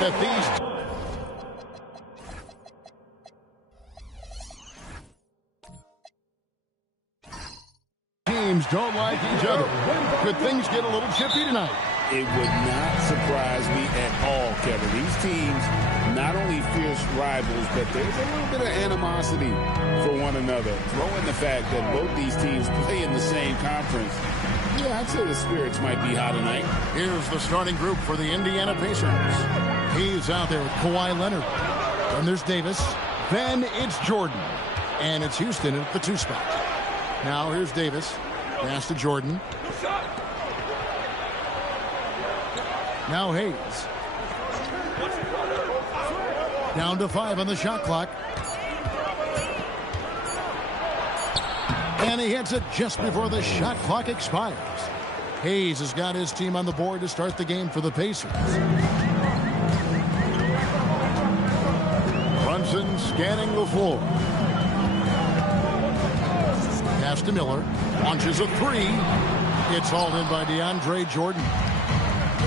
that these teams don't like each other. Could things get a little chippy tonight? It would not surprise me at all, Kevin. These teams, not only fierce rivals, but there's a little bit of animosity for one another. Throw in the fact that both these teams play in the same conference. Yeah, I'd say the spirits might be high tonight. Here's the starting group for the Indiana Pacers. He's out there with Kawhi Leonard. Then there's Davis. Then it's Jordan. And it's Houston at the 2 spot. Now here's Davis. Pass to Jordan. Now Hayes. Down to 5 on the shot clock. And he hits it just before the shot clock expires. Hayes has got his team on the board to start the game for the Pacers. Brunson scanning the floor. Pass to Miller. Launches a 3. It's hauled in by DeAndre Jordan.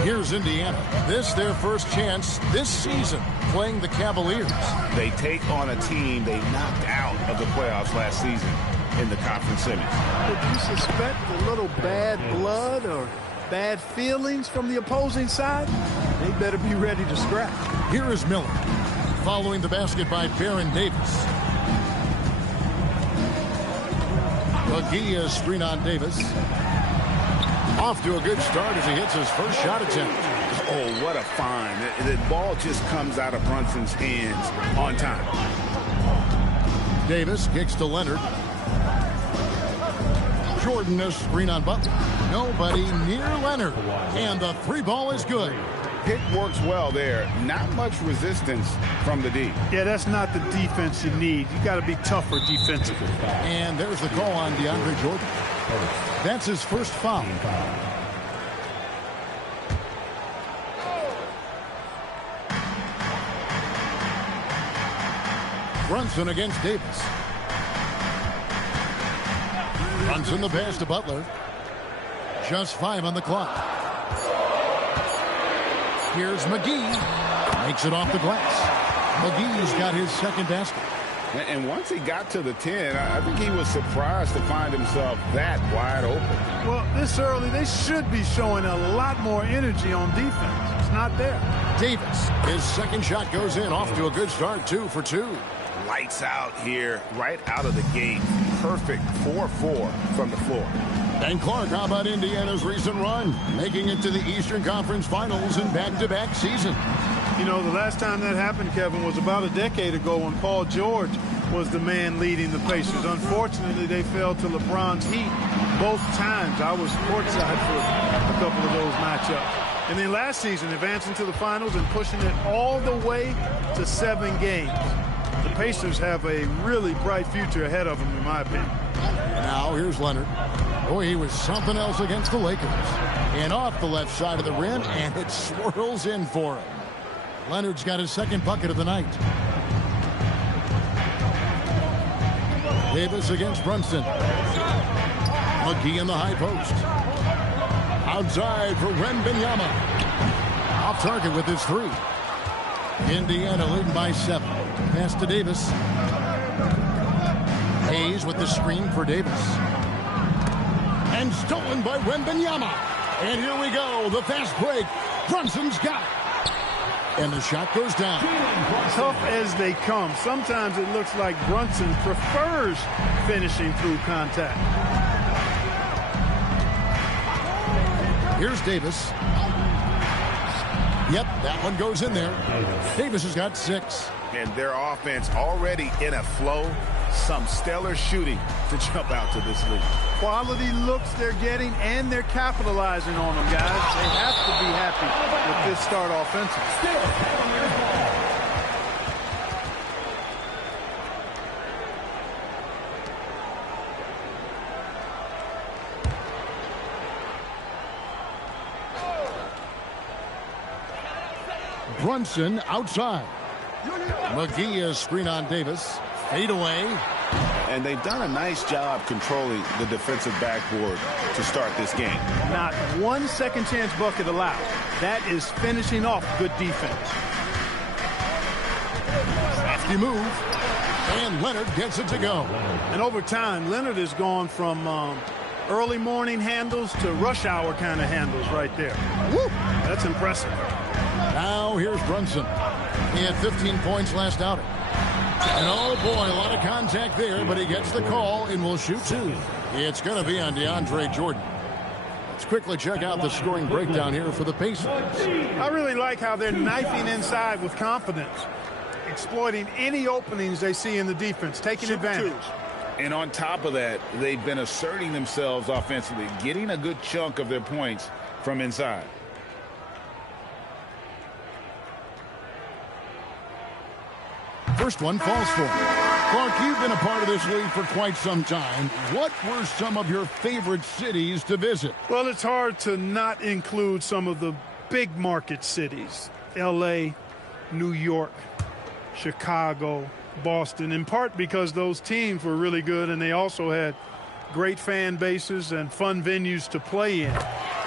Here's Indiana. This their first chance this season playing the Cavaliers. They take on a team they knocked out of the playoffs last season in the conference semis. Did you suspect a little bad blood or bad feelings from the opposing side? They better be ready to scrap. Here is Miller. Following the basket by Baron Davis. McGee is screen on Davis. Off to a good start as he hits his first shot attempt. Oh, what a find. The ball just comes out of Brunson's hands on time. Davis kicks to Leonard. Jordan is screen on Butler. Nobody near Leonard. And the 3 ball is good. Pick works well there. Not much resistance from the D. Yeah, that's not the defense you need. You got to be tougher defensively. And there's the call on DeAndre Jordan. That's his first foul. Brunson against Davis. Brunson the pass to Butler. Just 5 on the clock. Here's McGee. Makes it off the glass. McGee's got his second basket. And once he got to the 10, I think he was surprised to find himself that wide open. Well, this early, they should be showing a lot more energy on defense. It's not there. Davis, his second shot goes in. Off to a good start, 2 for 2. Lights out here, right out of the gate. Perfect 4-4 from the floor. And Clark, how about Indiana's recent run? Making it to the Eastern Conference Finals in back-to-back seasons. You know, the last time that happened, Kevin, was about a decade ago when Paul George was the man leading the Pacers. Unfortunately, they fell to LeBron's Heat both times. I was courtside for a couple of those matchups. And then last season, advancing to the finals and pushing it all the way to 7 games. The Pacers have a really bright future ahead of them, in my opinion. Now, here's Leonard. Boy, he was something else against the Lakers. And off the left side of the rim, and it swirls in for him. Leonard's got his second bucket of the night. Davis against Brunson. McGee in the high post. Outside for Wembanyama. Off target with his 3. Indiana leading by 7. Pass to Davis. Hayes with the screen for Davis. And stolen by Wembanyama. And here we go. The fast break. Brunson's got it. And the shot goes down. Tough as they come. Sometimes it looks like Brunson prefers finishing through contact. Here's Davis. Yep, that one goes in there. Davis has got 6. And their offense already in a flow. Some stellar shooting to jump out to this league. Quality looks they're getting, and they're capitalizing on them, guys. They have to be happy with this start offensively. Brunson outside. McGee is screen on Davis. Fade away. And they've done a nice job controlling the defensive backboard to start this game. Not one second chance bucket allowed. That is finishing off good defense. Risky move. And Leonard gets it to go. And over time, Leonard has gone from early morning handles to rush hour kind of handles right there. Woo! That's impressive. Now here's Brunson. He had 15 points last outing. And oh boy, a lot of contact there, but he gets the call and will shoot two. It's going to be on DeAndre Jordan. Let's quickly check out the scoring breakdown here for the Pacers. I really like how they're knifing inside with confidence, exploiting any openings they see in the defense, taking advantage. And on top of that, they've been asserting themselves offensively, getting a good chunk of their points from inside. First one falls for him. Clark, you've been a part of this league for quite some time. What were some of your favorite cities to visit? Well, it's hard to not include some of the big market cities. L.A., New York, Chicago, Boston, in part because those teams were really good and they also had great fan bases and fun venues to play in.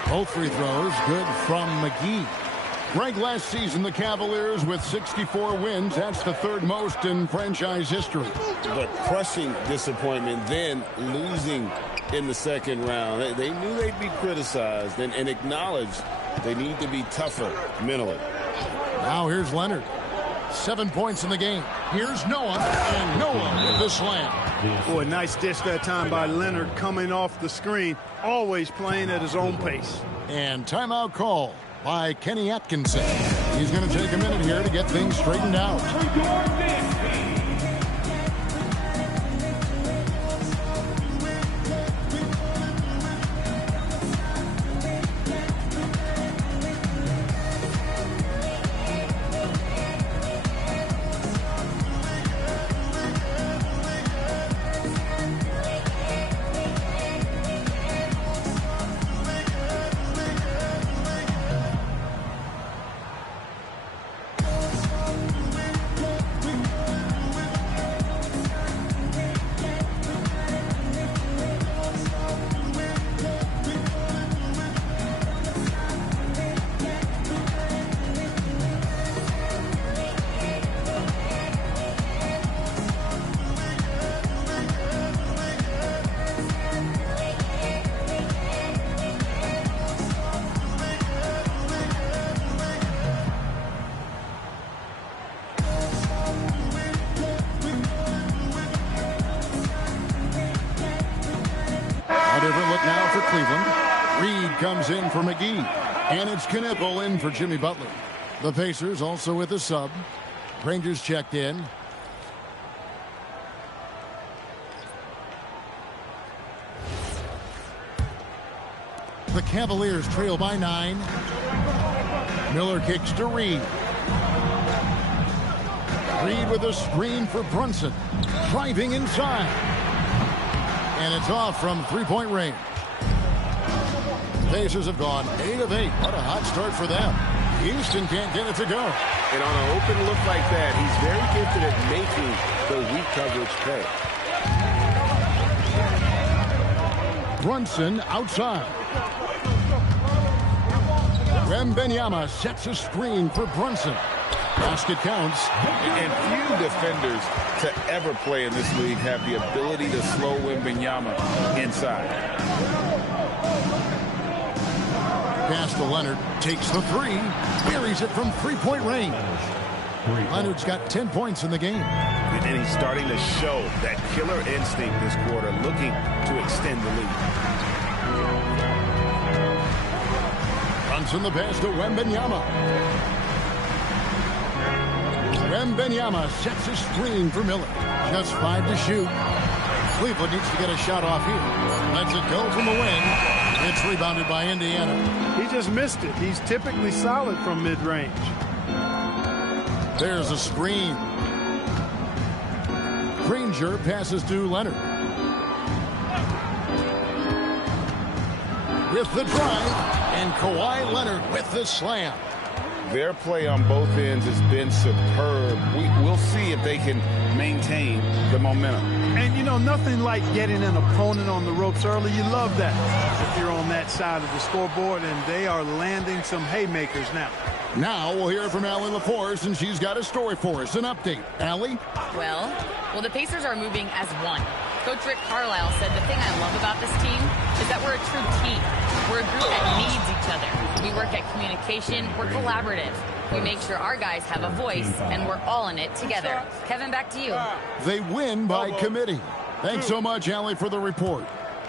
Both free throws good from McGee. Greg, last season the Cavaliers with 64 wins. That's the third most in franchise history. But crushing disappointment, then losing in the second round. They knew they'd be criticized and acknowledged they need to be tougher mentally. Now here's Leonard. 7 points in the game. Here's Noah, and Noah with the slam. Boy, nice dish that time by Leonard coming off the screen, always playing at his own pace. And timeout call by Kenny Atkinson. He's going to take a minute here to get things straightened out. Different look now for Cleveland. Reed comes in for McGee. And it's Knipple in for Jimmy Butler. The Pacers also with a sub. Rangers checked in. The Cavaliers trail by 9. Miller kicks to Reed. Reed with a screen for Brunson. Driving inside. And it's off from three-point range. Pacers have gone 8 of 8. What a hot start for them. Houston can't get it to go. And on an open look like that, he's very gifted at making the weak coverage pay. Brunson outside. Wembanyama sets a screen for Brunson. Basket counts. And few defenders to ever play in this league have the ability to slow Wembanyama inside. Pass to Leonard. Takes the three. Buries it from three-point range. Leonard's got 10 points in the game. And he's starting to show that killer instinct this quarter, looking to extend the lead. Brunson the pass to Wembanyama. Wembanyama sets a screen for Miller. Just 5 to shoot. Cleveland needs to get a shot off here. Lets it go from the wing. It's rebounded by Indiana. He just missed it. He's typically solid from mid-range. There's a screen. Granger passes to Leonard. With the drive, and Kawhi Leonard with the slam. Their play on both ends has been superb. We'll see if they can maintain the momentum. And, you know, nothing like getting an opponent on the ropes early. You love that if you're on that side of the scoreboard, and they are landing some haymakers now. Now we'll hear from Allie Laforce, and she's got a story for us. An update. Allie? Well, the Pacers are moving as one. Coach Rick Carlisle said the thing I love about this team is that we're a true team. We're a group that needs each other. We work at communication. We're collaborative. We make sure our guys have a voice, and we're all in it together. Kevin, back to you. They win by committee. Thanks so much, Allie, for the report.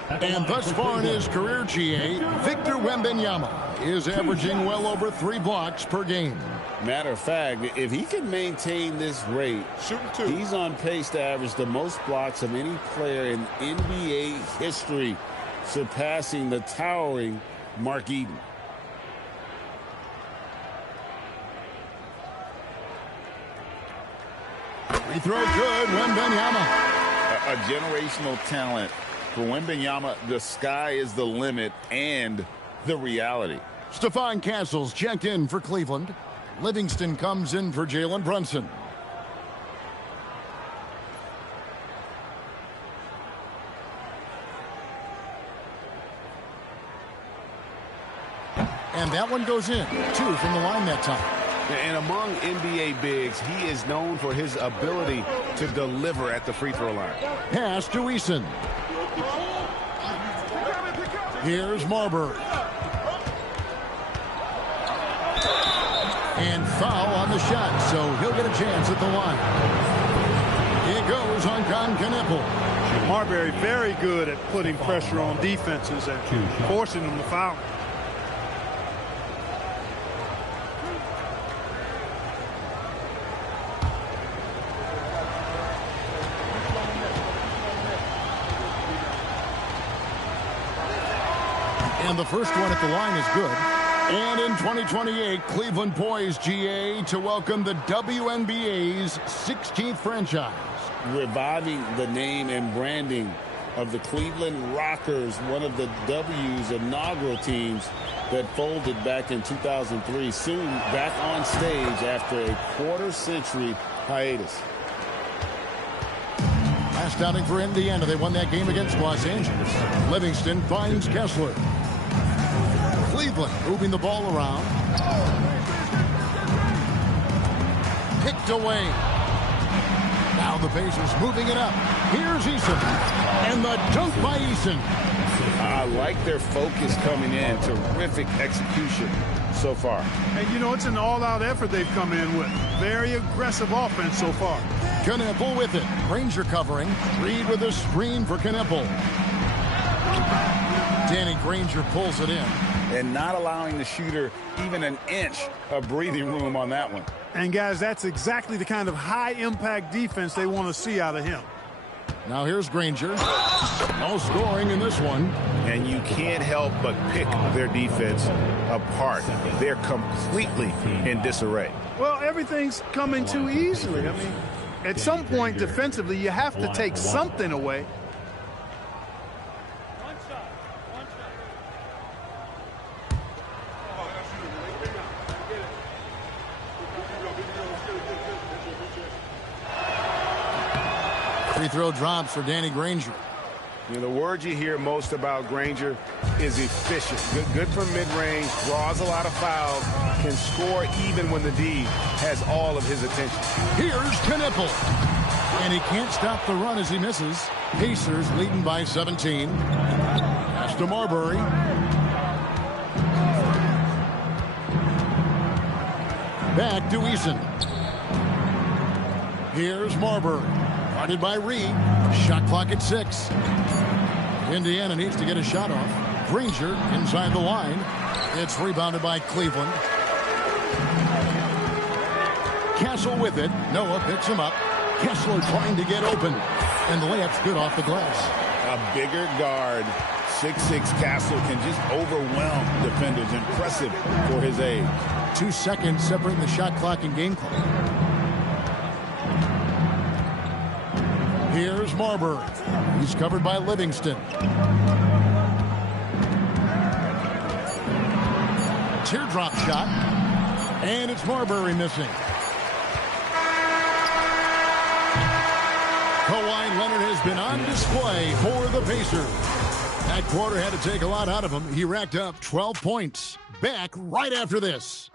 And thus far in his career, GA, Victor Wembanyama is averaging well over 3 blocks per game. Matter of fact, if he can maintain this rate, he's on pace to average the most blocks of any player in NBA history, surpassing the towering Mark Eaton. Free throw good, Wembanyama. A generational talent. For Wembanyama, the sky is the limit and the reality. Stephon Castles checked in for Cleveland. Livingston comes in for Jalen Brunson. And that one goes in. 2 from the line that time. And among NBA bigs, he is known for his ability to deliver at the free throw line. Pass to Eason. Here's Marbury. And foul on the shot, so he'll get a chance at the line. It goes on Knipple. Marbury very good at putting pressure on defenses and forcing them to foul. And the first one at the line is good. And in 2028, Cleveland poised, GA, to welcome the WNBA's 16th franchise. Reviving the name and branding of the Cleveland Rockers, one of the W's inaugural teams that folded back in 2003, soon back on stage after a quarter-century hiatus. Last outing for Indiana. They won that game against Los Angeles. Livingston finds Kessler. Cleveland moving the ball around. Picked away. Now the Pacers moving it up. Here's Eason. And the dunk by Eason. I like their focus coming in. Terrific execution so far. And, you know, it's an all-out effort they've come in with. Very aggressive offense so far. Knipple with it. Granger covering. Reed with a screen for Knipple. Danny Granger pulls it in. And not allowing the shooter even an inch of breathing room on that one. And, guys, that's exactly the kind of high-impact defense they want to see out of him. Now here's Granger. No scoring in this one. And you can't help but pick their defense apart. They're completely in disarray. Well, everything's coming too easily. I mean, at some point defensively, you have to take something away. Free throw drops for Danny Granger. You know, the word you hear most about Granger is efficient. Good from mid-range, draws a lot of fouls, can score even when the D has all of his attention. Here's Knipple. And he can't stop the run as he misses. Pacers leading by 17. Pass to Marbury. Back to Eason. Here's Marbury. Guarded by Reed. Shot clock at 6. Indiana needs to get a shot off. Granger inside the line. It's rebounded by Cleveland. Castle with it. Noah picks him up. Kessler trying to get open. And the layup's good off the glass. A bigger guard, 6'6" Castle, can just overwhelm defenders. Impressive for his age. 2 seconds separating the shot clock and game clock. Here's Marbury. He's covered by Livingston. Teardrop shot. And it's Marbury missing. Kawhi Leonard has been on display for the Pacers. That quarter had to take a lot out of him. He racked up 12 points. Back right after this.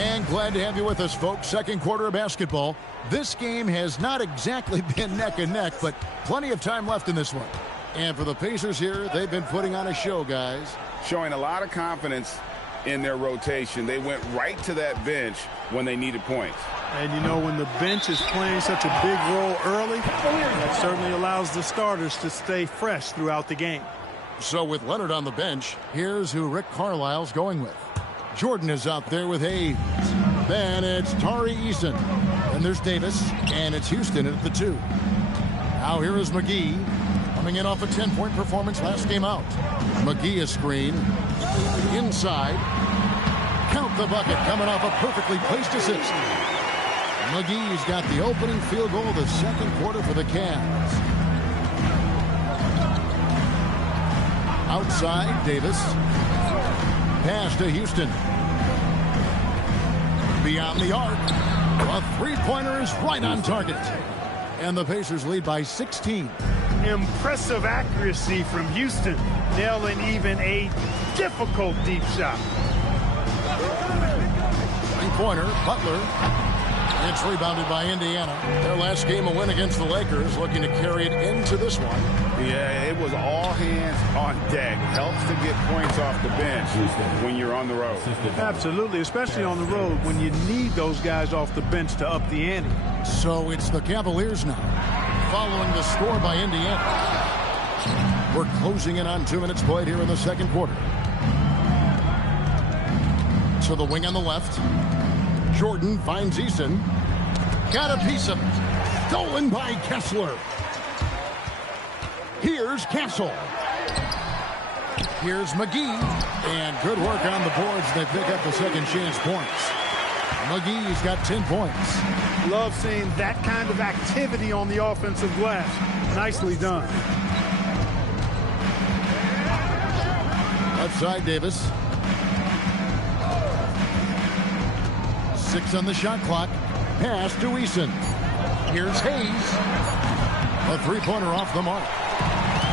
And glad to have you with us, folks. Second quarter of basketball. This game has not exactly been neck and neck, but plenty of time left in this one. And for the Pacers here, they've been putting on a show, guys. Showing a lot of confidence in their rotation. They went right to that bench when they needed points. And you know, when the bench is playing such a big role early, that certainly allows the starters to stay fresh throughout the game. So with Leonard on the bench, here's who Rick Carlisle's going with. Jordan is out there with Hayes. Then it's Tari Eason. And there's Davis. And it's Houston at the 2. Now here is McGee. Coming in off a 10-point performance last game out. McGee is screen. Inside. Count the bucket. Coming off a perfectly placed assist. McGee's got the opening field goal of the second quarter for the Cavs. Outside, Davis. Pass to Houston. Beyond the arc. A three-pointer is right on target. And the Pacers lead by 16. Impressive accuracy from Houston, nailing even a difficult deep shot. Three-pointer, Butler. It's rebounded by Indiana. Their last game, a win against the Lakers, looking to carry it into this one. Yeah, it was all hands on deck. Helps to get points off the bench when you're on the road. Absolutely, especially on the road when you need those guys off the bench to up the ante. So it's the Cavaliers now, following the score by Indiana. We're closing in on 2 minutes played here in the second quarter. To the wing on the left. Jordan finds Eason. Got a piece of it. Stolen by Kessler. Here's Castle. Here's McGee. And good work on the boards. They pick up the second chance points. McGee's got 10 points. Love seeing that kind of activity on the offensive glass. Nicely done. Outside Davis. 6 on the shot clock. Pass to Eason. Here's Hayes. A three-pointer off the mark.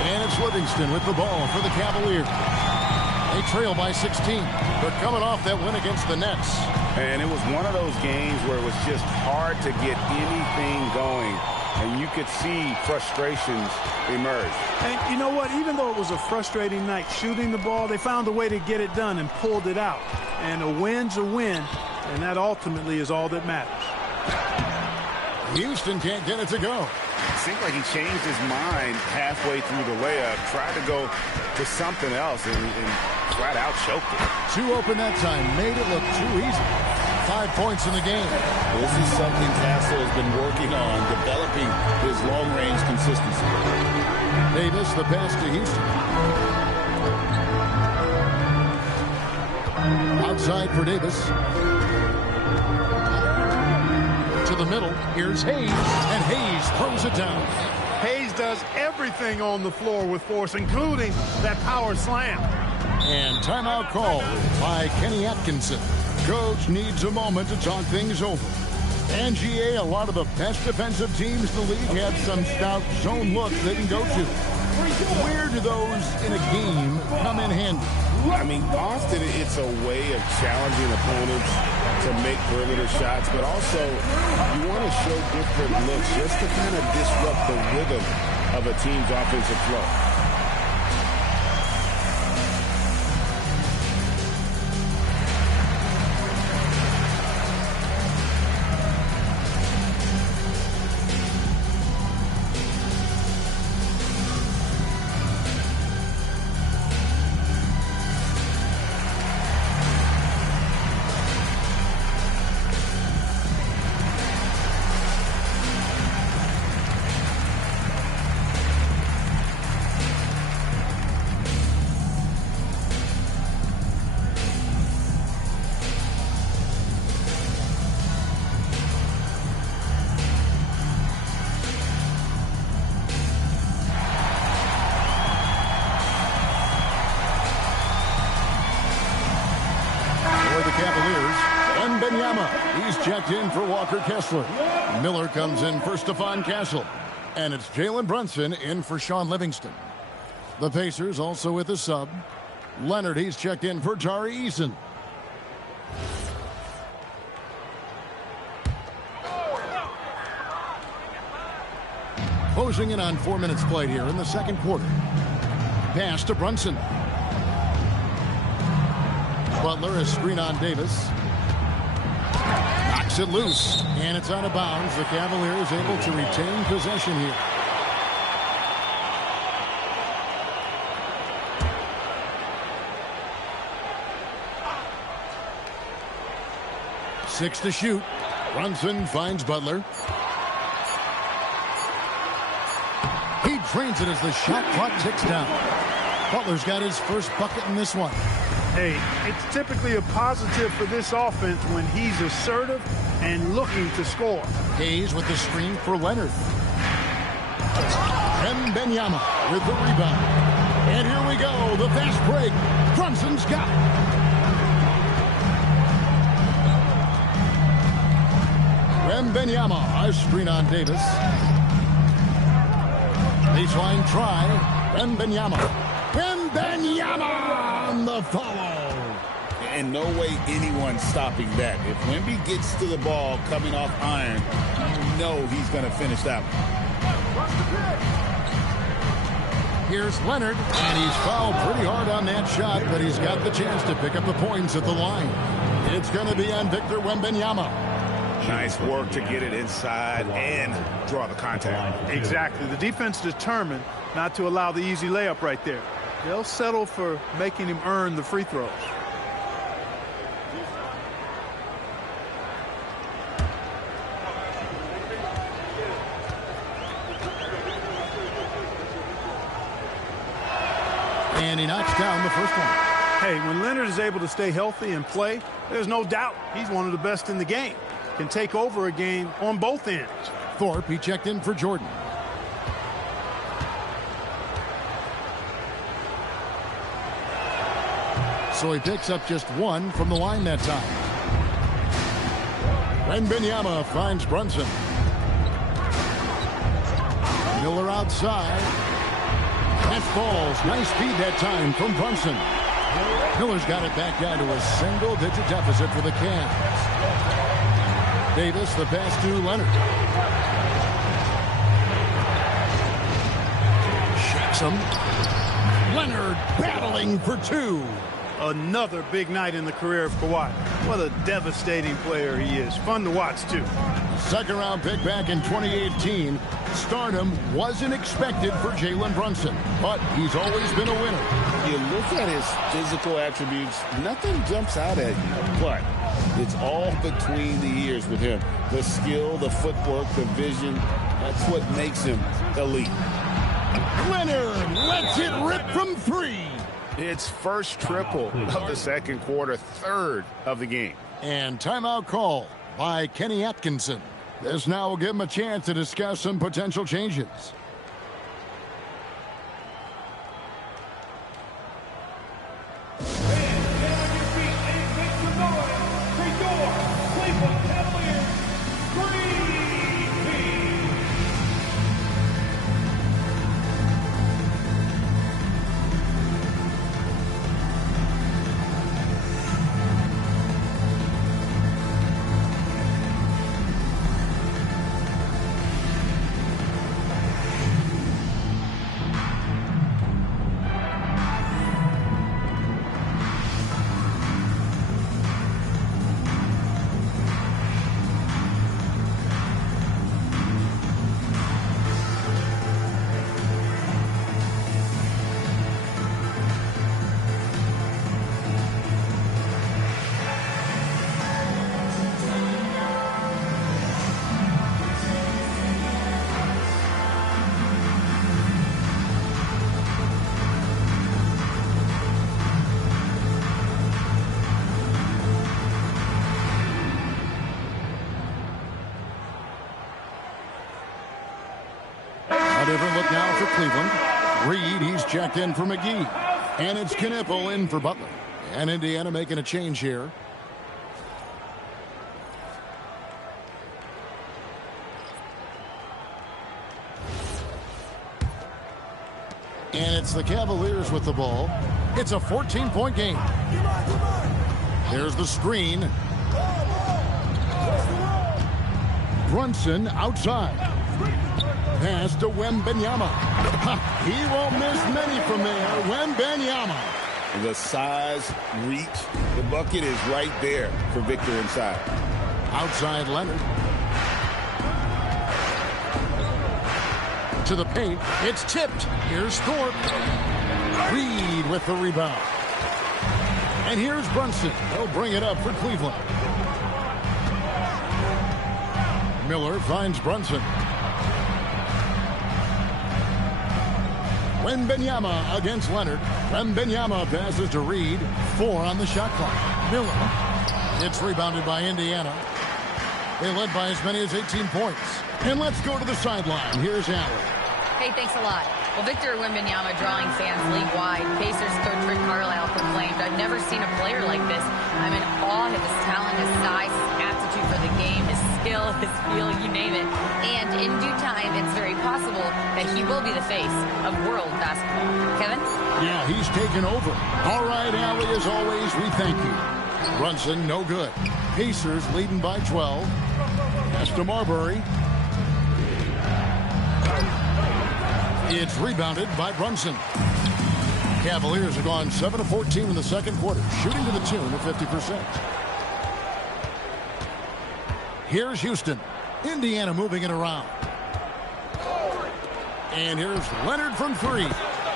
And it's Livingston with the ball for the Cavaliers. They trail by 16. They're coming off that win against the Nets. And it was one of those games where it was just hard to get anything going. And you could see frustrations emerge. And you know what? Even though it was a frustrating night shooting the ball, they found a way to get it done and pulled it out. And a win's a win. And that ultimately is all that matters. Houston can't get it to go. It seemed like he changed his mind halfway through the layup, tried to go to something else, and flat out choked it. Too open that time, made it look too easy. 5 points in the game. This is something Castle has been working on, developing his long-range consistency. Davis, the pass to Houston. Outside for Davis. To the middle. Here's Hayes. And Hayes throws it down. Hayes does everything on the floor with force, including that power slam. And timeout called by Kenny Atkinson. Coach needs a moment to talk things over. And GA, a lot of the best defensive teams in the league have some stout zone looks they can go to. Where do those in a game come in handy? I mean, often it's a way of challenging opponents to make perimeter shots, but also you want to show different looks just to kind of disrupt the rhythm of a team's offensive flow. He's checked in for Walker Kessler. Miller comes in for Stephon Castle. And it's Jalen Brunson in for Sean Livingston. The Pacers also with a sub. Leonard, he's checked in for Tari Eason. Closing in on 4 minutes played here in the second quarter. Pass to Brunson. Butler is screen on Davis. Knocks it loose, and it's out of bounds. The Cavaliers able to retain possession here. Six to shoot. Brunson finds Butler. He drains it as the shot clock ticks down. Butler's got his first bucket in this one. Hey, it's typically a positive for this offense when he's assertive and looking to score. Hayes with the screen for Leonard. Wembanyama with the rebound. And here we go, the fast break. Brunson's got it. Wembanyama, a screen on Davis. Baseline try. Wembanyama. Wembanyama on the follow. And no way anyone's stopping that. If Wemby gets to the ball coming off iron, you know he's going to finish that one. Here's Leonard, and he's fouled pretty hard on that shot, but he's got the chance to pick up the points at the line. It's going to be on Victor Wembanyama. Nice work to get it inside and draw the contact. Exactly. The defense determined not to allow the easy layup right there. They'll settle for making him earn the free throws. And he knocks down the first one. Hey, when Leonard is able to stay healthy and play, there's no doubt he's one of the best in the game. Can take over a game on both ends. Thorpe, he checked in for Jordan. So he picks up just one from the line that time. Wembanyama finds Brunson. Miller outside. Catch balls. Nice speed that time from Brunson. Miller's got it back down to a single-digit deficit for the Cavs. Davis, the pass to Leonard. Shakes him. Leonard battling for two. Another big night in the career of Kawhi. What a devastating player he is. Fun to watch, too. Second round pick back in 2018. Stardom wasn't expected for Jalen Brunson, but he's always been a winner. You look at his physical attributes, nothing jumps out at you, but it's all between the ears with him. The skill, the footwork, the vision, that's what makes him elite. Leonard lets it rip from three. It's first triple of the second quarter, third of the game. And timeout call by Kenny Atkinson. This now will give him a chance to discuss some potential changes. Different look now for Cleveland. Reed, he's checked in for McGee. And it's Knipple in for Butler. And Indiana making a change here. And it's the Cavaliers with the ball. It's a 14-point game. There's the screen. Brunson outside. Pass to Wembanyama. He won't miss many from there. Wembanyama. The size, reach, the bucket is right there for Victor inside. Outside Leonard. To the paint. It's tipped. Here's Thorpe. Reed with the rebound. And here's Brunson. He'll bring it up for Cleveland. Miller finds Brunson. Wembanyama against Leonard. Wembanyama passes to Reed. 4 on the shot clock. Miller. It's rebounded by Indiana. They led by as many as 18 points. And let's go to the sideline. Here's Allen. Hey, thanks a lot. Well, Victor Wembanyama drawing fans league-wide. Pacers coach Rick Carlisle proclaimed, "I've never seen a player like this. I'm in awe of his talent, his size, his aptitude for the game, his skill, his feel, you name it. And in due time, it's very possible that he will be the face of world basketball." Kevin? Yeah, he's taken over. All right, Allie, as always, we thank you. Brunson, no good. Pacers leading by 12. Pass to Marbury. It's rebounded by Brunson. Cavaliers have gone 7 of 14 in the second quarter, shooting to the tune of 50%. Here's Houston. Indiana moving it around. And here's Leonard from 3.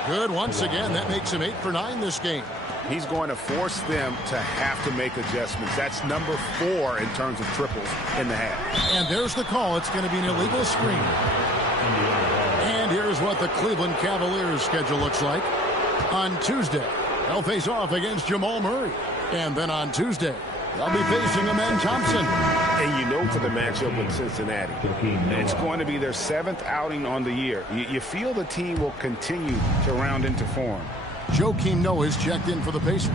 Good once again. That makes him 8 for 9 this game. He's going to force them to have to make adjustments. That's number 4 in terms of triples in the half. And there's the call. It's going to be an illegal screen. And here's what the Cleveland Cavaliers schedule looks like. On Tuesday, they'll face off against Jamal Murray. And then on Tuesday, they'll be facing Amen Thompson. And you know for the matchup with Cincinnati, it's going to be their 7th outing on the year. You feel the team will continue to round into form. Joakim Noah's checked in for the Pacers.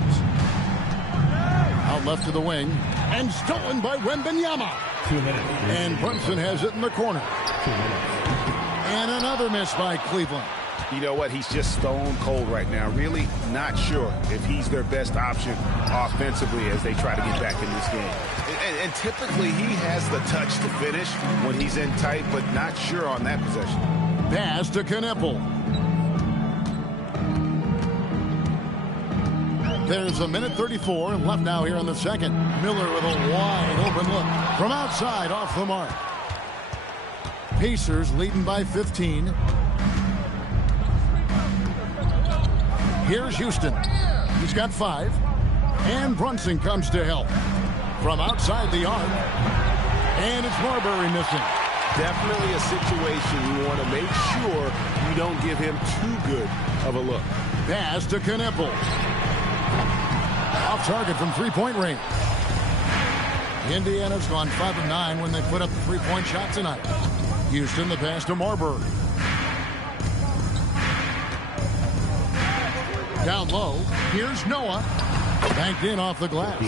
Out left to the wing. And stolen by Wembanyama. And Brunson has it in the corner. And another miss by Cleveland. You know what? He's just stone cold right now. Really not sure if he's their best option offensively as they try to get back in this game. And typically he has the touch to finish when he's in tight, but not sure on that possession. Pass to Kneppel. There's a minute 34 left now here in the second. Miller with a wide open look from outside off the mark. Pacers leading by 15. Here's Houston. He's got 5. And Brunson comes to help from outside the arc. And it's Marbury missing. Definitely a situation you want to make sure you don't give him too good of a look. Pass to Kneppel. Off target from three-point range. Indiana's gone 5 of 9 when they put up the three-point shot tonight. Houston, the pass to Marbury. Down low, here's Noah. Banked in off the glass.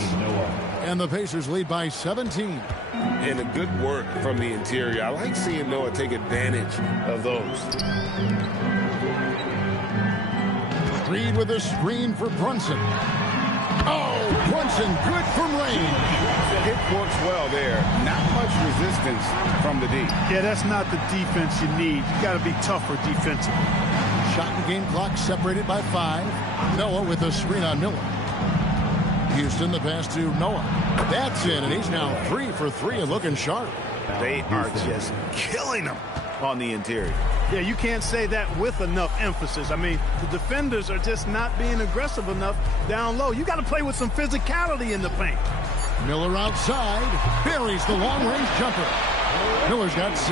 And the Pacers lead by 17. And a good work from the interior. I like seeing Noah take advantage of those. Reed with a screen for Brunson. Oh, Brunson, good from range. It works well there. Not much resistance from the D. Yeah, that's not the defense you need. You got to be tougher defensively. Shot and game clock separated by 5. Noah with a screen on Miller. Houston, the pass to Noah. That's in, and he's now 3 for 3 and looking sharp. They are just killing them on the interior. Yeah, you can't say that with enough emphasis. I mean, the defenders are just not being aggressive enough down low. You got to play with some physicality in the paint. Miller outside, buries the long-range jumper. Miller's got 6.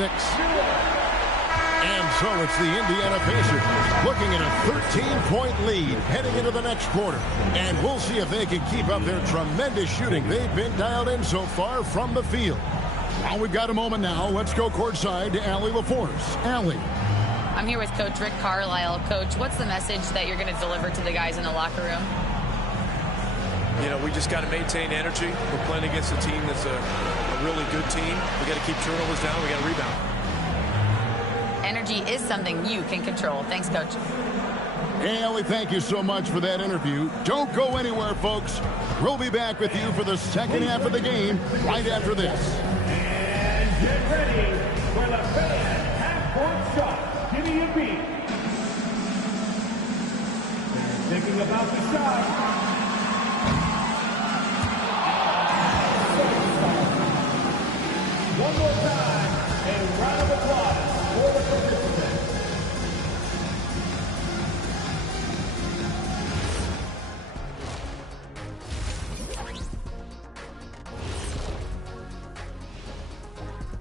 And so it's the Indiana Pacers looking at a 13-point lead heading into the next quarter. And we'll see if they can keep up their tremendous shooting. They've been dialed in so far from the field. Well, we've got a moment now. Let's go courtside to Allie LaForce. Allie. I'm here with Coach Rick Carlisle. Coach, what's the message that you're going to deliver to the guys in the locker room? You know, we just got to maintain energy. We're playing against a team that's a really good team. We got to keep turnovers down. We got to rebound. Energy is something you can control. Thanks, Coach. Hey, Allie, thank you so much for that interview. Don't go anywhere, folks. We'll be back with you for the second half of the game right after this. And get ready for the fan half-court start. speed. Thinking about the shot. One more time, a round of applause for the participants.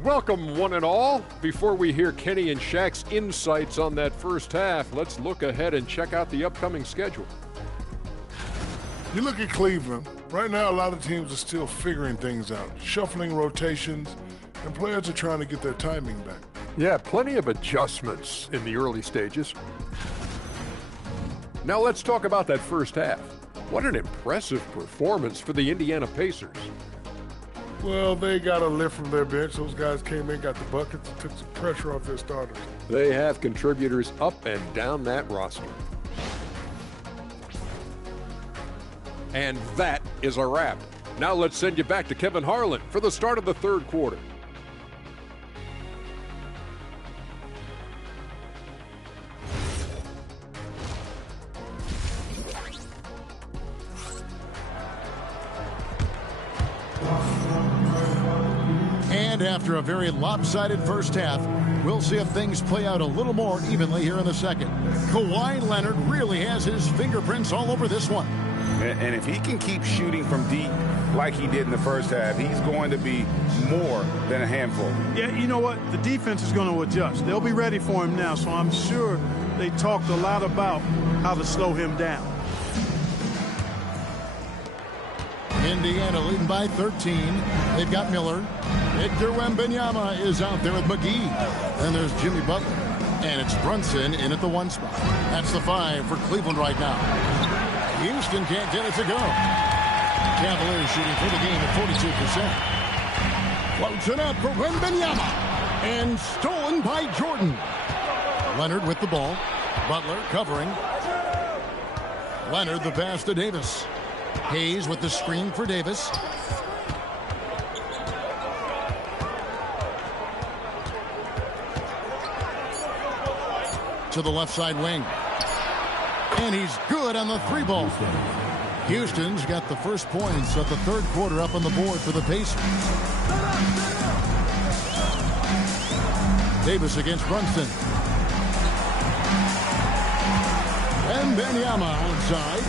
Welcome, one and all. Before we hear Kenny and Shaq's insights on that first half, let's look ahead and check out the upcoming schedule. You look at Cleveland. Right now, a lot of teams are still figuring things out, shuffling rotations, and players are trying to get their timing back. Yeah, plenty of adjustments in the early stages. Now let's talk about that first half. What an impressive performance for the Indiana Pacers. Well, they got a lift from their bench. Those guys came in, got the buckets, and took some pressure off their starters. They have contributors up and down that roster. And that is a wrap. Now let's send you back to Kevin Harlan for the start of the third quarter. And after a very lopsided first half, we'll see if things play out a little more evenly here in the second. Kawhi Leonard really has his fingerprints all over this one. And if he can keep shooting from deep like he did in the first half, he's going to be more than a handful. Yeah, you know what? The defense is going to adjust. They'll be ready for him now, so I'm sure they talked a lot about how to slow him down. Indiana leading by 13. They've got Miller. Victor Wembanyama is out there with McGee. Then there's Jimmy Butler. And it's Brunson in at the 1 spot. That's the 5 for Cleveland right now. Houston can't get it to go. Cavaliers shooting for the game at 42%. Floats it up for Wembanyama. And stolen by Jordan. Leonard with the ball. Butler covering. Leonard the pass to Davis. Hayes with the screen for Davis. To the left side wing. And he's good on the 3-ball. Houston's got the first points of the third quarter up on the board for the Pacers. Davis against Brunson. And Wembanyama outside.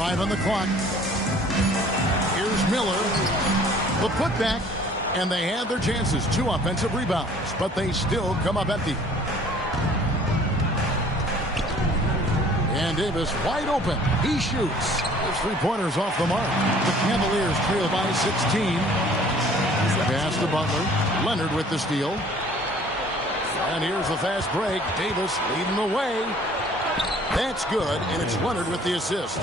5 on the clock. Here's Miller. The putback. And they had their chances. 2 offensive rebounds. But they still come up empty. And Davis wide open. He shoots. His 3-pointers off the mark. The Cavaliers trail by 16. Pass to Butler. Leonard with the steal. And here's the fast break. Davis leading the way. That's good, and it's Leonard with the assist.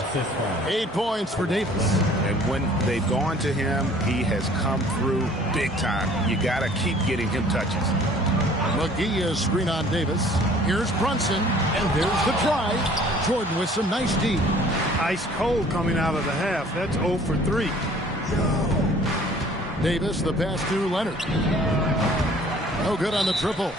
8 points for Davis. And when they've gone to him, he has come through big time. You got to keep getting him touches. McGee is screen on Davis. Here's Brunson, and there's the try. Jordan with some nice D. Ice cold coming out of the half. That's 0 for 3. Davis, the pass to Leonard. No good on the triple.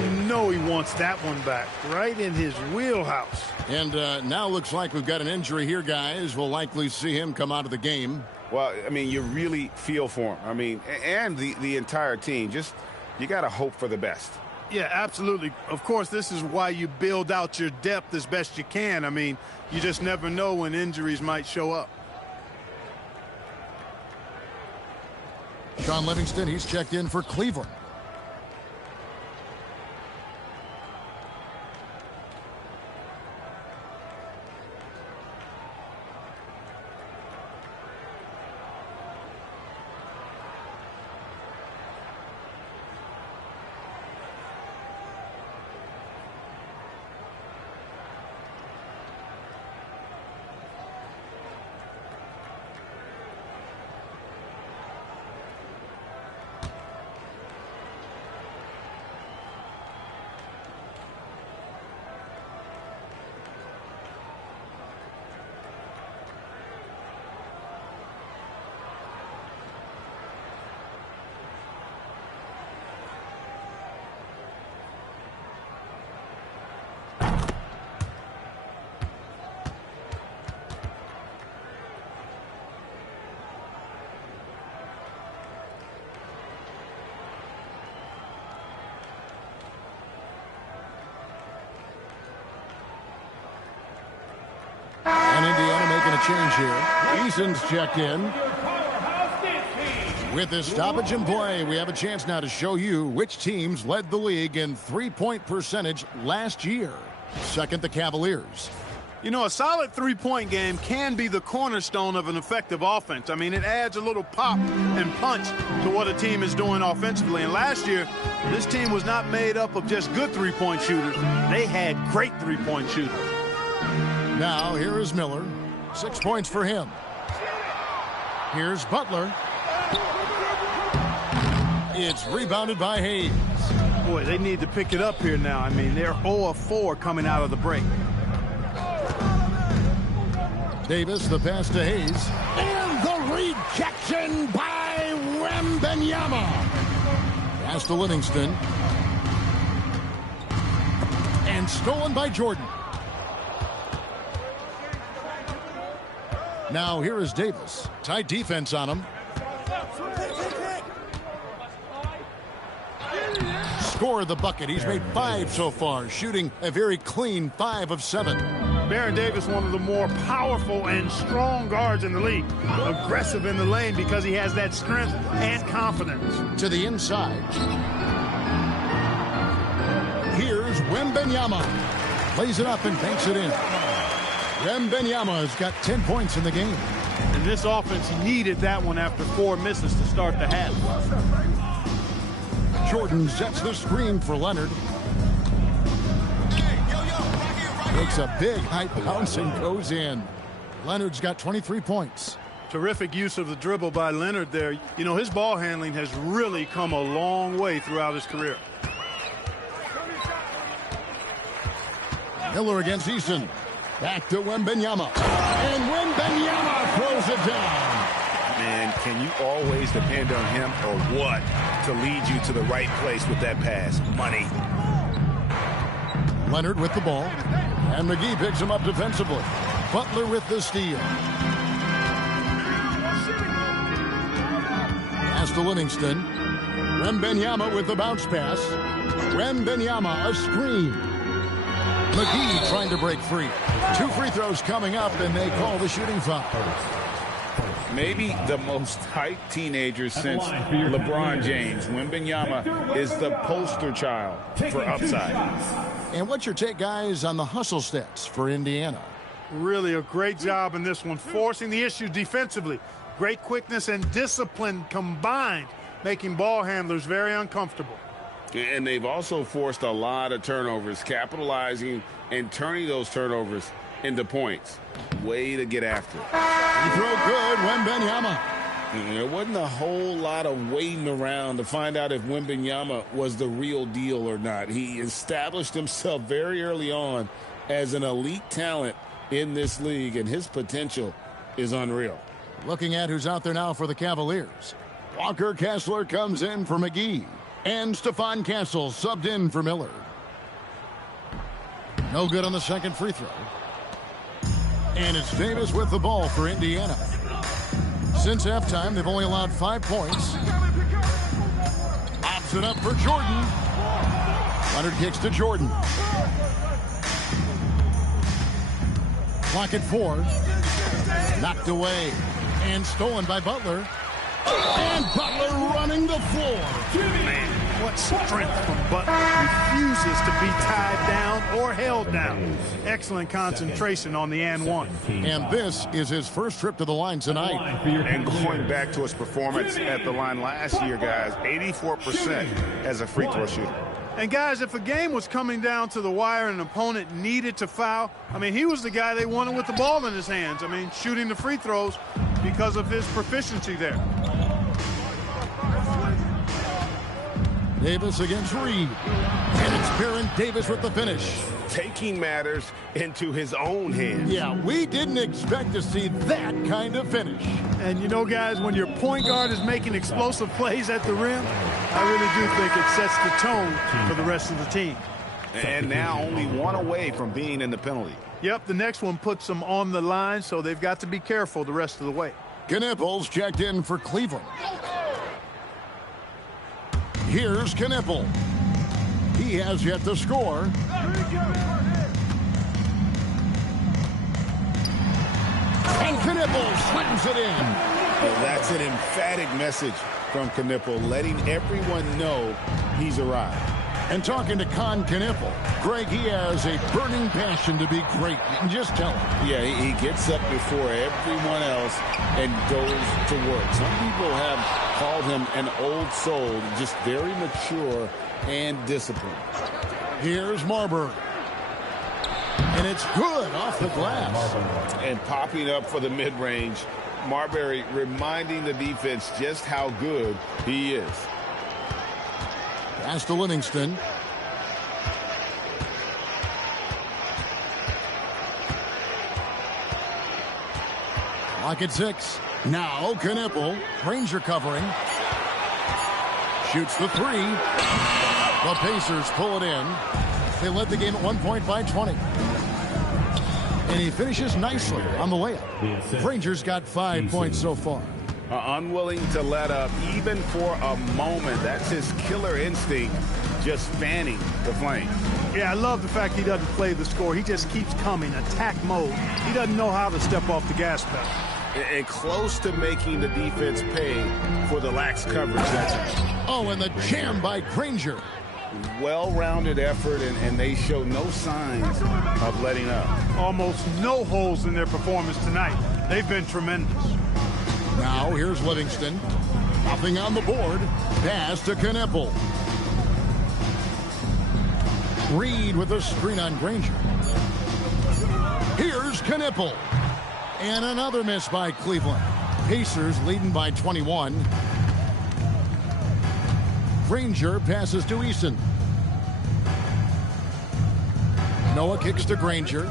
You know he wants that one back, right in his wheelhouse. And now looks like we've got an injury here, guys. We'll likely see him come out of the game. Well, I mean, you really feel for him. I mean, and the entire team. Just, you got to hope for the best. Yeah, absolutely. Of course, this is why you build out your depth as best you can. I mean, you just never know when injuries might show up. Sean Livingston, he's checked in for Cleveland. a change here. Eason's checked in. With this stoppage in play, we have a chance now to show you which teams led the league in three-point percentage last year. Second, the Cavaliers. You know, a solid three-point game can be the cornerstone of an effective offense. I mean, it adds a little pop and punch to what a team is doing offensively. And last year, this team was not made up of just good three-point shooters. They had great three-point shooters. Now, here is Miller. 6 points for him. Here's Butler. It's rebounded by Hayes. Boy, they need to pick it up here now. I mean, they're 0 of 4 coming out of the break. Davis, the pass to Hayes. And the rejection by Wembanyama. Pass to Livingston. And stolen by Jordan. Now here is Davis. Tight defense on him. Scored the bucket. He's made 5 so far, shooting a very clean 5 of 7. Baron Davis, one of the more powerful and strong guards in the league. Aggressive in the lane because he has that strength and confidence. To the inside. Here's Wembanyama. Plays it up and banks it in. Wembanyama has got 10 points in the game. And this offense needed that one after 4 misses to start the half. Jordan sets the screen for Leonard. Takes a big high bounce and goes in. Leonard's got 23 points. Terrific use of the dribble by Leonard there. You know, his ball handling has really come a long way throughout his career. Miller against Easton. Back to Wembanyama. And Wembanyama throws it down. Man, can you always depend on him or what to lead you to the right place with that pass? Money. Leonard with the ball. And McGee picks him up defensively. Butler with the steal. Pass to Livingston. Wembanyama with the bounce pass. Wembanyama a screen. McGee trying to break free. 2 free throws coming up, and they call the shooting foul. Maybe the most hyped teenager since LeBron James. Wembanyama is the poster child for upside. And what's your take, guys, on the hustle stats for Indiana? Really a great job in this one, forcing the issue defensively. Great quickness and discipline combined, making ball handlers very uncomfortable. And they've also forced a lot of turnovers, capitalizing and turning those turnovers into points. Way to get after it. He throw good, Wembanyama. There wasn't a whole lot of waiting around to find out if Wembanyama was the real deal or not. He established himself very early on as an elite talent in this league, and his potential is unreal. Looking at who's out there now for the Cavaliers. Walker Kessler comes in for McGee. And Stephon Castle subbed in for Miller. No good on the second free throw. And it's Davis with the ball for Indiana. Since halftime, they've only allowed 5 points. Pops it up for Jordan. Leonard kicks to Jordan. Clock at 4. Knocked away. And stolen by Butler. And Butler running the floor. Man, what strength from Butler. Refuses to be tied down or held down. Excellent concentration on the and one. And this is his first trip to the line tonight. And going back to his performance at the line last year, guys, 84% as a free throw shooter. And guys, if a game was coming down to the wire and an opponent needed to foul, I mean, he was the guy they wanted with the ball in his hands. I mean, shooting the free throws because of his proficiency there. Davis against Reed. And it's Baron Davis with the finish. Taking matters into his own hands. Yeah, we didn't expect to see that kind of finish. And you know, guys, when your point guard is making explosive plays at the rim, I really do think it sets the tone for the rest of the team. And now only 1 away from being in the penalty. Yep, the next one puts them on the line, so they've got to be careful the rest of the way. Knipples checked in for Cleveland. Here's Knipple. He has yet to score. And Knippel slams it in. Well, that's an emphatic message from Knippel, letting everyone know he's arrived. And talking to Con Knippel, Greg, he has a burning passion to be great. You can just tell him. Yeah, he gets up before everyone else and goes to work. Some people have called him an old soul, just very mature and disciplined. Here's Marbury. And it's good off the glass. And popping up for the mid-range, Marbury reminding the defense just how good he is. Pass to Livingston. Clock at 6. Now Knippel. Ranger covering. Shoots the 3. The Pacers pull it in. They led the game at 1 point by 20. And he finishes nicely on the layup. Rangers got 5 points so far. Unwilling to let up even for a moment. That's his killer instinct, just fanning the flame. Yeah, I love the fact he doesn't play the score. He just keeps coming, attack mode. He doesn't know how to step off the gas pedal. And close to making the defense pay for the lax coverage. Oh, and the jam by Granger. Well-rounded effort, and they show no signs of letting up. Almost no holes in their performance tonight. They've been tremendous. Now here's Livingston. Nothing on the board. Pass to Knippel. Reed with a screen on Granger. Here's Knippel. And another miss by Cleveland. Pacers leading by 21. Granger passes to Eason. Noah kicks to Granger.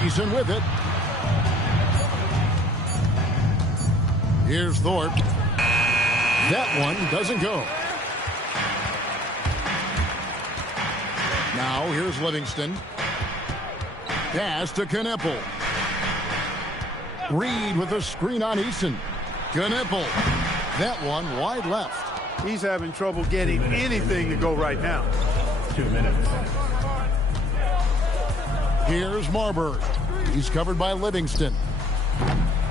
Eason with it. Here's Thorpe. That one doesn't go. Now here's Livingston. Pass to Knippel. Reed with a screen on Eason. Knippel. That one wide left. He's having trouble getting anything to go right now. 2 minutes. Here's Marbury. He's covered by Livingston.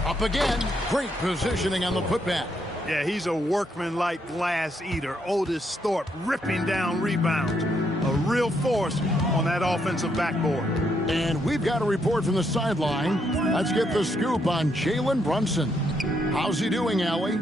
Up again. Great positioning on the putback. Yeah, he's a workman-like glass eater. Otis Thorpe ripping down rebounds. A real force on that offensive backboard. And we've got a report from the sideline. Let's get the scoop on Jalen Brunson. How's he doing, Allie?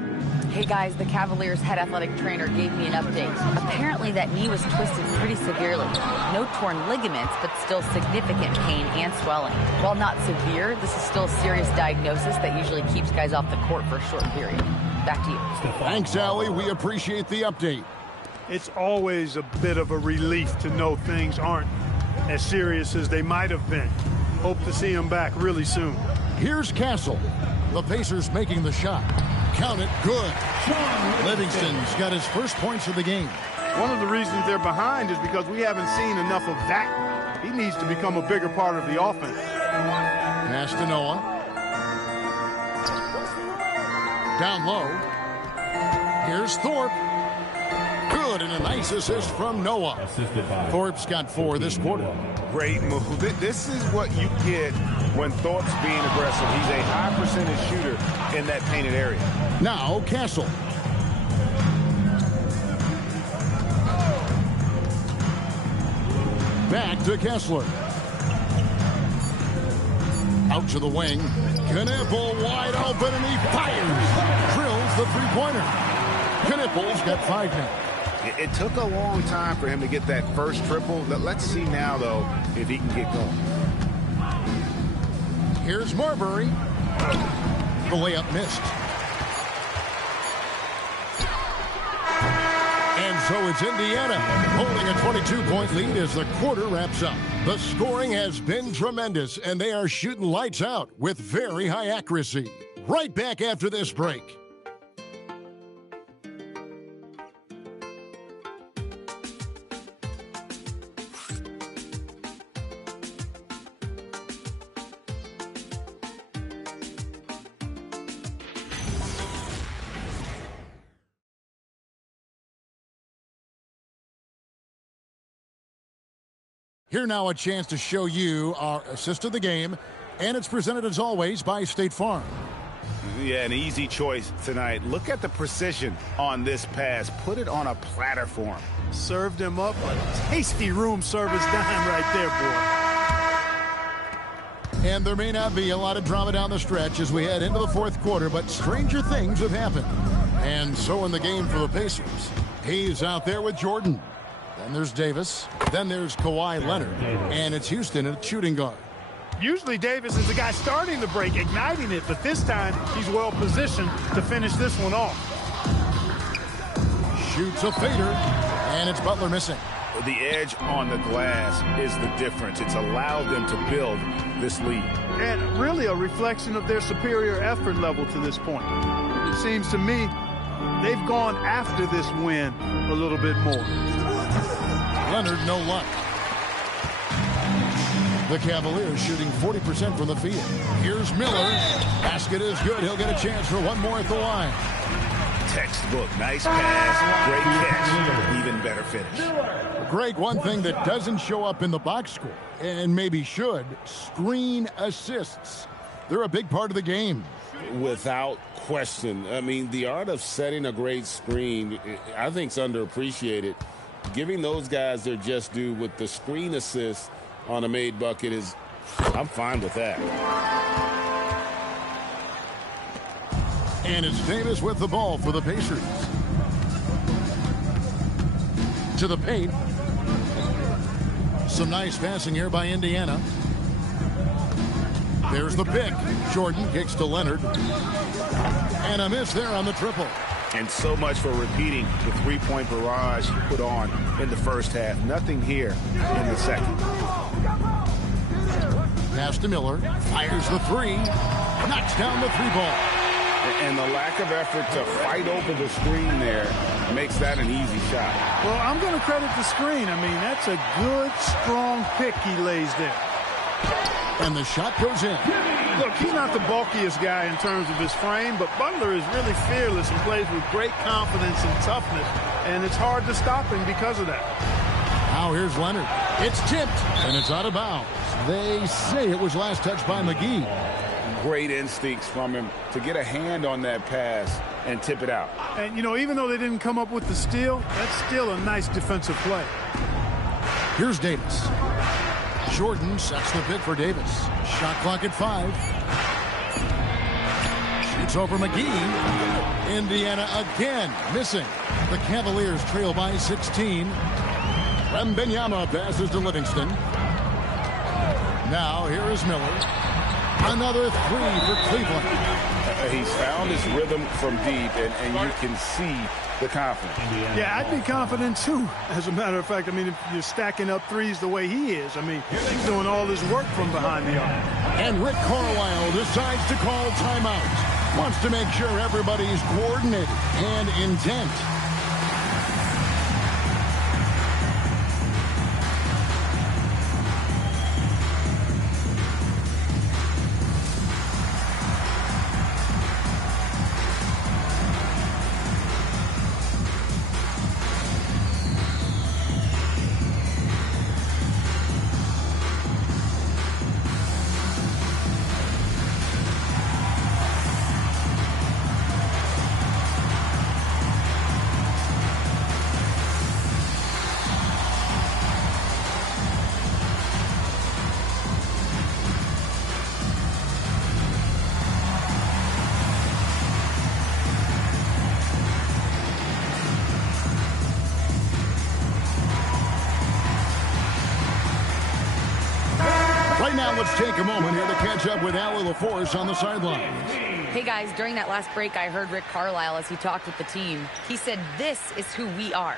Hey guys, the Cavaliers head athletic trainer gave me an update. Apparently that knee was twisted pretty severely. No torn ligaments, but still significant pain and swelling. While not severe, this is still a serious diagnosis that usually keeps guys off the court for a short period. Back to you. Thanks, Allie. We appreciate the update. It's always a bit of a relief to know things aren't as serious as they might have been. Hope to see him back really soon. Here's Castle. The Pacers making the shot. Count it, good. Livingston's got his first points of the game. One of the reasons they're behind is because we haven't seen enough of that. He needs to become a bigger part of the offense. Pass to Noah. Down low. Here's Thorpe. Good, and a nice assist from Noah. Thorpe's got 4 this quarter. Great move. This is what you get when Thorpe's being aggressive. He's a high percentage shooter in that painted area. Now Castle. Back to Kessler. Out to the wing. Knippel wide open, and he fires. Drills the three-pointer. Knippel's got 5 now. It took a long time for him to get that first triple. Let's see now, though, if he can get going. Here's Marbury. The layup missed. And so it's Indiana holding a 22-point lead as the quarter wraps up. The scoring has been tremendous, and they are shooting lights out with very high accuracy. Right back after this break. Here now a chance to show you our assist of the game, and it's presented as always by State Farm. Yeah, an easy choice tonight. Look at the precision on this pass. Put it on a platter for him. Served him up a tasty room service dime right there, boy. And there may not be a lot of drama down the stretch as we head into the fourth quarter, but stranger things have happened. And so in the game for the Pacers, he's out there with Jordan. Then there's Davis. Then there's Kawhi Leonard. And it's Houston at shooting guard. Usually Davis is the guy starting the break, igniting it, but this time he's well positioned to finish this one off. Shoots a fader, and it's Butler missing. The edge on the glass is the difference. It's allowed them to build this lead. And really a reflection of their superior effort level to this point. It seems to me they've gone after this win a little bit more. Leonard, no luck. The Cavaliers shooting 40% from the field. Here's Miller. Basket is good. He'll get a chance for one more at the line. Textbook. Nice pass. Great catch. Even better finish. Greg, one thing that doesn't show up in the box score, and maybe should, screen assists. They're a big part of the game. Without question. I mean, the art of setting a great screen, I think, is underappreciated. Giving those guys their just due with the screen assist on a made bucket is, I'm fine with that. And it's Davis with the ball for the Pacers. To the paint. Some nice passing here by Indiana. There's the pick. Jordan kicks to Leonard. And a miss there on the triple. And so much for repeating the three-point barrage he put on in the first half. Nothing here in the second. Pass to Miller. Fires the three. Knocks down the three ball. And the lack of effort to fight over the screen there makes that an easy shot. Well, I'm going to credit the screen. I mean, that's a good, strong pick he lays there. And the shot goes in. Look, he's not the bulkiest guy in terms of his frame, but Butler is really fearless and plays with great confidence and toughness, and it's hard to stop him because of that. Now here's Leonard. It's tipped, and it's out of bounds. They say it was last touched by McGee. Great instincts from him to get a hand on that pass and tip it out. And, you know, even though they didn't come up with the steal, that's still a nice defensive play. Here's Davis. Jordan sets the pick for Davis. Shot clock at 5. Shoots over McGee. Indiana again missing. The Cavaliers trail by 16. Wembanyama passes to Livingston. Now here is Miller. Another three for Cleveland. He's found his rhythm from deep, and you can see the confidence. Yeah, I'd be confident too. As a matter of fact, I mean, if you're stacking up threes the way he is, I mean, he's doing all his work from behind the arc. And Rick Carlisle decides to call timeout. Wants to make sure everybody's coordinated and intent. Let's take a moment here to catch up with Allie LaForce on the sideline. Hey guys, during that last break, I heard Rick Carlisle as he talked with the team. He said, this is who we are.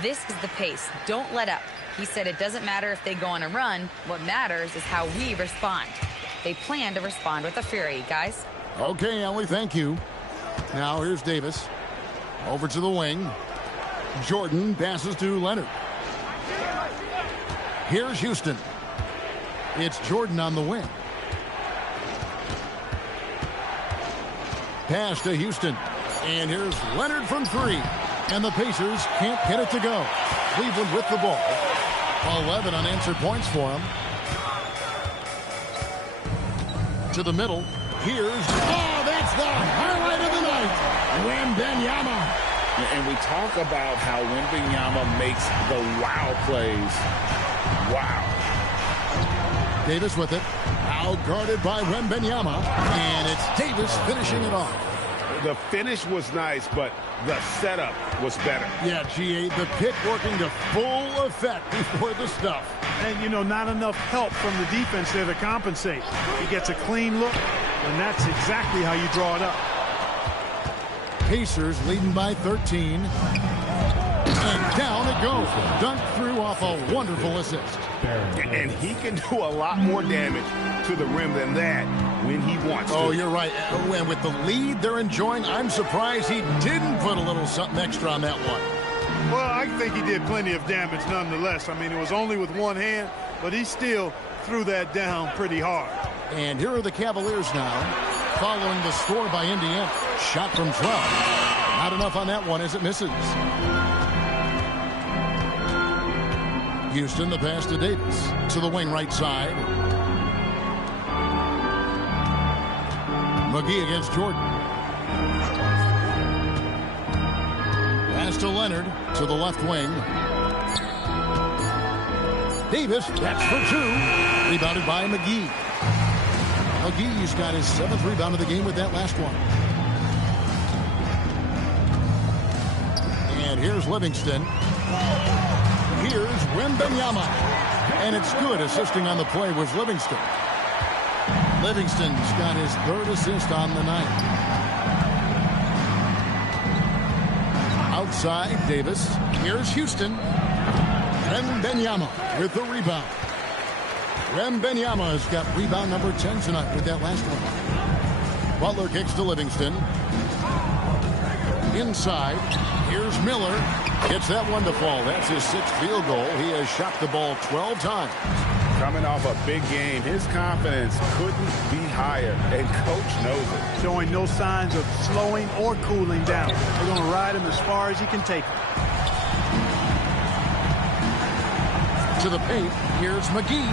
This is the pace. Don't let up. He said it doesn't matter if they go on a run. What matters is how we respond. They plan to respond with a fury, guys. Okay, Allie, thank you. Now here's Davis. Over to the wing. Jordan passes to Leonard. Here's Houston. It's Jordan on the wing. Pass to Houston. And here's Leonard from 3. And the Pacers can't get it to go. Cleveland with the ball. 11 unanswered points for him. To the middle. Here's, that's the highlight of the night. Wembanyama. And we talk about how Wembanyama makes the wow plays. Wow. Davis with it. Out guarded by Wembanyama. And it's Davis finishing it off. The finish was nice, but the setup was better. Yeah, G.A., the pick working to full effect before the stuff. And, you know, not enough help from the defense there to compensate. He gets a clean look, and that's exactly how you draw it up. Pacers leading by 13. And down it goes. Dunked through off a wonderful assist. And he can do a lot more damage to the rim than that when he wants to. Oh, you're right. And with the lead they're enjoying, I'm surprised he didn't put a little something extra on that one. Well, I think he did plenty of damage nonetheless. I mean, it was only with one hand, but he still threw that down pretty hard. And here are the Cavaliers now, following the score by Indiana. Shot from 12. Not enough on that one as it misses. Houston, the pass to Davis. To the wing right side. McGee against Jordan. Pass to Leonard. To the left wing. Davis, that's for two. Rebounded by McGee. McGee's got his 7th rebound of the game with that last one. And here's Livingston. Here's Wembanyama. And it's good. Assisting on the play was Livingston. Livingston's got his 3rd assist on the night. Outside, Davis. Here's Houston. Wembanyama with the rebound. Wembanyama has got rebound number 10 tonight with that last one. Butler kicks to Livingston. Inside. Here's Miller. Gets that one to fall. That's his 6th field goal. He has shot the ball 12 times. Coming off a big game, his confidence couldn't be higher, and coach knows it. Showing no signs of slowing or cooling down. They're going to ride him as far as he can take him. To the paint, here's McGee,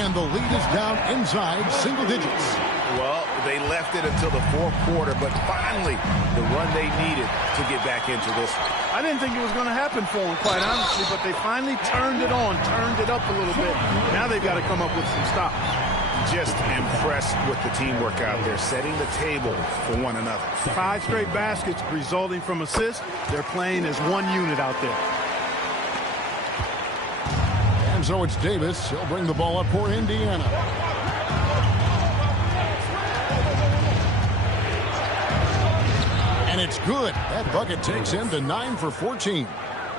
and the lead is down inside single digits. Well, they left it until the 4th quarter, but finally the run they needed to get back into this one. I didn't think it was going to happen for them, quite honestly, but they finally turned it on, turned it up a little bit. Now they've got to come up with some stops. Just impressed with the teamwork out there, setting the table for one another. 5 straight baskets resulting from assists. They're playing as one unit out there. And so it's Davis. He'll bring the ball up for Indiana. And it's good. That bucket takes him to 9 for 14.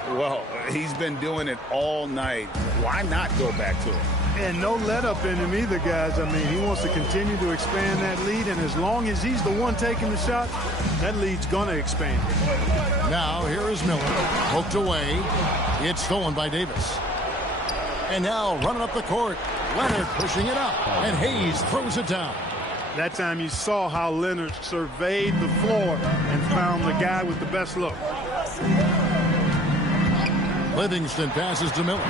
Well, he's been doing it all night. Why not go back to it? And no let up in him either, guys. I mean, he wants to continue to expand that lead, and as long as he's the one taking the shot, that lead's going to expand. Now, here is Miller. Poked away. It's stolen by Davis. And now, running up the court, Leonard pushing it up, and Hayes throws it down. That time you saw how Leonard surveyed the floor and found the guy with the best look. Livingston passes to Miller.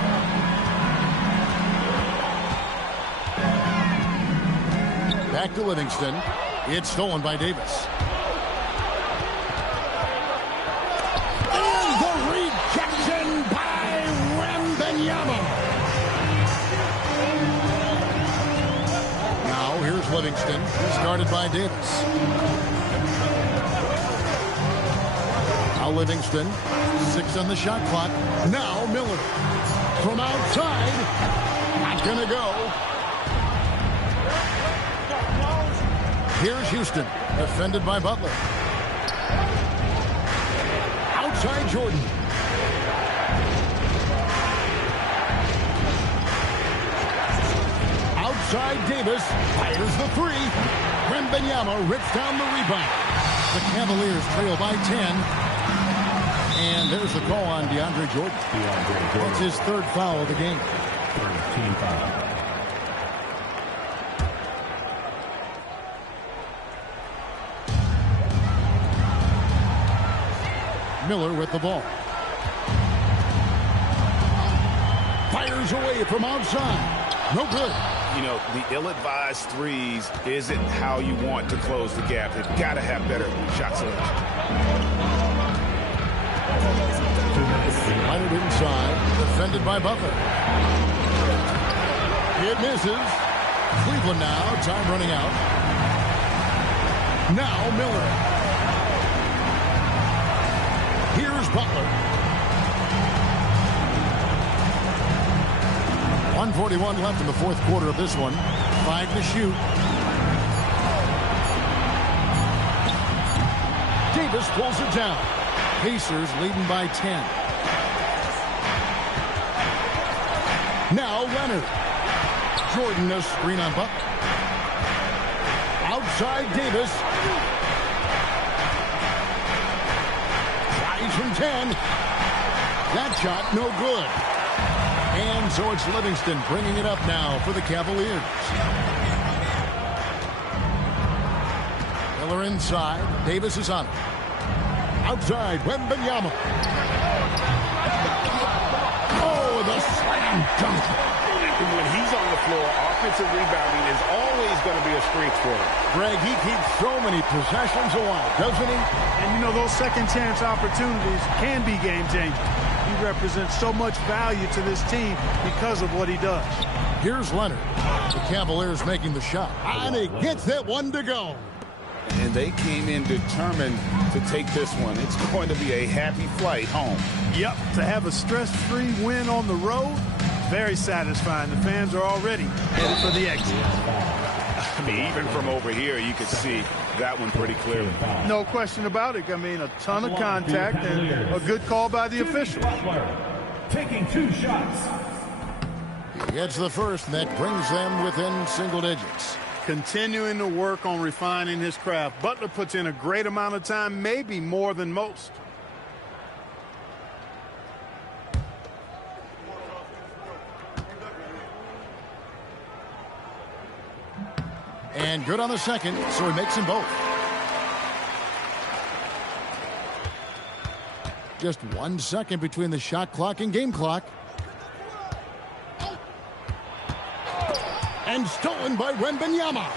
Back to Livingston. It's stolen by Davis. And the rejection by Wembanyama. Now here's Livingston. He's guarded by Davis. Now Livingston. 6 on the shot clock. Now Miller. From outside. Not going to go. Here's Houston, defended by Butler. Outside Jordan. Outside Davis, fires the 3. Wembanyama rips down the rebound. The Cavaliers trail by 10. And there's the call on DeAndre Jordan. That's his 3rd foul of the game. 13 foul. Miller with the ball. Fires away from outside. No good. You know, the ill-advised threes isn't how you want to close the gap. They've got to have better shot selection. Leonard inside, defended by Butler. It misses. Cleveland now, time running out. Now Miller. Here's Butler. 1:41 left in the fourth quarter of this one. 5 to shoot. Davis pulls it down. Pacers leading by 10. Now Leonard. Jordan a screen on Butler. Outside Davis. Tries from 10. That shot no good. And so it's Livingston bringing it up now for the Cavaliers. Miller inside. Davis is on it. Outside, Wembanyama. Oh, the slam dunk. When he's on the floor, offensive rebounding is always going to be a strength for him. Greg, he keeps so many possessions alive, doesn't he? And you know, those second chance opportunities can be game changing. He represents so much value to this team because of what he does. Here's Leonard. The Cavaliers making the shot. And he gets that one to go. And they came in determined to take this one. It's going to be a happy flight home. Yep, to have a stress-free win on the road, very satisfying. The fans are already headed for the exit. I mean, even from over here, you could see that one pretty clearly. No question about it. I mean, a ton of contact and a good call by the official. Taking 2 shots. He gets the first, and that brings them within single digits. Continuing to work on refining his craft. Butler puts in a great amount of time, maybe more than most. And good on the second, so he makes them both. Just 1 second between the shot clock and game clock. And stolen by Wembanyama.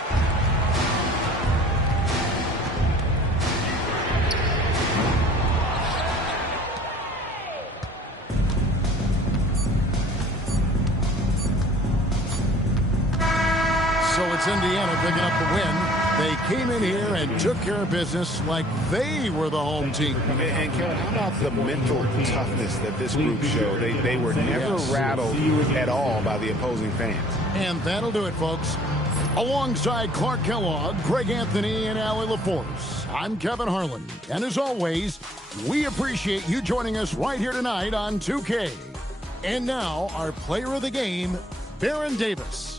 So it's Indiana picking up the win. They came in here and took care of business like they were the home team. And Kevin, how about the mental toughness that this group showed? They were never rattled at all by the opposing fans. And that'll do it, folks. Alongside Clark Kellogg, Greg Anthony, and Allie LaForce, I'm Kevin Harlan. And as always, we appreciate you joining us right here tonight on 2K. And now, our player of the game, Baron Davis.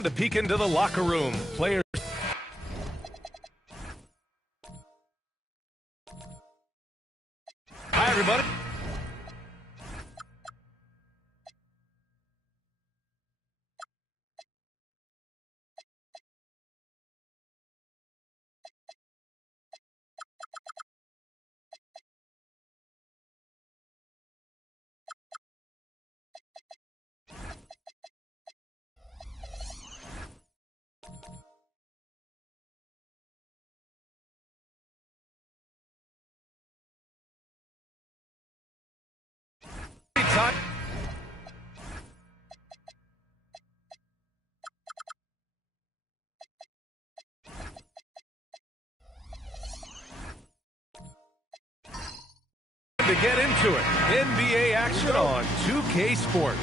And a peek into the locker room. Players. Hi, everybody. Time. To get into it, NBA action on 2K Sports.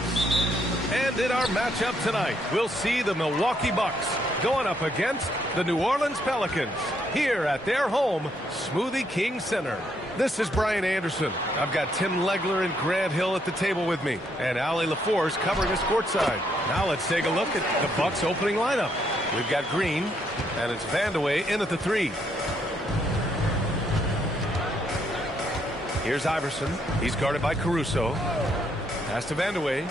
And in our matchup tonight, we'll see the Milwaukee Bucks going up against the New Orleans Pelicans here at their home, Smoothie King Center. This is Brian Anderson. I've got Tim Legler and Grant Hill at the table with me, and Ali LaForce covering us courtside. Now let's take a look at the Bucks opening lineup. We've got Green, and it's Vandeweghe in at the 3. Here's Iverson. He's guarded by Caruso. Pass to Vandeweghe.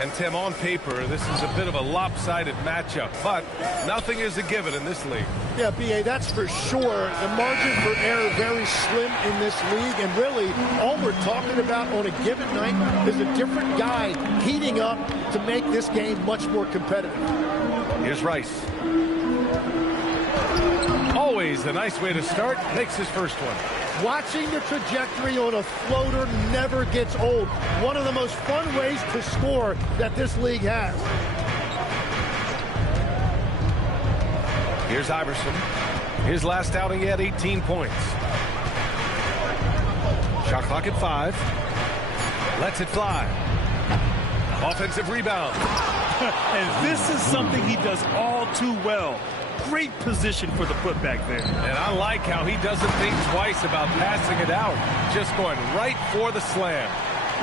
And Tim, on paper, this is a bit of a lopsided matchup, but nothing is a given in this league. Yeah, B.A., that's for sure. The margin for error very slim in this league, and really all we're talking about on a given night is a different guy heating up to make this game much more competitive. Here's Rice. Always a nice way to start. Makes his first one. Watching the trajectory on a floater never gets old. One of the most fun ways to score that this league has. Here's Iverson. His last outing, he had 18 points. Shot clock at 5. Lets it fly. Offensive rebound. And this is something he does all too well. Great position for the putback there. And I like how he doesn't think twice about passing it out. Just going right for the slam.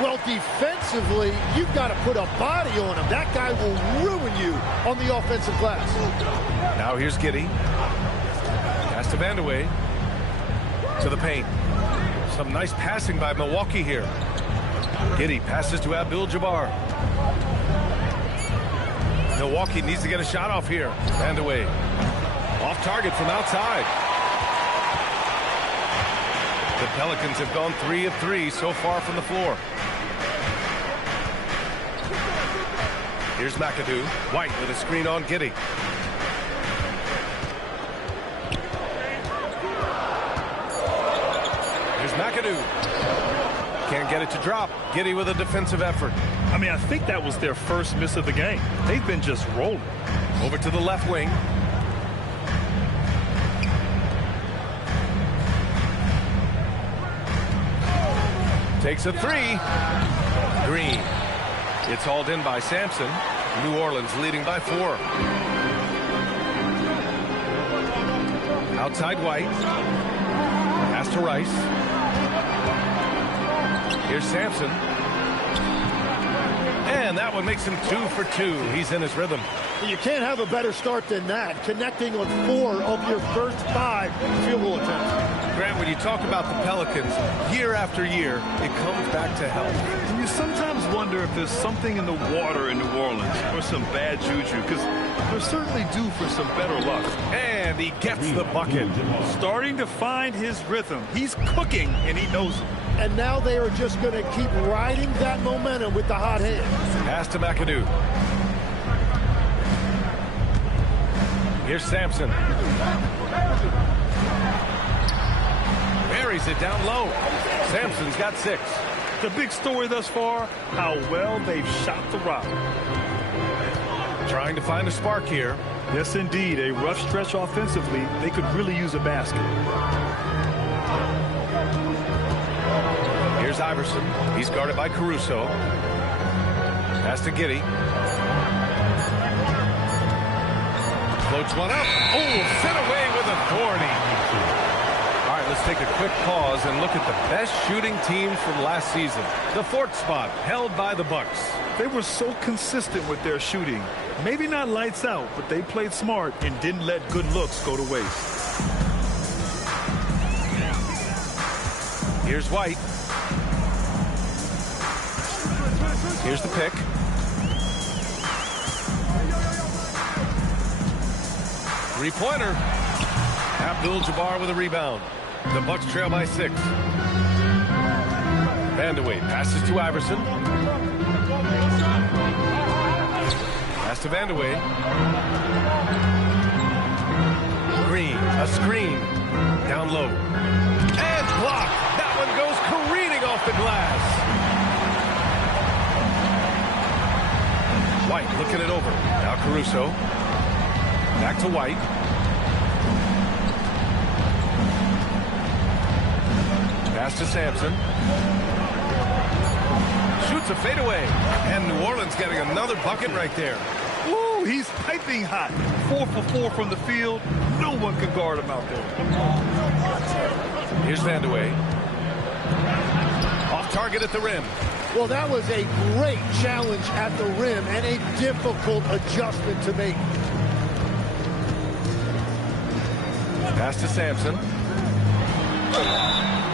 Well, defensively, you've got to put a body on him. That guy will ruin you on the offensive glass. Now here's Giddey. Pass to Vandeweghe. To the paint. Some nice passing by Milwaukee here. Giddey passes to Abdul-Jabbar. Milwaukee needs to get a shot off here. Vandeweghe. Off target from outside. The Pelicans have gone 3 of 3 so far from the floor. Here's McAdoo. White with a screen on Giddey. Here's McAdoo. Can't get it to drop. Giddey with a defensive effort. I mean, I think that was their first miss of the game. They've been just rolling. Over to the left wing. Takes a 3. Green. It's hauled in by Sampson. New Orleans leading by 4. Outside White. Pass to Rice. Here's Sampson. And that one makes him 2 for 2. He's in his rhythm. You can't have a better start than that. Connecting on 4 of your first 5 field goal attempts. Grant, when you talk about the Pelicans, year after year, it comes back to health. And you sometimes wonder if there's something in the water in New Orleans or some bad juju, because they're certainly due for some better luck. And he gets the bucket. Starting to find his rhythm. He's cooking, and he knows it. And now they are just going to keep riding that momentum with the hot hand. Pass to McAdoo. Here's Sampson. Buries it down low. Sampson's got 6. The big story thus far, how well they've shot the rock. Trying to find a spark here. Yes, indeed. A rough stretch offensively. They could really use a basket. Here's Iverson. He's guarded by Caruso. Pass to Giddey. Floats one up. Oh, sent away with authority. All right, let's take a quick pause and look at the best shooting teams from last season. The 4th spot held by the Bucks. They were so consistent with their shooting. Maybe not lights out, but they played smart and didn't let good looks go to waste. Here's White. Here's the pick. Three-pointer. Abdul-Jabbar with a rebound. The Bucks trail by 6. Vandeweghe passes to Iverson. Pass to Vandeweghe. Green, a screen. Down low. And blocked. That one goes careening off the glass. White looking it over. Now Caruso. Back to White. Pass to Sampson. Shoots a fadeaway. And New Orleans getting another bucket right there. Ooh, he's piping hot. 4 for 4 from the field. No one can guard him out there. Here's Vandeweghe. Off target at the rim. Well, that was a great challenge at the rim and a difficult adjustment to make. Pass to Sampson.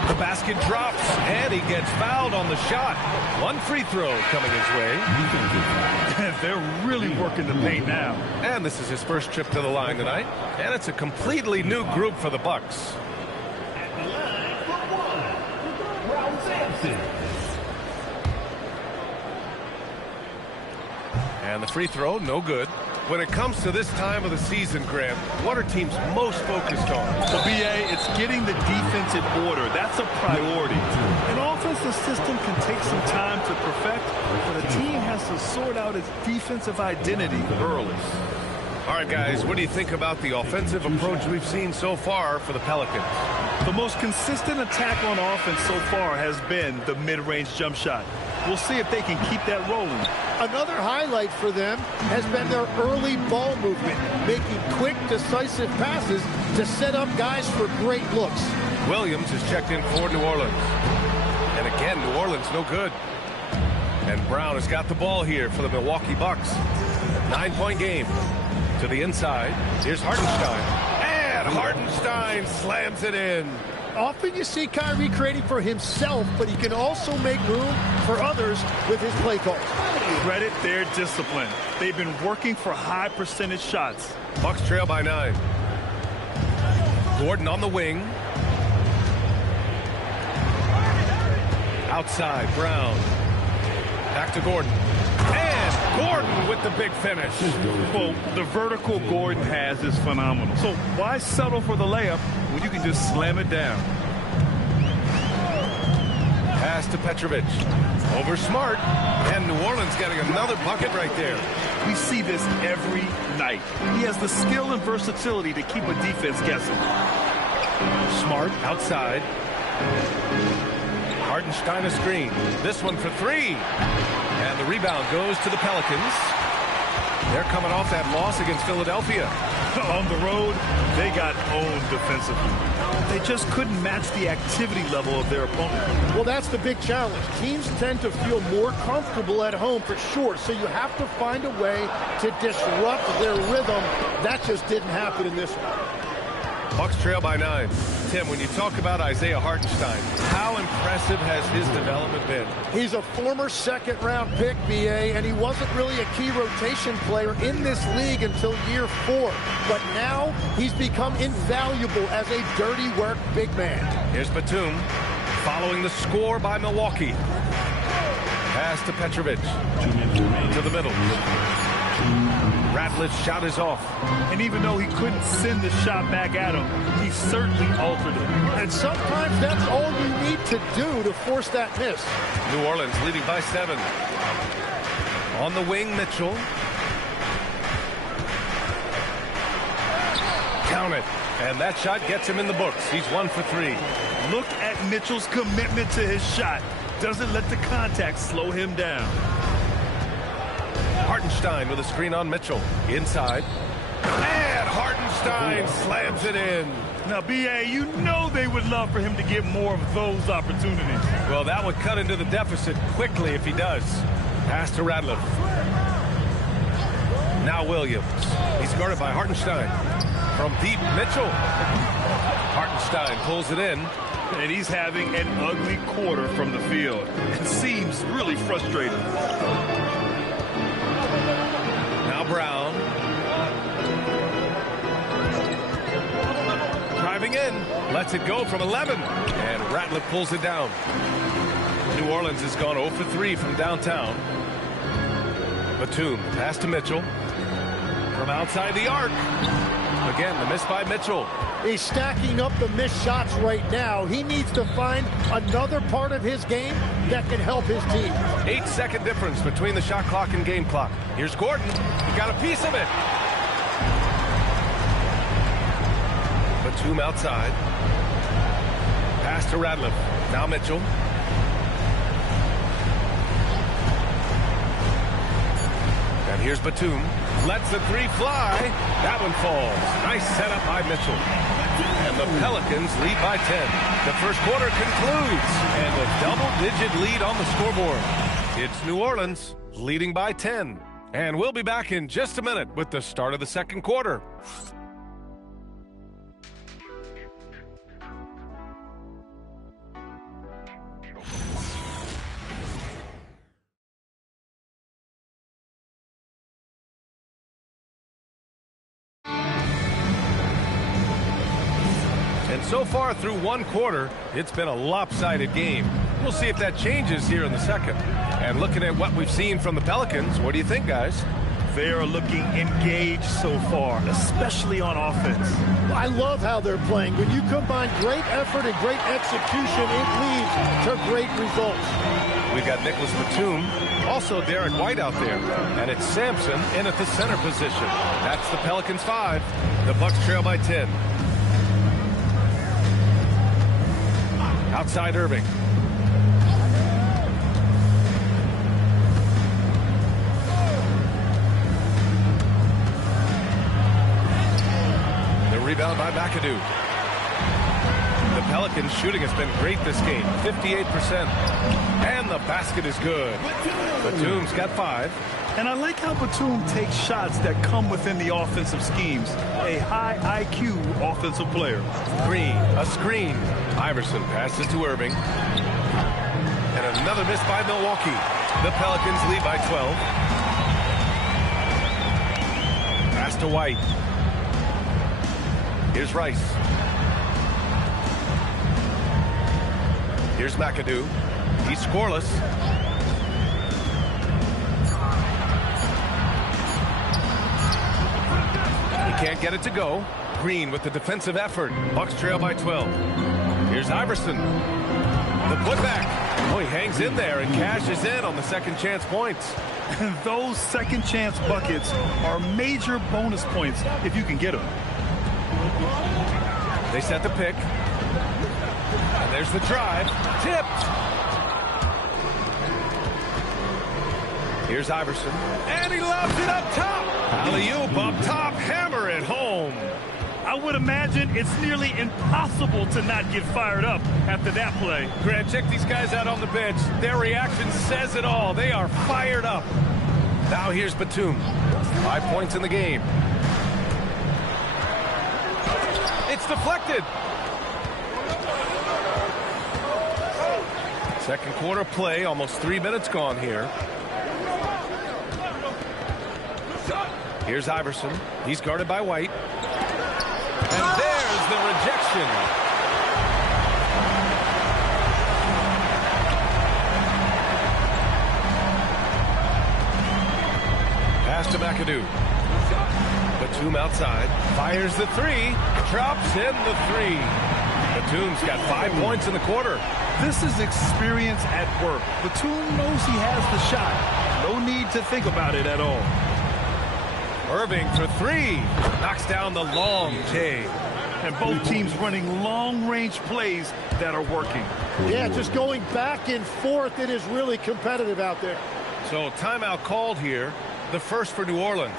The basket drops, and he gets fouled on the shot. One free throw coming his way. They're really working the paint now. And this is his first trip to the line tonight. And it's a completely new group for the Bucks. And the free throw, no good. When it comes to this time of the season, Grant, what are teams most focused on? Well, BA, it's getting the defense in order. That's a priority. An offensive system can take some time to perfect, but a team has to sort out its defensive identity early. All right, guys, what do you think about the offensive approach we've seen so far for the Pelicans? The most consistent attack on offense so far has been the mid-range jump shot. We'll see if they can keep that rolling. Another highlight for them has been their early ball movement, making quick, decisive passes to set up guys for great looks. Williams is checked in for New Orleans. And again, New Orleans no good. And Brown has got the ball here for the Milwaukee Bucks. 9-point game. To the inside. Here's Hartenstein. And Hartenstein slams it in. Often you see Kyrie creating for himself, but he can also make room for others with his play calls. Credit their discipline. They've been working for high percentage shots. Bucks trail by 9. Gordon on the wing. Outside, Brown. Back to Gordon. And Gordon with the big finish. Well, the vertical Gordon has is phenomenal. So why settle for the layup when you can just slam it down? Pass to Petrovic. Over Smart. And New Orleans getting another bucket right there. We see this every night. He has the skill and versatility to keep a defense guessing. Smart outside. Hartenstein a screen. This one for 3. And the rebound goes to the Pelicans. They're coming off that loss against Philadelphia. On the road, they got owned defensively. They just couldn't match the activity level of their opponent. Well, that's the big challenge. Teams tend to feel more comfortable at home for sure, so you have to find a way to disrupt their rhythm. That just didn't happen in this one. Bucks trail by 9. Tim, when you talk about Isaiah Hartenstein, how impressive has his development been? He's a former second-round pick, BA, and he wasn't really a key rotation player in this league until year 4. But now he's become invaluable as a dirty work big man. Here's Batum following the score by Milwaukee. Pass to Petrovic. To the middle. Ratliff's shot is off. And even though he couldn't send the shot back at him, he certainly altered it. And sometimes that's all you need to do to force that miss. New Orleans leading by 7. On the wing, Mitchell. Count it. And that shot gets him in the books. He's 1 for 3. Look at Mitchell's commitment to his shot. Doesn't let the contact slow him down. Hartenstein with a screen on Mitchell. Inside. And Hartenstein slams it in. Now, B.A., you know they would love for him to get more of those opportunities. Well, that would cut into the deficit quickly if he does. Pass to Radliff. Now Williams. He's guarded by Hartenstein. From deep, Mitchell. Hartenstein pulls it in. And he's having an ugly quarter from the field. It seems really frustrating. Now Brown. Driving in. Lets it go from 11. And Ratliff pulls it down. New Orleans has gone 0 for 3 from downtown. Batum. Pass to Mitchell. From outside the arc. Again, the miss by Mitchell. He's stacking up the missed shots right now. He needs to find another part of his game that can help his team. 8-second difference between the shot clock and game clock. Here's Gordon. He got a piece of it. Batum outside. Pass to Radliff. Now Mitchell. And here's Batum. Lets the three fly. That one falls. Nice setup by Mitchell. And the Pelicans lead by 10. The first quarter concludes. And a double-digit lead on the scoreboard. It's New Orleans leading by 10. And we'll be back in just a minute with the start of the second quarter. So far through one quarter, it's been a lopsided game. We'll see if that changes here in the second. And looking at what we've seen from the Pelicans, what do you think, guys? They are looking engaged so far, especially on offense. I love how they're playing. When you combine great effort and great execution, it leads to great results. We've got Nicholas Batum, also Derek White out there, and it's Sampson in at the center position. That's the Pelicans 5. The Bucks trail by 10. Outside Irving. The rebound by McAdoo. The Pelicans shooting has been great this game, 58%. And the basket is good. Batum's got 5. And I like how Batum takes shots that come within the offensive schemes. A high IQ offensive player. Green, a screen. Iverson passes to Irving. And another miss by Milwaukee. The Pelicans lead by 12. Pass to White. Here's Rice. Here's McAdoo. He's scoreless. Can't get it to go. Green with the defensive effort. Bucks trail by 12. Here's Iverson. The putback. Oh, he hangs in there and cashes in on the second chance points. And those second chance buckets are major bonus points if you can get them. They set the pick. And there's the drive. Tipped. Here's Iverson. And he lobs it up top. Alley-oop up top. Hammer it home. I would imagine it's nearly impossible to not get fired up after that play. Grant, check these guys out on the bench. Their reaction says it all. They are fired up. Now here's Batum. 5 points in the game. It's deflected. Second quarter play. Almost 3 minutes gone here. Here's Iverson. He's guarded by White. And there's the rejection. Pass to McAdoo. Batum outside. Fires the three. Drops in the three. Batum's got 5 points in the quarter. This is experience at work. Batum knows he has the shot. No need to think about it at all. Irving for 3. Knocks down the long J. And both teams running long-range plays that are working. Yeah, just going back and forth. It is really competitive out there. So timeout called here. The first for New Orleans.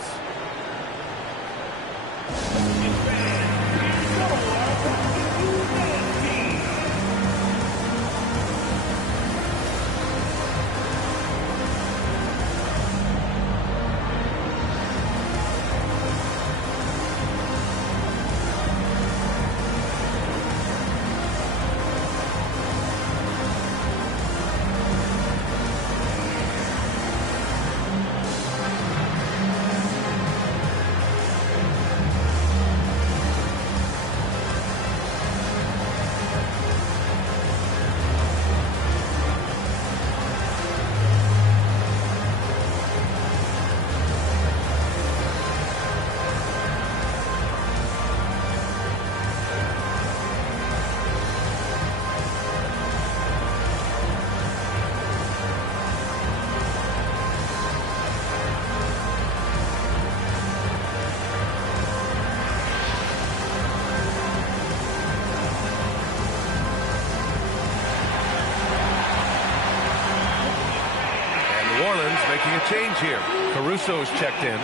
making a change here. Caruso's checked in.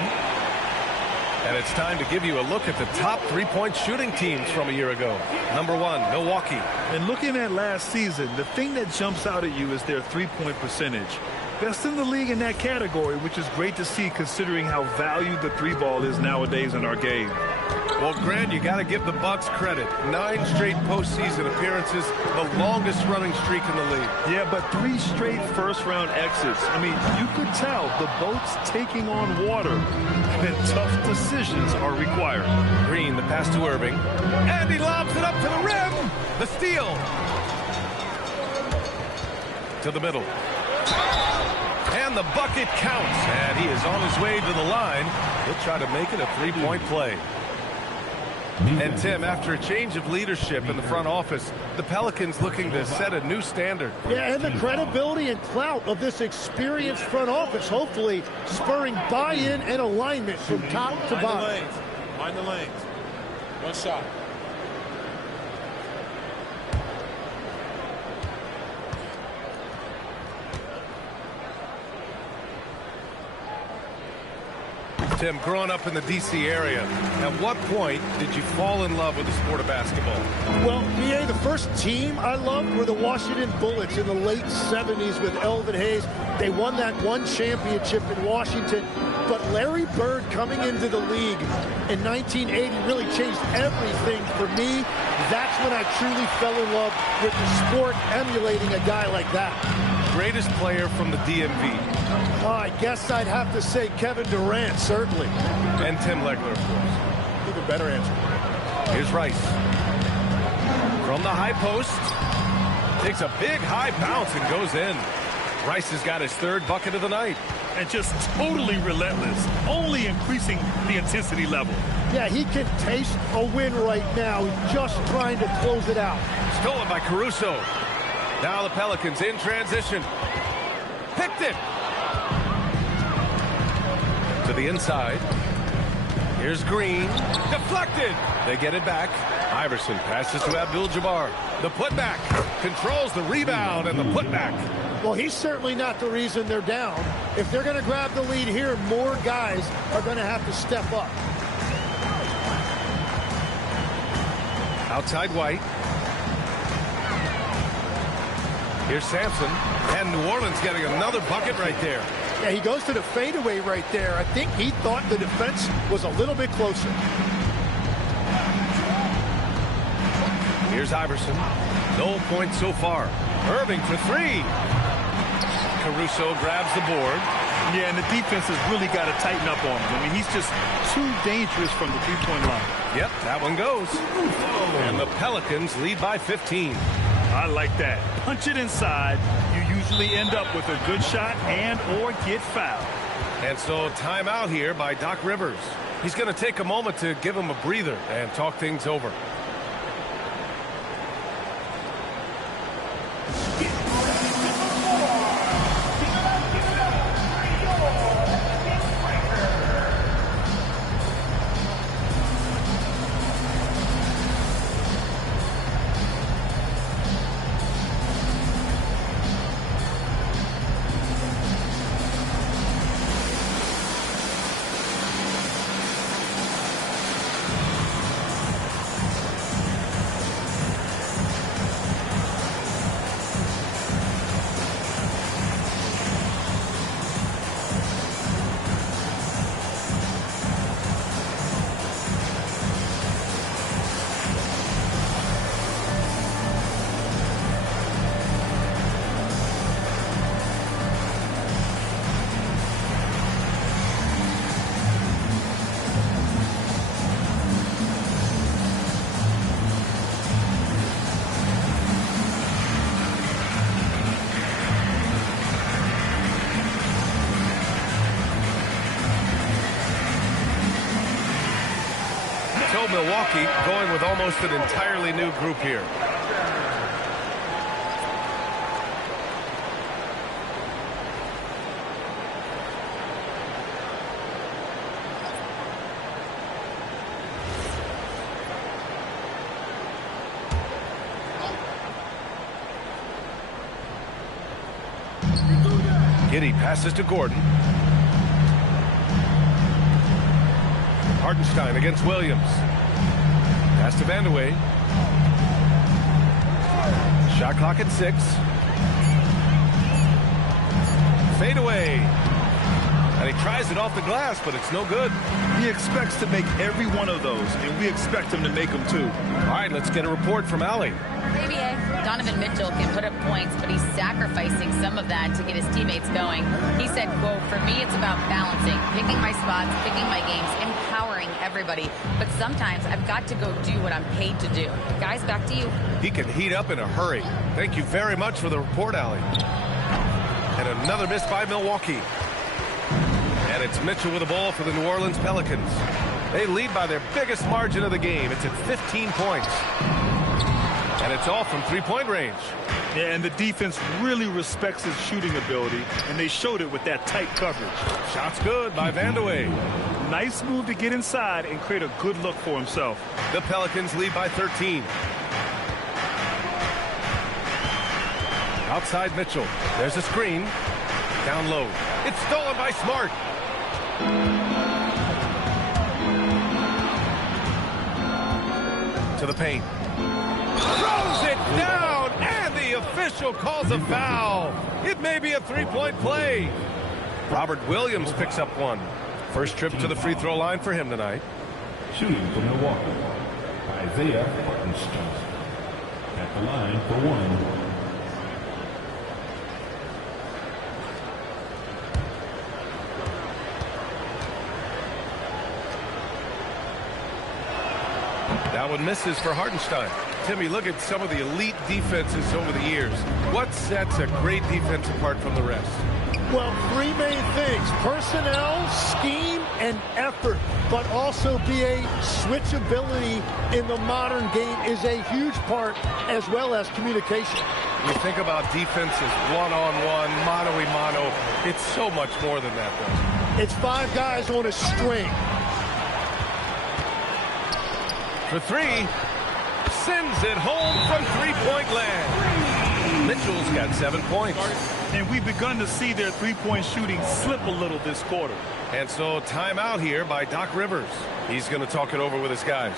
And it's time to give you a look at the top three-point shooting teams from a year ago. Number 1, Milwaukee. And looking at last season, the thing that jumps out at you is their three-point percentage. Best in the league in that category, which is great to see considering how valued the three ball is nowadays in our game. Well, Grant, you got to give the Bucks credit. 9 straight postseason appearances, the longest running streak in the league. Yeah, but 3 straight first-round exits. I mean, you could tell the boat's taking on water, and tough decisions are required. Green, the pass to Irving, and he lobs it up to the rim. The steal. To the middle. And the bucket counts, and he is on his way to the line. He'll try to make it a three-point play. And Tim, after a change of leadership in the front office, the Pelicans looking to set a new standard. Yeah, and the credibility and clout of this experienced front office, hopefully spurring buy-in and alignment from top to bottom. Mind the lanes. One shot. Tim, growing up in the D.C. area, at what point did you fall in love with the sport of basketball? Well, BA, the first team I loved were the Washington Bullets in the late 70s with Elvin Hayes. They won that one championship in Washington. But Larry Bird coming into the league in 1980 really changed everything for me. That's when I truly fell in love with the sport, emulating a guy like that. Greatest player from the DMV? I guess I'd have to say Kevin Durant, certainly. And Tim Legler, of course. Even better answer. Here's Rice. From the high post. Takes a big high bounce and goes in. Rice has got his 3rd bucket of the night. And just totally relentless, only increasing the intensity level. Yeah, he can taste a win right now, just trying to close it out. Stolen by Caruso. Now the Pelicans in transition. Picked it. To the inside. Here's Green. Deflected. They get it back. Iverson passes to Abdul-Jabbar. The putback. Controls the rebound and the putback. Well, he's certainly not the reason they're down. If they're going to grab the lead here, more guys are going to have to step up. Outside White. Here's Sampson. And New Orleans getting another bucket right there. Yeah, he goes to the fadeaway right there. I think he thought the defense was a little bit closer. Here's Iverson. No points so far. Irving for 3. Caruso grabs the board. Yeah, and the defense has really got to tighten up on him. I mean, he's just too dangerous from the three-point line. Yep, that one goes. And the Pelicans lead by 15. I like that. Punch it inside. You usually end up with a good shot and or get fouled. And so timeout here by Doc Rivers. He's going to take a moment to give him a breather and talk things over. Milwaukee going with almost an entirely new group here. Giddy passes to Gordon. Hartenstein against Williams. Pass to Vandeweghe. Shot clock at 6. Fade away. And he tries it off the glass, but it's no good. He expects to make every one of those, and we expect him to make them too. All right, let's get a report from Allie. Maybe Donovan Mitchell can put up points, but he's sacrificing some of that to get his teammates going. He said, quote, "For me, it's about balancing, picking my spots, picking my games, empowering everybody. But sometimes I've got to go do what I'm paid to do." Guys, back to you. He can heat up in a hurry. Thank you very much for the report, Allie. And another miss by Milwaukee. And it's Mitchell with the ball for the New Orleans Pelicans. They lead by their biggest margin of the game. It's at 15 points. And it's all from three-point range. Yeah, and the defense really respects his shooting ability, and they showed it with that tight coverage. Shot's good by Vandeweghe. Nice move to get inside and create a good look for himself. The Pelicans lead by 13. Outside Mitchell. There's a screen. Down low. It's stolen by Smart. To the paint. Throws it down, and the official calls a foul. It may be a three-point play. Robert Williams picks up one. First trip to the free throw line for him tonight. Shooting for Milwaukee, Isaiah Hartenstein. At the line for one. That one misses for Hartenstein. Timmy, look at some of the elite defenses over the years. What sets a great defense apart from the rest? Well, three main things: personnel, scheme, and effort. But also BA, switchability in the modern game is a huge part, as well as communication. You think about defense as one-on-one, mano-a-mano. It's so much more than that, though. It's 5 guys on a string. For 3, sends it home from three-point land. Mitchell's got 7 points. And we've begun to see their three-point shooting slip a little this quarter. And so timeout here by Doc Rivers. He's going to talk it over with his guys.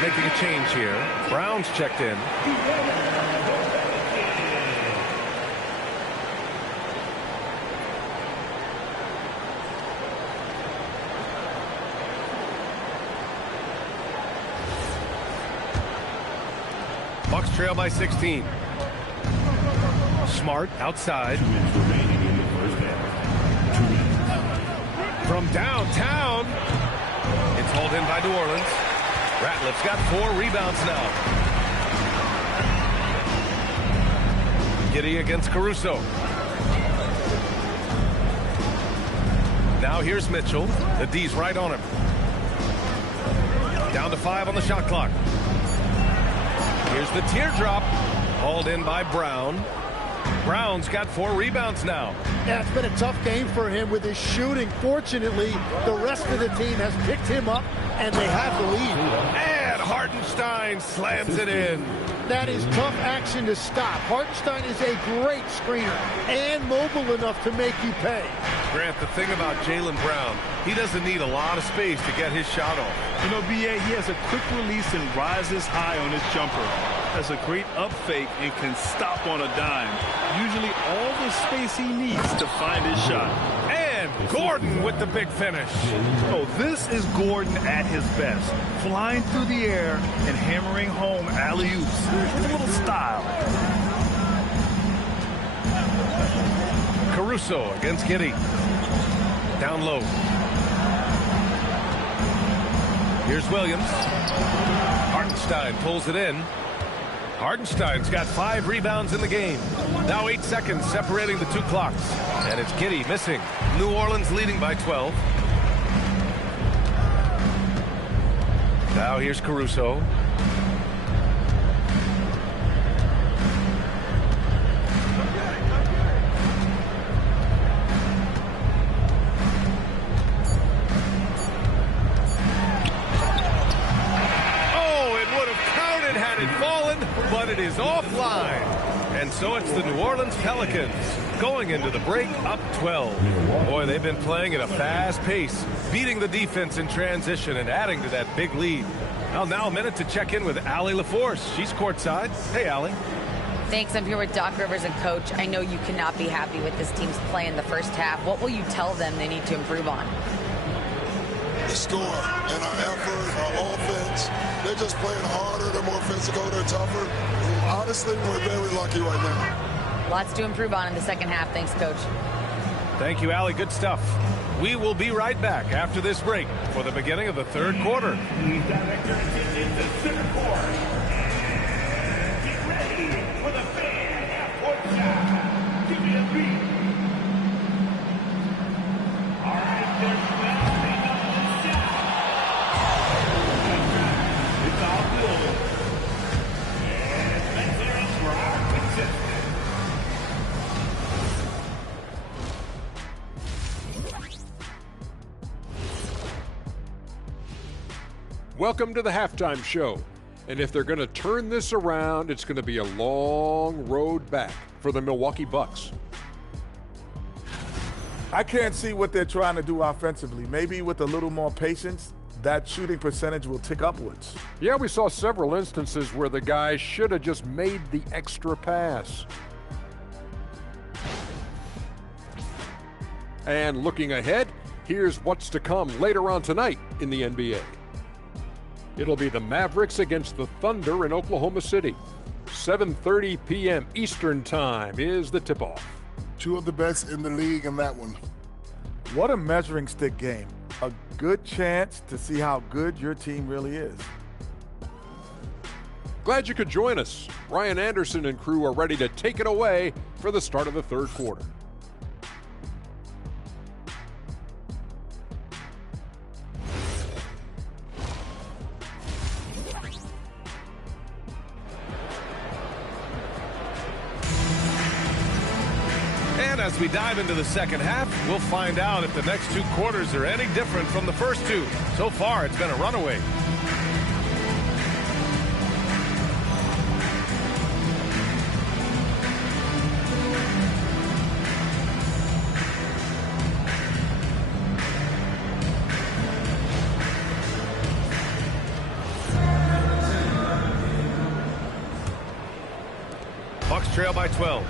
Making a change here. Brown's checked in. Bucks trail by 16. Smart outside. 2 minutes remaining in the first half. 2 minutes. From downtown. It's hauled in by New Orleans. Ratliff's got 4 rebounds now. Giddy against Caruso. Now here's Mitchell. The D's right on him. Down to 5 on the shot clock. Here's the teardrop. Hauled in by Brown. Brown's got 4 rebounds now. Yeah, it's been a tough game for him with his shooting. Fortunately, the rest of the team has picked him up, and they have the lead. And Hartenstein slams it in. that is tough action to stop. Hartenstein is a great screener and mobile enough to make you pay. Grant, the thing about Jaylen Brown, he doesn't need a lot of space to get his shot off. You know, B.A., he has a quick release and rises high on his jumper. Has a great up fake and can stop on a dime. Usually all the space he needs to find his shot. And Gordon with the big finish. Oh, this is Gordon at his best. Flying through the air and hammering home alley-oops. With a little style. Caruso against Giddey. Down low. Here's Williams. Hartenstein pulls it in. Hartenstein's got 5 rebounds in the game. Now 8 seconds separating the 2 clocks. And it's Giddey missing. New Orleans leading by 12. Now here's Caruso. But it is offline. And so it's the New Orleans Pelicans going into the break up 12. Boy, they've been playing at a fast pace, beating the defense in transition and adding to that big lead. Well, now a minute to check in with Allie LaForce. She's courtside. Hey, Allie. Thanks. I'm here with Doc Rivers and Coach. I know you cannot be happy with this team's play in the first half. What will you tell them they need to improve on? The score and our effort, our offense. They're just playing harder. They're more physical. They're tougher. Honestly, we're very lucky right now. Lots to improve on in the second half. Thanks, Coach. Thank you, Allie. Good stuff. We will be right back after this break for the beginning of the third quarter. Get ready for the fan half-court shot. Give me a beat. All right, there's Welcome to the halftime show. And if they're going to turn this around, it's going to be a long road back for the Milwaukee Bucks. I can't see what they're trying to do offensively. Maybe with a little more patience, that shooting percentage will tick upwards. Yeah, we saw several instances where the guy should have just made the extra pass. And looking ahead, here's what's to come later on tonight in the NBA. It'll be the Mavericks against the Thunder in Oklahoma City. 7:30 p.m. Eastern Time is the tip-off. 2 of the best in the league in that one. What a measuring stick game. A good chance to see how good your team really is. Glad you could join us. Ryan Anderson and crew are ready to take it away for the start of the third quarter. As we dive into the second half, we'll find out if the next 2 quarters are any different from the first 2. So far, it's been a runaway. Bucks trail by 12.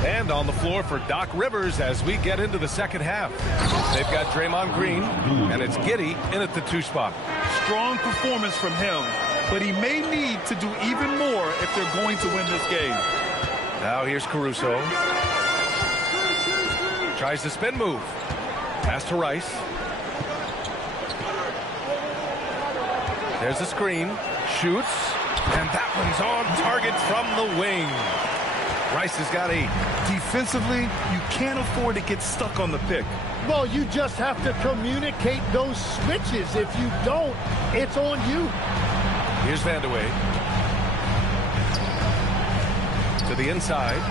And on the floor for Doc Rivers as we get into the second half. They've got Draymond Green, and it's Giddey in at the 2 spot. Strong performance from him, but he may need to do even more if they're going to win this game. Now here's Caruso. Tries the spin move. Pass to Rice. There's the screen. Shoots. And that one's on target from the wing. Rice has got 8. Defensively, you can't afford to get stuck on the pick. Well, you just have to communicate those switches. If you don't, it's on you. Here's Vandeweghe. To the inside.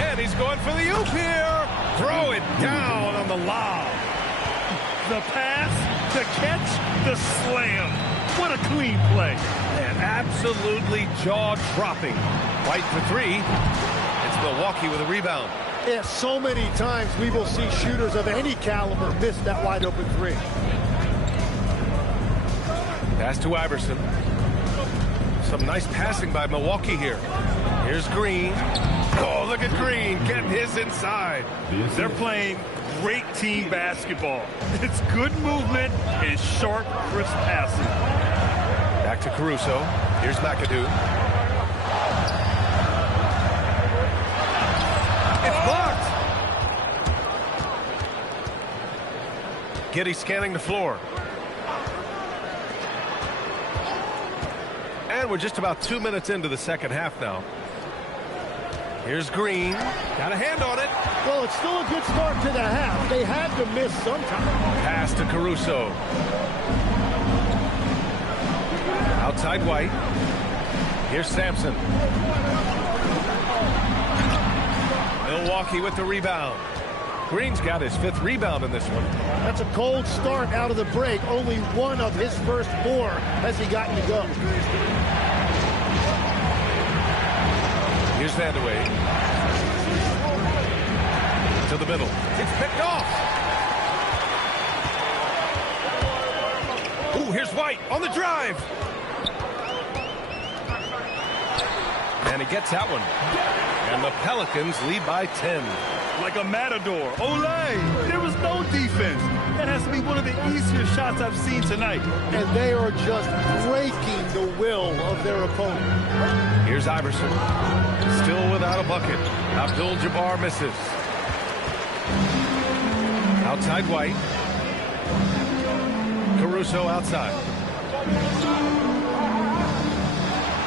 And he's going for the oop here. Throw it down on the lob. The pass, the catch, the slam. What a clean play. And absolutely jaw-dropping. White for three. It's Milwaukee with a rebound. Yeah, so many times we will see shooters of any caliber miss that wide open three. Pass to Iverson. Some nice passing by Milwaukee here. Here's Green. Oh, look at Green getting his inside. They're playing great team basketball. It's good movement and sharp, crisp passing. Back to Caruso. Here's McAdoo. It's blocked. Giddey scanning the floor. And we're just about 2 minutes into the second half now. Here's Green. Got a hand on it. Well, it's still a good start to the half. They had to miss sometime. Pass to Caruso. Outside White. Here's Sampson. Milwaukee with the rebound. Green's got his 5th rebound in this one. That's a cold start out of the break. Only one of his first 4 has he gotten to go. Here's Vandeweghe. To the middle. It's picked off. Ooh, here's White on the drive. And he gets that one. And the Pelicans lead by 10. Like a matador. Olay! There was no defense. That has to be one of the easier shots I've seen tonight. And they are just breaking the will of their opponent. Here's Iverson. Still without a bucket. Abdul-Jabbar misses. Outside White. Caruso outside.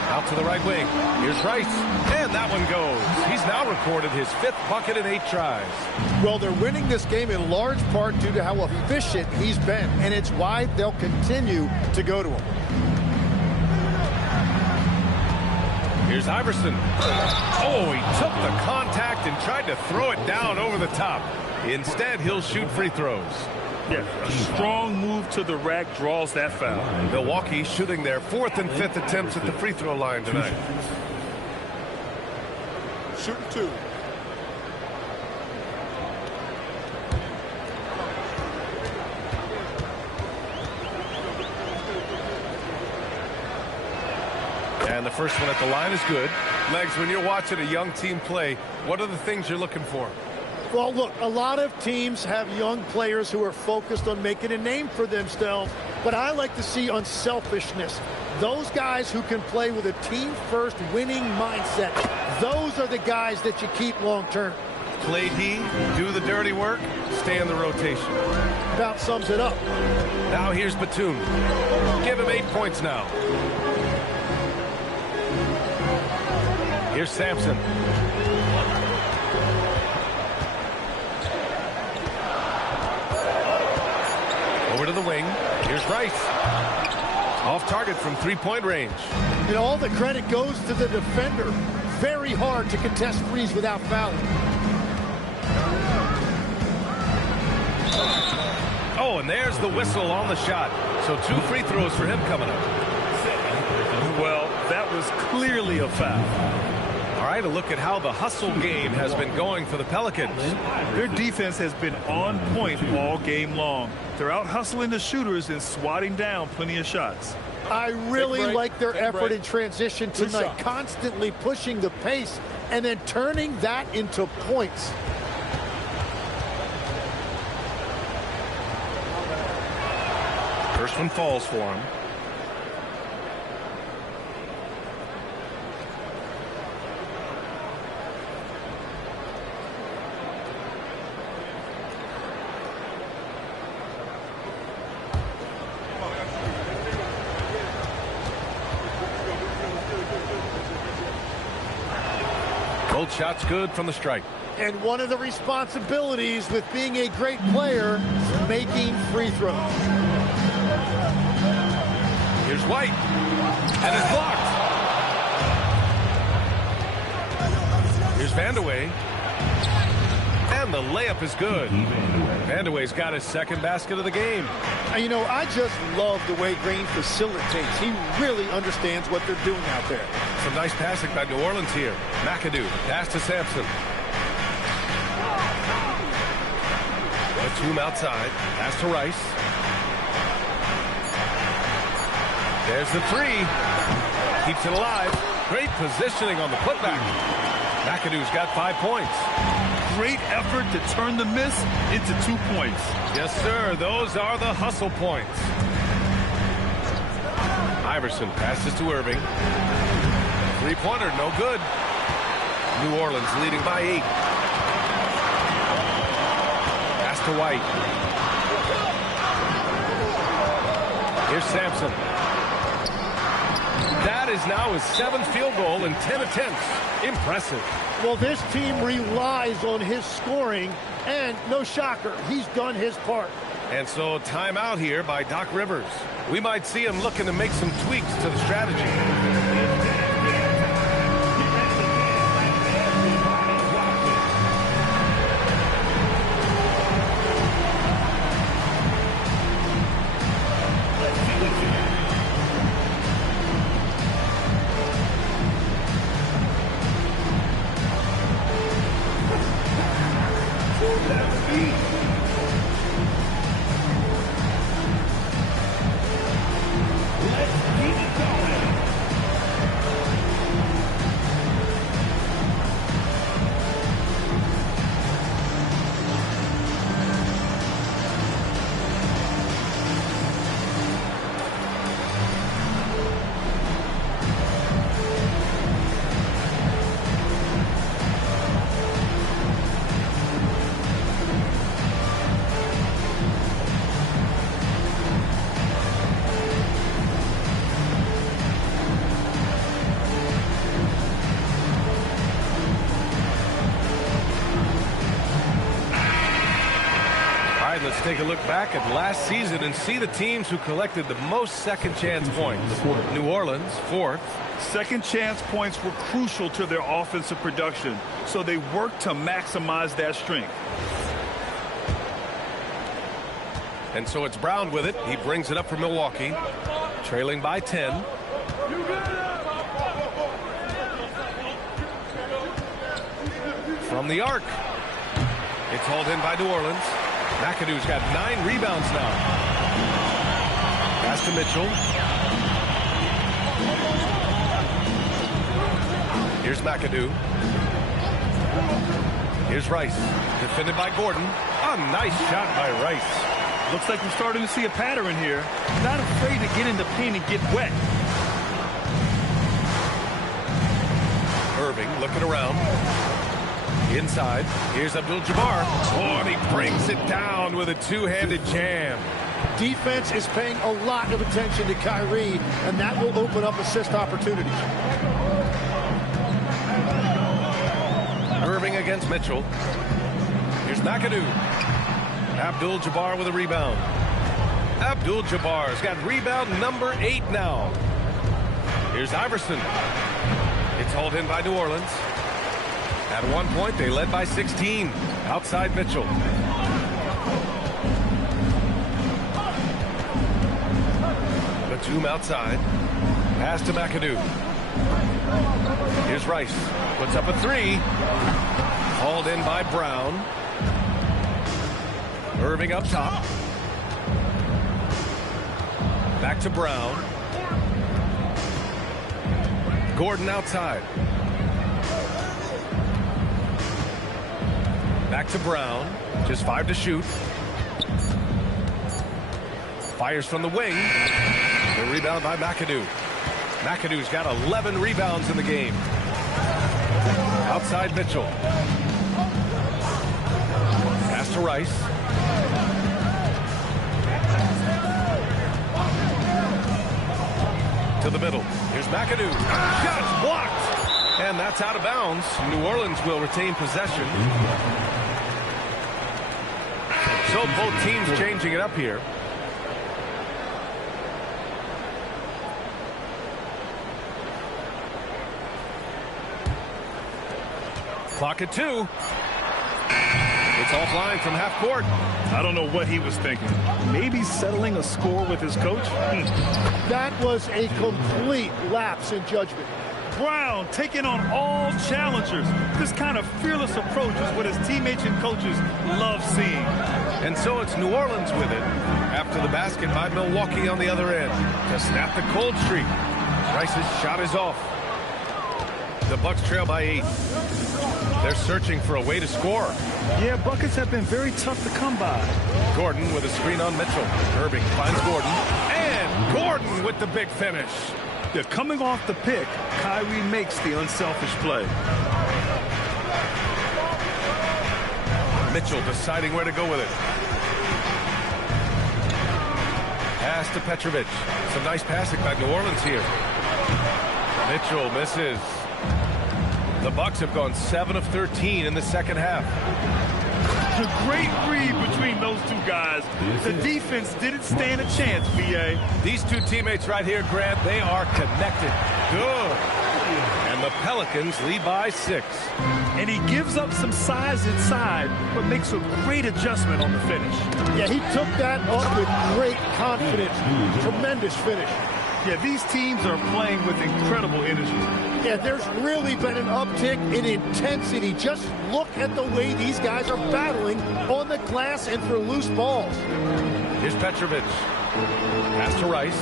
Out to the right wing. Here's Rice. And that one goes. He's now recorded his 5th bucket in 8 tries. Well, they're winning this game in large part due to how efficient he's been. And it's why they'll continue to go to him. Here's Iverson. Oh, he took the contact and tried to throw it down over the top. Instead, he'll shoot free throws. Yeah, a strong move to the rack draws that foul. Milwaukee shooting their 4th and 5th attempts at the free throw line tonight. Shooting 2. And the first one at the line is good. Legs, when you're watching a young team play, what are the things you're looking for? Well, look, a lot of teams have young players who are focused on making a name for themselves, but I like to see unselfishness. Those guys who can play with a team-first winning mindset, those are the guys that you keep long-term. Play D, do the dirty work, stay in the rotation. About sums it up. Now here's Batum. Give him 8 points now. Here's Sampson. Over to the wing. Here's Rice. Off target from 3-point range. And all the credit goes to the defender. Very hard to contest threes without fouling. Oh, and there's the whistle on the shot. So 2 free throws for him coming up. Well, that was clearly a foul. All right, a look at how the hustle game has been going for the Pelicans. Their defense has been on point all game long. They're out hustling the shooters and swatting down plenty of shots. I really like their effort in transition tonight, constantly pushing the pace and then turning that into points. First one falls for him. Both shots good from the strike. And one of the responsibilities with being a great player is making free throws. Here's White. And it's blocked. Here's Vandeweghe. And And the layup is good. Vandeweghe's got his second basket of the game. You know, I just love the way Green facilitates. He really understands what they're doing out there. Some nice passing by New Orleans here. McAdoo, pass to Sampson. Batum outside, pass to Rice. There's the three. Keeps it alive. Great positioning on the putback. McAdoo's got 5 points. Great effort to turn the miss into 2 points. Yes, sir. Those are the hustle points. Iverson passes to Irving. Three-pointer, no good. New Orleans leading by 8. Pass to White. Here's Sampson. That is now his 7th field goal in 10 attempts. Impressive. Well, this team relies on his scoring, and no shocker, he's done his part. And so timeout here by Doc Rivers. We might see him looking to make some tweaks to the strategy. Let's take a look back at last season and see the teams who collected the most second chance points. New Orleans, 4th. Second chance points were crucial to their offensive production, so they worked to maximize that strength. And so it's Brown with it. He brings it up for Milwaukee, trailing by 10. From the arc. It's hauled in by New Orleans. McAdoo's got 9 rebounds now. Pass to Mitchell. Here's McAdoo. Here's Rice. Defended by Gordon. A nice shot by Rice. Looks like we're starting to see a pattern here. Not afraid to get in the paint and get wet. Irving looking around. Inside, here's Abdul-Jabbar. Oh, and he brings it down with a two-handed jam. Defense is paying a lot of attention to Kyrie, and that will open up assist opportunities. Irving against Mitchell. Here's McAdoo. Abdul-Jabbar with a rebound. Abdul-Jabbar's got rebound number 8 now. Here's Iverson. It's hauled in by New Orleans. At one point, they led by 16. Outside Mitchell. Batum outside. Pass to McAdoo. Here's Rice. Puts up a 3. Hauled in by Brown. Irving up top. Back to Brown. Gordon outside. Back to Brown. Just 5 to shoot. Fires from the wing. The rebound by McAdoo. McAdoo's got 11 rebounds in the game. Outside Mitchell. Pass to Rice. To the middle. Here's McAdoo. Shot blocked. And that's out of bounds. New Orleans will retain possession. So both teams changing it up here. Clock at 2. It's offline from half court. I don't know what he was thinking. Maybe settling a score with his coach? That was a complete lapse in judgment. Brown taking on all challengers. This kind of fearless approach is what his teammates and coaches love seeing. And so it's New Orleans with it. After the basket by Milwaukee on the other end to snap the cold streak. Rice's shot is off. The Bucks trail by 8. They're searching for a way to score. Yeah, buckets have been very tough to come by. Gordon with a screen on Mitchell. Irving finds Gordon. And Gordon with the big finish. Yeah, coming off the pick, Kyrie makes the unselfish play. Mitchell deciding where to go with it. Pass to Petrovic. Some nice passing by New Orleans here. Mitchell misses. The Bucks have gone 7 of 13 in the second half. A great read between those two guys. The defense didn't stand a chance, VA. These two teammates right here, Grant, they are connected. Good. And the Pelicans lead by 6. And he gives up some size inside, but makes a great adjustment on the finish. Yeah, he took that up with great confidence. Tremendous finish. Yeah, these teams are playing with incredible energy. Yeah, there's really been an uptick in intensity. Just look at the way these guys are battling on the glass and for loose balls. Here's Petrovic. Pass to Rice.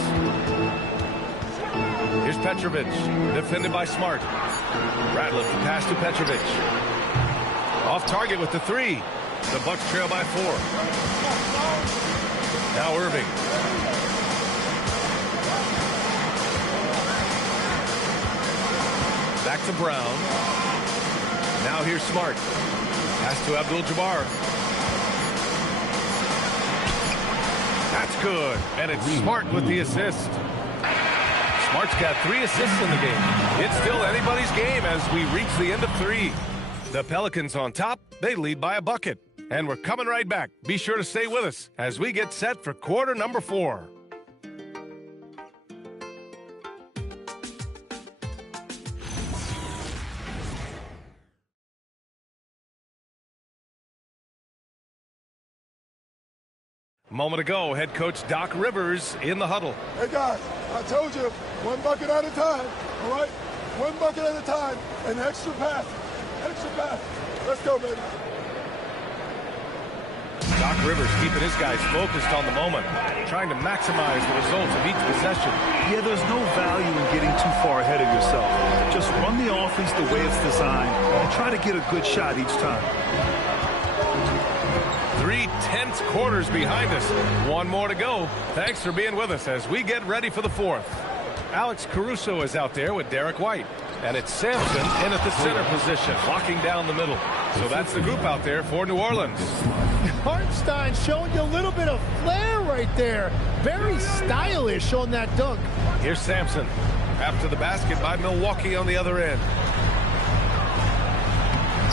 Here's Petrovic. Defended by Smart. Ratliff the pass to Petrovic. Off target with the 3. The Bucks trail by 4. Now Irving. Back to Brown. Now here's Smart. Pass to Abdul-Jabbar. That's good. And it's Smart with the assist. Smart's got 3 assists in the game. It's still anybody's game as we reach the end of 3. The Pelicans on top. They lead by a bucket. And we're coming right back. Be sure to stay with us as we get set for quarter number 4. Moment ago, head coach Doc Rivers in the huddle. Hey, guys, I told you, one bucket at a time, all right? One bucket at a time, and extra pass. Extra pass. Let's go, baby. Doc Rivers keeping his guys focused on the moment, trying to maximize the results of each possession. Yeah, there's no value in getting too far ahead of yourself. Just run the offense the way it's designed and try to get a good shot each time. 3 tense quarters behind us. One more to go. Thanks for being with us as we get ready for the 4th. Alex Caruso is out there with Derek White. And it's Sampson in at the center position, locking down the middle. So that's the group out there for New Orleans. Hartenstein showing you a little bit of flair right there. Very stylish on that dunk. Here's Sampson. After the basket by Milwaukee on the other end.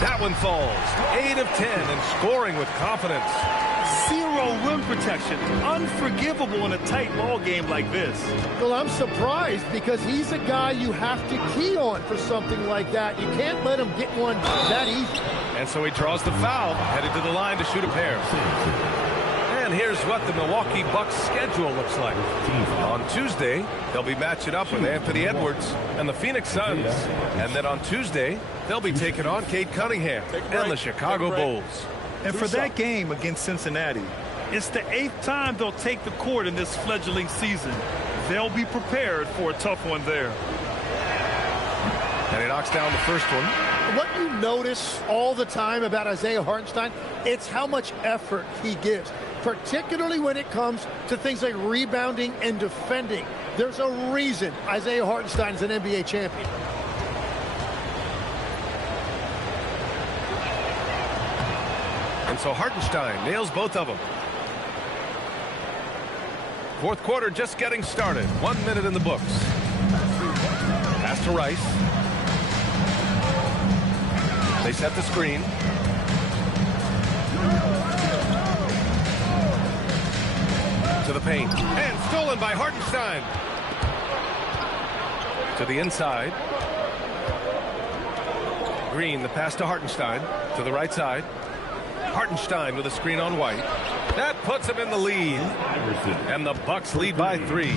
That one falls. 8 of 10 and scoring with confidence. 0 rim protection. Unforgivable in a tight ball game like this. Well, I'm surprised because he's a guy you have to key on for something like that. You can't let him get one that easy. And so he draws the foul, headed to the line to shoot a pair. And here's what the Milwaukee Bucks schedule looks like. On Tuesday, they'll be matching up with Anthony Edwards and the Phoenix Suns. And then on Tuesday, they'll be taking on Cade Cunningham and the Chicago Bulls. And for that game against Cincinnati, it's the 8th time they'll take the court in this fledgling season. They'll be prepared for a tough one there. And he knocks down the first one. What you notice all the time about Isaiah Hartenstein, it's how much effort he gives, particularly when it comes to things like rebounding and defending. There's a reason Isaiah Hartenstein is an NBA champion. And so Hartenstein nails both of them. 4th quarter just getting started. 1 minute in the books. Pass to Rice. They set the screen. To the paint. And stolen by Hartenstein. To the inside. Green, the pass to Hartenstein. To the right side. Hartenstein with a screen on White. That puts him in the lead. And the Bucks lead by 3.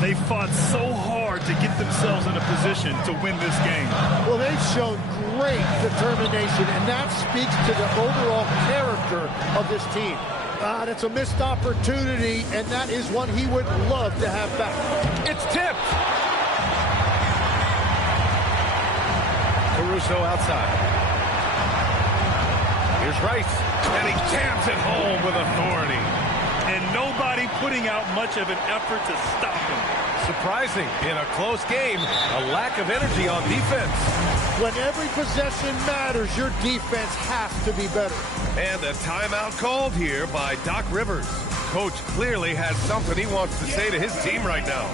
They fought so hard to get themselves in a position to win this game. Well, they've shown great determination, and that speaks to the overall character of this team. That's a missed opportunity, and that is one he would love to have back. It's tipped. Caruso outside. Here's Rice, and he jams it home with authority. And nobody putting out much of an effort to stop him. Surprising, in a close game, a lack of energy on defense. When every possession matters, your defense has to be better. And a timeout called here by Doc Rivers. Coach clearly has something he wants to say to his team right now.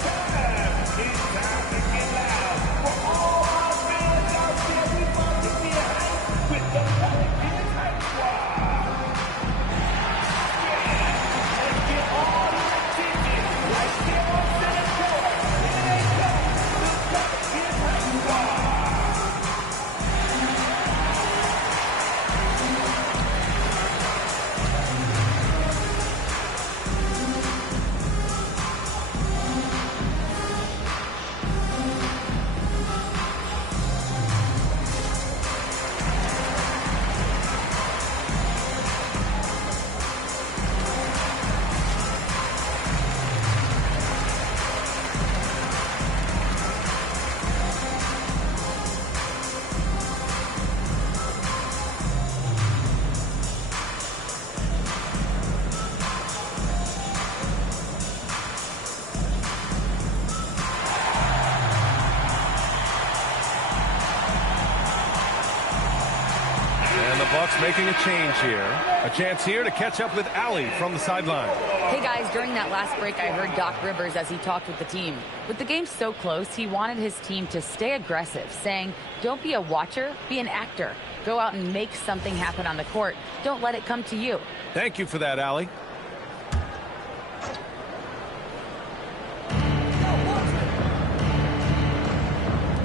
Making a change here. A chance here to catch up with Allie from the sideline. Hey guys, during that last break, I heard Doc Rivers as he talked with the team. With the game so close, he wanted his team to stay aggressive, saying, don't be a watcher, be an actor. Go out and make something happen on the court. Don't let it come to you. Thank you for that, Allie.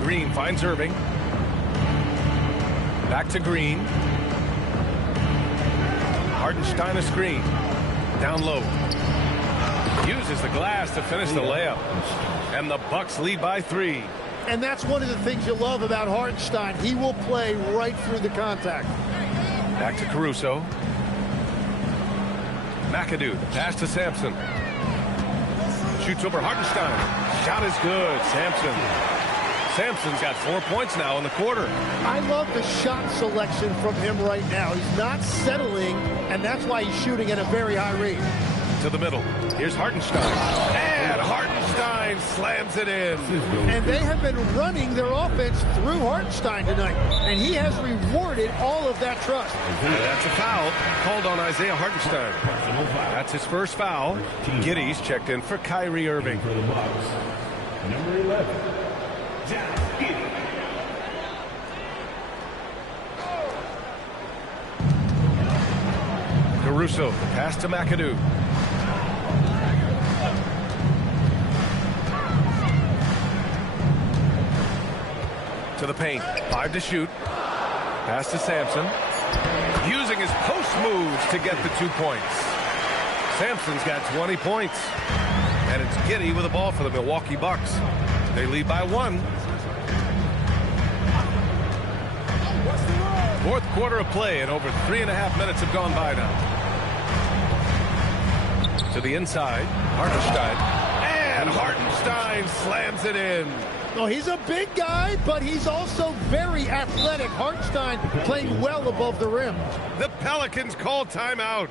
Green finds Irving. Back to Green. Hartenstein a screen. Down low. Uses the glass to finish the layup. And the Bucks lead by 3. And that's one of the things you love about Hartenstein. He will play right through the contact. Back to Caruso. McAdoo, pass to Sampson. Shoots over Hartenstein. Shot is good. Sampson's got 4 points now in the quarter. I love the shot selection from him right now. He's not settling, and that's why he's shooting at a very high rate. To the middle. Here's Hartenstein. And Hartenstein slams it in. And they have been running their offense through Hartenstein tonight, and he has rewarded all of that trust. And that's a foul called on Isaiah Hartenstein. That's his first foul. Giddy's checked in for Kyrie Irving. Number 11. Caruso, pass to McAdoo. To the paint, 5 to shoot. Pass to Sampson. Using his post moves to get the 2 points. Sampson's got 20 points. And it's Giddey with the ball for the Milwaukee Bucks. They lead by 1. Fourth quarter of play, and over 3.5 minutes have gone by now. To the inside, Hartenstein. And Hartenstein slams it in. Oh, he's a big guy, but he's also very athletic. Hartenstein playing well above the rim. The Pelicans call timeout.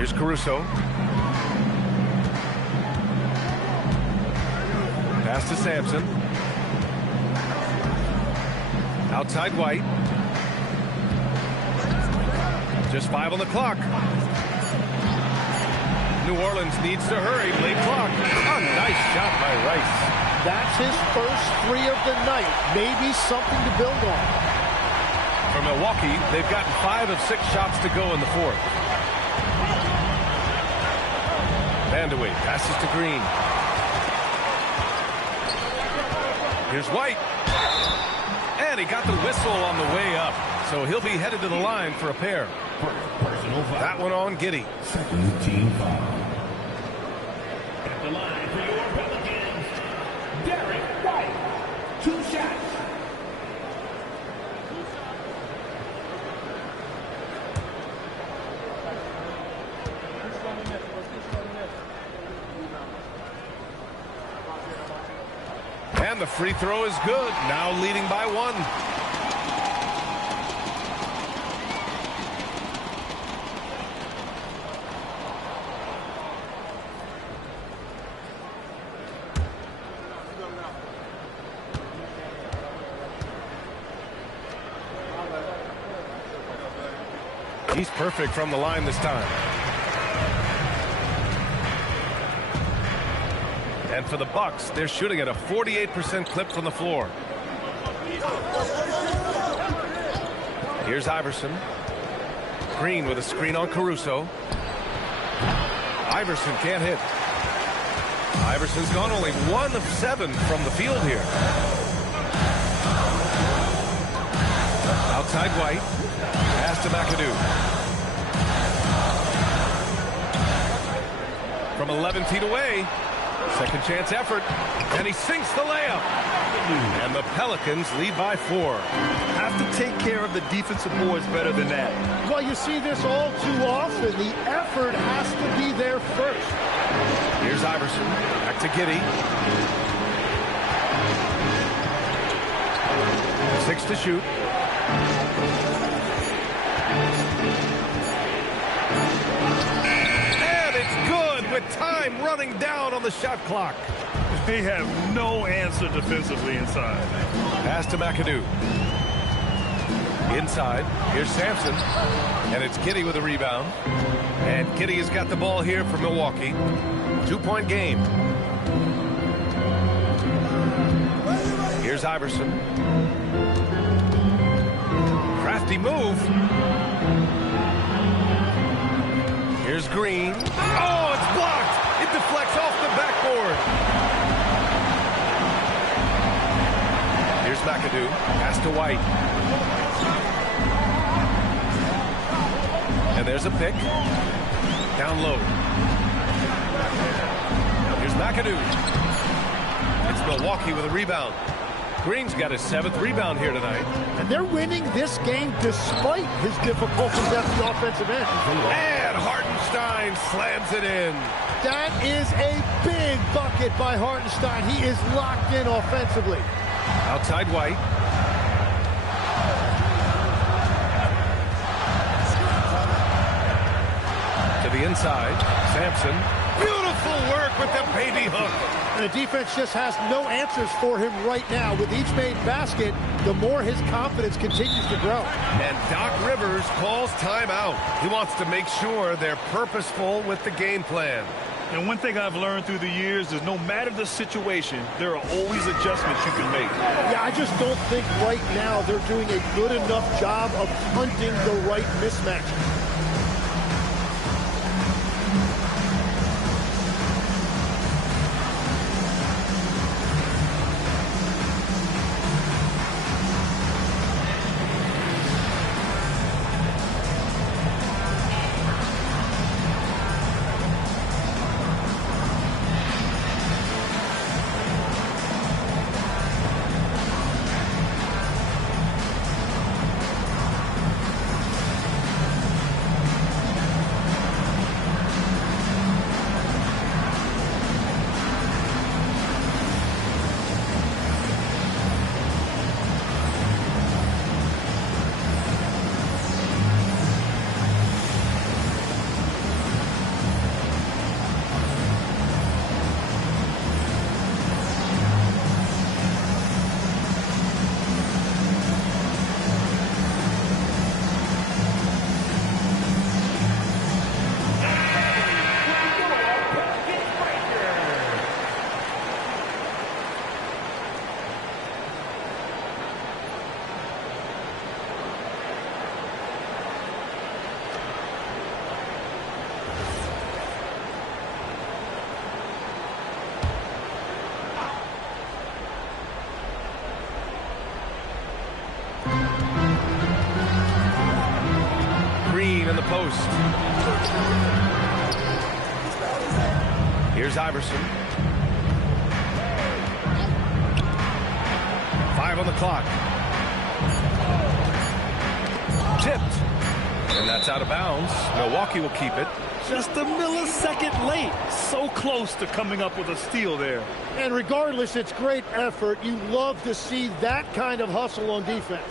Here's Caruso. Pass to Sampson. Outside White. Just 5 on the clock. New Orleans needs to hurry. Late clock. A nice shot by Rice. That's his first 3 of the night. Maybe something to build on. For Milwaukee, they've gotten 5 of 6 shots to go in the fourth. Vandeweghe passes to Green. Here's White. And he got the whistle on the way up. So he'll be headed to the line for a pair. That one on Giddey. Second team foul. At the line for your Pelicans, Derek White. 2 shots. And the free throw is good. Now leading by 1. He's perfect from the line this time. And for the Bucks, they're shooting at a 48% clip from the floor. Here's Iverson. Green with a screen on Caruso. Iverson can't hit. Iverson's gone only 1 of 7 from the field here. Outside White. Pass to McAdoo. From 11 feet away. Second chance effort. And he sinks the layup. And the Pelicans lead by 4. Have to take care of the defensive boards better than that. Well, you see this all too often. The effort has to be there first. Here's Iverson. Back to Giddey. 6 to shoot. And it's good with time running down on the shot clock. They have no answer defensively inside. Pass to McAdoo. Inside. Here's Sampson. And it's Giddey with a rebound. And Giddey has got the ball here for Milwaukee. 2-point game. Here's Iverson. Crafty move. Here's Green. Oh, it's blocked. It deflects off the backboard. Here's McAdoo. Pass to White. And there's a pick. Down low. Here's McAdoo. It's Milwaukee with a rebound. Green's got his 7th rebound here tonight. And they're winning this game despite his difficulties at the offensive end. And Hartenstein slams it in. That is a big bucket by Hartenstein. He is locked in offensively. Outside White. To the inside. Sampson. Beautiful work with the baby hook. And the defense just has no answers for him right now. With each made basket, the more his confidence continues to grow. And Doc Rivers calls timeout. He wants to make sure they're purposeful with the game plan. And one thing I've learned through the years is no matter the situation, there are always adjustments you can make. Yeah, I just don't think right now they're doing a good enough job of hunting the right mismatch. post. Here's Iverson. 5 on the clock. Tipped. And that's out of bounds. Milwaukee will keep it. Just a millisecond late. So close to coming up with a steal there. And regardless, it's great effort. You love to see that kind of hustle on defense.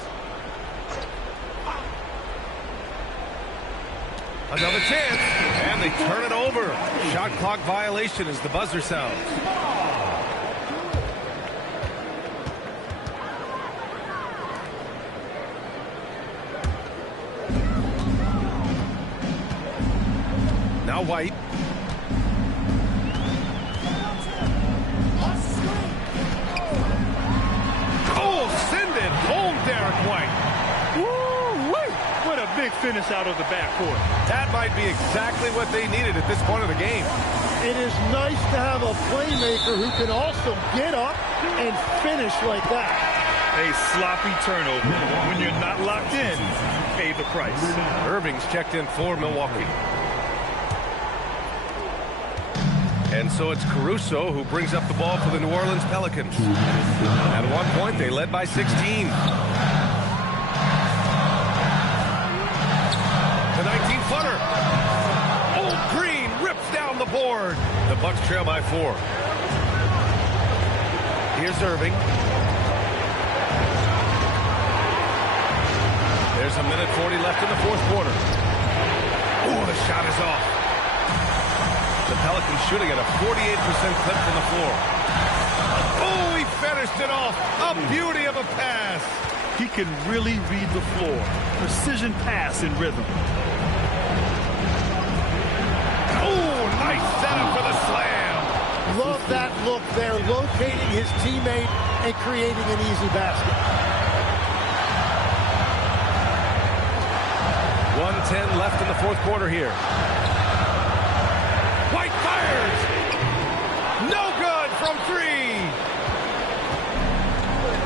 Another chance. And they turn it over. Shot clock violation as the buzzer sounds. Now White. Oh, send it home, Derek White. Woo-wee. What a big finish out of the backcourt. That might be exactly what they needed at this point of the game. It is nice to have a playmaker who can also get up and finish like that. A sloppy turnover. When you're not locked in, pay the price. Irving's checked in for Milwaukee. And so it's Caruso who brings up the ball for the New Orleans Pelicans. At one point, they led by 16. The 19-footer. Oh, Green rips down the board. The Bucks trail by 4. Here's Irving. There's a minute 40 left in the fourth quarter. Oh, the shot is off. The Pelicans shooting at a 48% clip from the floor. Oh, he finished it off. A beauty of a pass. He can really read the floor. Precision pass in rhythm. Oh, nice setup for the slam. Love that look there, locating his teammate and creating an easy basket. 1:10 left in the fourth quarter here. White fires. No good from 3.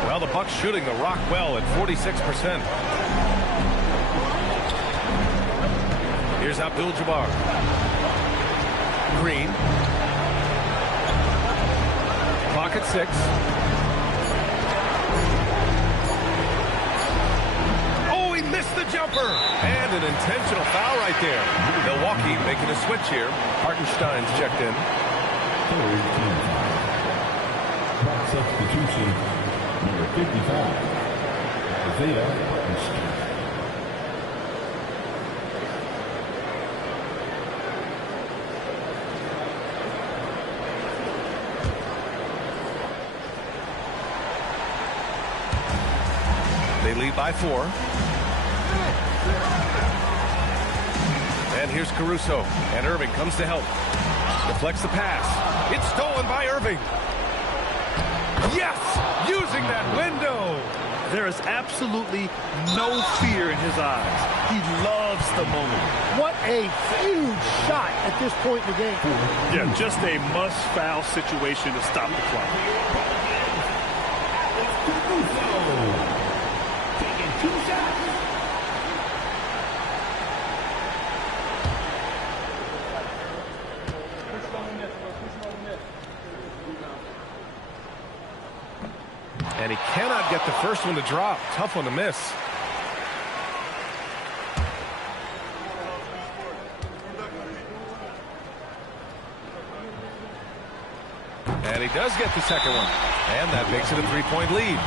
Well, the Bucks shooting the rock well at 46%. Here's Abdul-Jabbar. Green. Clock at 6. Oh, he missed the jumper. And an intentional foul right there. Milwaukee making a switch here. Hartenstein's checked in. Substitution, number 55, Isaiah Hartenstein. They lead by 4. And here's Caruso. And Irving comes to help. Deflects the pass. It's stolen by Irving. Yes! Using that window. There is absolutely no fear in his eyes. He loves the moment. What a huge shot at this point in the game. Yeah, just a must-foul situation to stop the clock. Taking 2 shots. And he cannot get the first one to drop. Tough one to miss. And he does get the second one. And that makes it a 3-point lead.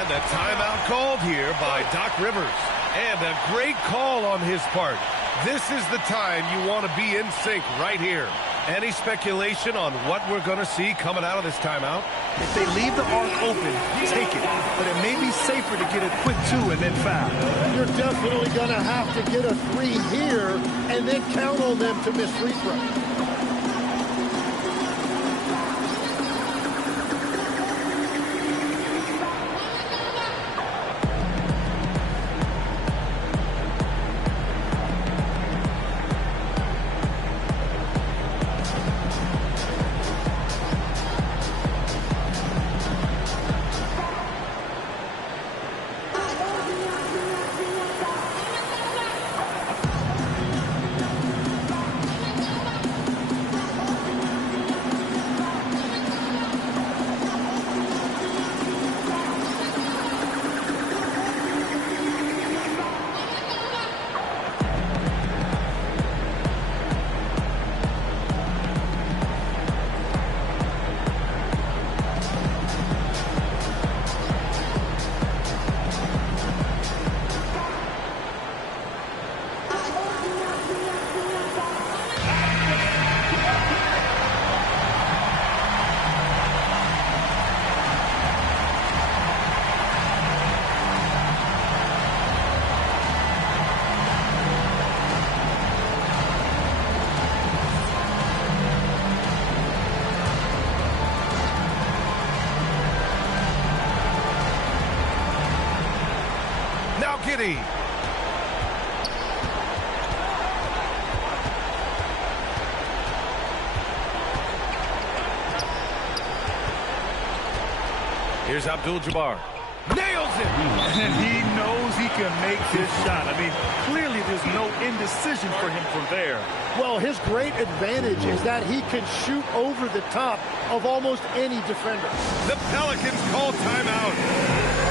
And a timeout called here by Doc Rivers. And a great call on his part. This is the time you want to be in sync right here. Any speculation on what we're going to see coming out of this timeout? If they leave the arc open, take it. But it may be safer to get a quick 2 and then foul. You're definitely going to have to get a 3 here and then count on them to miss free throws. Giddy. Here's Abdul-Jabbar. Nails it! And he knows he can make this shot. I mean, clearly there's no indecision for him from there. Well, his great advantage is that he can shoot over the top of almost any defender. The Pelicans call timeout.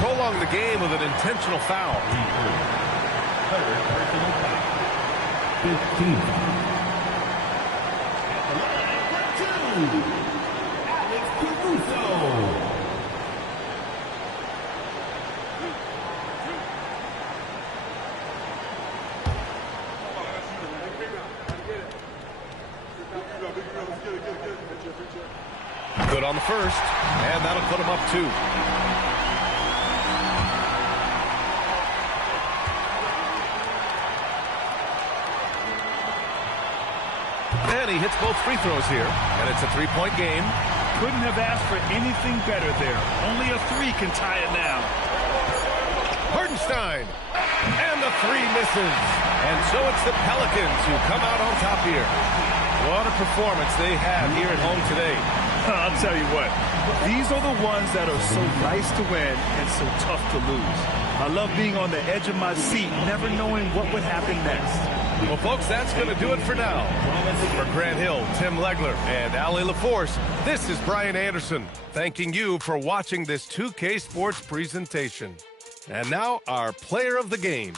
Prolong the game with an intentional foul. 15. At the line for 2, Alex Caruso. Good on the first, and that'll put him up 2. And he hits both free throws here, and it's a three-point game. Couldn't have asked for anything better there. Only a 3 can tie it now. Hartenstein, and the 3 misses. And so it's the Pelicans who come out on top here. What a performance they have here at home today. I'll tell you what, these are the ones that are so nice to win and so tough to lose. I love being on the edge of my seat, never knowing what would happen next. Well, folks, that's going to do it for now. For Grant Hill, Tim Legler, and Ali LaForce, this is Brian Anderson, thanking you for watching this 2K Sports presentation. And now, our player of the game.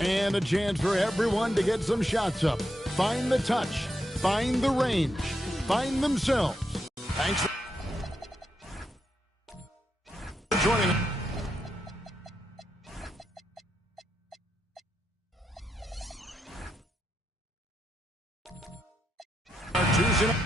And a chance for everyone to get some shots up. Find the touch. Find the range. Find themselves. Thanks for joining us. Tuesday night.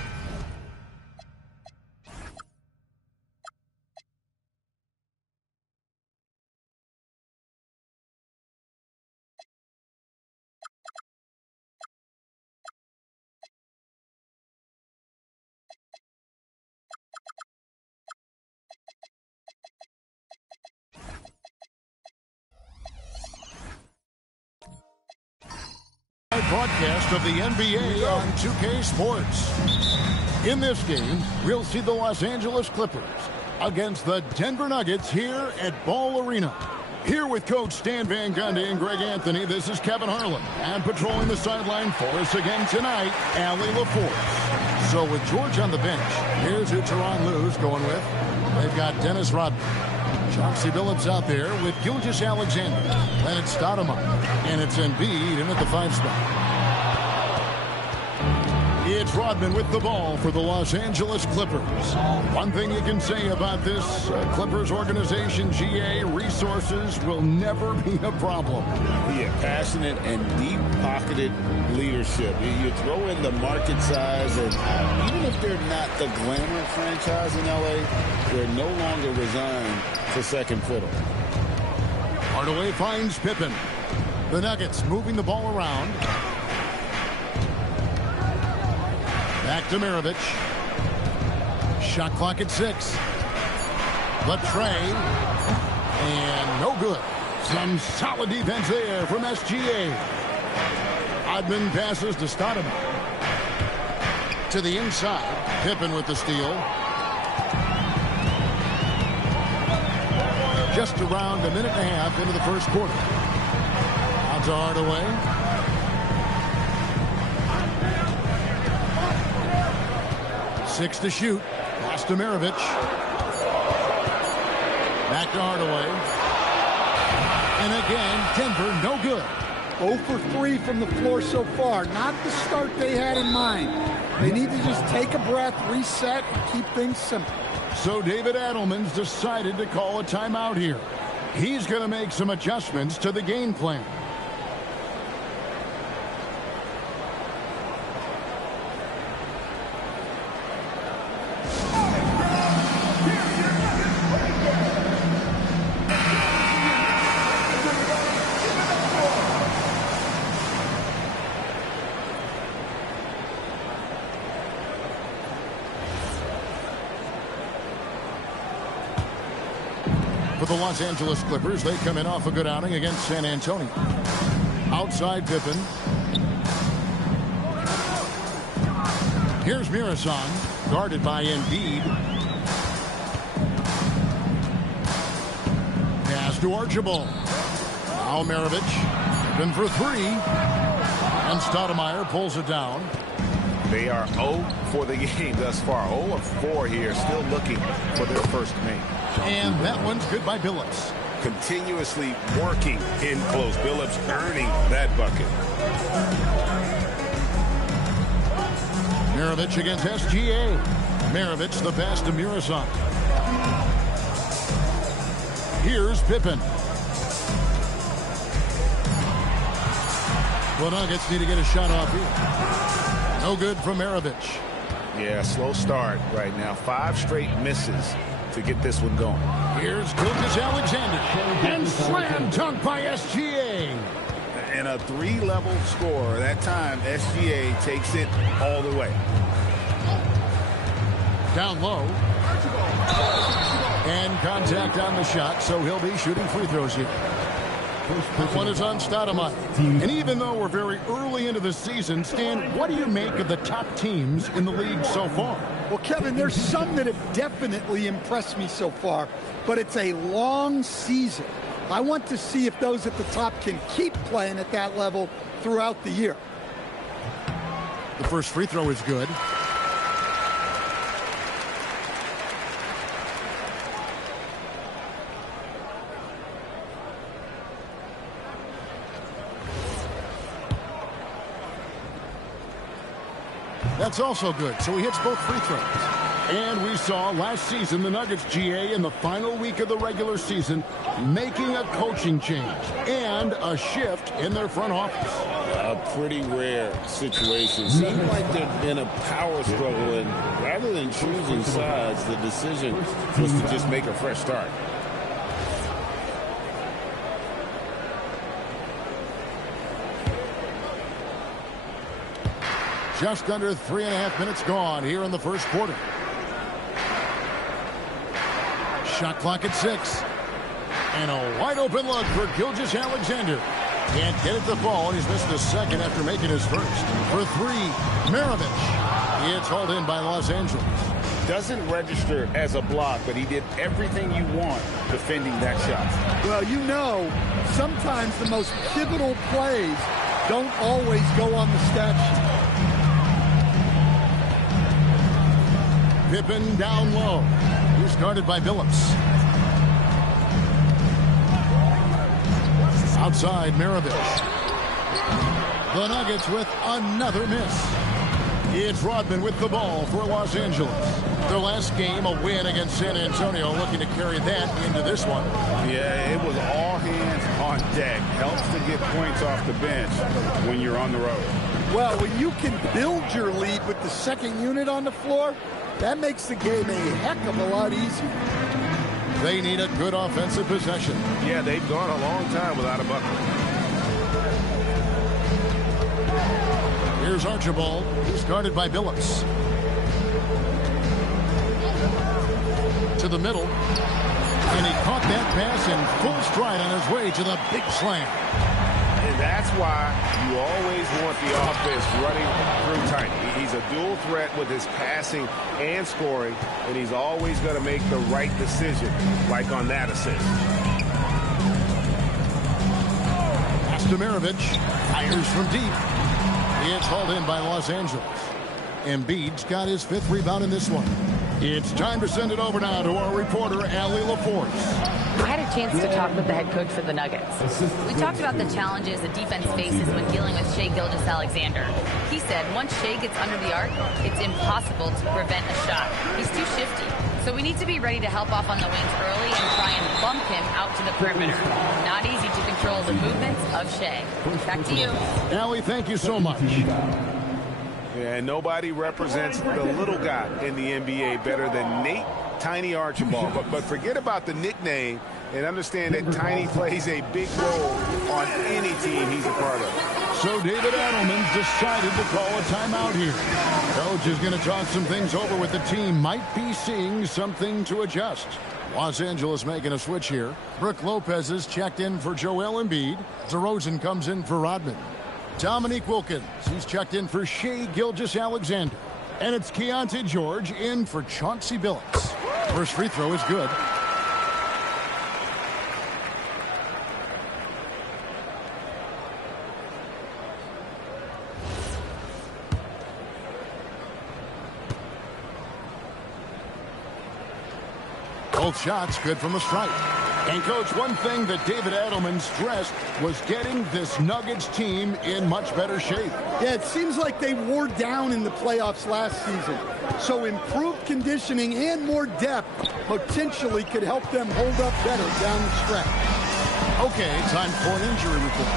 Broadcast of the NBA on 2K Sports. In this game, we'll see the Los Angeles Clippers against the Denver Nuggets here at Ball Arena. Here with Coach Stan Van Gundy and Greg Anthony, this is Kevin Harlan. And patrolling the sideline for us again tonight, Allie LaForce. So with George on the bench, here's who Tyronn Lue's going with. They've got Dennis Rodman. Chauncey Billups out there with Gilgeous-Alexander, Leonard Stoudemire, and it's Embiid in at the 5 spot. It's Rodman with the ball for the Los Angeles Clippers. One thing you can say about this Clippers organization, GA, resources will never be a problem. Yeah, passionate and deep-pocketed leadership. You throw in the market size, and even if they're not the glamour franchise in L.A., they're no longer resigned to second fiddle. Hardaway finds Pippen. The Nuggets moving the ball around. Back to Maravich. Shot clock at 6. Latrey. And no good. Some solid defense there from SGA. Odman passes to Stoudemire. To the inside. Pippen with the steal. Just around a minute and a half into the first quarter. Out to Hardaway. 6 to shoot. Pass to Maravich. Back to Hardaway. And again, Denver, no good. 0 for 3 from the floor so far. Not the start they had in mind. They need to just take a breath, reset, and keep things simple. So David Adelman's decided to call a timeout here. He's going to make some adjustments to the game plan. For the Los Angeles Clippers, they come in off a good outing against San Antonio. Outside Pippen. Here's Mirasan, guarded by Embiid. Pass to Archibald. Now Maravich. Pippen for 3. And Stoudemire pulls it down. They are 0 for the game thus far. 0 of 4 here, still looking for their first make. And that one's good by Billups. Continuously working in close. Billups earning that bucket. Maravich against SGA. Maravich the pass to Mirasan. Here's Pippen. The Nuggets need to get a shot off here. No good from Maravich. Yeah, slow start right now. 5 straight misses to get this one going. Here's Gilgeous-Alexander. And slam dunk by SGA. And a 3-level score. That time, SGA takes it all the way. Down low. And contact on the shot, so he'll be shooting free throws here. One is on Stoudemire. And even though we're very early into the season, Stan, what do you make of the top teams in the league so far? Well, Kevin, there's some that have definitely impressed me so far, but it's a long season. I want to see if those at the top can keep playing at that level throughout the year. The first free throw is good. That's also good, so he hits both free throws. And we saw last season the Nuggets, GA, in the final week of the regular season, making a coaching change and a shift in their front office. A pretty rare situation. Seemed like there'd been a power struggle, and rather than choosing sides, the decision was to just make a fresh start. Just under 3.5 minutes gone here in the first quarter. Shot clock at 6. And a wide open look for Gilgeous-Alexander. Can't get it to fall, and he's missed the second after making his first. For 3, Maravich. It's hauled in by Los Angeles. Doesn't register as a block, but he did everything you want defending that shot. Well, you know, sometimes the most pivotal plays don't always go on the stat sheet. Pippen down low. He's guarded by Billups. Outside, Maravich. The Nuggets with another miss. It's Rodman with the ball for Los Angeles. Their last game, a win against San Antonio, looking to carry that into this one. Yeah, it was all hands on deck. Helps to get points off the bench when you're on the road. Well, when you can build your lead with the second unit on the floor, that makes the game a heck of a lot easier. They need a good offensive possession. Yeah, they've gone a long time without a bucket. Here's Archibald. He's guarded by Billups. To the middle. And he caught that pass in full stride on his way to the big slam. And that's why you always want the offense running through tight. He's a dual threat with his passing and scoring, and he's always going to make the right decision, like on that assist. Pass to Maravich. Fires from deep. It's hauled in by Los Angeles. Embiid's got his 5th rebound in this one. It's time to send it over now to our reporter, Allie LaForce. I had a chance to talk with the head coach for the Nuggets. We talked about the challenges the defense faces when dealing with Shai Gilgeous-Alexander. He said once Shai gets under the arc, it's impossible to prevent a shot. He's too shifty. So we need to be ready to help off on the wings early and try and bump him out to the perimeter. Not easy to control the movements of Shai. Back to you. Allie, thank you so much. Yeah, and nobody represents the little guy in the NBA better than Nate Tiny Archibald. But forget about the nickname and understand that Tiny plays a big role on any team he's a part of. So David Adelman's decided to call a timeout here. Coach is going to talk some things over with the team. Might be seeing something to adjust. Los Angeles making a switch here. Brook Lopez is checked in for Joel Embiid. DeRozan comes in for Rodman. Dominique Wilkins, he's checked in for Shai Gilgeous-Alexander. And it's Keontae George in for Chauncey Billups. First free throw is good. Both shots good from the stripe. And, Coach, one thing that David Adelman stressed was getting this Nuggets team in much better shape. Yeah, it seems like they wore down in the playoffs last season. So improved conditioning and more depth potentially could help them hold up better down the stretch. Okay, time for an injury report.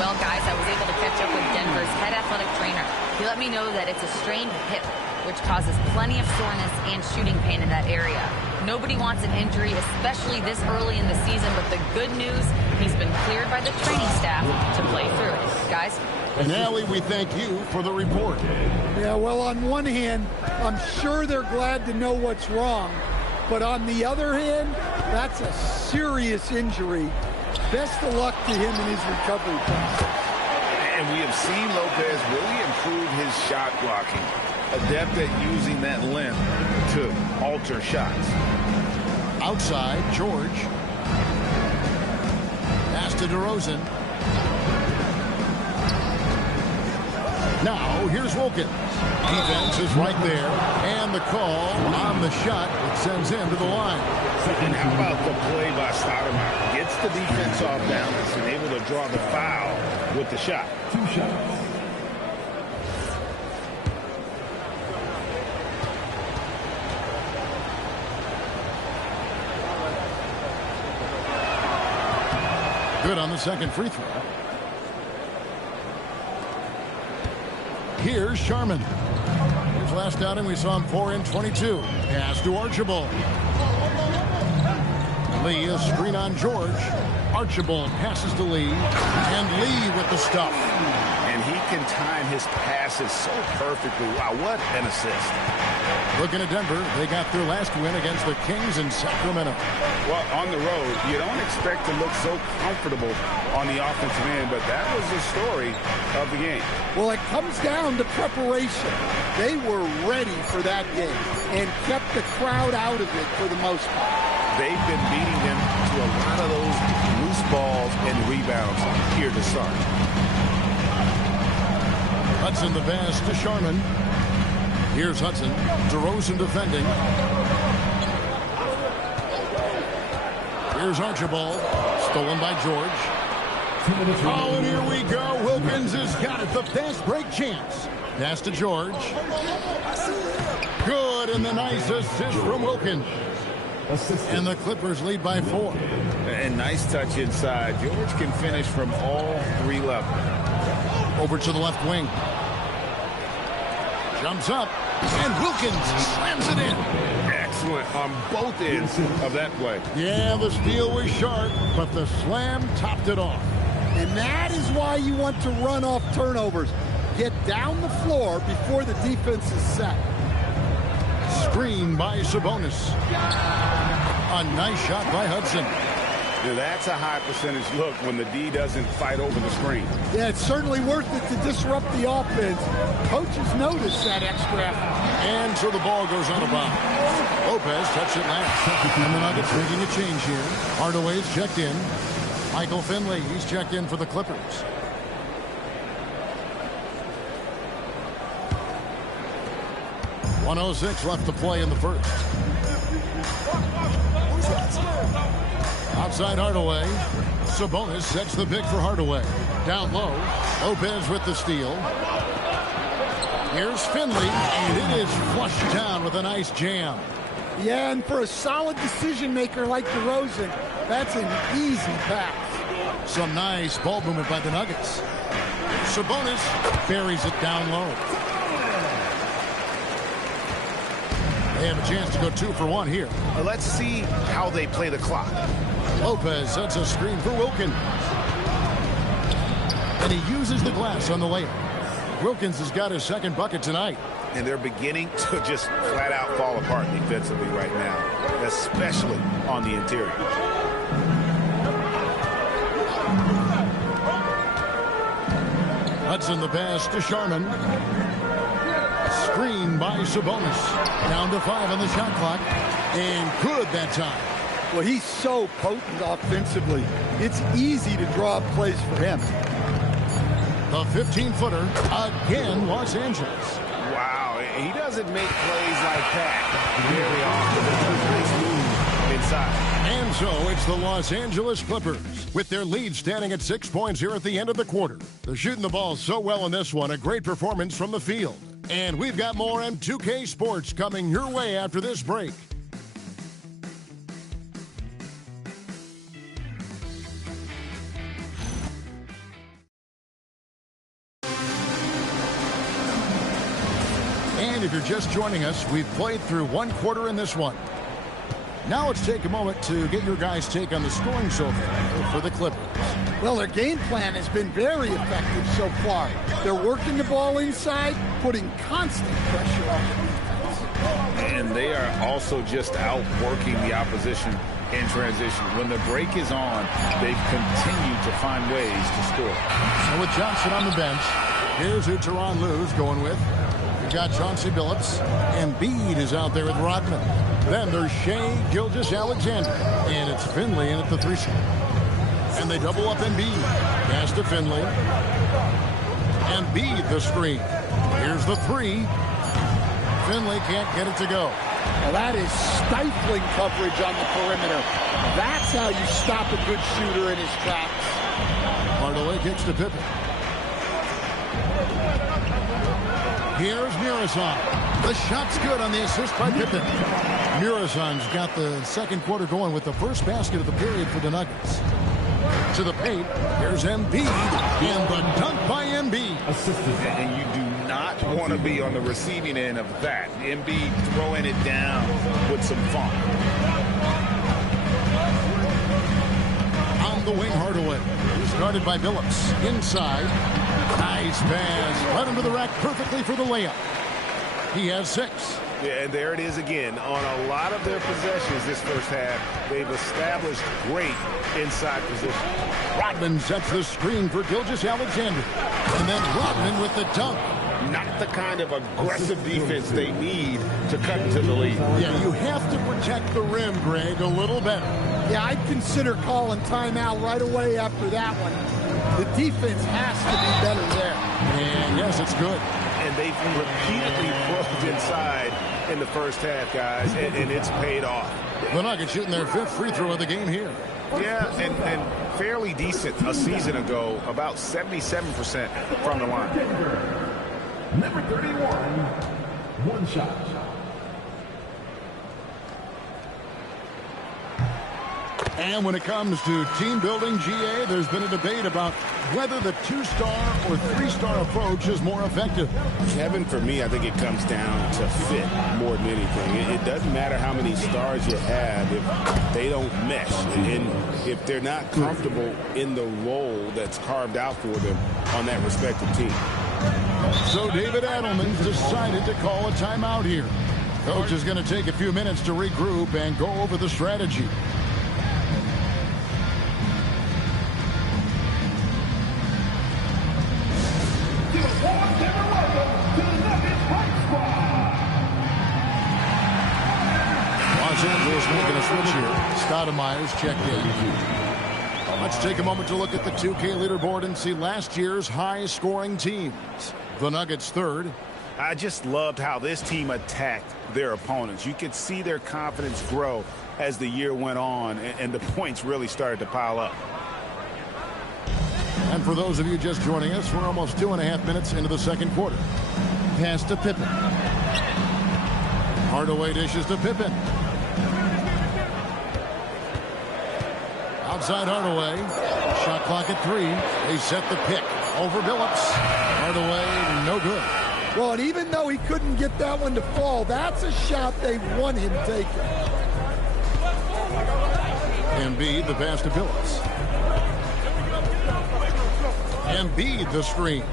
Well, guys, I was able to catch up with Denver's head athletic trainer. He let me know that it's a strained hip, which causes plenty of soreness and shooting pain in that area. Nobody wants an injury, especially this early in the season, but the good news, he's been cleared by the training staff to play through it. Guys? And Allie, we thank you for the report. Yeah, well, on one hand, I'm sure they're glad to know what's wrong. But on the other hand, that's a serious injury. Best of luck to him in his recovery process. And we have seen Lopez really improve his shot blocking. Adept at using that length to alter shots. Outside, George. Pass to DeRozan. Now, here's Wilkins. Defense is right there. And the call on the shot. It sends him to the line. And how about the play by Stoudemire? Gets the defense off balance and able to draw the foul with the shot. 2 shots. good on the second free throw. Here's Sharman. His last outing, we saw him 4 in 22. Pass to Archibald. Lee, a screen on George. Archibald passes to Lee. And Lee with the stuff. And he can time his passes so perfectly. Wow, what an assist. Looking at Denver, they got their last win against the Kings in Sacramento. Well, on the road, you don't expect to look so comfortable on the offensive end, but that was the story of the game. Well, it comes down to preparation. They were ready for that game and kept the crowd out of it for the most part. They've been beating them to a lot of those loose balls and rebounds here to start. Hudson the pass to Sharman. Here's Hudson. DeRozan defending. Here's Archibald. Stolen by George. Oh, and here we go. Wilkins has got it. The fast break chance. Pass to George. Good, and the nice assist from Wilkins. And the Clippers lead by 4. And nice touch inside. George can finish from all 3 levels. Over to the left wing. Jumps up, and Wilkins slams it in. Excellent on both ends of that play. Yeah, the steal was sharp, but the slam topped it off. And that is why you want to run off turnovers. Get down the floor before the defense is set. Screen by Sabonis. A nice shot by Hudson. Now that's a high percentage look when the D doesn't fight over the screen. Yeah, it's certainly worth it to disrupt the offense. Coaches notice that extra effort. And so the ball goes out of bounds. Lopez touched it last. And the Nuggets making a change here. Hardaway's checked in. Michael Finley, he's checked in for the Clippers. .106 left to play in the first. Outside Hardaway. Sabonis sets the pick for Hardaway. Down low. Lopez with the steal. Here's Finley, and it is flushed down with a nice jam. Yeah, and for a solid decision maker like DeRozan, that's an easy pass. Some nice ball movement by the Nuggets. Sabonis buries it down low. They have a chance to go 2 for 1 here. Let's see how they play the clock. Lopez sets a screen for Wilkins. And he uses the glass on the layup. Wilkins has got his second bucket tonight. And they're beginning to just flat out fall apart defensively right now, especially on the interior. Hudson the pass to Sharman. Screen by Sabonis. Down to 5 on the shot clock. And good that time. Well, he's so potent offensively. It's easy to draw up plays for him. The 15-footer again, Los Angeles. Wow, he doesn't make plays like that very often. It's a nice move inside. And so it's the Los Angeles Clippers with their lead standing at 6 points here at the end of the quarter. They're shooting the ball so well in this one, a great performance from the field. And we've got more M2K Sports coming your way after this break. And if you're just joining us, we've played through one quarter in this one. Now let's take a moment to get your guys' take on the scoring so far for the Clippers. Well, their game plan has been very effective so far. They're working the ball inside, putting constant pressure on the defense. And they are also just outworking the opposition in transition. When the break is on, they've continued to find ways to score. So with Johnson on the bench, here's who Tyronn Lue's going with. We've got Chauncey Billups, and Embiid is out there with Rodman. Then there's Shai Gilgeous-Alexander, and it's Finley in at the 3 spot. And they double up Embiid. Pass to Finley. Embiid the screen. Here's the 3. Finley can't get it to go. Well, that is stifling coverage on the perimeter. That's how you stop a good shooter in his tracks. Hardaway kicks to Pippen. Here's Murison. The shot's good on the assist by Pippen. Murison's got the second quarter going with the first basket of the period for the Nuggets. To the paint. Here's Embiid. And the dunk by Embiid. And you do not want to be on the receiving end of that. Embiid throwing it down with some funk. On the wing, Hardaway. Started by Billups. Inside. Nice pass. Right into the rack perfectly for the layup. He has 6. Yeah, and there it is again. On a lot of their possessions this first half, they've established great inside position. Rodman sets the screen for Gilgeous-Alexander. And then Rodman with the dunk. Not the kind of aggressive defense they need to cut into the lead. Yeah, you have to protect the rim, Greg, a little better. Yeah, I'd consider calling timeout right away after that one. The defense has to be better there. And yes, it's good. And they've repeatedly probed inside in the first half, guys, and it's paid off. The Nuggets shooting their 5th free throw of the game here. Yeah, and fairly decent a season ago, about 77% from the line. Number 31, one shot. And when it comes to team building, GA, there's been a debate about whether the 2-star or 3-star approach is more effective. Kevin, for me, I think it comes down to fit more than anything. It doesn't matter how many stars you have if they don't mesh. And if they're not comfortable in the role that's carved out for them on that respective team. So David Adelman's decided to call a timeout here. Coach is going to take a few minutes to regroup and go over the strategy. Los Angeles making a switch here. Stoudemire's checked in. Let's take a moment to look at the 2K leaderboard and see last year's high-scoring teams. The Nuggets 3rd. I just loved how this team attacked their opponents. You could see their confidence grow as the year went on, and the points really started to pile up. And for those of you just joining us, we're almost 2.5 minutes into the second quarter. Pass to Pippen. Hardaway dishes to Pippen. Outside Hardaway. Shot clock at 3. They set the pick over Billups. Hardaway, no good. Well, and even though he couldn't get that one to fall, that's a shot they want him taking. Embiid, the pass to Billups. Embiid, the screen.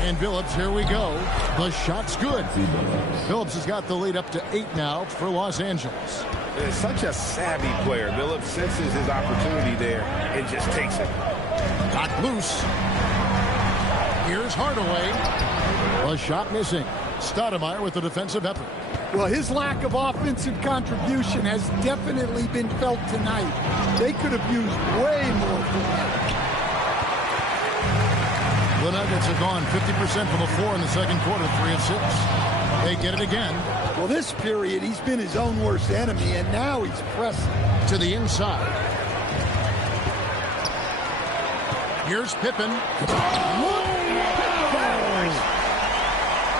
And Billups, here we go. The shot's good. Billups has got the lead up to 8 now for Los Angeles. It's such a savvy player. Billups senses his opportunity there and just takes it. Got loose. Here's Hardaway. A shot missing. Stoudemire with the defensive effort. Well, his lack of offensive contribution has definitely been felt tonight. They could have used way more from him. The Nuggets have gone 50% from the floor in the second quarter, 3 of 6. They get it again. Well, this period, he's been his own worst enemy, and now he's pressing. To the inside. Here's Pippen.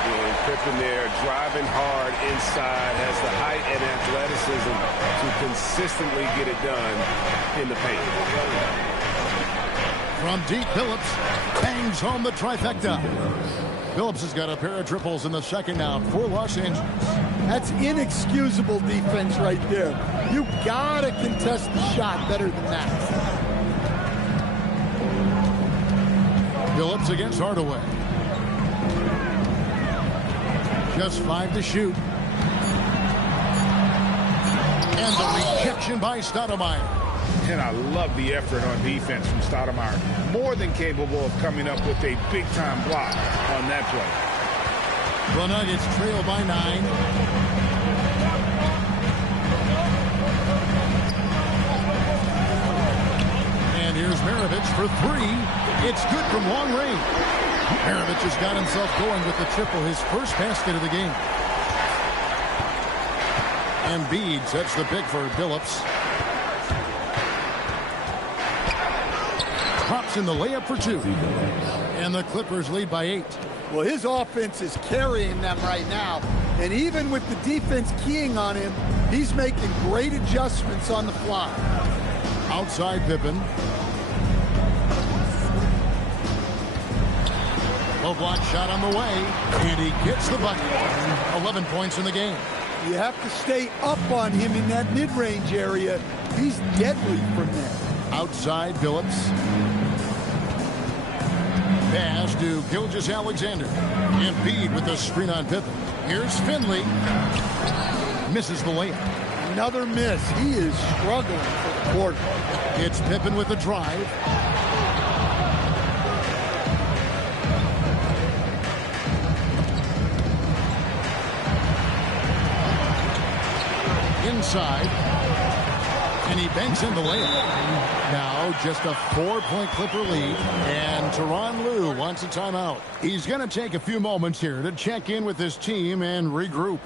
And Pippen there driving hard inside, has the height and athleticism to consistently get it done in the paint. From deep, Billups bangs home the trifecta. Billups has got a pair of triples in the second now for Los Angeles. That's inexcusable defense right there. You gotta contest the shot better than that. Billups against Hardaway. Just 5 to shoot. And the rejection by Stoudemire. And I love the effort on defense from Stoudemire. More than capable of coming up with a big-time block on that play. The Nuggets trail by 9. And here's Maravich for 3. It's good from long range. Maravich has got himself going with the triple, his first basket of the game. Embiid sets the pick for Billups. Pops in the layup for 2. And the Clippers lead by 8. Well, his offense is carrying them right now. And even with the defense keying on him, he's making great adjustments on the fly. Outside Pippen. Low block shot on the way, and he gets the bucket. 11 points in the game. You have to stay up on him in that mid-range area. He's deadly from there. Outside Phillips. Pass to Gilgeous-Alexander. Embiid with the screen on Pippen. Here's Finley. Misses the layup. Another miss. He is struggling for the quarter. It's Pippen with the drive. Inside. And he banks in the layup. Now just a 4-point Clipper lead. And Tyronn Lue wants a timeout. He's going to take a few moments here to check in with his team and regroup.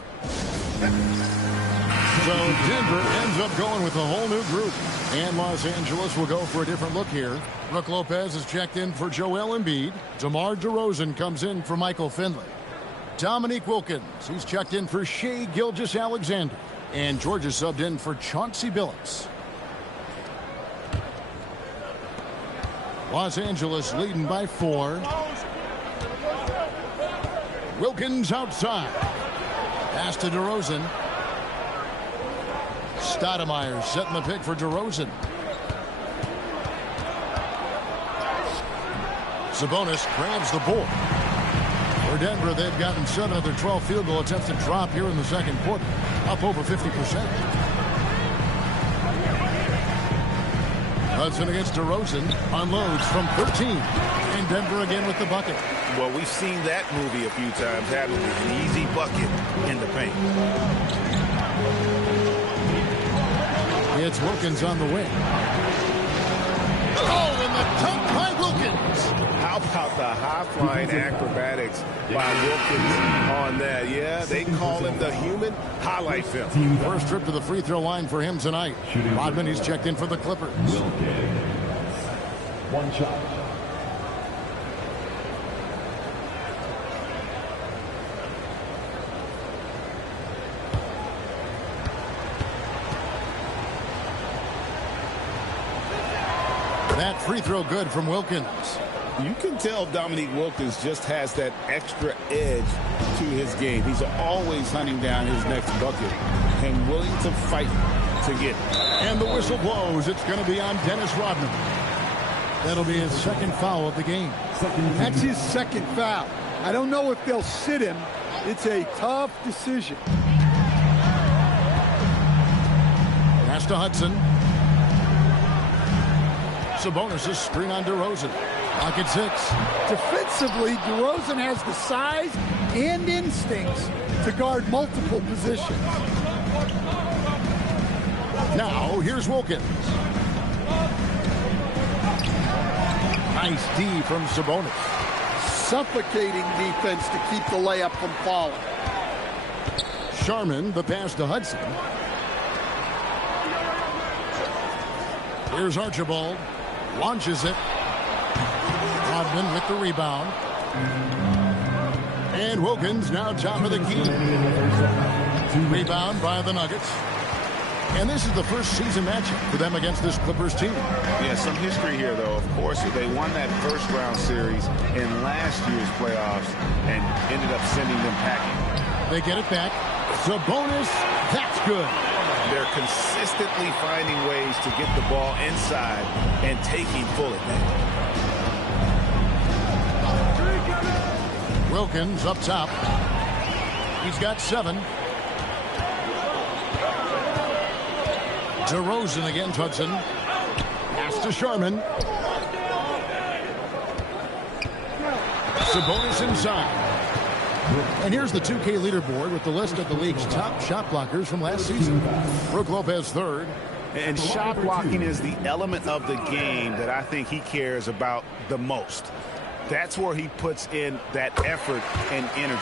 So Denver ends up going with a whole new group. And Los Angeles will go for a different look here. Brook Lopez is checked in for Joel Embiid. DeMar DeRozan comes in for Michael Finley. Dominique Wilkins, he's checked in for Shai Gilgeous-Alexander. And Georgia subbed in for Chauncey Billups. Los Angeles leading by 4. Wilkins outside. Pass to DeRozan. Stoudemire setting the pick for DeRozan. Sabonis grabs the board. For Denver, they've gotten 7 of their 12 field goal attempts to drop here in the second quarter. Up over 50%. Hudson against DeRozan. Unloads from 13. And Denver again with the bucket. Well, we've seen that movie a few times, haven't we? An easy bucket in the paint. It's Wilkins on the wing. Oh, and the dunk by Wilkins. How about the high-flying acrobatics by Wilkins on that? Yeah, they call him the human highlight film. First trip to the free throw line for him tonight. Rodman, he's checked in for the Clippers. One shot. That free throw good from Wilkins. You can tell Dominique Wilkins just has that extra edge to his game. He's always hunting down his next bucket and willing to fight to get it. And the whistle blows. It's going to be on Dennis Rodman. That'll be his second foul of the game. That's his second foul. I don't know if they'll sit him. It's a tough decision. Pass to Hudson. Sabonis' screen on DeRozan. Pocket 6. Defensively, DeRozan has the size and instincts to guard multiple positions. Now, here's Wilkins. Nice D from Sabonis. Suffocating defense to keep the layup from falling. Sharman, the pass to Hudson. Here's Archibald. Launches it. Rodman with the rebound. And Wilkins now top of the key. Rebound by the Nuggets. And this is the first season matchup for them against this Clippers team. Yeah, some history here, though. Of course, they won that first-round series in last year's playoffs and ended up sending them packing. They get it back. Sabonis, that's good. They're consistently finding ways to get the ball inside and taking full advantage. Wilkins up top. He's got 7. DeRozan against Hudson. Pass to Sharman. Sabonis inside. And here's the 2K leaderboard with the list of the league's top shot blockers from last season. Brook Lopez third. And shot blocking is the element of the game that I think he cares about the most. That's where he puts in that effort and energy.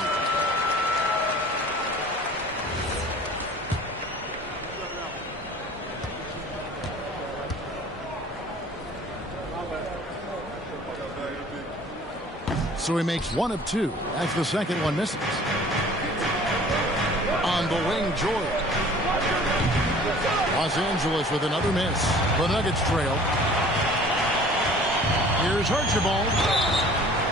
So he makes 1 of 2 as the second one misses. On the wing, George. Los Angeles with another miss. The Nuggets trail. Here's Archibald.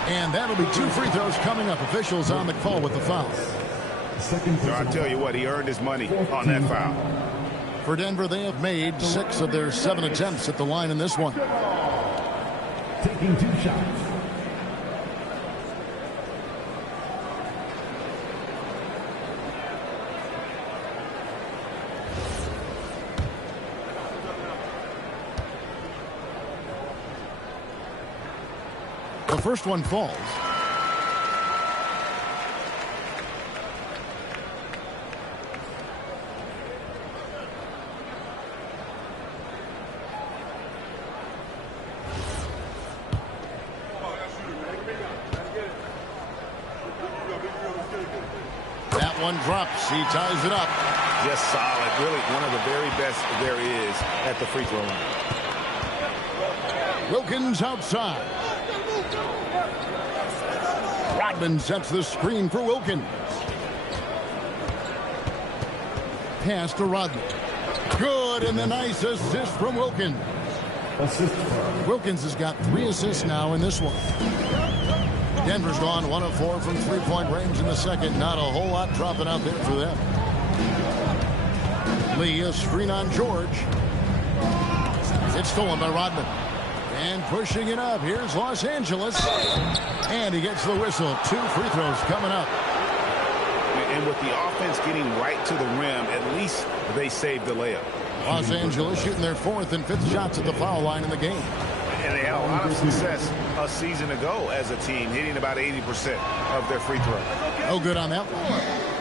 And that'll be 2 free throws coming up. Officials on the call with the foul. I'll tell you what, he earned his money on that foul. For Denver, they have made 6 of their 7 attempts at the line in this one. Taking 2 shots. The first one falls. That one drops. He ties it up. Just solid. Really one of the very best there is at the free throw line. Wilkins outside. Rodman sets the screen for Wilkins. Pass to Rodman. Good, and the nice assist from Wilkins. Wilkins has got 3 assists now in this one. Denver's gone 1 of 4 from three-point range in the second. Not a whole lot dropping out there for them. Lee, a screen on George. It's stolen by Rodman. And pushing it up. Here's Los Angeles. And he gets the whistle. 2 free throws coming up. And with the offense getting right to the rim, at least they saved the layup. Los Angeles shooting their 4th and 5th shots at the foul line in the game. And they had a lot of success a season ago as a team, hitting about 80% of their free throws. No good on that one.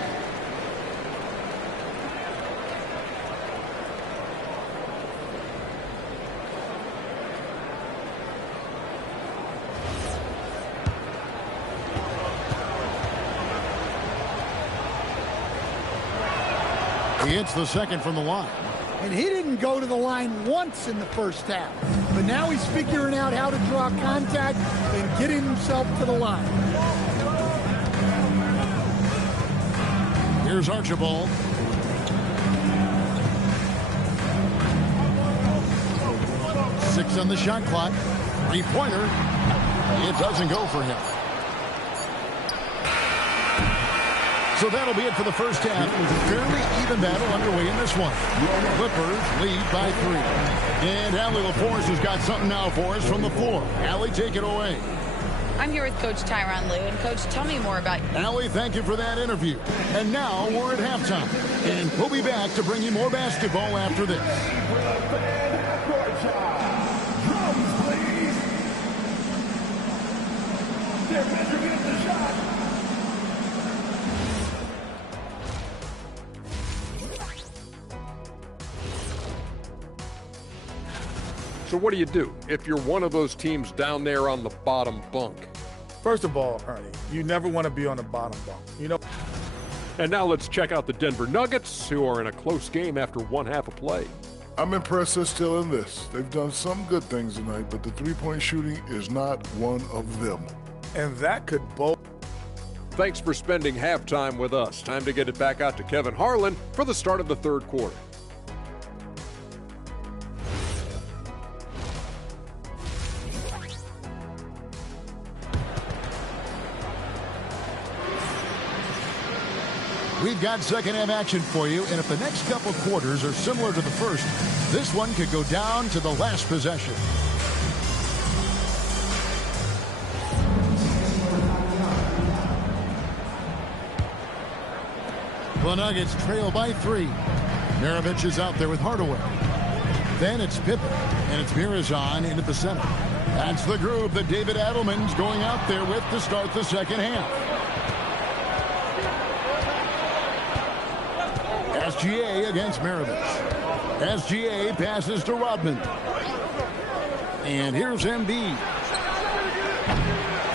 He hits the second from the line. And he didn't go to the line once in the first half. But now he's figuring out how to draw contact and getting himself to the line. Here's Archibald. Six on the shot clock. 3-pointer. It doesn't go for him. So that'll be it for the first half. Fairly even battle underway in this one. Clippers lead by 3. And Allie LaForce has got something now for us from the floor. Allie, take it away. I'm here with Coach Tyronn Lue. And, Coach, tell me more about... Allie, thank you for that interview. And now we're at halftime. And we'll be back to bring you more basketball after this. Drums, please. They're measuring up the shot. So what do you do if you're one of those teams down there on the bottom bunk? First of all, Ernie, you never want to be on the bottom bunk. You know. And now let's check out the Denver Nuggets, who are in a close game after 1 half of play. I'm impressed they're still in this. They've done some good things tonight, but the three-point shooting is not one of them. And that could both. Thanks for spending halftime with us. Time to get it back out to Kevin Harlan for the start of the third quarter. We've got second half action for you, and if the next couple quarters are similar to the first, this one could go down to the last possession. The Nuggets trail by 3. Maravich is out there with Hardaway. Then it's Pippen, and it's Mirazon into the center. That's the group that David Adelman's going out there with to start the second half. SGA against Maravich. SGA passes to Rodman. And here's Embiid.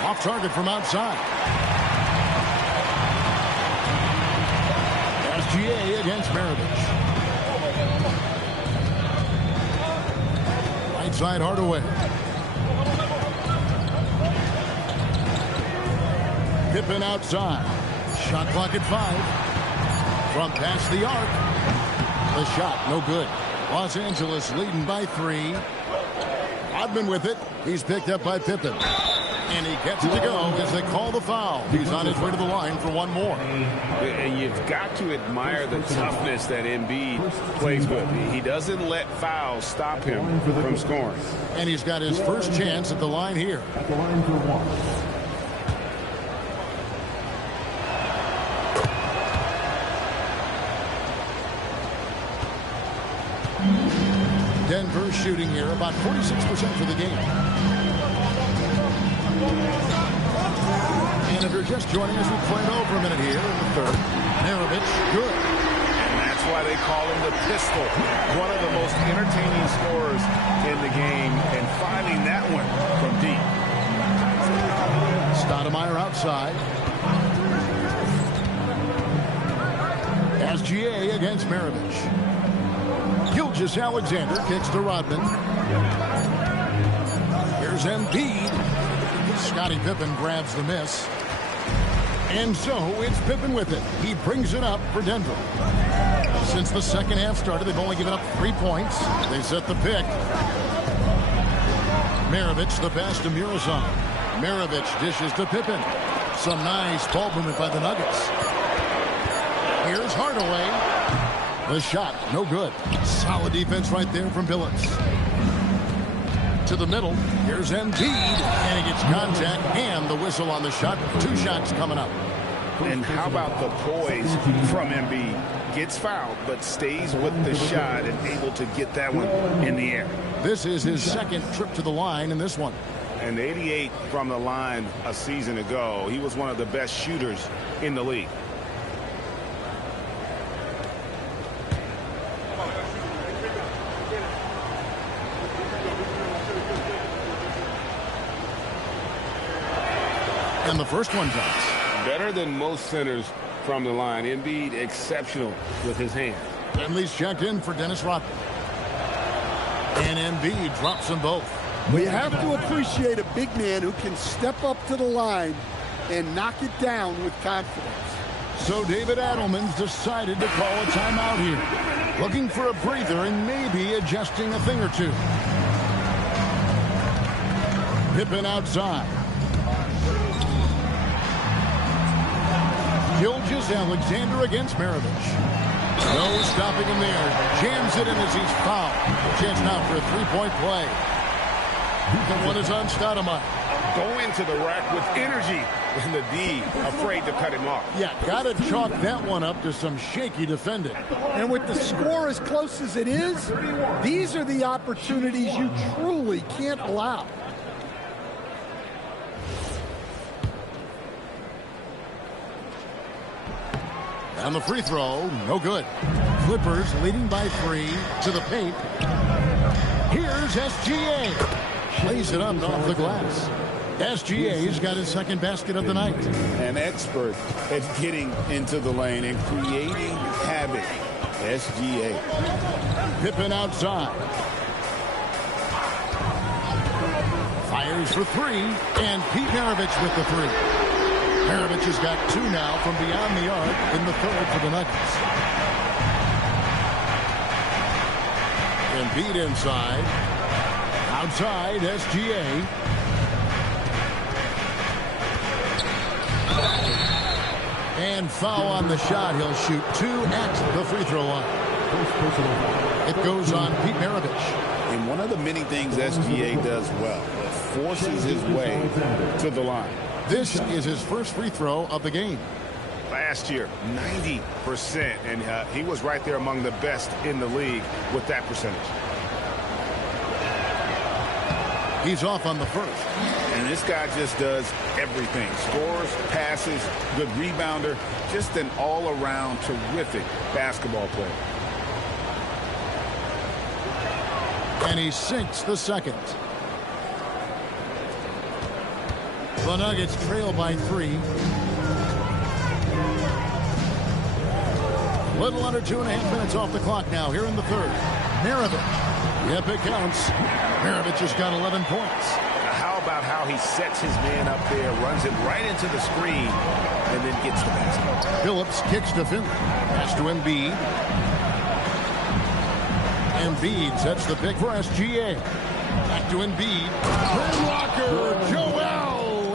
Off target from outside. SGA against Maravich. Right side Hardaway. Pippen outside. Shot clock at 5. From past the arc. The shot, no good. Los Angeles leading by 3. Rodman with it. He's picked up by Pippen. And he gets it to go as they call the foul. He's on his way to the line for one more. And you've got to admire the toughness that Embiid plays with. He doesn't let fouls stop him from scoring. And he's got his first chance at the line here. At the line for one. Denver shooting here about 46% for the game. And if you're just joining us, we've played over a minute here in the third. Maravich, good. And that's why they call him the pistol. One of the most entertaining scorers in the game, and finding that one from deep. Stoudemire outside. SGA against Maravich. Gilgeous-Alexander kicks to Rodman. Here's Embiid. Scottie Pippen grabs the miss. And so it's Pippen with it. He brings it up for Denver. Since the second half started, they've only given up 3 points. They set the pick. Maravich the pass to Murazan. Maravich dishes to Pippen. Some nice ball movement by the Nuggets. Here's Hardaway. The shot, no good. Solid defense right there from Billups. To the middle, here's Embiid, and he gets contact and the whistle on the shot. 2 shots coming up. And how about the poise from Embiid? Gets fouled, but stays with the shot and able to get that one in the air. This is his second trip to the line in this one. And 88 from the line a season ago. He was one of the best shooters in the league. And the first one drops. Better than most centers from the line. Embiid exceptional with his hand. Finley's checked in for Dennis Rodman. And Embiid drops them both. We have to appreciate a big man who can step up to the line and knock it down with confidence. So David Adelman's decided to call a timeout here. Looking for a breather and maybe adjusting a thing or two. Pippen outside. Gilgeous-Alexander against Maravich. No stopping him there. Jams it in as he's fouled. Chance now for a three-point play. The one is on Stoudemire. Going to the rack with energy. And the D afraid to cut him off. Yeah, got to chalk that one up to some shaky defending. And with the score as close as it is, these are the opportunities you truly can't allow. And the free throw, no good. Clippers leading by 3 to the paint. Here's SGA. Plays it up and off the glass. SGA's got his second basket of the night. An expert at getting into the lane and creating havoc. SGA. Pippen outside. Fires for 3, and Pete Maravich with the 3. Maravich has got 2 now from beyond the arc in the third for the Nuggets. Embiid inside. Outside, SGA. And foul on the shot. He'll shoot 2 at the free throw line. It goes on Pete Maravich. And one of the many things SGA does well, forces his way to the line. This is his first free throw of the game. Last year, 90%, and he was right there among the best in the league with that percentage. He's off on the first. And this guy just does everything. Scores, passes, good rebounder, just an all-around terrific basketball player. And he sinks the second. The Nuggets trail by 3. Little under 2.5 minutes off the clock now here in the third. Maravich. Yep, it counts. Maravich has got 11 points. How about how he sets his man up there, runs it right into the screen, and then gets the basket. Billups kicks to Finley. Pass to Embiid. Embiid sets the pick for SGA. Back to Embiid. Blocker, Joel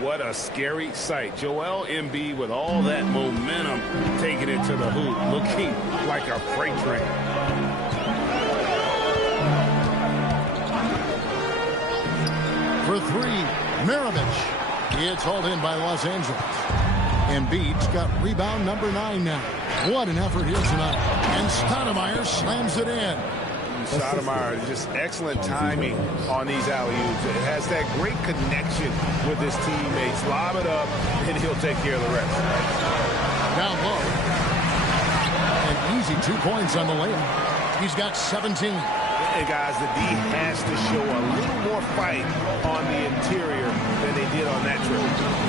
What a scary sight. Joel Embiid with all that momentum taking it to the hoop, looking like a freight train. For three, Maravich. It's hauled in by Los Angeles. Embiid's got rebound number 9 now. What an effort here tonight. And Stoudemire slams it in. Stoudemire, just excellent timing on these alley-oops. It has that great connection with his teammates. Lob it up, and he'll take care of the rest. Down low. An easy 2 points on the layup. He's got 17. And guys, the D has to show a little more fight on the interior than they did on that trip.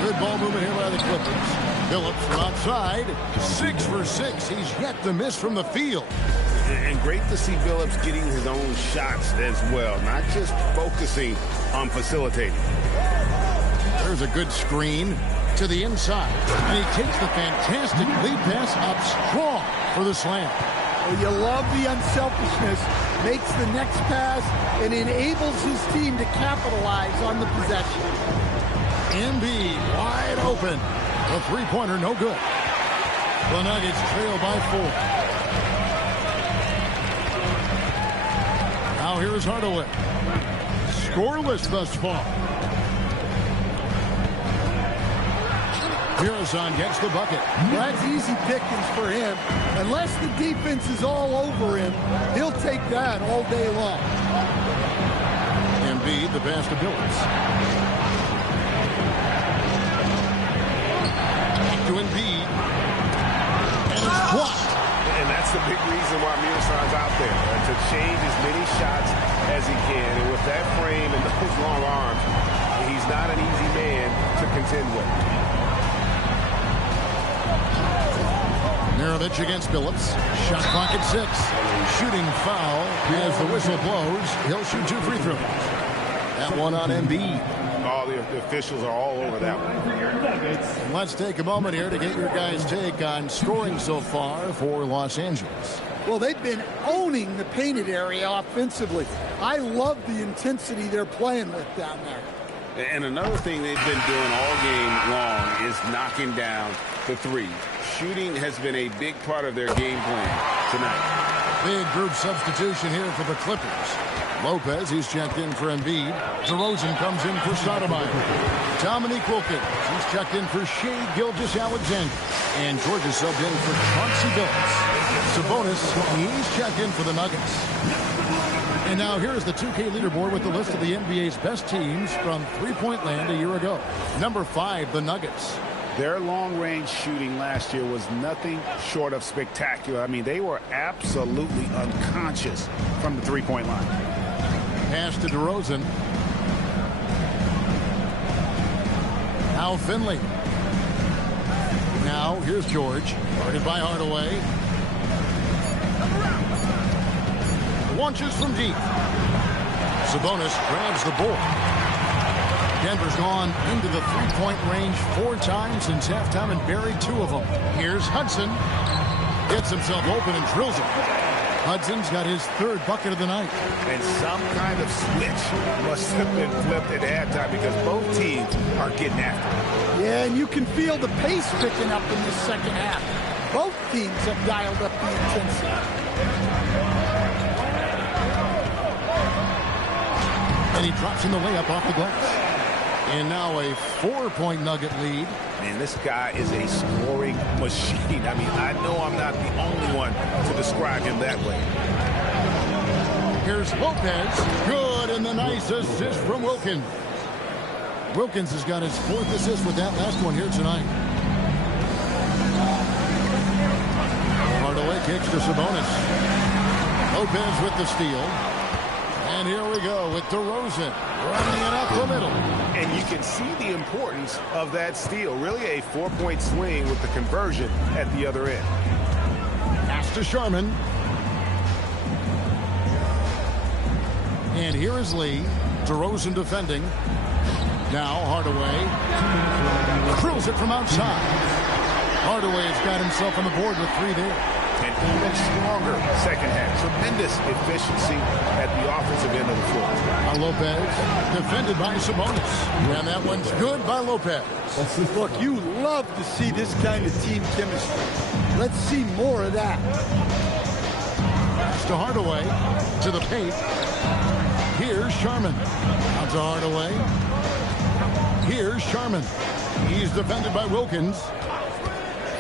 Good ball movement here by the Clippers. Phillips from outside. 6 for 6. He's yet to miss from the field. And great to see Phillips getting his own shots as well, not just focusing on facilitating. There's a good screen to the inside. And he takes the fantastic lead pass up strong for the slam. Well, you love the unselfishness. Makes the next pass and enables his team to capitalize on the possession. Embiid wide open. The three-pointer no good. The Nuggets trail by 4. Now here's Hardaway. Scoreless thus far. Harrison gets the bucket. That's easy pickings for him. Unless the defense is all over him, he'll take that all day long. Embiid, the pass to Phillips. Back to Embiid. And it's blocked. And that's the big reason why Harrison's out there, to change as many shots as he can. And with that frame and those long arms, he's not an easy man to contend with. Maravich against Phillips. Shot clock at 6. Shooting foul as the whistle blows. He'll shoot 2 free throws. That one on Embiid. All the officials are all over that one. Let's take a moment here to get your guys' take on scoring so far for Los Angeles. Well, they've been owning the painted area offensively. I love the intensity they're playing with down there. And another thing they've been doing all game long is knocking down the three. Shooting has been a big part of their game plan tonight. Big group substitution here for the Clippers. Lopez, he's checked in for Embiid. DeRozan comes in for Stoudemire. Dominique Wilkins, he's checked in for Shai Gilgeous-Alexander. And Georgia subbed in for Chauncey Billups. Sabonis, he's checked in for the Nuggets. And now here's the 2K leaderboard with the list of the NBA's best teams from three-point land a year ago. Number 5, the Nuggets. Their long-range shooting last year was nothing short of spectacular. I mean, they were absolutely unconscious from the three-point line. Pass to DeRozan. Now Finley. Now here's George. Guarded by Hardaway. Launches from deep. Sabonis grabs the board. Denver's gone into the three-point range 4 times since halftime and buried 2 of them. Here's Hudson. Gets himself open and drills it. Hudson's got his 3rd bucket of the night. And some kind of switch must have been flipped at halftime because both teams are getting after it. Yeah, and you can feel the pace picking up in the second half. Both teams have dialed up the intensity. And he drops in the layup off the glass. And now a 4-point Nugget lead. Man, this guy is a scoring machine. I mean, I know I'm not the only one to describe him that way. Here's Lopez. Good, and the nice assist from Wilkins. Wilkins has got his 4th assist with that last one here tonight. Hardaway kicks to Sabonis. Lopez with the steal. And here we go with DeRozan running it up the middle. And you can see the importance of that steal. Really a 4-point swing with the conversion at the other end. Pass to Sharman. And here is Lee. DeRozan defending. Now Hardaway. Drills it from outside. Hardaway has got himself on the board with 3 there. An even stronger second half. Tremendous efficiency at the offensive end of the floor. Lopez, defended by Sabonis. And that one's good by Lopez. Look, you love to see this kind of team chemistry. Let's see more of that. Pass to Hardaway, to the paint. Here's Sharman. Out to Hardaway. Here's Sharman. He's defended by Wilkins.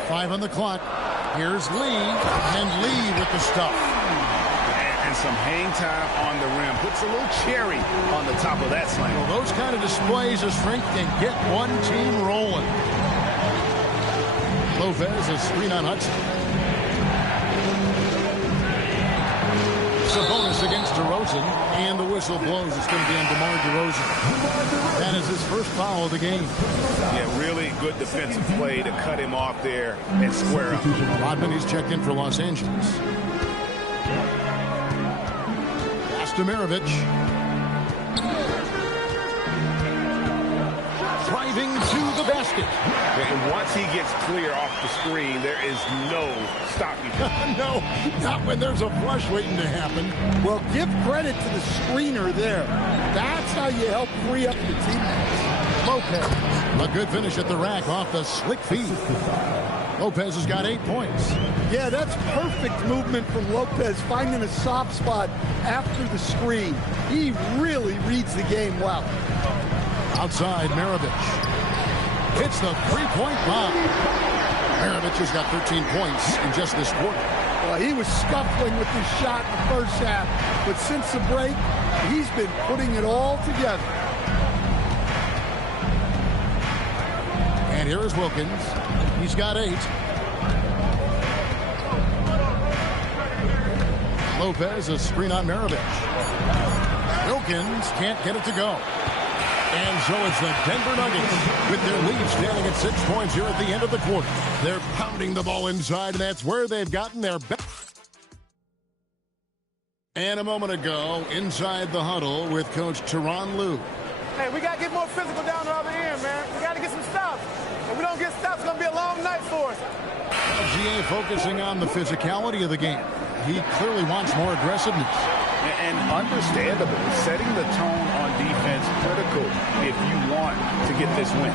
5 on the clock. Here's Lee, and Lee with the stuff. And some hang time on the rim. Puts a little cherry on the top of that slam. Well, those kind of displays of strength can get one team rolling. Lopez, a screen on Hudson. Sabonis against DeRozan, and the whistle blows. It's going to be on DeMar DeRozan. That is his first foul of the game. Yeah, really good defensive play to cut him off there and square up. Rodman, he's checked in for Los Angeles. Pass to Maravich. Driving to the basket. And once he gets clear off the screen, there is no stopping him. No, not when there's a flush waiting to happen. Well, give credit to the screener there. That's how you help free up your teammates. Lopez, a good finish at the rack off the slick feed. Lopez has got 8 points. Yeah, that's perfect movement from Lopez, finding a soft spot after the screen. He really reads the game well. Outside, Maravich hits the three-point bomb. Maravich has got 13 points in just this quarter. Well, he was scuffling with his shot in the first half, but since the break, he's been putting it all together. And here is Wilkins. He's got 8. Lopez, a screen on Maravich. Wilkins can't get it to go. And so it's the Denver Nuggets with their lead standing at 6 points here at the end of the quarter. They're pounding the ball inside, and that's where they've gotten their best. And a moment ago, inside the huddle with Coach Tyronn Lue. Hey, we got to get more physical down the other end, man. We got to get some stops. If we don't get stops, it's going to be a long night for us. GA focusing on the physicality of the game. He clearly wants more aggressiveness. And understandable, setting the tone on defense critical if you want to get this win.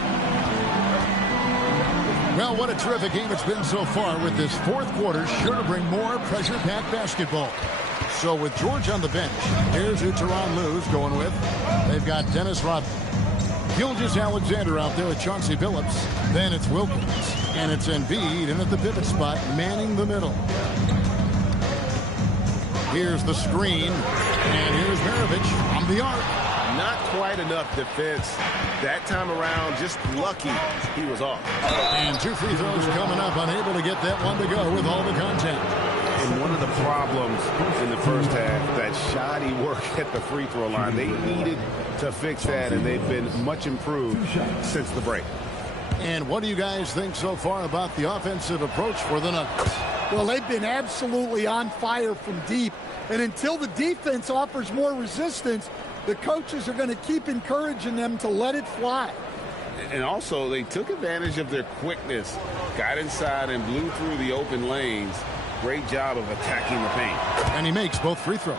Well, what a terrific game it's been so far, with this fourth quarter sure to bring more pressure-packed basketball. So with George on the bench, here's who Tyronn Lue's going with. They've got Dennis Rodman, Gilgeous-Alexander out there with Chauncey Billups. Then it's Wilkins, and it's Embiid in at the pivot spot, manning the middle. Here's the screen, and here's Maravich on the arc. Not quite enough defense that time around. Just lucky he was off. And 2 free throws coming up, unable to get that one to go with all the contact. And one of the problems in the first half, that shoddy work at the free throw line. They needed to fix that, and they've been much improved since the break. And what do you guys think so far about the offensive approach for the Nuggets? Well, they've been absolutely on fire from deep. And until the defense offers more resistance, the coaches are going to keep encouraging them to let it fly. And also, they took advantage of their quickness, got inside and blew through the open lanes. Great job of attacking the paint. And he makes both free throws.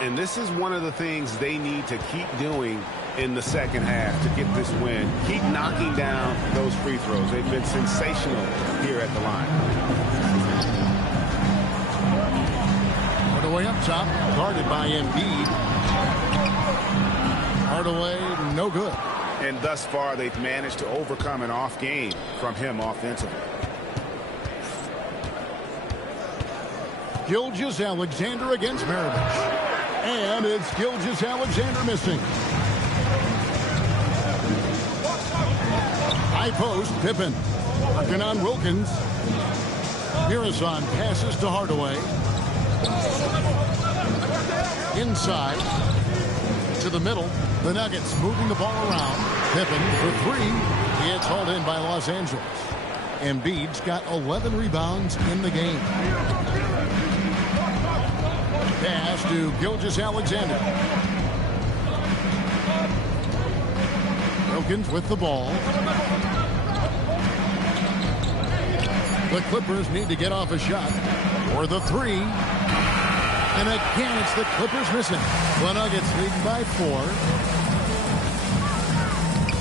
And this is one of the things they need to keep doing in the second half to get this win. Keep knocking down those free throws. They've been sensational here at the line. Hardaway up top, guarded by Embiid. Hardaway, no good. And thus far, they've managed to overcome an off game from him offensively. Gilgeous-Alexander against Maravich. And it's Gilgeous-Alexander missing. High post, Pippen. Working on Wilkins. Mirasan passes to Hardaway. Inside to the middle. The Nuggets moving the ball around. Pippen for 3. It's hauled in by Los Angeles. Embiid's got 11 rebounds in the game. Pass to Gilgeous-Alexander. Wilkins with the ball. The Clippers need to get off a shot. for the three. And again, it's the Clippers missing. The Nuggets leading by 4.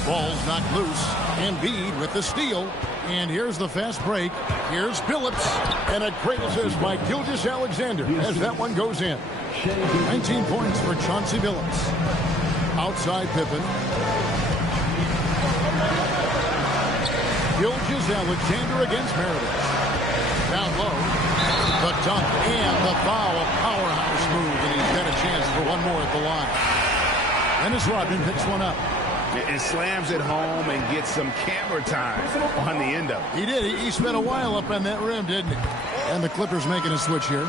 Ball's knocked loose. Embiid with the steal. And here's the fast break. Here's Billups. And a great assist by Gilgeous-Alexander as that one goes in. 19 points for Chauncey Billups. Outside Pippen. Gilgeous-Alexander against Meredith. Down low. The dunk and the foul. A powerhouse move, and he's got a chance for one more at the line. Dennis Rodman picks one up. And slams it home and gets some camera time on the end of it. He did. He spent a while up on that rim, didn't he? And the Clippers making a switch here.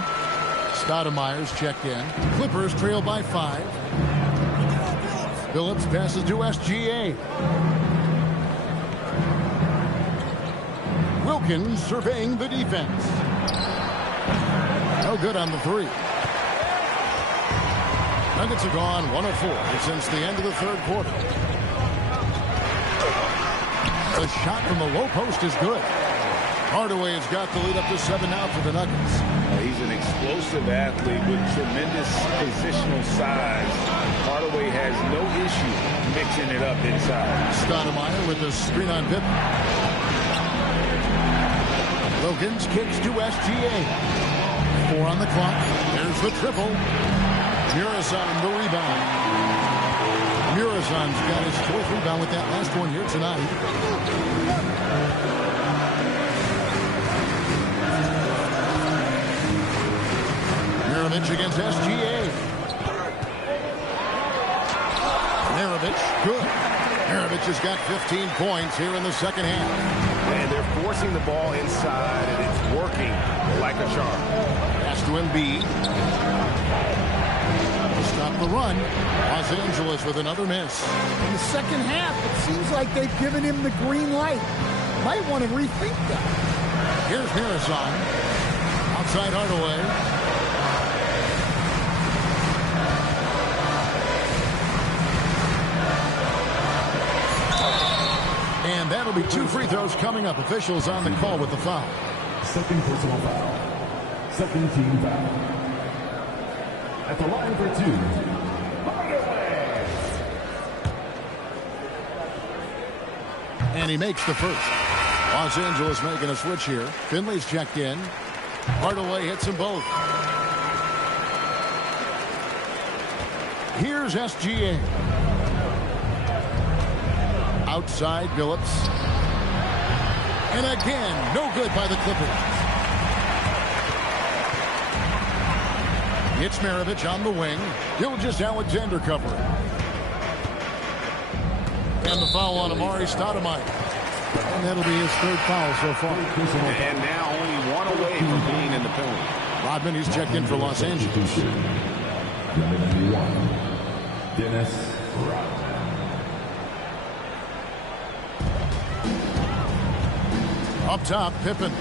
Stoudemire's checked in. Clippers trail by 5. Billups passes to SGA. Wilkins surveying the defense. No good on the 3. Nuggets have gone 1 of 4 since the end of the third quarter. The shot from the low post is good. Hardaway has got the lead up to 7 now for the Nuggets. He's an explosive athlete with tremendous positional size. Hardaway has no issue mixing it up inside. Stoudemire with the screen on Pippen. Wilkins kicks to SGA. 4 on the clock. There's the triple. Muresan the rebound. Muresan's got his 4th rebound with that last one here tonight. Maravich against SGA. Maravich, good. Maravich has got 15 points here in the second half. And they're forcing the ball inside, and it's working like a charm. Pass to Embiid. Stop the run. Los Angeles with another miss. In the second half, it seems like they've given him the green light. Might want to rethink that. Here's Muresan. Outside Hardaway. And that'll be 2 free throws coming up. Officials on the call with the foul. Second personal foul. Second team foul. At the line for 2. And he makes the first. Los Angeles making a switch here. Finley's checked in. Hardaway hits them both. Here's SGA. Outside Billups. And again, no good by the Clippers. It's Maravich on the wing. Gilgeous-Alexander covering. And the foul on Amari Stoudemire. And that'll be his 3rd foul so far. And now only 1 away from being in the penalty. Rodman, he's checked in for Los Angeles. Number 91, Dennis Rodman. Up top, Pippen.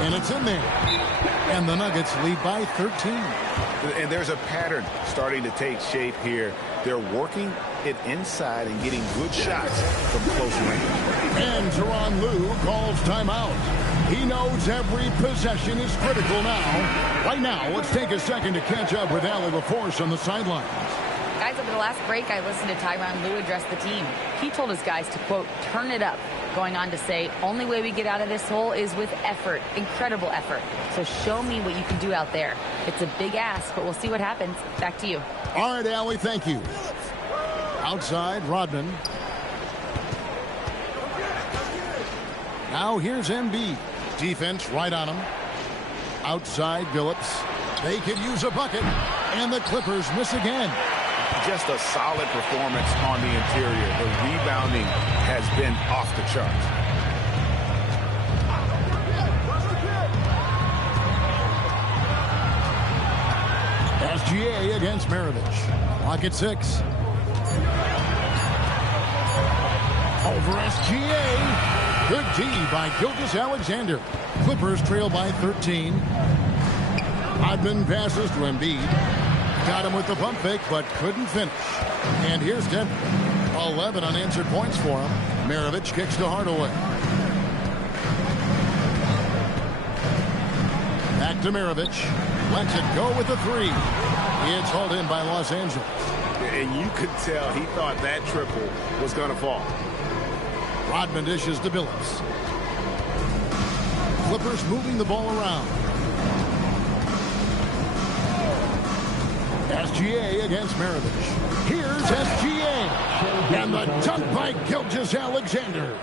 And it's in there. And the Nuggets lead by 13. And there's a pattern starting to take shape here. They're working it inside and getting good shots from close range. And Tyronn Lue calls timeout. He knows every possession is critical now. Right now, let's take a second to catch up with Allie LaForce on the sidelines. Guys, over the last break, I listened to Tyronn Lue address the team. He told his guys to, quote, turn it up, going on to say, only way we get out of this hole is with effort, incredible effort. So show me what you can do out there. It's a big ask, but we'll see what happens. Back to you. All right, Allie, thank you. Outside, Rodman. Now here's Embiid. Defense right on him. Outside, Billups. They could use a bucket, and the Clippers miss again. Just a solid performance on the interior. The rebounding has been off the charts. SGA against Maravich. Clock at 6. Over SGA. Good D by Gilgeous-Alexander. Clippers trail by 13. Rodman passes to Embiid. Got him with the pump fake, but couldn't finish. And here's Denver. 11 unanswered points for him. Maravich kicks to Hardaway. Back to Maravich. Lets it go with the three. It's hauled in by Los Angeles. And you could tell he thought that triple was going to fall. Rodman dishes to Billups. Clippers moving the ball around. SGA against Maravich. Here's SGA. And the dunk by Gilgeous-Alexander.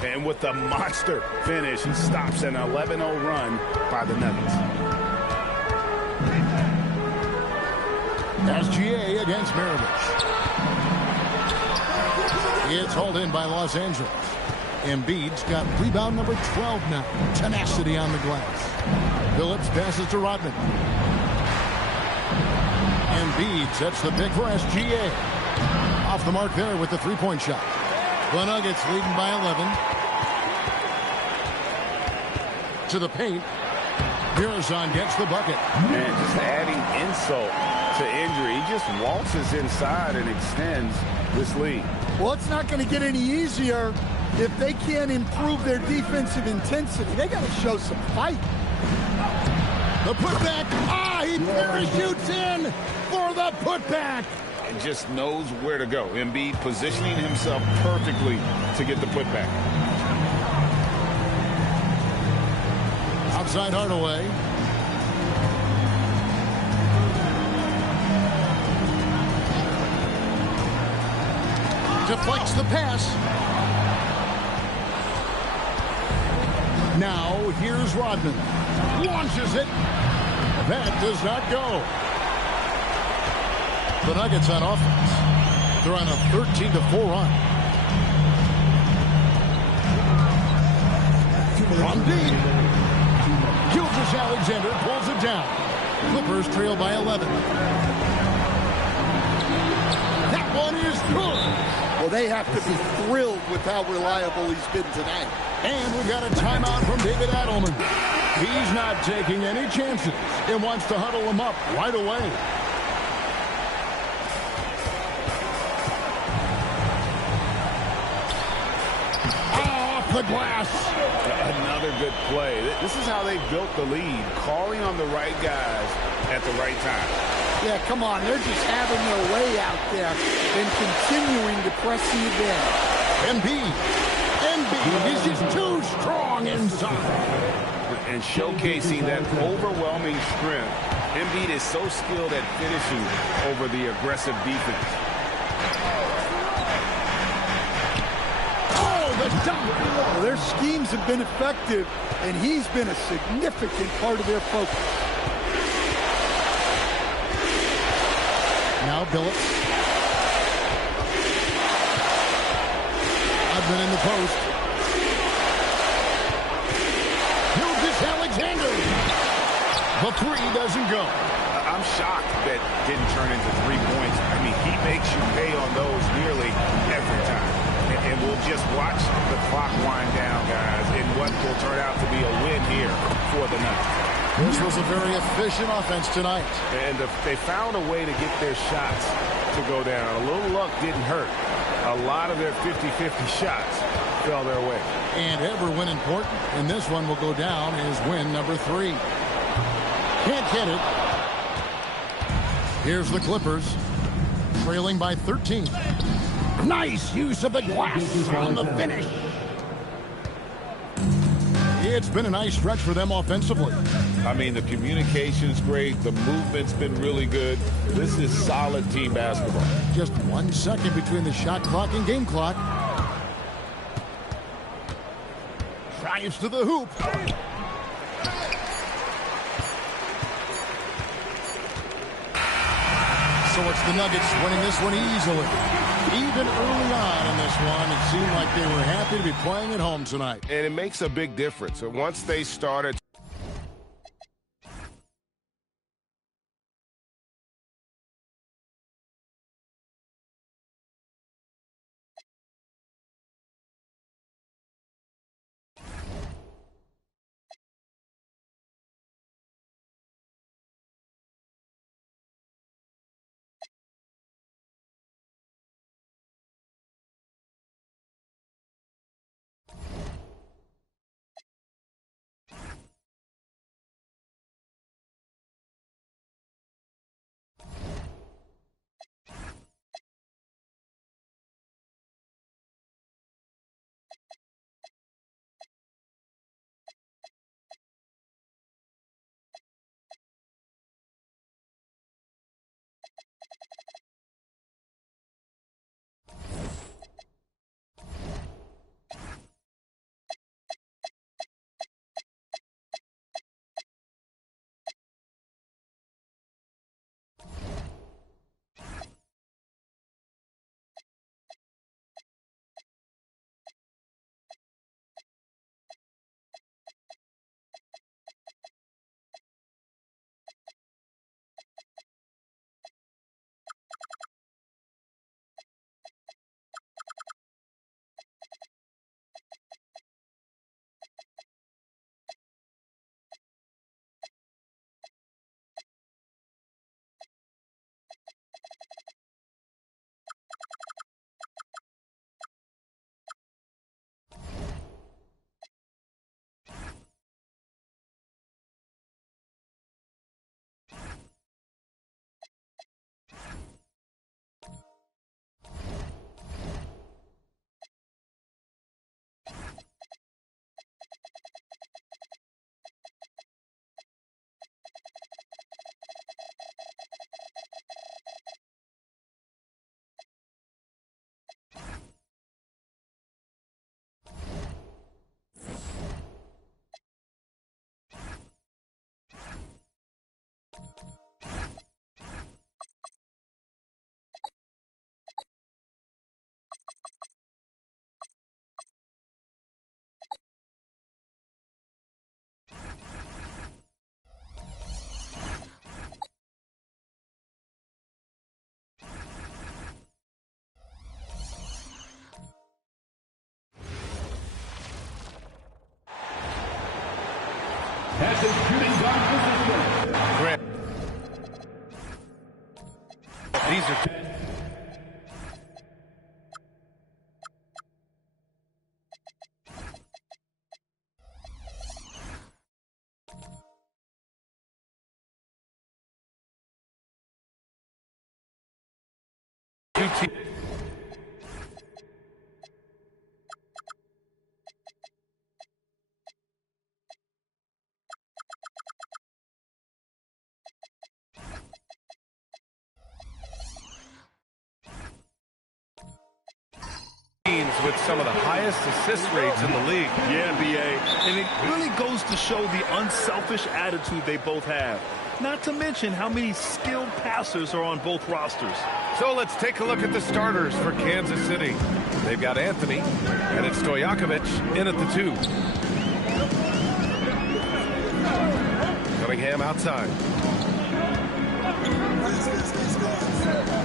And with the monster finish, he stops an 11-0 run by the Nuggets. SGA against Maravich. It's hauled in by Los Angeles. Embiid's got rebound number 12 now. Tenacity on the glass. Billups passes to Rodman. Embiid sets the pick for SGA. Off the mark there with the three-point shot. The Nuggets leading by 11. To the paint. Mirazon gets the bucket. Man, just adding insult to injury. He just waltzes inside and extends this lead. Well, it's not going to get any easier if they can't improve their defensive intensity. They got to show some fight. The putback. He parachutes in for the putback. And just knows where to go. Embiid positioning himself perfectly to get the putback. Outside Hardaway. Deflects the pass. Now here's Rodman. Launches it. That does not go. The Nuggets on offense. They're on a 13-4 run. From deep. Gilgeous-Alexander pulls it down. Clippers trail by 11. That one is good. Well, they have to be thrilled with how reliable he's been tonight. And we've got a timeout from David Adelman. He's not taking any chances and wants to huddle him up right away. Off the glass. Another good play. This is how they built the lead, calling on the right guys at the right time. Yeah, come on. They're just having their way out there and continuing to press the advantage. Embiid is just too strong inside. And showcasing that overwhelming strength. Embiid is so skilled at finishing over the aggressive defense. Oh, the dunk! Well, their schemes have been effective, and he's been a significant part of their focus. Now Billups. Rodman in the post. Gilgeous-Alexander. The three doesn't go. I'm shocked that didn't turn into 3 points. I mean, he makes you pay on those nearly every time. And we'll just watch the clock wind down, guys, in what will turn out to be a win here for the Nuggets. This was a very efficient offense tonight. And they found a way to get their shots to go down. A little luck didn't hurt. A lot of their 50-50 shots fell their way. And every win important. And this one will go down as win number 3. Can't get it. Here's the Clippers. Trailing by 13. Nice use of the glass on the finish. It's been a nice stretch for them offensively. I mean, the communication's great. The movement's been really good. This is solid team basketball. Just 1 second between the shot clock and game clock. Drives to the hoop. So it's the Nuggets winning this one easily. Even early on in this one, it seemed like they were happy to be playing at home tonight. And it makes a big difference. Once they started as the shooting guard position. Grant. These are with some of the highest assist rates in the league. Yeah, B.A. And it really goes to show the unselfish attitude they both have. Not to mention how many skilled passers are on both rosters. So let's take a look at the starters for Kansas City. They've got Anthony, and it's Stojakovic in at the 2. Cunningham outside.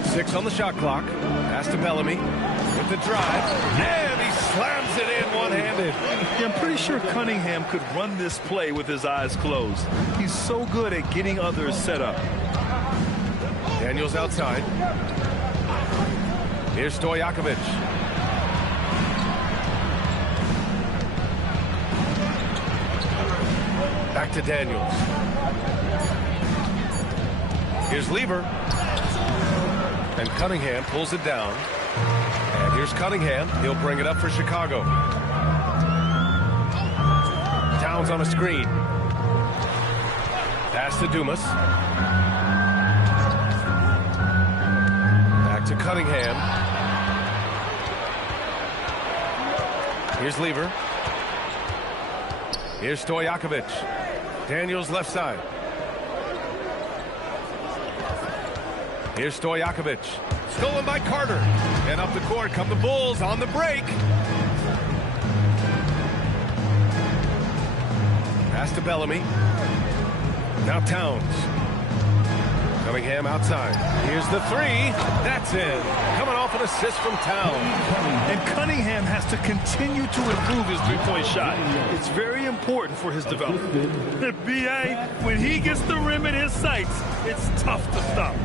6 on the shot clock. Pass to Bellamy with the drive. And he slams it in one-handed. Yeah, I'm pretty sure Cunningham could run this play with his eyes closed. He's so good at getting others set up. Daniels outside. Here's Stojakovic. Back to Daniels. Here's Lever. And Cunningham pulls it down. And here's Cunningham. He'll bring it up for Chicago. Towns on a screen. Pass to Dumas. Back to Cunningham. Here's Lever. Here's Stojakovic. Daniels left side. Here's Stojakovic. Stolen by Carter. And up the court come the Bulls on the break. Pass to Bellamy. Now Towns. Cunningham outside. Here's the 3. That's in. Coming off an assist from Towns. And Cunningham has to continue to improve his three-point shot. It's very important for his development. B.A., when he gets the rim in his sights, it's tough to stop.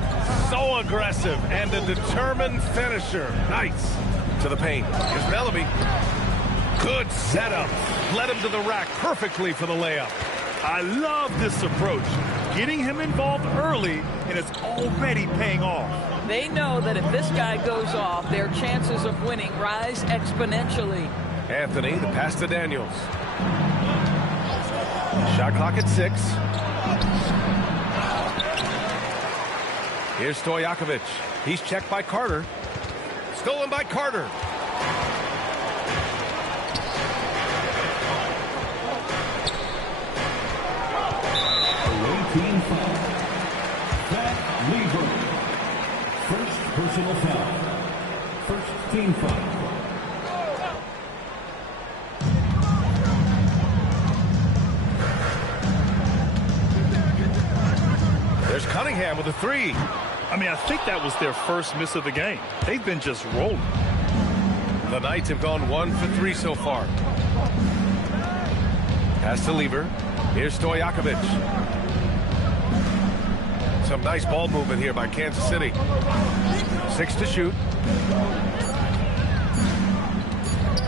So aggressive and a determined finisher. Nice. To the paint. Here's Bellamy. Good setup. Led him to the rack perfectly for the layup. I love this approach. Getting him involved early, and it's already paying off. They know that if this guy goes off, their chances of winning rise exponentially. Anthony, the pass to Daniels. Shot clock at 6. Here's Stojakovic. He's checked by Carter. Stolen by Carter. Team foul. That Lever. First personal foul. First team foul. There's Cunningham with a 3. I mean, I think that was their first miss of the game. They've been just rolling. The Knights have gone 1 for 3 so far. Pass to Lever. Here's Stojakovic. Some nice ball movement here by Kansas City. 6 to shoot.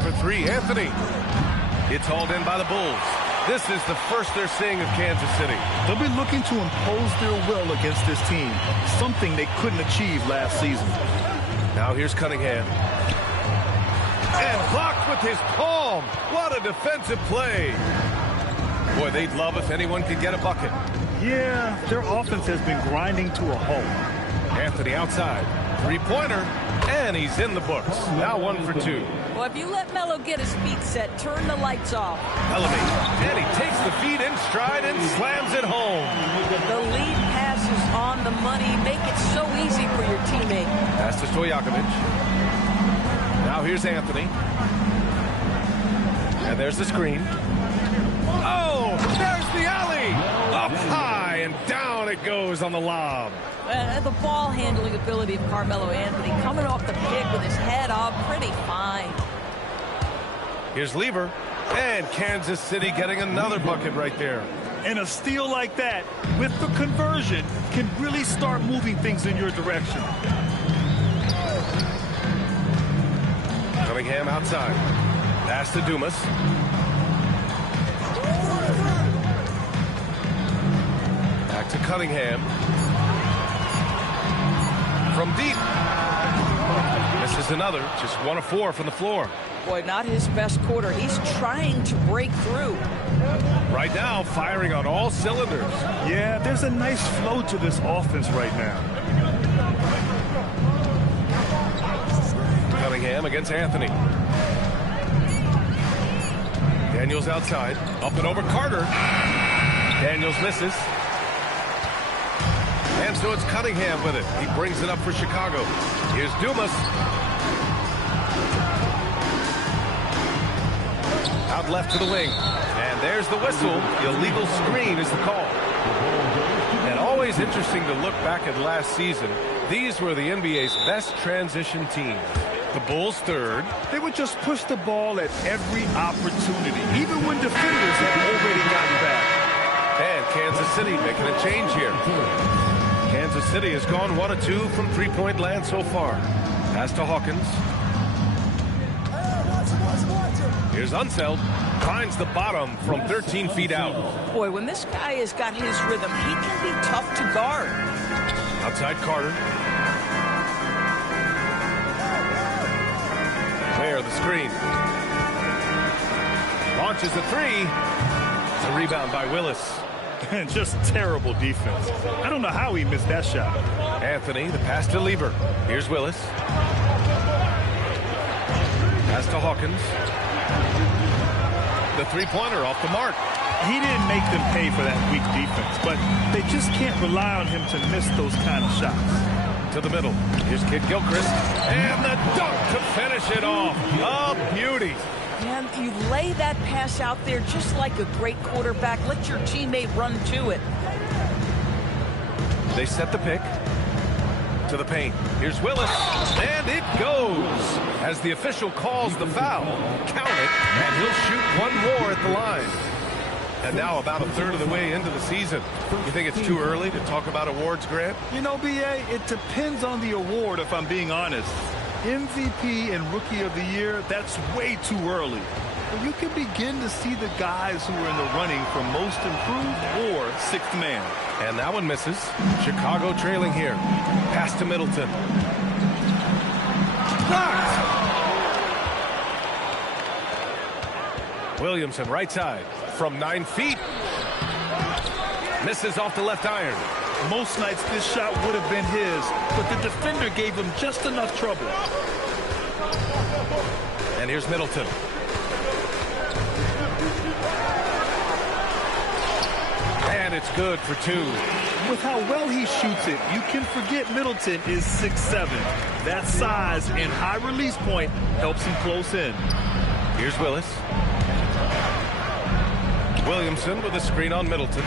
For 3, Anthony. It's hauled in by the Bulls. This is the first they're seeing of Kansas City. They'll be looking to impose their will against this team, something they couldn't achieve last season. Now here's Cunningham. And blocked with his palm. What a defensive play. Boy, they'd love if anyone could get a bucket. Yeah, their offense has been grinding to a halt. Anthony outside. 3-pointer. And he's in the books. Now 1 for 2. Well, if you let Melo get his feet set, turn the lights off. Bellamy. And he takes the feet in stride and slams it home. The lead pass is on the money. Make it so easy for your teammate. Pass to Stojakovic. Now here's Anthony. And there's the screen. Oh, there's the alley. Up high and down it goes on the lob. The ball handling ability of Carmelo Anthony coming off the pick with his head up, pretty fine. Here's Lever. And Kansas City getting another bucket right there. And a steal like that, with the conversion, can really start moving things in your direction. Cunningham outside. Pass to Dumas. Back to Cunningham. From deep. Misses another. Just 1 of 4 from the floor. Boy, not his best quarter. He's trying to break through. Right now, firing on all cylinders. Yeah, there's a nice flow to this offense right now. Cunningham against Anthony. Daniels outside. Up and over Carter. Daniels misses. And so it's Cunningham with it. He brings it up for Chicago. Here's Dumas. Out left to the wing. And there's the whistle. The illegal screen is the call. And always interesting to look back at last season. These were the NBA's best transition teams. The Bulls third. They would just push the ball at every opportunity, even when defenders had already gotten back. And Kansas City making a change here. Kansas City has gone 1 of 2 from three-point land so far. Pass to Hawkins. Here's Unseld. Finds the bottom from 13 feet out. Boy, when this guy has got his rhythm, he can be tough to guard. Outside Carter. There, the screen. Launches a 3. It's a rebound by Willis. And just terrible defense. I don't know how he missed that shot. Anthony, the pass to Lieber. Here's Willis. Pass to Hawkins. The three-pointer off the mark. He didn't make them pay for that weak defense, but they just can't rely on him to miss those kind of shots. To the middle. Here's Kid Gilchrist. And the dunk to finish it off. A beauty. And you lay that pass out there just like a great quarterback. Let your teammate run to it. They set the pick. To the paint. Here's Willis. And it goes. As the official calls the foul. Count it. And he'll shoot 1 more at the line. And now about a third of the way into the season. You think it's too early to talk about awards, Grant? You know, B.A., it depends on the award, if I'm being honest. MVP and Rookie of the Year, that's way too early. But you can begin to see the guys who are in the running for Most Improved or Sixth Man. And that one misses. Chicago trailing here. Pass to Middleton. Blocked! Williamson, right side. From 9 feet. Misses off the left iron. Most nights this shot would have been his, but the defender gave him just enough trouble. And here's Middleton. And it's good for 2. With how well he shoots it, you can forget Middleton is 6'7". That size and high release point helps him close in. Here's Willis. Williamson with a screen on Middleton.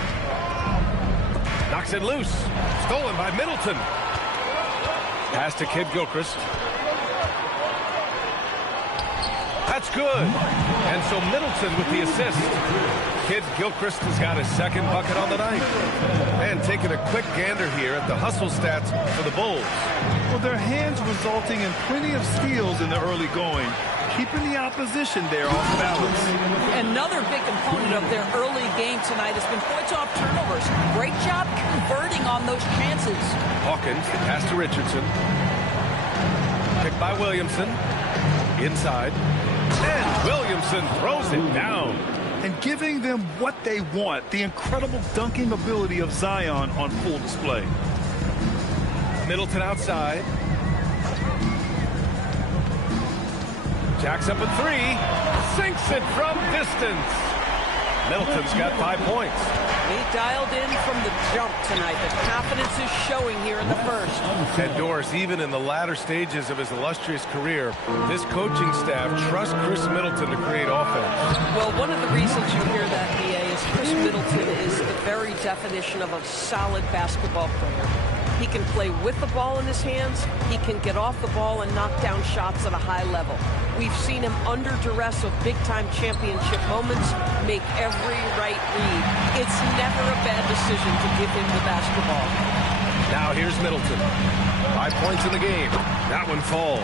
Knocks it loose. Stolen by Middleton. Pass to Kid Gilchrist. That's good. And so Middleton with the assist. Kid Gilchrist has got his second bucket on the night. And taking a quick gander here at the hustle stats for the Bulls. Well, their hands resulting in plenty of steals in the early going, keeping the opposition there off balance. Another big component of their early game tonight has been points off turnovers. Great job converting on those chances. Hawkins, the pass to Richardson. Picked by Williamson. Inside. And Williamson throws it down. And giving them what they want, the incredible dunking ability of Zion on full display. Middleton outside. Jacks up a 3. Sinks it from distance. Middleton's got 5 points. He dialed in from the jump tonight. The confidence is showing here in the first. And Doris, even in the latter stages of his illustrious career, this coaching staff trusts Chris Middleton to create offense. Well, one of the reasons you hear that, B.A., is Chris Middleton is the very definition of a solid basketball player. He can play with the ball in his hands. He can get off the ball and knock down shots at a high level. We've seen him under duress of big-time championship moments make every right read. It's never a bad decision to give him the basketball. Now here's Middleton. 5 points in the game. That one falls.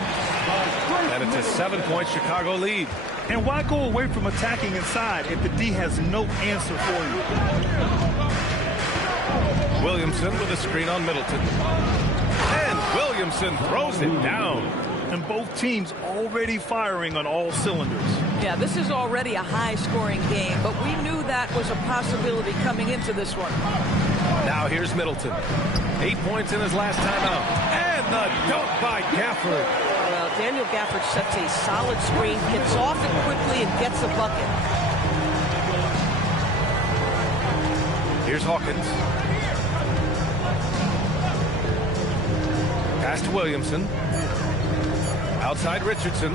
And it's a 7-point Chicago lead. And why go away from attacking inside if the D has no answer for you? Williamson with a screen on Middleton. And Williamson throws it down. And both teams already firing on all cylinders. Yeah, this is already a high-scoring game, but we knew that was a possibility coming into this one. Now here's Middleton. 8 points in his last time out. And the dunk by Gafford. Well, Daniel Gafford sets a solid screen, gets off it quickly, and gets a bucket. Here's Hawkins. Pass to Williamson. Outside Richardson.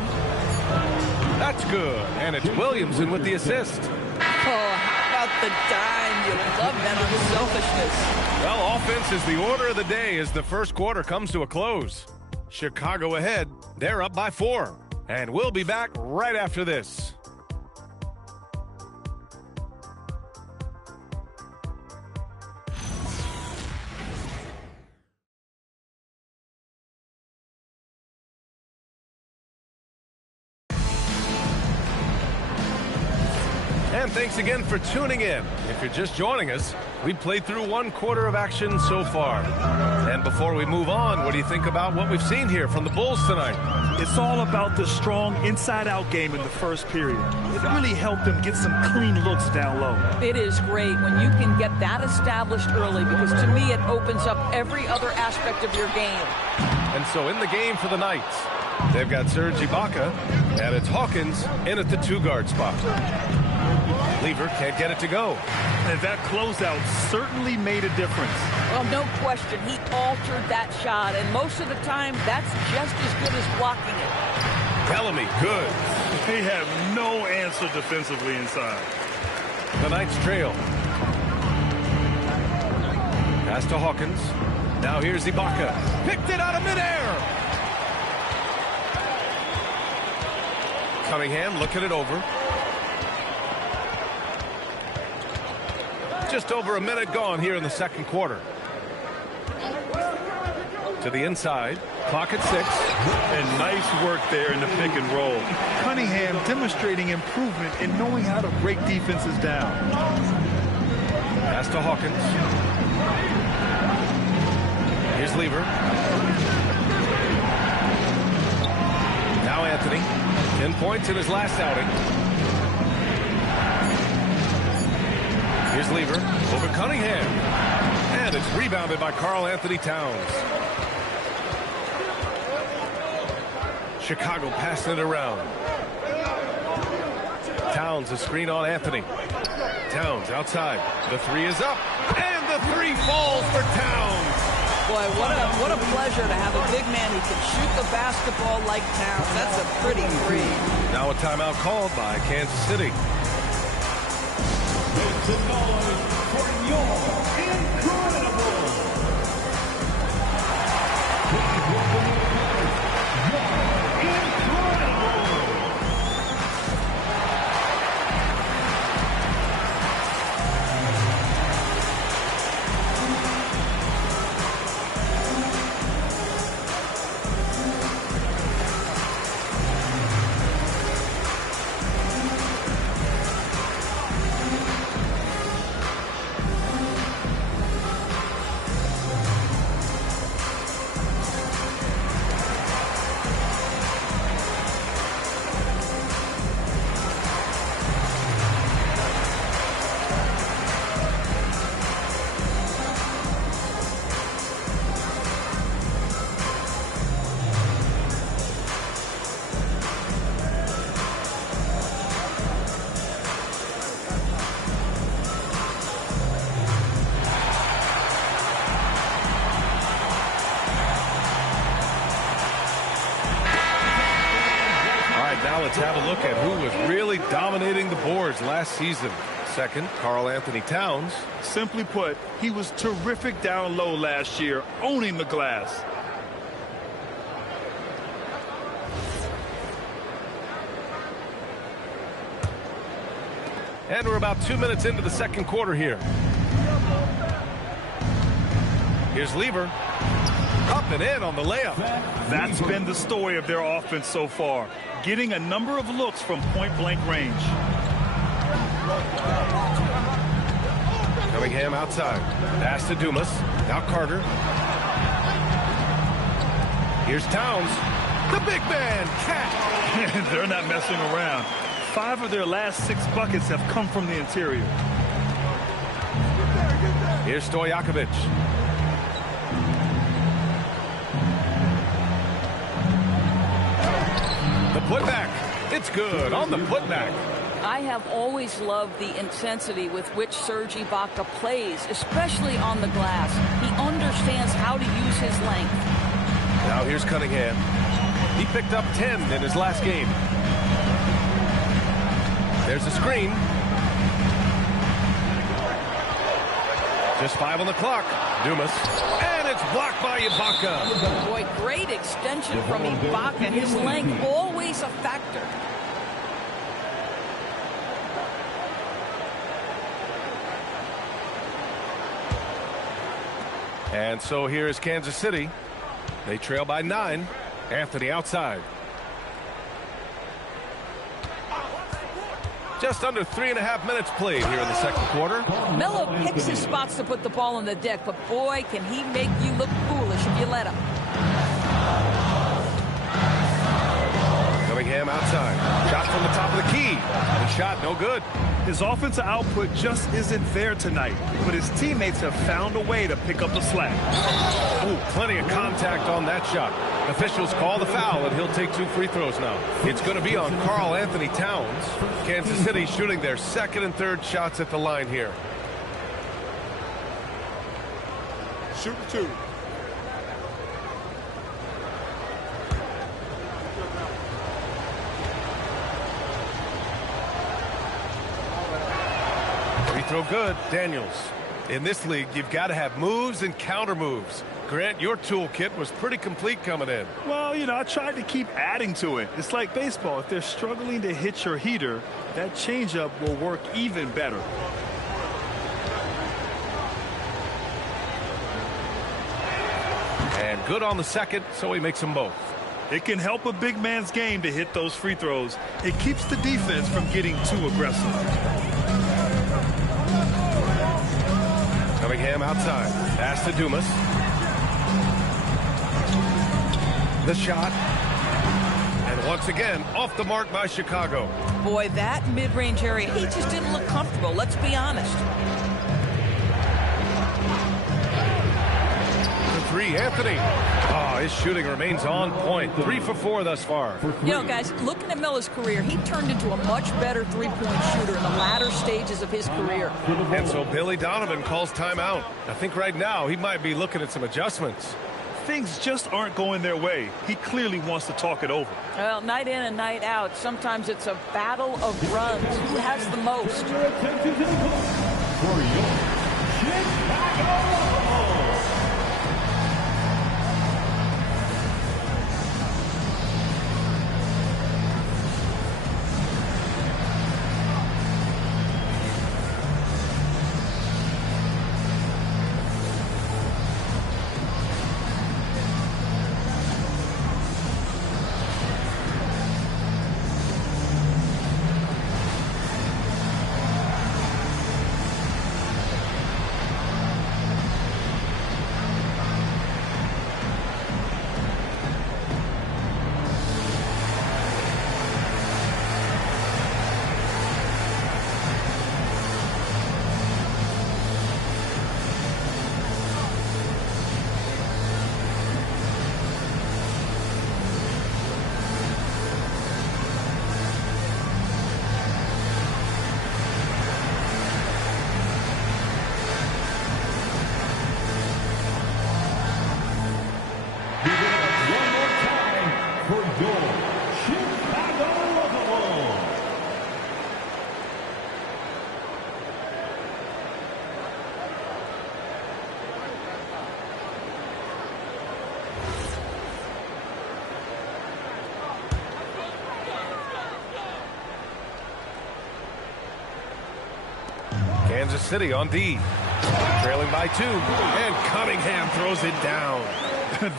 That's good. And it's Williamson with the assist. Oh, how about the dime? You love that unselfishness. Well, offense is the order of the day as the first quarter comes to a close. Chicago ahead. They're up by 4. And we'll be back right after this. And thanks again for tuning in. If you're just joining us, we've played through 1 quarter of action so far. And before we move on, what do you think about what we've seen here from the Bulls tonight? It's all about the strong inside-out game in the first period. It really helped them get some clean looks down low. It is great when you can get that established early because to me it opens up every other aspect of your game. And so in the game for the Knights, they've got Serge Ibaka, and it's Hawkins in at the 2-guard spot. Lever can't get it to go. And that closeout certainly made a difference. Well, no question. He altered that shot, and most of the time, that's just as good as blocking it. Bellamy, good. They have no answer defensively inside. The Knights trail. Pass to Hawkins. Now here's Ibaka. Picked it out of midair. Cunningham looking it over. Just over a minute gone here in the second quarter. To the inside. Clock at 6. And nice work there in the pick and roll. Cunningham demonstrating improvement in knowing how to break defenses down. Pass to Hawkins. Here's Lever. Now Anthony. 10 points in his last outing. Here's Lever over Cunningham. And it's rebounded by Karl Anthony Towns. Chicago passing it around. Towns a screen on Anthony. Towns outside. The 3 is up. And the 3 falls for Towns. Boy, what a pleasure to have a big man who can shoot the basketball like Towns. That's a pretty three. Now a timeout called by Kansas City. Make some noise for your incredible. look at who was really dominating the boards last season. Second, Karl Anthony Towns. Simply put, he was terrific down low last year, owning the glass. And we're about 2 minutes into the second quarter here. Here's Lever. Up and in on the layup. That's been the story of their offense so far. Getting a number of looks from point-blank range. Cunningham outside. Pass to Dumas. Now Carter. Here's Towns. The big man catch. They're not messing around. 5 of their last 6 buckets have come from the interior. Here's Stojakovic. The putback. It's good on the putback. I have always loved the intensity with which Serge Ibaka plays, especially on the glass. He understands how to use his length. Now here's Cunningham. He picked up 10 in his last game. There's a screen. Just 5 on the clock. Dumas. And it's blocked by Ibaka. Boy, great extension from Ibaka. His length always a factor. And so here is Kansas City. They trail by 9. Anthony outside. Just under 3.5 minutes played here in the second quarter. Melo picks his spots to put the ball on the deck, but boy, can he make you look foolish if you let him. Cunningham outside. Shot from the top of the key. The shot no good. His offensive output just isn't there tonight, but his teammates have found a way to pick up the slack. Ooh, plenty of contact on that shot. Officials call the foul, and he'll take 2 free throws now. It's going to be on Karl Anthony Towns. Kansas City shooting their second and third shots at the line here. Shoot 2. Free throw good. Daniels. In this league, you've got to have moves and counter moves. Grant, your toolkit was pretty complete coming in. Well, you know, I tried to keep adding to it. It's like baseball. If they're struggling to hit your heater, that changeup will work even better. And good on the second, so he makes them both. It can help a big man's game to hit those free throws. It keeps the defense from getting too aggressive. Cunningham outside. Pass to Dumas. The shot. And once again, off the mark by Chicago. Boy, that mid-range area, he just didn't look comfortable, let's be honest. The 3, Anthony. Oh, his shooting remains on point. 3 for 4 thus far. You know, guys, looking at Melo's career, he turned into a much better three-point shooter in the latter stages of his career. And so Billy Donovan calls timeout. I think right now he might be looking at some adjustments. Things just aren't going their way. He clearly wants to talk it over. Well, night in and night out, sometimes it's a battle of runs. Who has the most? Kansas City on D. Trailing by 2. And Cunningham throws it down.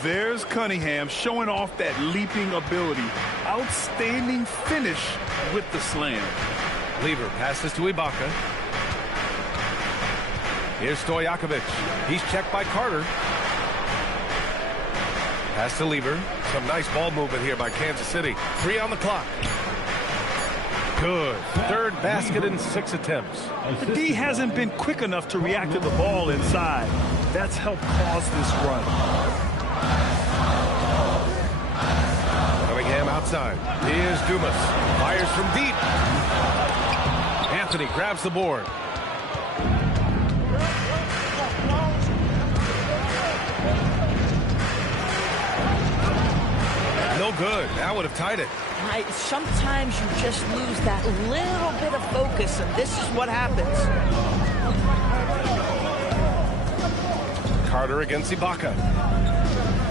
There's Cunningham showing off that leaping ability. Outstanding finish with the slam. Lever passes to Ibaka. Here's Stojakovic. He's checked by Carter. Pass to Lever. Some nice ball movement here by Kansas City. 3 on the clock. Good. Third basket in 6 attempts. The D hasn't been quick enough to react to the ball inside. That's helped cause this run. Cunningham outside. Here's Dumas. Fires from deep. Anthony grabs the board. No good. That would have tied it. Sometimes you just lose that little bit of focus, and this is what happens. Carter against Ibaka.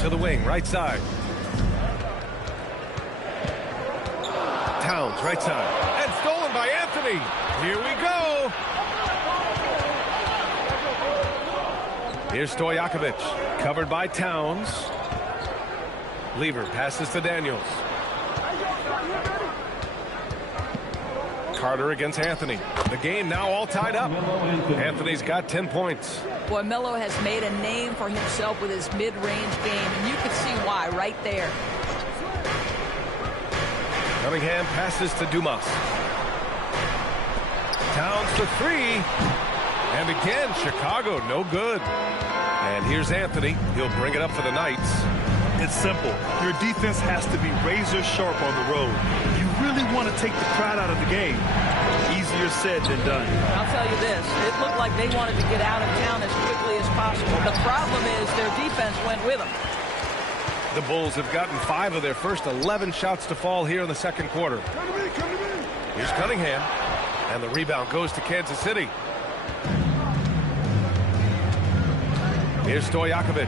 To the wing, right side. Towns, right side. And stolen by Anthony. Here we go. Here's Stojakovic. Covered by Towns. Lever passes to Daniels. Carter against Anthony. The game now all tied up. Anthony's got 10 points. Boy, Melo has made a name for himself with his mid-range game, and you can see why right there. Cunningham passes to Dumas. Towns for 3. And again, Chicago, no good. And here's Anthony. He'll bring it up for the Knights. It's simple. Your defense has to be razor sharp on the road. You really want to take the crowd out of the game. Easier said than done. I'll tell you this. It looked like they wanted to get out of town as quickly as possible. The problem is their defense went with them. The Bulls have gotten 5 of their first 11 shots to fall here in the second quarter. Here's Cunningham. And the rebound goes to Kansas City. Here's Stojakovic.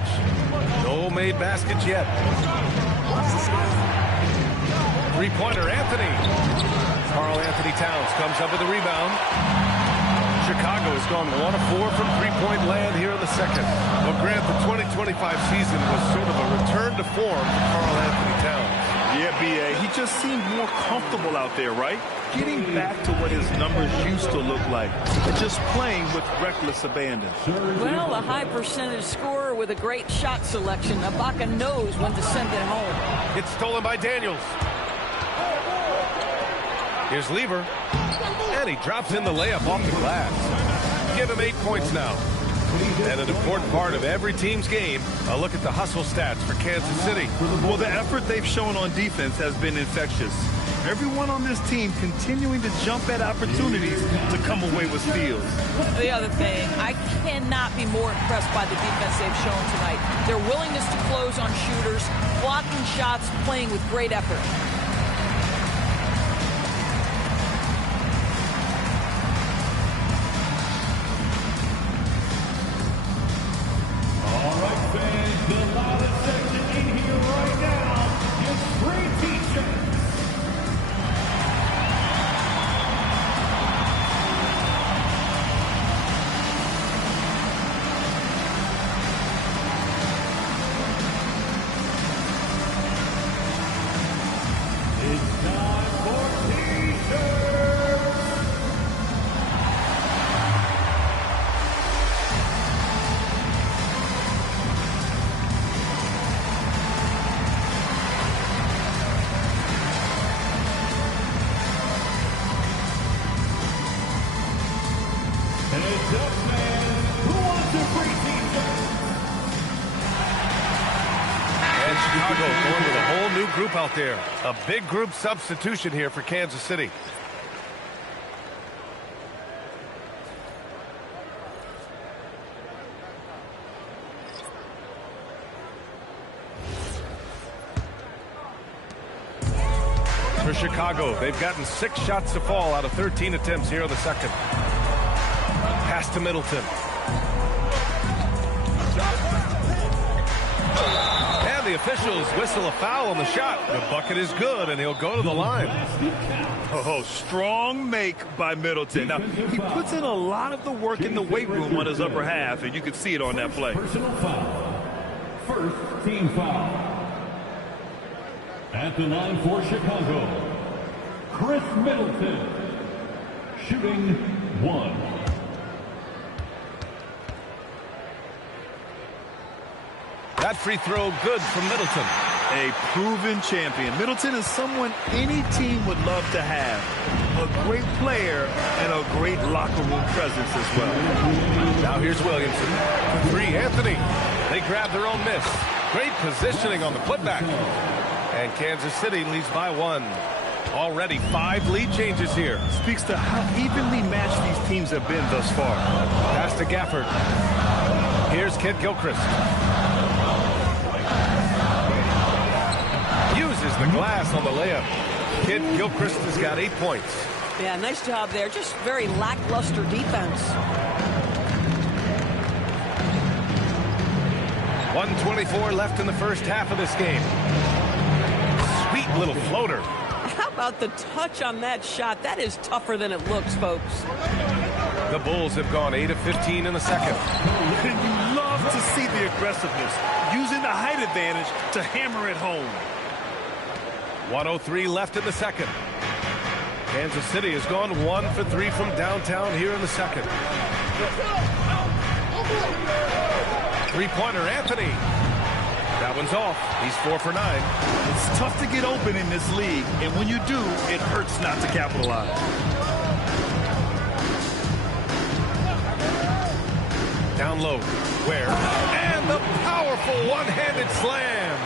No made baskets yet. Three-pointer, Anthony. Karl Anthony Towns comes up with a rebound. Chicago has gone 1 of 4 from three-point land here in the second. Well, Grant, the 2025 season was sort of a return to form for Karl Anthony Towns. Yeah, B.A. He just seemed more comfortable out there, right? Getting back to what his numbers used to look like. Just playing with reckless abandon. Well, a high percentage scorer with a great shot selection. Ibaka knows when to send it home. It's stolen by Daniels. Here's Lever. And he drops in the layup off the glass. Give him 8 points now. And an important part of every team's game, a look at the hustle stats for Kansas City. Well, the effort they've shown on defense has been infectious. Everyone on this team continuing to jump at opportunities to come away with steals. The other thing, I cannot be more impressed by the defense they've shown tonight. Their willingness to close on shooters, blocking shots, playing with great effort. All right, fans, the loudest section in here right now is free t-shirts. It's time for t-shirts. And it's up, man. Who wants a free t-shirt? And Chicago going with a whole new group out there. A big group substitution here for Kansas City. For Chicago, they've gotten 6 shots to fall out of 13 attempts here in the second. Pass to Middleton. And the officials whistle a foul on the shot. The bucket is good, and he'll go to the line. Oh, strong make by Middleton. Now, he puts in a lot of the work in the weight room on his upper half, and you can see it on that play. Personal foul. First team foul. At the 9 for Chicago, Chris Middleton, shooting 1. That free throw good from Middleton. A proven champion. Middleton is someone any team would love to have. A great player and a great locker room presence as well. Now here's Williamson. 3, Anthony. They grab their own miss. Great positioning on the putback. And Kansas City leads by 1. Already 5 lead changes here. Speaks to how evenly matched these teams have been thus far. Pass to Gafford. Here's Kid Gilchrist. Uses the glass on the layup. Kid Gilchrist has got 8 points. Yeah, nice job there. Just very lackluster defense. 1:24 left in the first half of this game. Sweet little floater. How about the touch on that shot? That is tougher than it looks, folks. The Bulls have gone 8 of 15 in the second. And you love to see the aggressiveness, using the height advantage to hammer it home. 1:03 left in the second. Kansas City has gone 1 for 3 from downtown here in the second. 3-pointer, Anthony. That one's off. He's 4 for 9. It's tough to get open in this league, and when you do, it hurts not to capitalize. Down low. Where? And the powerful one-handed slam.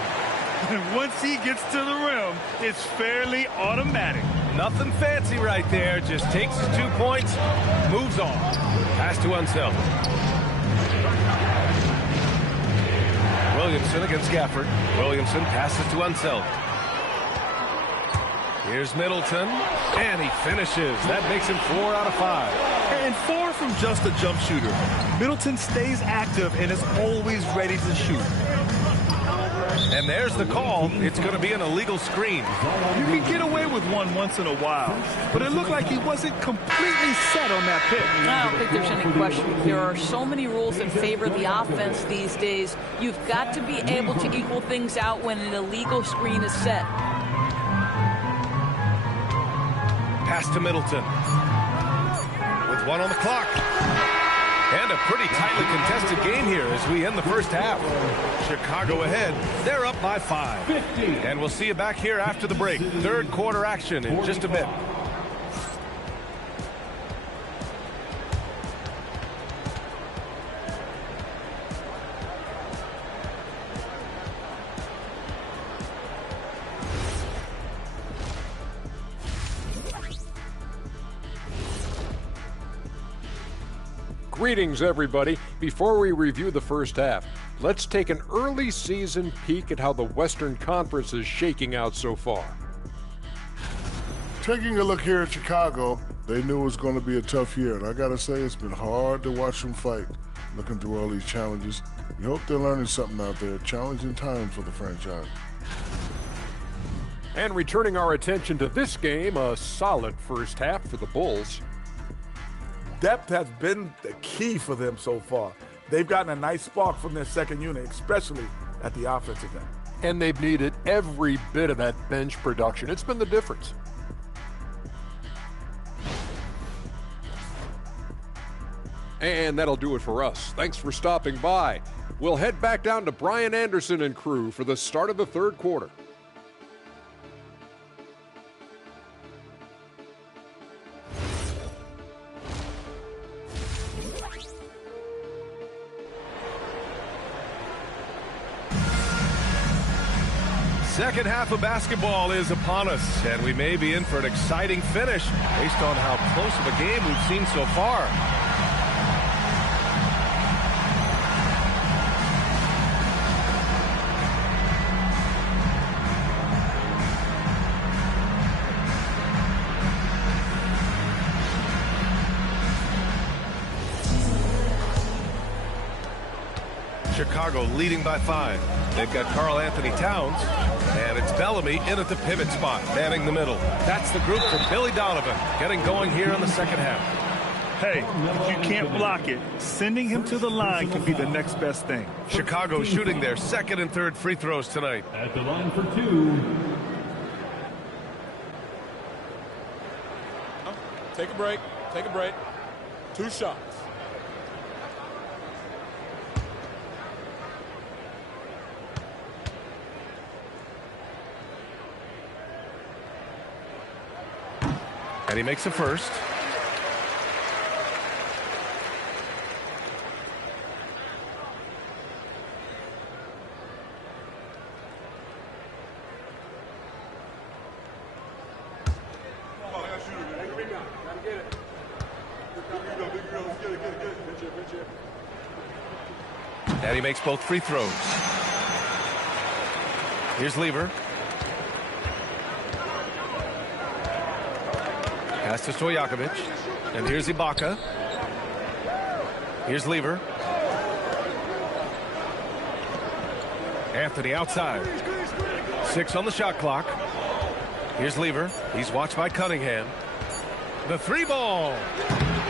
And once he gets to the rim, it's fairly automatic. Nothing fancy right there. Just takes his 2 points, moves on. Pass to Unseld. Williamson against Gafford. Williamson passes to Unseld. Here's Middleton, and he finishes. That makes him 4 out of 5. And far from just a jump shooter, Middleton stays active and is always ready to shoot. And there's the call. It's going to be an illegal screen. You can get away with one once in a while, but it looked like he wasn't completely set on that pick. I don't think there's any question. There are so many rules that favor the offense these days. You've got to be able to equal things out when an illegal screen is set. Pass to Middleton. With 1 on the clock. And a pretty tightly contested game here as we end the first half. Chicago ahead. They're up by 5. 50. And we'll see you back here after the break. Third quarter action in just a bit. Greetings, everybody. Before we review the first half, let's take an early season peek at how the Western Conference is shaking out so far. Taking a look here at Chicago, they knew it was going to be a tough year, and I got to say it's been hard to watch them fight, looking through all these challenges. We hope they're learning something out there. Challenging time for the franchise. And returning our attention to this game, a solid first half for the Bulls. Depth has been the key for them so far. They've gotten a nice spark from their second unit, especially at the offensive end. And they've needed every bit of that bench production. It's been the difference. And that'll do it for us. Thanks for stopping by. We'll head back down to Brian Anderson and crew for the start of the third quarter. Second half of basketball is upon us, and we may be in for an exciting finish based on how close of a game we've seen so far. Chicago leading by 5. They've got Karl Anthony Towns, and it's Bellamy in at the pivot spot, manning the middle. That's the group for Billy Donovan, getting going here in the second half. Hey, if you can't block it, sending him to the line can be the next best thing. Chicago shooting their second and third free throws tonight. At the line for 2. Take a break. Take a break. 2 shots. And he makes the first. And he makes both free throws. Here's Lever. Pass to Stojakovic. And here's Ibaka. Here's Lever. Anthony outside. 6 on the shot clock. Here's Lever. He's watched by Cunningham. The 3 ball.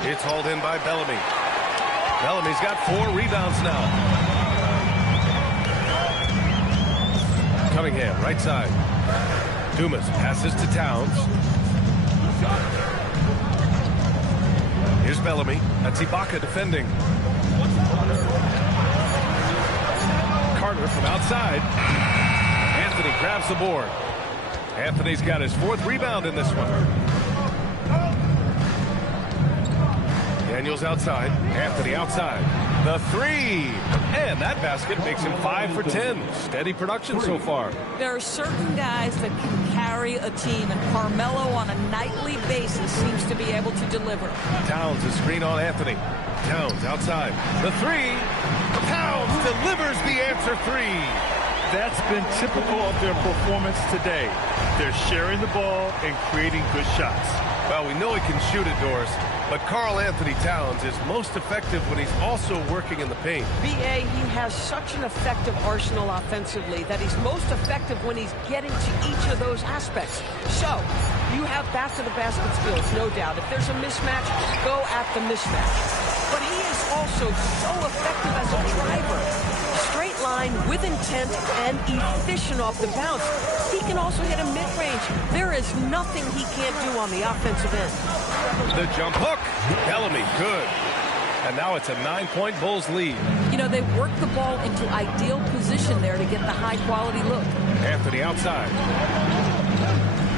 It's hauled in by Bellamy. Bellamy's got 4 rebounds now. Cunningham, right side. Dumas passes to Towns. Here's Bellamy. That's Ibaka defending. Carter from outside. Anthony grabs the board. Anthony's got his 4th rebound in this one. Daniels outside. Anthony outside. The 3. And that basket makes him 5 for 10. Steady production so far. There are certain guys that can carry a team, and Carmelo on a nightly basis seems to be able to deliver. Towns is screen on Anthony. Towns outside. The 3. Towns delivers the answer 3. That's been typical of their performance today. They're sharing the ball and creating good shots. Well, we know he can shoot it, Doris, but Karl Anthony Towns is most effective when he's also working in the paint. B.A., he has such an effective arsenal offensively that he's most effective when he's getting to each of those aspects. So, you have back-to-the-basket skills, no doubt. If there's a mismatch, go at the mismatch. But he is also so effective as a driver. Straight line, with intent, and efficient off the bounce. He can also hit a mid-range. There is nothing he can't do on the offensive end. The jump hook. Bellamy, good. And now it's a 9-point Bulls lead. You know, they work the ball into ideal position there to get the high-quality look. Anthony outside.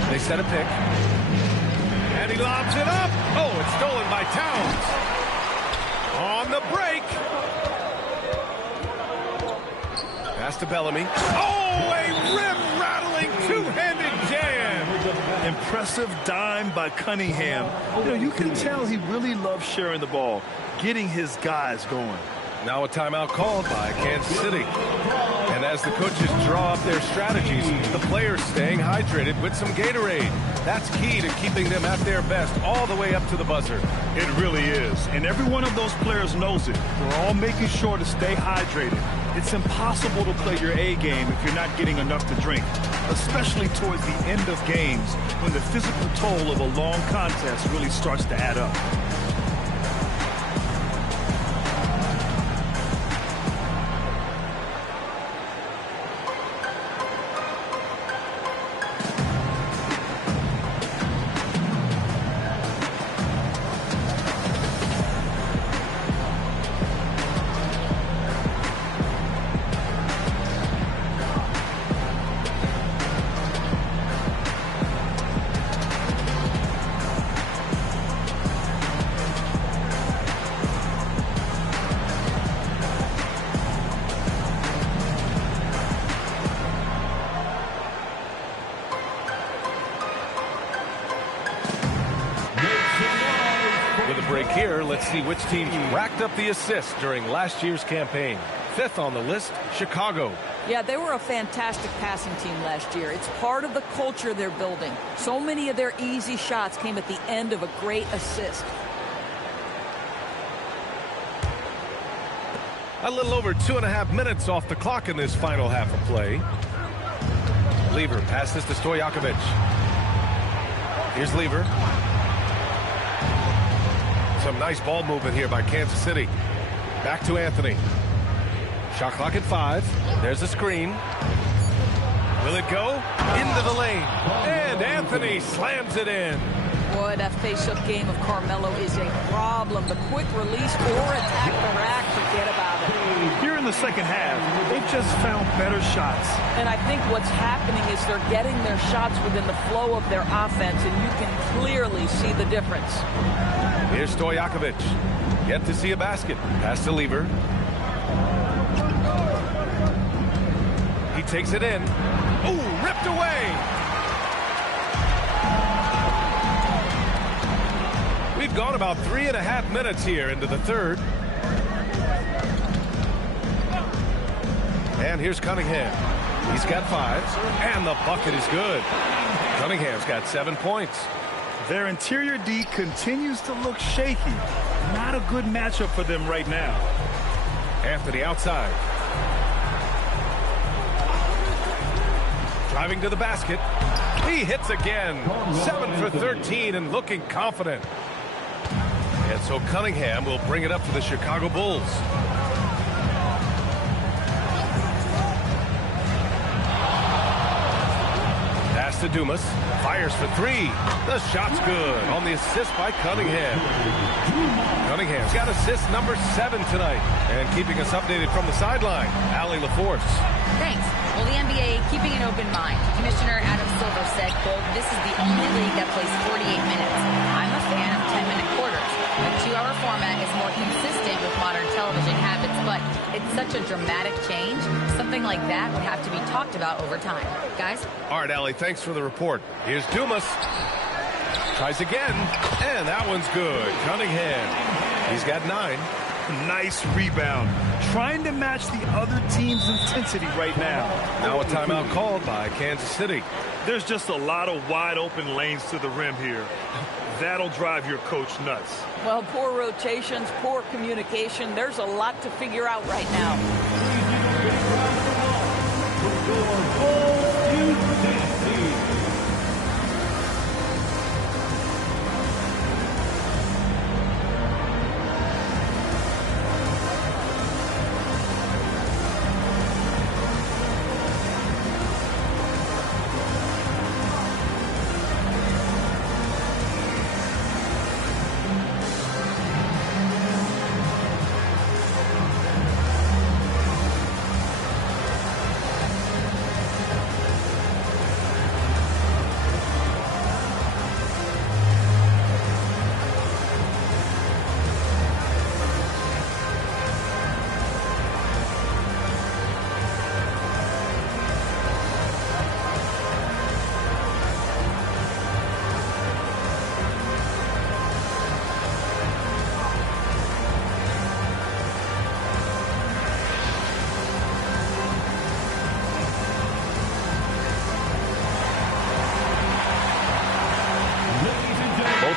They set a pick. And he lobs it up. Oh, it's stolen by Towns. On the break. Pass to Bellamy. Oh, a rim-rattling two-handed jam. Impressive dime by Cunningham. You know, you can tell he really loves sharing the ball, getting his guys going. Now a timeout called by Kansas City. And as the coaches draw up their strategies, the players staying hydrated with some Gatorade. That's key to keeping them at their best all the way up to the buzzer. It really is. And every one of those players knows it. We're all making sure to stay hydrated. It's impossible to play your A game if you're not getting enough to drink, especially towards the end of games when the physical toll of a long contest really starts to add up. Let's see which teams racked up the assists during last year's campaign. 5th on the list, Chicago. Yeah, they were a fantastic passing team last year. It's part of the culture they're building. So many of their easy shots came at the end of a great assist. A little over 2.5 minutes off the clock in this final half of play. Lever passes to Stojakovic. Here's Lever. Some nice ball movement here by Kansas City. Back to Anthony. Shot clock at 5. There's a screen. Will it go? Into the lane. And Anthony slams it in. Boy, that face-up game of Carmelo is a problem. The quick release or attack the rack, forget about it. Here in the second half, they've just found better shots. And I think what's happening is they're getting their shots within the flow of their offense, and you can clearly see the difference. Here's Stojakovic. Yet to see a basket. Pass to Lever. He takes it in. Ooh, ripped away. We've gone about 3.5 minutes here into the third. And here's Cunningham. He's got 5. And the bucket is good. Cunningham's got 7 points. Their interior D continues to look shaky. Not a good matchup for them right now. Anthony outside. Driving to the basket. He hits again. 7 for 13 and looking confident. And so Cunningham will bring it up for the Chicago Bulls. Pass to Dumas. Fires for 3. The shot's good on the assist by Cunningham. Cunningham's got assist number 7 tonight. And keeping us updated from the sideline, Allie LaForce. Thanks. Well, the NBA keeping an open mind. Commissioner Adam Silver said, quote, "This is the only league that plays 48 minutes. I'm a fan of 10-minute quarters. The 2-hour format is more consistent with modern television habits, but it's such a dramatic change. Something like that would have to be talked about over time." Guys? All right, Allie, thanks for the report. Here's Dumas. Tries again, and that one's good. Cunningham. He's got 9. Nice rebound. Trying to match the other team's intensity right now. Now a timeout called by Kansas City. There's just a lot of wide open lanes to the rim here. That'll drive your coach nuts. Well, poor rotations, poor communication. There's a lot to figure out right now.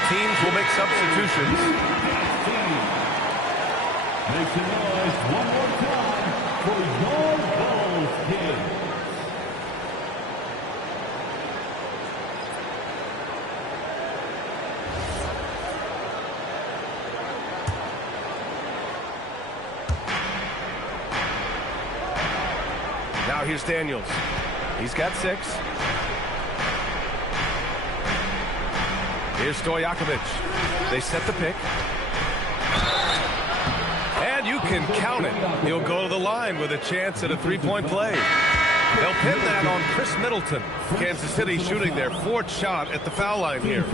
Teams will make substitutions. Make some noise one more time for your Bulls kids. Now here's Daniels. He's got 6. Here's Stojakovic. They set the pick. And you can count it. He'll go to the line with a chance at a 3-point play. They'll pin that on Chris Middleton. Kansas City shooting their 4th shot at the foul line here.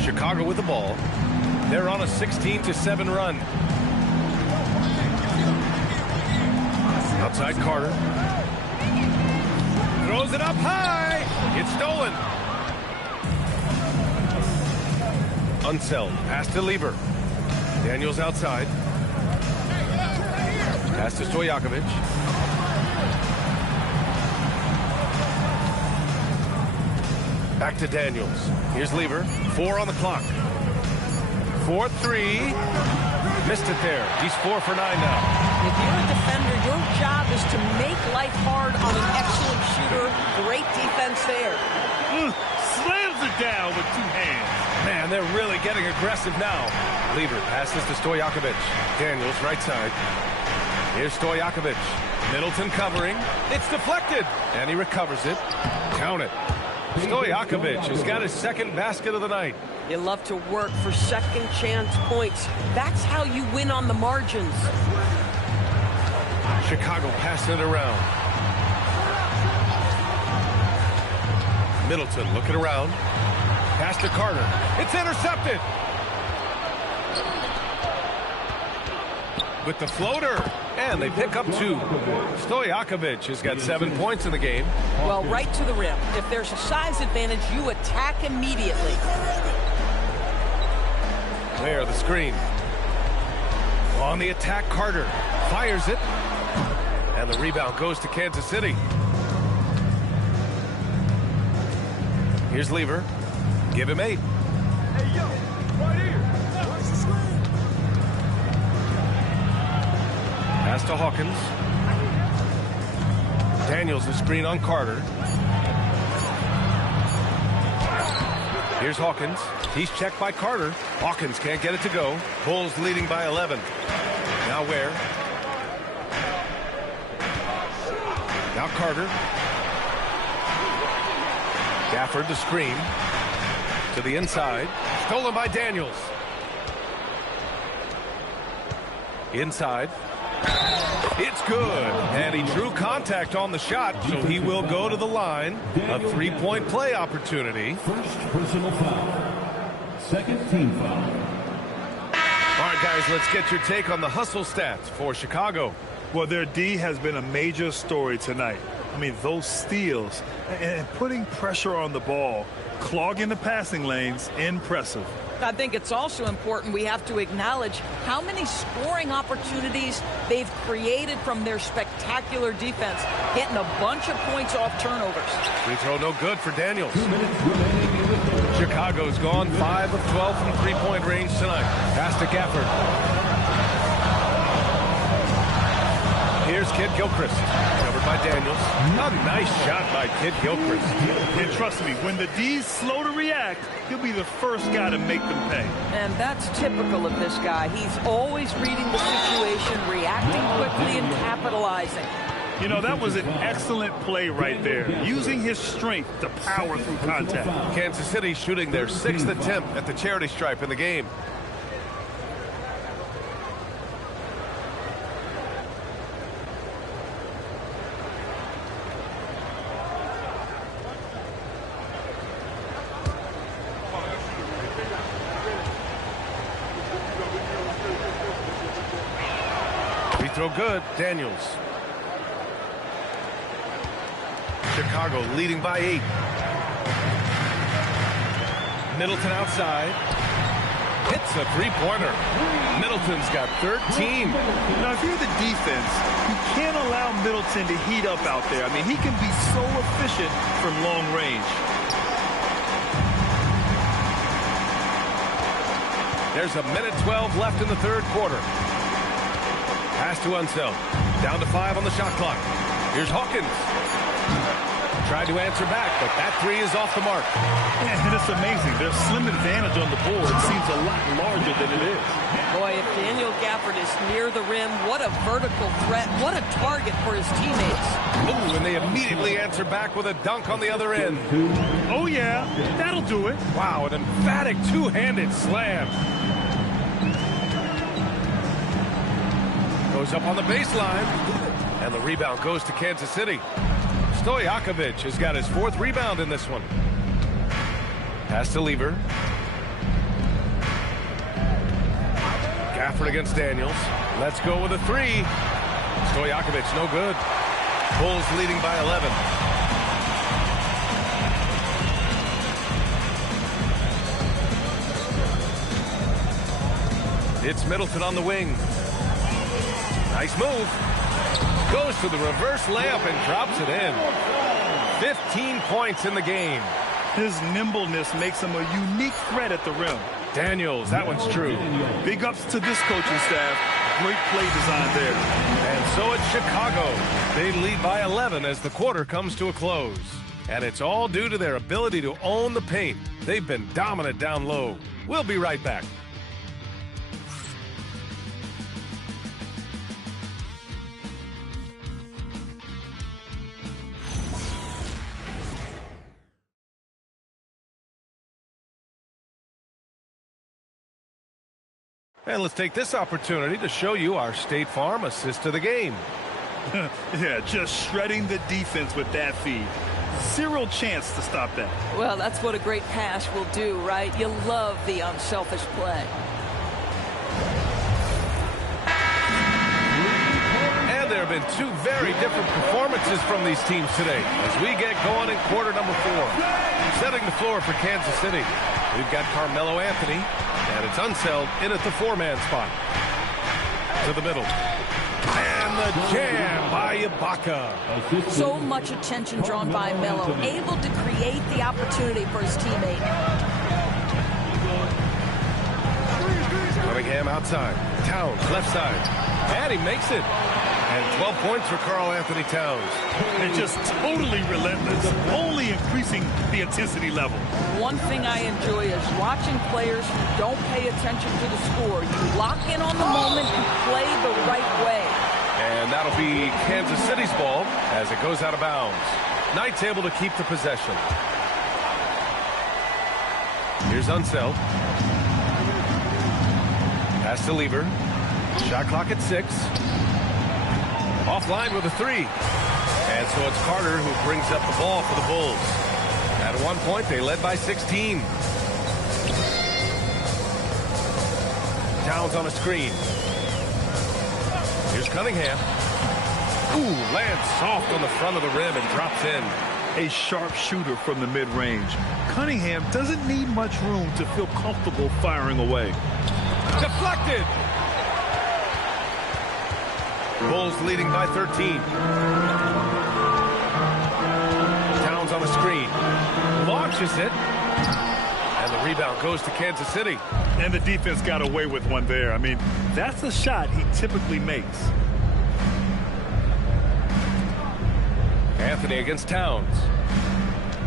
Chicago with the ball. They're on a 16-7 run. Outside Carter. Throws it up high. It's stolen. Unseld. Pass to Lieber. Daniels outside. Pass to Stojakovic. Back to Daniels. Here's Lieber. 4 on the clock. 4-3. Missed it there. He's 4 for 9 now. If you're a defender, your job is to make life hard on an excellent shooter. Great defense there. Slams it down with 2 hands. Man, they're really getting aggressive now. Lieber passes to Stojakovic. Daniels right side. Here's Stojakovic. Middleton covering. It's deflected. And he recovers it. Count it. Stojakovic has got his second basket of the night. You love to work for second chance points. That's how you win on the margins. Chicago passing it around. Middleton looking around. Pass to Carter. It's intercepted. With the floater. And they pick up 2. Stojakovic has got 7 points in the game. Well, right to the rim. If there's a size advantage, you attack immediately. There, the screen. On the attack, Carter fires it. And the rebound goes to Kansas City. Here's Lieber. Give him 8. Hey, yo, right here. Where's the screen? Pass to Hawkins. Daniels the screen on Carter. Here's Hawkins. He's checked by Carter. Hawkins can't get it to go. Bulls leading by 11. Now Ware. Now Carter. Gafford the screen. To the inside. Stolen by Daniels. Inside. It's good. And he drew contact on the shot, so he will go to the line. A 3-point play opportunity. First personal foul. Second team foul. All right, guys, let's get your take on the hustle stats for Chicago. Well, their D has been a major story tonight. I mean, those steals and putting pressure on the ball, clogging the passing lanes, impressive. I think it's also important we have to acknowledge how many scoring opportunities they've created from their spectacular defense, getting a bunch of points off turnovers. Free throw no good for Daniels. Chicago's gone 5 of 12 from three-point range tonight. Pass to Gafford. Here's Kid Gilchrist. Covered by Daniels. A nice shot by Kid Gilchrist. And trust me, when the D's slow to react, he'll be the first guy to make them pay. And that's typical of this guy. He's always reading the situation, reacting quickly, and capitalizing. You know, that was an excellent play right there, using his strength to power through contact. Kansas City shooting their 6th attempt at the charity stripe in the game. Free throw good. Daniels. Chicago leading by 8. Middleton outside. Hits a three-pointer. Middleton's got 13. Now, if you're the defense, you can't allow Middleton to heat up out there. I mean, he can be so efficient from long range. There's a minute 12 left in the third quarter. Pass to Unseld. Down to 5 on the shot clock. Here's Hawkins. Tried to answer back, but that 3 is off the mark. And it's amazing. Their slim advantage on the board seems a lot larger than it is. Boy, if Daniel Gafford is near the rim, what a vertical threat. What a target for his teammates. Ooh, and they immediately answer back with a dunk on the other end. Oh, yeah. That'll do it. Wow, an emphatic two-handed slam. Goes up on the baseline. And the rebound goes to Kansas City. Stojakovic has got his 4th rebound in this one. Pass to Lieber. Gafford against Daniels. Let's go with a 3. Stojakovic, no good. Bulls leading by 11. It's Middleton on the wing. Nice move. Goes to the reverse layup and drops it in. 15 points in the game. His nimbleness makes him a unique threat at the rim. Daniels, that one's true. Big ups to this coaching staff. Great play design there. And so it's Chicago. They lead by 11 as the quarter comes to a close. And it's all due to their ability to own the paint. They've been dominant down low. We'll be right back. And let's take this opportunity to show you our State Farm assist to the game. Yeah, just shredding the defense with that feed. Zero chance to stop that. Well, that's what a great pass will do, right? You love the unselfish play. And there have been two very different performances from these teams today as we get going in quarter number 4. Setting the floor for Kansas City, we've got Carmelo Anthony, and it's Unseld in at the 4-man spot. To the middle. And the jam by Ibaka. So much attention drawn by Melo, able to create the opportunity for his teammate. Cunningham outside. Towns left side. And he makes it. And 12 points for Karl Anthony Towns. They're just totally relentless, only increasing the intensity level. One thing I enjoy is watching players who don't pay attention to the score. You lock in on the moment and play the right way. And that'll be Kansas City's ball as it goes out of bounds. Knight's able to keep the possession. Here's Unseld. Pass to Lieber. Shot clock at 6. Offline with a 3. And so it's Carter who brings up the ball for the Bulls. At one point, they led by 16. Towns on a screen. Here's Cunningham. Ooh, lands soft on the front of the rim and drops in. A sharp shooter from the mid-range. Cunningham doesn't need much room to feel comfortable firing away. Deflected! Bulls leading by 13. Towns on the screen. Launches it. And the rebound goes to Kansas City. And the defense got away with one there. I mean, that's a shot he typically makes. Anthony against Towns.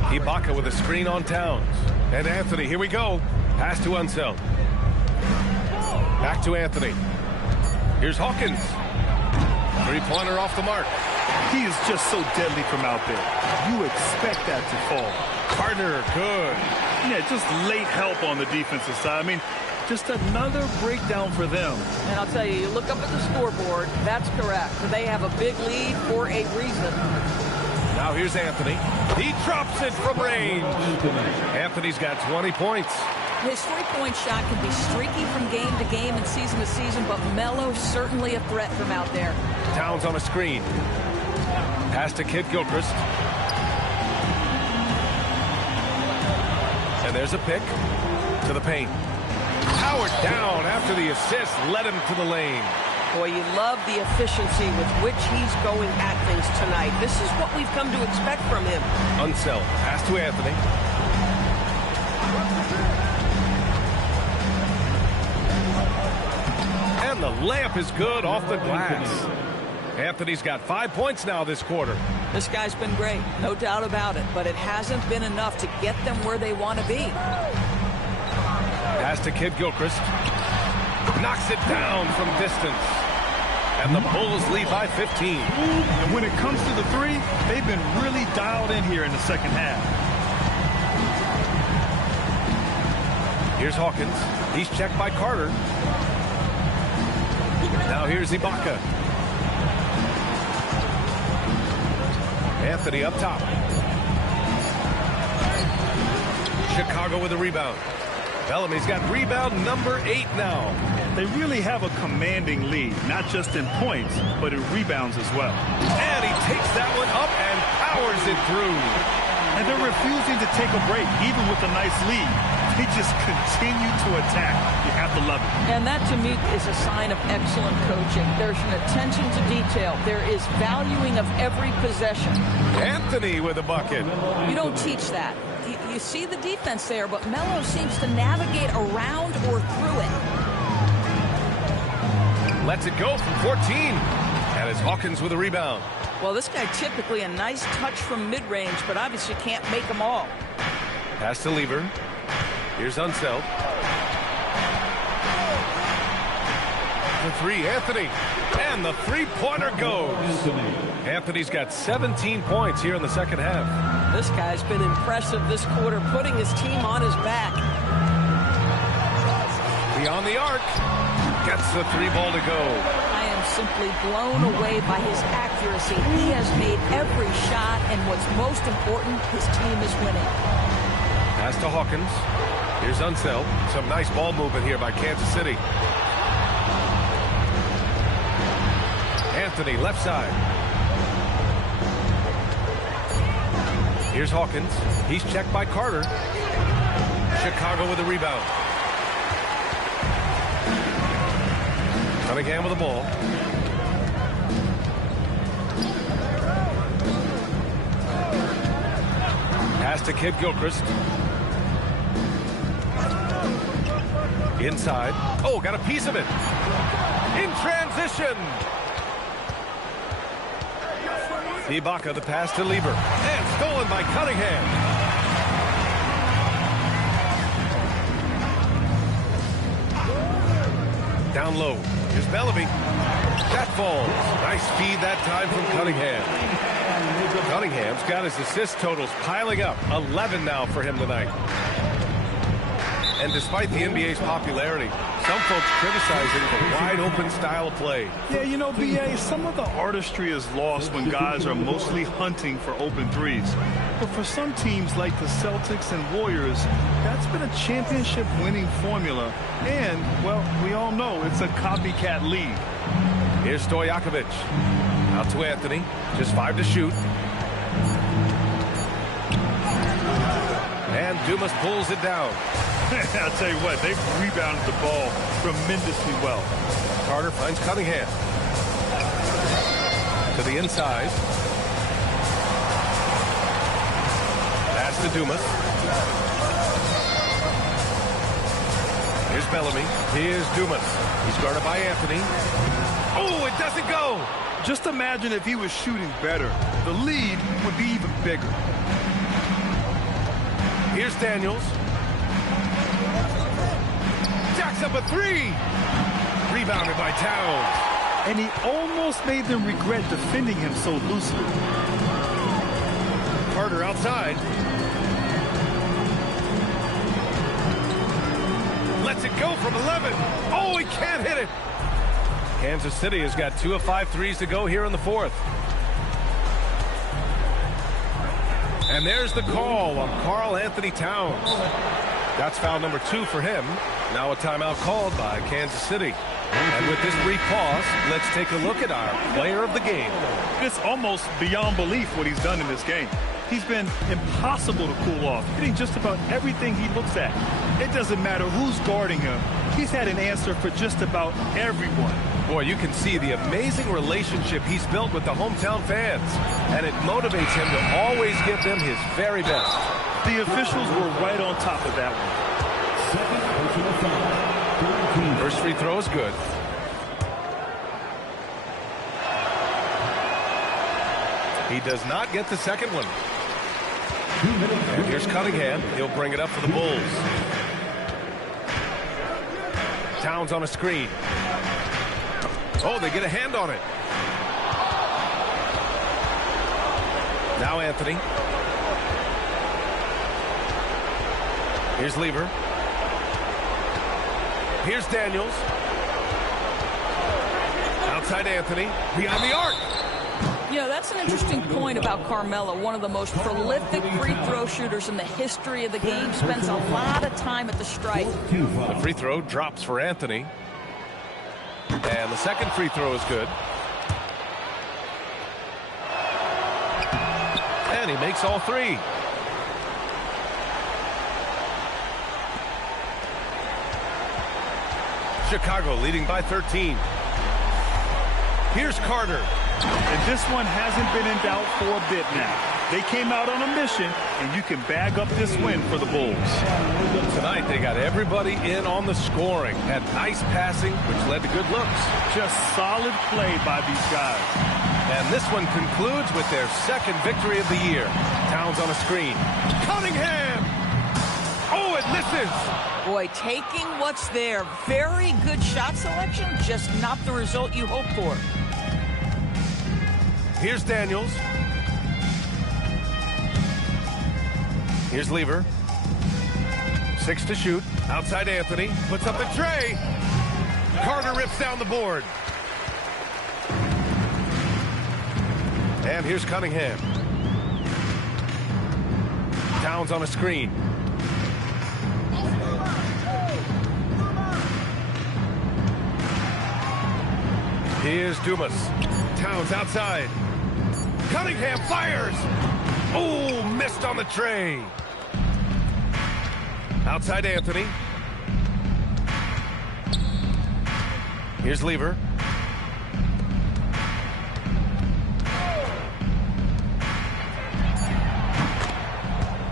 Ibaka with a screen on Towns. And Anthony, here we go. Pass to Unseld. Back to Anthony. Here's Hawkins. Three-pointer off the mark. He is just so deadly from out there. You expect that to fall. Carter, good. Yeah, just late help on the defensive side. I mean, just another breakdown for them. And I'll tell you, you look up at the scoreboard, that's correct. They have a big lead for a reason. Now here's Anthony. He drops it from range. Anthony's got 20 points. His three-point shot can be streaky from game to game and season to season, but Melo's certainly a threat from out there. Towns on a screen. Pass to Kid Gilchrist. And there's a pick to the paint. Powered down after the assist led him to the lane. Boy, you love the efficiency with which he's going at things tonight. This is what we've come to expect from him. Unseld. Pass to Anthony. And the layup is good off the glass. Anthony's got 5 points now this quarter. This guy's been great, no doubt about it, but it hasn't been enough to get them where they want to be. Pass to Kid Gilchrist. Knocks it down from distance. And the Bulls lead by 15. And when it comes to the three, they've been really dialed in here in the second half. Here's Hawkins. He's checked by Carter. Now here's Ibaka. Anthony up top. Chicago with a rebound. Bellamy's got rebound number 8 now. They really have a commanding lead, not just in points, but in rebounds as well. And he takes that one up and powers it through. And they're refusing to take a break, even with a nice lead. He just continued to attack. You have to love it. And that, to me, is a sign of excellent coaching. There's an attention to detail. There is valuing of every possession. Anthony with a bucket. You don't teach that. You see the defense there, but Melo seems to navigate around or through it. Lets it go from 14. And it's Hawkins with a rebound. Well, this guy typically a nice touch from mid-range, but obviously can't make them all. Pass to Lever. Here's Unseld. The three, Anthony. And the three-pointer goes. Anthony's got 17 points here in the second half. This guy's been impressive this quarter, putting his team on his back. Beyond the arc. Gets the three ball to go. I am simply blown away by his accuracy. He has made every shot, and what's most important, his team is winning. Pass to Hawkins. Here's Unseld. Some nice ball movement here by Kansas City. Anthony, left side. Here's Hawkins. He's checked by Carter. Chicago with the rebound. Cunningham with the ball. Pass to Kid Gilchrist. Inside. Oh, got a piece of it. In transition. Ibaka, the pass to Lieber. And stolen by Cunningham. Down low. Here's Bellamy. That falls. Nice feed that time from Cunningham. Cunningham's got his assist totals piling up. 11 now for him tonight. And despite the NBA's popularity, some folks criticizing the wide-open style of play. Yeah, you know, B.A., some of the artistry is lost when guys are mostly hunting for open threes. But for some teams like the Celtics and Warriors, that's been a championship-winning formula. And, well, we all know it's a copycat league. Here's Stojakovic. Out to Anthony. Just 5 to shoot. And Dumas pulls it down. I'll tell you what, they've rebounded the ball tremendously well. Carter finds Cunningham. To the inside. Pass to Dumas. Here's Bellamy. Here's Dumas. He's guarded by Anthony. Oh, it doesn't go. Just imagine if he was shooting better. The lead would be even bigger. Here's Daniels. Jacks up a three. Rebounded by Towns. And he almost made them regret defending him so loosely. Carter outside. Lets it go from 11. Oh, he can't hit it. Kansas City has got 2 of 5 threes to go here in the fourth. And there's the call on Karl Anthony Towns. That's foul number 2 for him. Now a timeout called by Kansas City. And with this brief pause, let's take a look at our player of the game. It's almost beyond belief what he's done in this game. He's been impossible to cool off, hitting just about everything he looks at. It doesn't matter who's guarding him. He's had an answer for just about everyone. Boy, you can see the amazing relationship he's built with the hometown fans. And it motivates him to always give them his very best. The officials were right on top of that one. First free throw is good. He does not get the second one. And here's Cunningham. He'll bring it up for the Bulls. Towns on a screen. Oh, they get a hand on it. Now Anthony. Here's Lever. Here's Daniels. Outside Anthony. Behind the arc. You know, that's an interesting point about Carmelo, one of the most prolific free throw shooters in the history of the game. Spends a lot of time at the stripe. The free throw drops for Anthony. And the second free throw is good. And he makes all 3. Chicago leading by 13. Here's Carter. And this one hasn't been in doubt for a bit now. They came out on a mission, and you can bag up this win for the Bulls. Tonight, they got everybody in on the scoring. Had nice passing, which led to good looks. Just solid play by these guys. And this one concludes with their second victory of the year. Towns on a screen. Cunningham! Oh, it misses! Boy, taking what's there. Very good shot selection, just not the result you hope for. Here's Daniels. Here's Lever. 6 to shoot. Outside Anthony. Puts up the tray. Carter rips down the board. And here's Cunningham. Towns on a screen. Here's Dumas. Towns outside. Cunningham fires. Oh, missed on the tray. Outside Anthony. Here's Lever.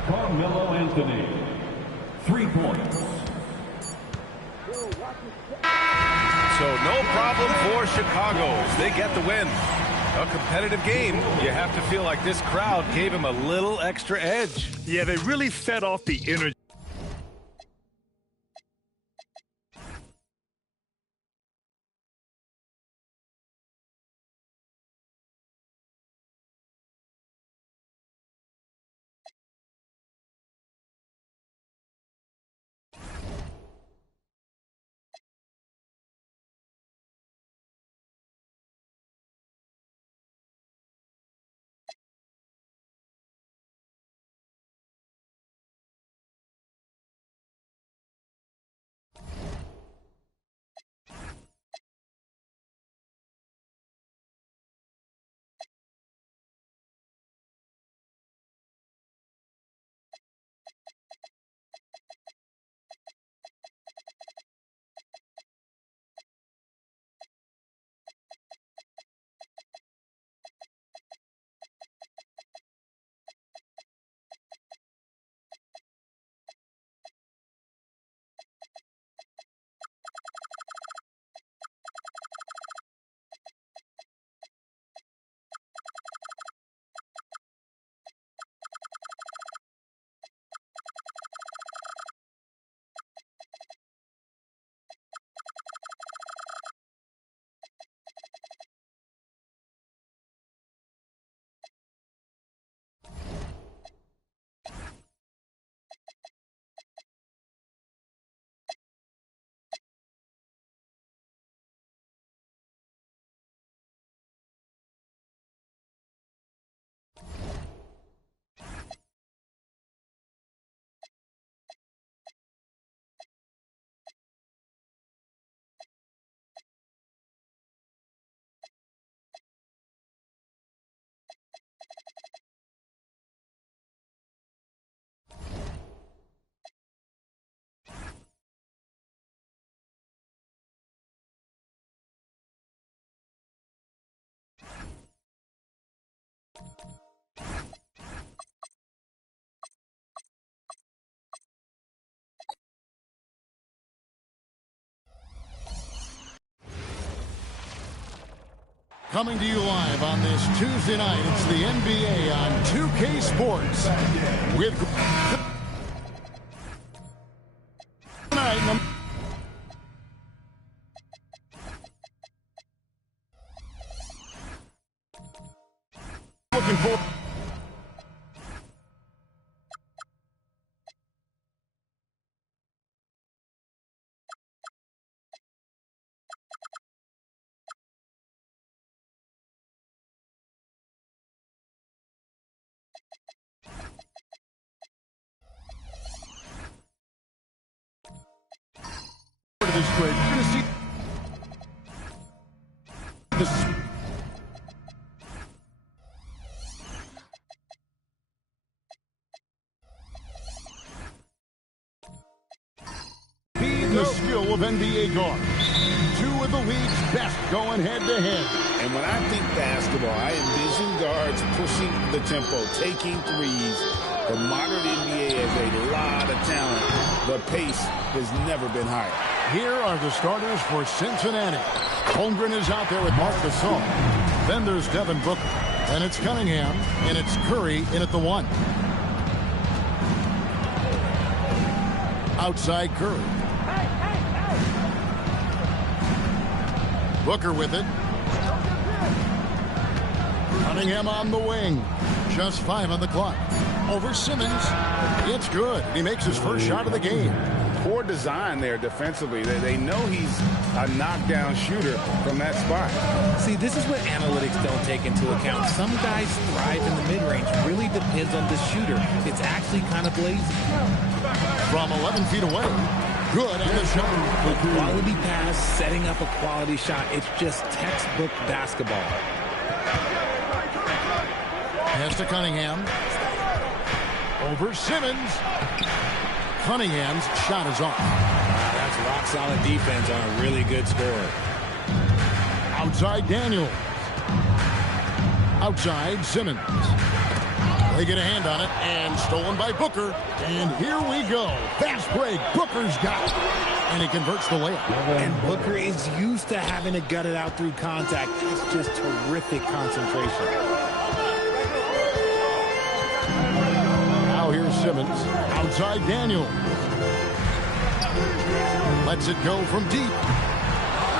Carmelo Anthony, 3 points. So no problem for Chicago as they get the win. A competitive game. You have to feel like this crowd gave him a little extra edge. Yeah, they really fed off the energy. Coming to you live on this Tuesday night, it's the NBA on 2K Sports. With tonight, looking for this great. You're going to see this. The skill of NBA guards. Two of the league's best going head-to-head. And when I think basketball, I envision guards pushing the tempo, taking threes. The modern NBA has a lot of talent. The pace has never been higher. Here are the starters for Cincinnati. Holmgren is out there with Marc Gasol. Then there's Devin Booker. Then it's Cunningham, and it's Curry in at the 1. Outside Curry. Booker with it. Cunningham on the wing. Just 5 on the clock. Over Simmons. It's good. He makes his first shot of the game. Poor design there defensively. They know he's a knockdown shooter from that spot. See, this is what analytics don't take into account. Some guys thrive in the mid-range. Really depends on the shooter. It's actually kind of lazy. From 11 feet away. Good on the shot. A quality pass, setting up a quality shot. It's just textbook basketball. Pass to Cunningham. Over Simmons. Cunningham's shot is off. That's rock-solid defense on a really good scorer. Outside Daniels. Outside Simmons. They get a hand on it, and stolen by Booker. And here we go. Fast break. Booker's got it. And he converts the layup. And Booker is used to having to gut it out through contact. It's just terrific concentration. Now here's Simmons. Outside Daniels. Lets it go from deep.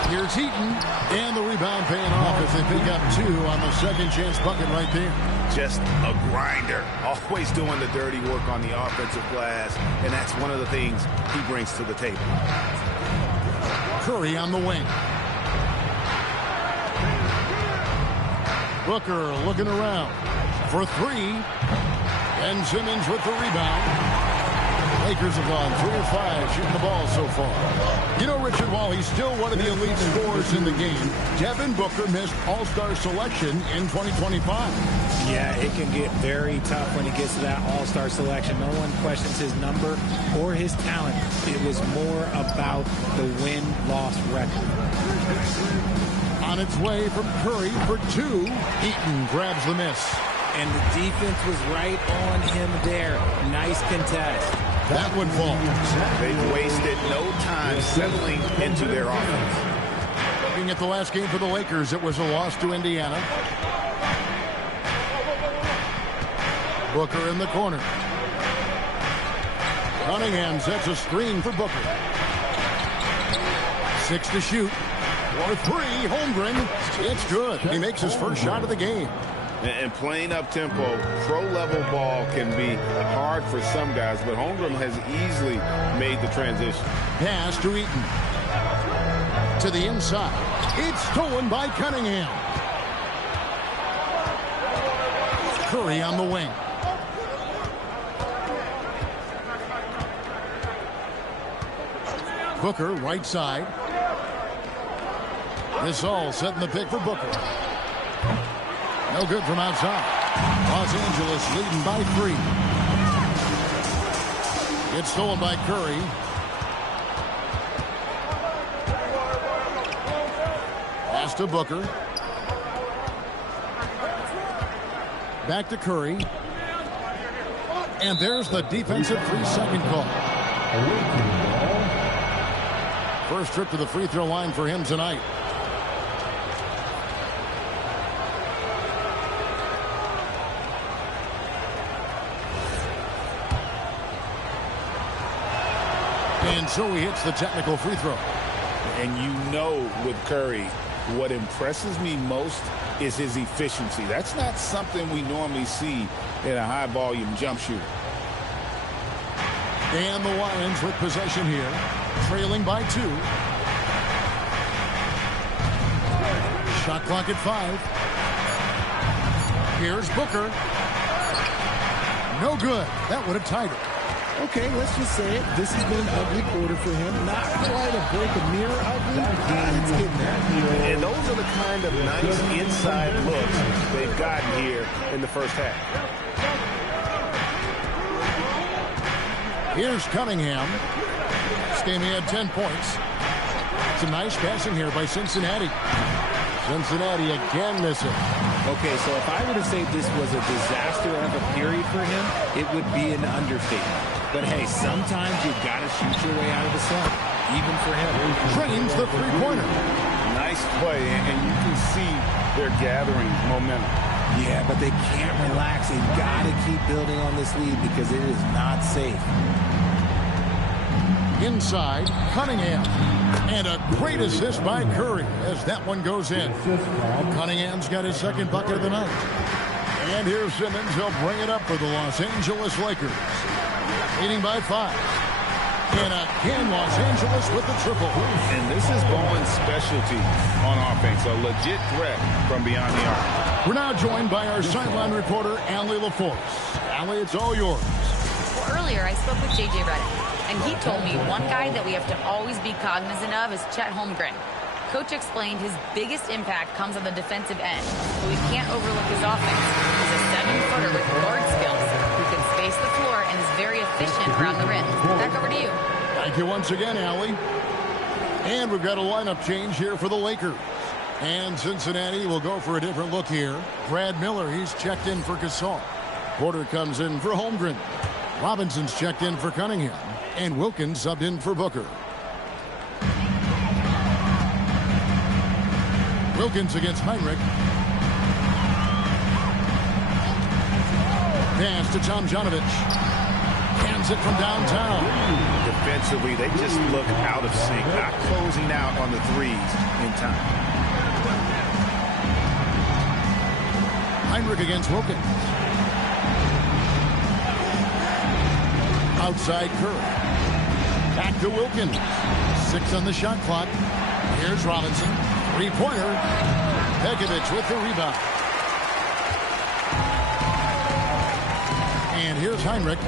Here's Heaton. And the rebound paying off as they pick up 2 on the second chance bucket right there. Just a grinder. Always doing the dirty work on the offensive glass. And that's one of the things he brings to the table. Curry on the wing. Booker looking around for 3. And Simmons with the rebound. Lakers have gone 3 of 5 shooting the ball so far. You know, Richard, while he's still one of the elite scorers in the game, Devin Booker missed All-Star selection in 2025. Yeah, it can get very tough when he gets to that All-Star selection. No one questions his number or his talent. It was more about the win-loss record. On its way from Curry for 2. Heaton grabs the miss. And the defense was right on him there. Nice contest. That would fall. They've wasted no time settling into their offense. Looking at the last game for the Lakers, it was a loss to Indiana. Booker in the corner. Cunningham sets a screen for Booker. 6 to shoot. For 3, Holmgren. It's good. He makes his first shot of the game. And playing up-tempo, pro-level ball can be hard for some guys, but Holmgren has easily made the transition. Pass to Eaton. To the inside. It's stolen by Cunningham. Curry on the wing. Booker, right side. This all setting the pick for Booker. No good from outside. Los Angeles leading by 3. It's stolen by Curry. Pass to Booker. Back to Curry. And there's the defensive 3-second call. First trip to the free throw line for him tonight. And so he hits the technical free throw. And you know with Curry, what impresses me most is his efficiency. That's not something we normally see in a high-volume jump shooter. And the Lions with possession here, trailing by 2. Shot clock at 5. Here's Booker. No good. That would have tied it. Okay, let's just say it. This has been an ugly quarter for him. Not quite a break of mirror ugly, but it's getting there. And those are the kind of nice inside looks they've gotten here in the first half. Here's Cunningham. This game he had 10 points. Some nice passing here by Cincinnati. Cincinnati again missing. Okay, so if I were to say this was a disaster of a period for him, it would be an understatement. But hey, sometimes you've got to shoot your way out of the slump, even for him. Drains the three-pointer. Nice play, and you can see they're gathering momentum. Yeah, but they can't relax. They've got to keep building on this lead because it is not safe. Inside, Cunningham. And a great assist by Curry as that one goes in. Cunningham's got his second bucket of the night. And here's Simmons. He'll bring it up for the Los Angeles Lakers. Leading by 5. And again, Los Angeles with the triple. And this is Bowen's specialty on offense. A legit threat from beyond the arc. We're now joined by our sideline reporter, Allie LaForce. Allie, it's all yours. Well, earlier I spoke with J.J. Redick. And he told me one guy that we have to always be cognizant of is Chet Holmgren. Coach explained his biggest impact comes on the defensive end, but we can't overlook his offense. He's a 7-footer with guard skills who can space the floor and is very efficient around the rim. Back over to you. Thank you once again, Allie. And we've got a lineup change here for the Lakers. And Cincinnati will go for a different look here. Brad Miller, he's checked in for Gasol. Porter comes in for Holmgren. Robinson's checked in for Cunningham. And Wilkins subbed in for Booker. Wilkins against Heinrich. Pass to Tomjanovich. Hands it from downtown. Defensively, they just look out of sync, not closing out on the threes in time. Heinrich against Wilkins. Outside Curry. Back to Wilkins. 6 on the shot clock. Here's Robinson. Three-pointer. Pekovic with the rebound. And here's Heinrich.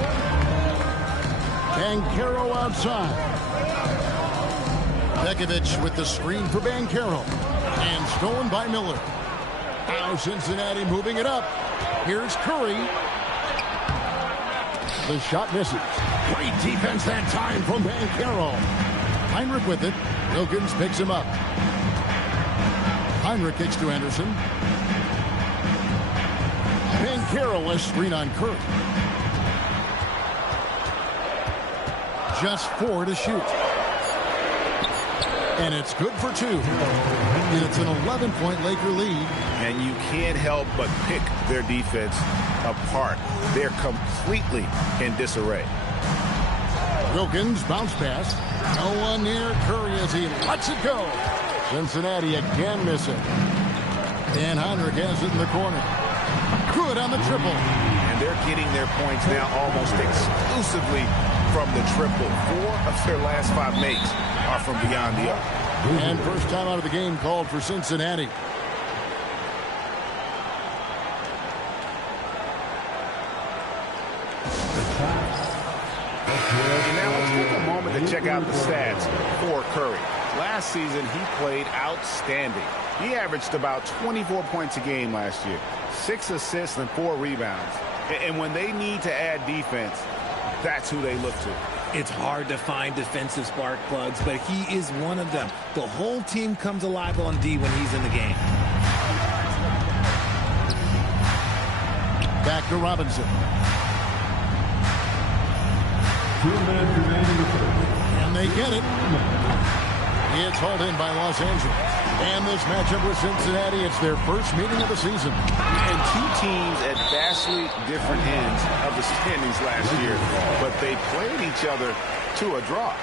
Banchero outside. Pekovic with the screen for Banchero. And stolen by Miller. Now Cincinnati moving it up. Here's Curry. The shot misses. Great defense that time from Banchero. Heinrich with it. Wilkins picks him up. Heinrich kicks to Anderson. Banchero a screen on Curry. Just 4 to shoot. And it's good for 2. And it's an 11-point Laker lead. And you can't help but pick their defense apart. They're completely in disarray. Wilkins bounce pass. No one near Curry as he lets it go. Cincinnati again missing. And Heinrich has it in the corner. Good on the triple. And they're getting their points now almost exclusively from the triple. 4 of their last 5 makes are from beyond the arc. And first time out of the game called for Cincinnati. And now let's take a moment to check out the stats for Curry. Last season, he played outstanding. He averaged about 24 points a game last year, 6 assists and 4 rebounds. And when they need to add defense, that's who they look to. It's hard to find defensive spark plugs, but he is one of them. The whole team comes alive on D when he's in the game. Back to Robinson. 2 minutes remaining in the first. And they get it. It's hauled in by Los Angeles. And this matchup with Cincinnati, it's their first meeting of the season. And 2 teams at vastly different ends of the standings last year, but they played each other to a draw.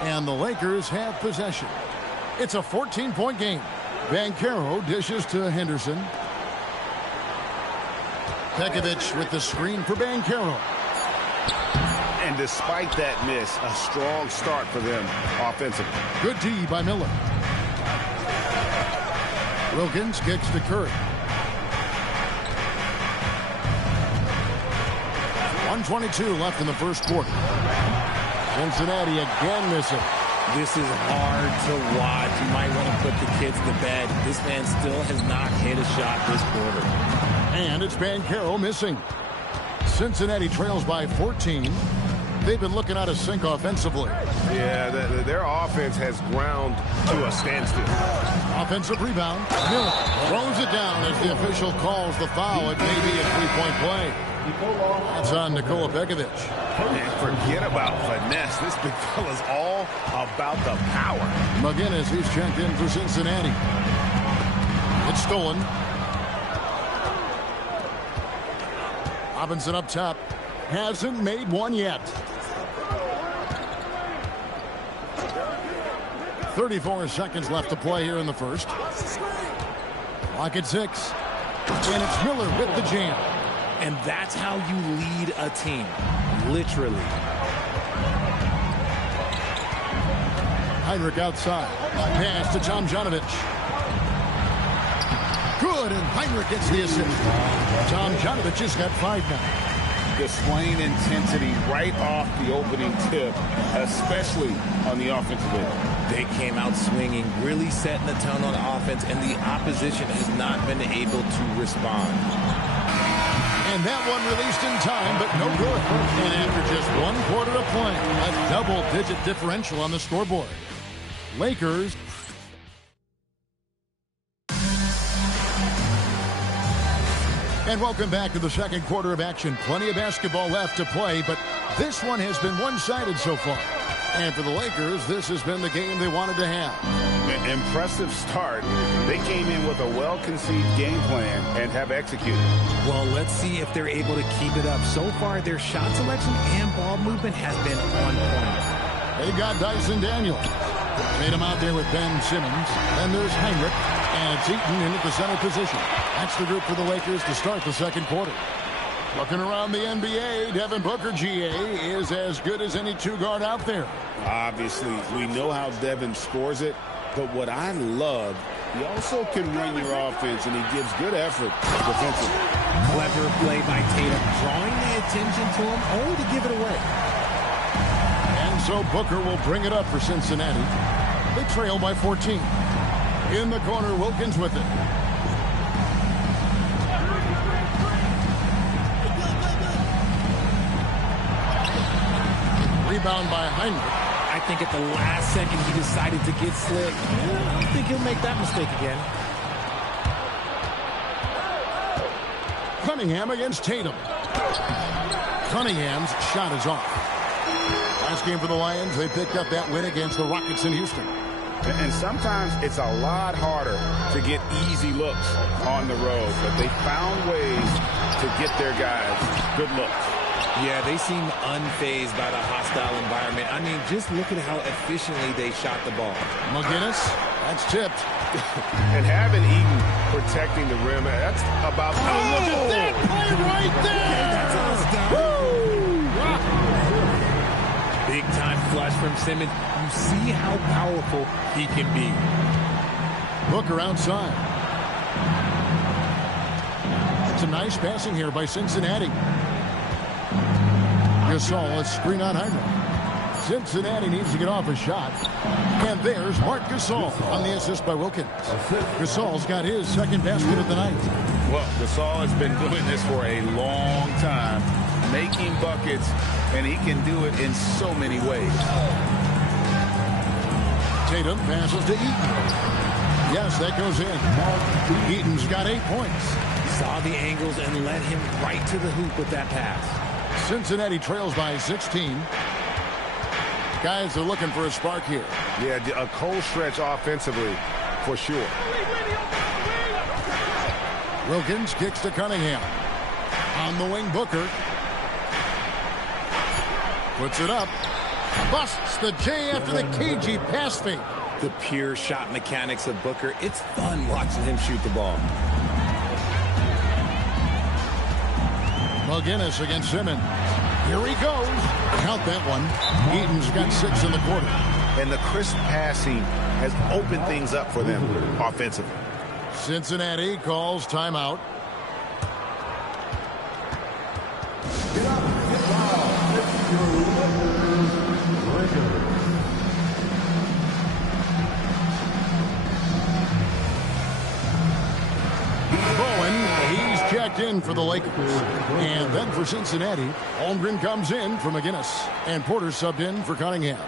And the Lakers have possession. It's a 14-point game. Banchero dishes to Henderson. Pekovic with the screen for Banchero. And despite that miss, a strong start for them offensively. Good D by Miller. Wilkins kicks to Curry. 1:22 left in the first quarter. Cincinnati again missing. This is hard to watch. You might want to put the kids to bed. This man still has not hit a shot this quarter. And it's Banchero missing. Cincinnati trails by 14. They've been looking out of sync offensively. Yeah, their offense has ground to a standstill. Offensive rebound. Miller throws it down as the official calls the foul. It may be a three-point play. That's on Nikola Pekovic. And forget about finesse. This big fella's all about the power. McGinnis, he's checked in for Cincinnati. It's stolen. Robinson up top. Hasn't made one yet. 34 seconds left to play here in the first. Clock at 6. And it's Miller with the jam. And that's how you lead a team. Literally. Heinrich outside. Pass to Tomjanovich. Good, and Heinrich gets the assist. Tomjanovich has got 5 now. Displaying intensity right off the opening tip, especially on the offensive end. They came out swinging, really setting the tone on offense, and the opposition has not been able to respond. And that one released in time, but no good. And after just 1 quarter of play, a double-digit differential on the scoreboard. Lakers. And welcome back to the second quarter of action. Plenty of basketball left to play, but this one has been one-sided so far. And for the Lakers, this has been the game they wanted to have. An impressive start. They came in with a well-conceived game plan and have executed. Well, let's see if they're able to keep it up. So far, their shot selection and ball movement has been on point. They got Dyson Daniels. Made him out there with Ben Simmons. Then there's Heinrich. And it's Eaton in at the center position. That's the group for the Lakers to start the second quarter. Looking around the NBA, Devin Booker, GA, is as good as any two-guard out there. Obviously, we know how Devin scores it, but what I love, he also can run your offense, and he gives good effort defensively. Clever play by Tatum, drawing the attention to him, only to give it away. And so Booker will bring it up for Cincinnati. They trail by 14. In the corner, Wilkins with it. Rebound by Heinrich. I think at the last second he decided to get slick. I don't think he'll make that mistake again. Cunningham against Tatum. Cunningham's shot is off. Last game for the Lions, they picked up that win against the Rockets in Houston. And sometimes it's a lot harder to get easy looks on the road, but they found ways to get their guys good looks. Yeah, they seem unfazed by the hostile environment. I mean, just look at how efficiently they shot the ball. McGinnis, that's tipped. And having Eaton protecting the rim, that's about... Oh, look at that play right there! Okay, that's us down. Big time flush from Simmons. You see how powerful he can be. Booker outside. It's a nice passing here by Cincinnati. Gasol, a screen on Heinrich. Cincinnati needs to get off a shot. And there's Marc Gasol on the assist by Wilkins. Gasol's got his second basket of the night. Well, Gasol has been doing this for a long time, making buckets, and he can do it in so many ways. Tatum passes to Eaton. Yes, that goes in. Eaton's got 8 points. Saw the angles and led him right to the hoop with that pass. Cincinnati trails by 16. Guys are looking for a spark here. Yeah, a cold stretch offensively, for sure. Wilkins kicks to Cunningham. On the wing, Booker. Puts it up. Busts the J after the cagey pass fake. The pure shot mechanics of Booker. It's fun watching him shoot the ball. McGinnis against Simmons. Here he goes. Count that one. Eaton's got 6 in the quarter. And the crisp passing has opened things up for them offensively. Cincinnati calls timeout. Bowen, he's checked checked in for the Lakers. And then for Cincinnati, Holmgren comes in for McGinnis. And Porter subbed in for Cunningham.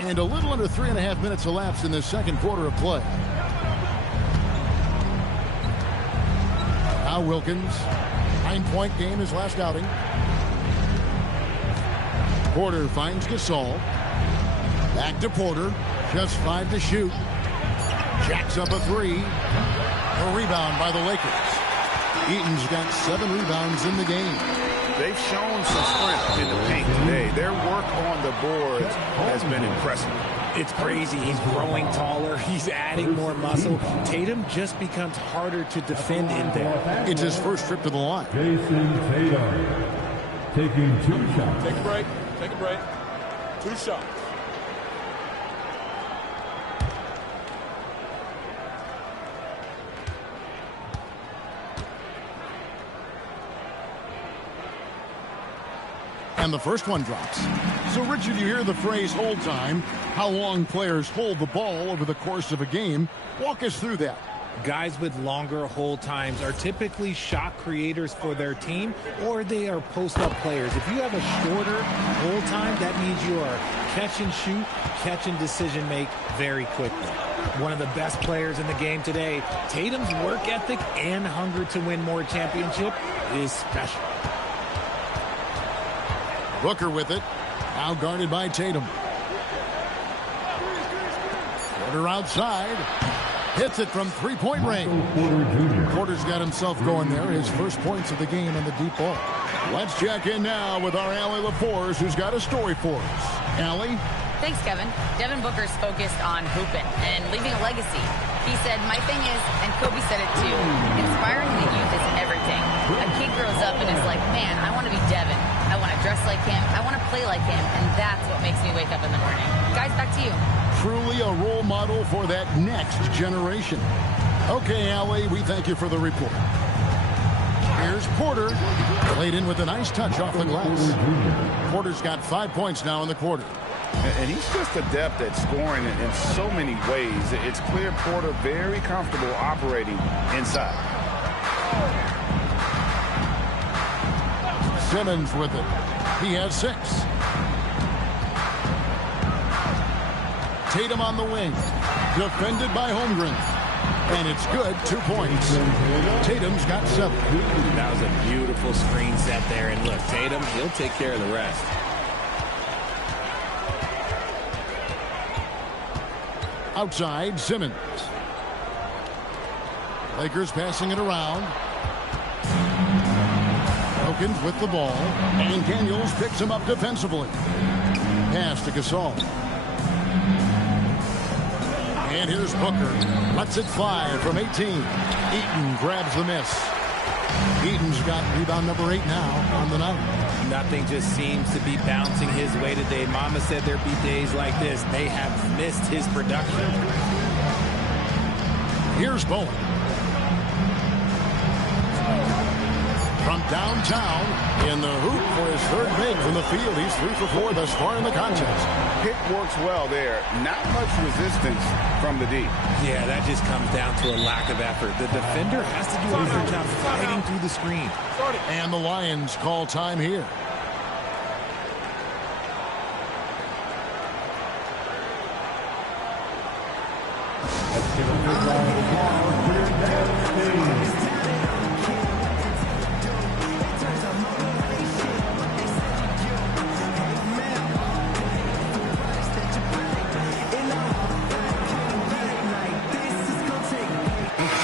And a little under 3.5 minutes elapsed in the second quarter of play. Now Wilkins, 9-point game his last outing. Porter finds Gasol. Back to Porter, just 5 to shoot. Jacks up a 3. A rebound by the Lakers. Eaton's got 7 rebounds in the game. They've shown some strength in the paint today. Their work on the boards has been impressive. It's crazy. He's growing taller. He's adding more muscle. Tatum just becomes harder to defend in there. It's his first trip to the line. Jason Tatum taking 2 shots. Take a break. Take a break. 2 shots. And the first one drops. So, Richard, you hear the phrase hold time, how long players hold the ball over the course of a game. Walk us through that. Guys with longer hold times are typically shot creators for their team, or they are post-up players. If you have a shorter hold time, that means you are catch and shoot, catch and decision make very quickly. One of the best players in the game today. Tatum's work ethic and hunger to win more championship is special. Booker with it. Now guarded by Tatum. Porter outside. Hits it from 3-point range. Porter's got himself going there. His first points of the game on the deep ball. Let's check in now with our Allie LaForce, who's got a story for us. Allie? Thanks, Kevin. Devin Booker's focused on hooping and leaving a legacy. He said, my thing is, and Kobe said it too, inspiring the youth is everything. A kid grows up and is like, man, I want to be Devin. I want to dress like him. I want to play like him. And that's what makes me wake up in the morning. Guys, back to you. Truly a role model for that next generation. Okay, Allie, we thank you for the report. Here's Porter. Played in with a nice touch off the glass. Porter's got 5 points now in the quarter. And he's just adept at scoring in so many ways. It's clear Porter very comfortable operating inside. Simmons with it. He has 6. Tatum on the wing. Defended by Holmgren. And it's good. 2 points. Tatum's got 7. That was a beautiful screen set there. And look, Tatum, he'll take care of the rest. Outside, Simmons. Lakers passing it around. Wilkins with the ball. And Daniels picks him up defensively. Pass to Gasol. And here's Booker. Lets it fly from 18. Eaton grabs the miss. Eaton's got rebound number 8 now on the night. Nothing just seems to be bouncing his way today. Mama said there'd be days like this. They have missed his production. Here's Bowen. From downtown in the hoop for his third make from the field. He's 3 for 4 thus far in the contest. Pick works well there. Not much resistance from the D. Yeah, that just comes down to a lack of effort. The defender has to do a better job fighting through the screen. And the Lions call time here.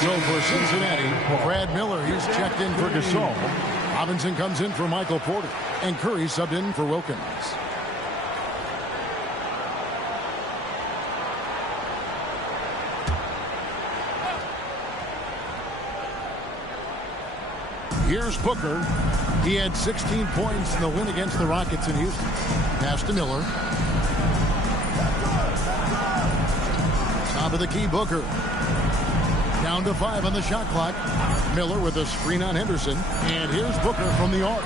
So for Cincinnati, Brad Miller, he's checked in for Gasol. Robinson comes in for Michael Porter. And Curry subbed in for Wilkins. Here's Booker. He had 16 points in the win against the Rockets in Houston. Pass to Miller. Top of the key, Booker. Down to 5 on the shot clock. Miller with a screen on Henderson. And here's Booker from the arc.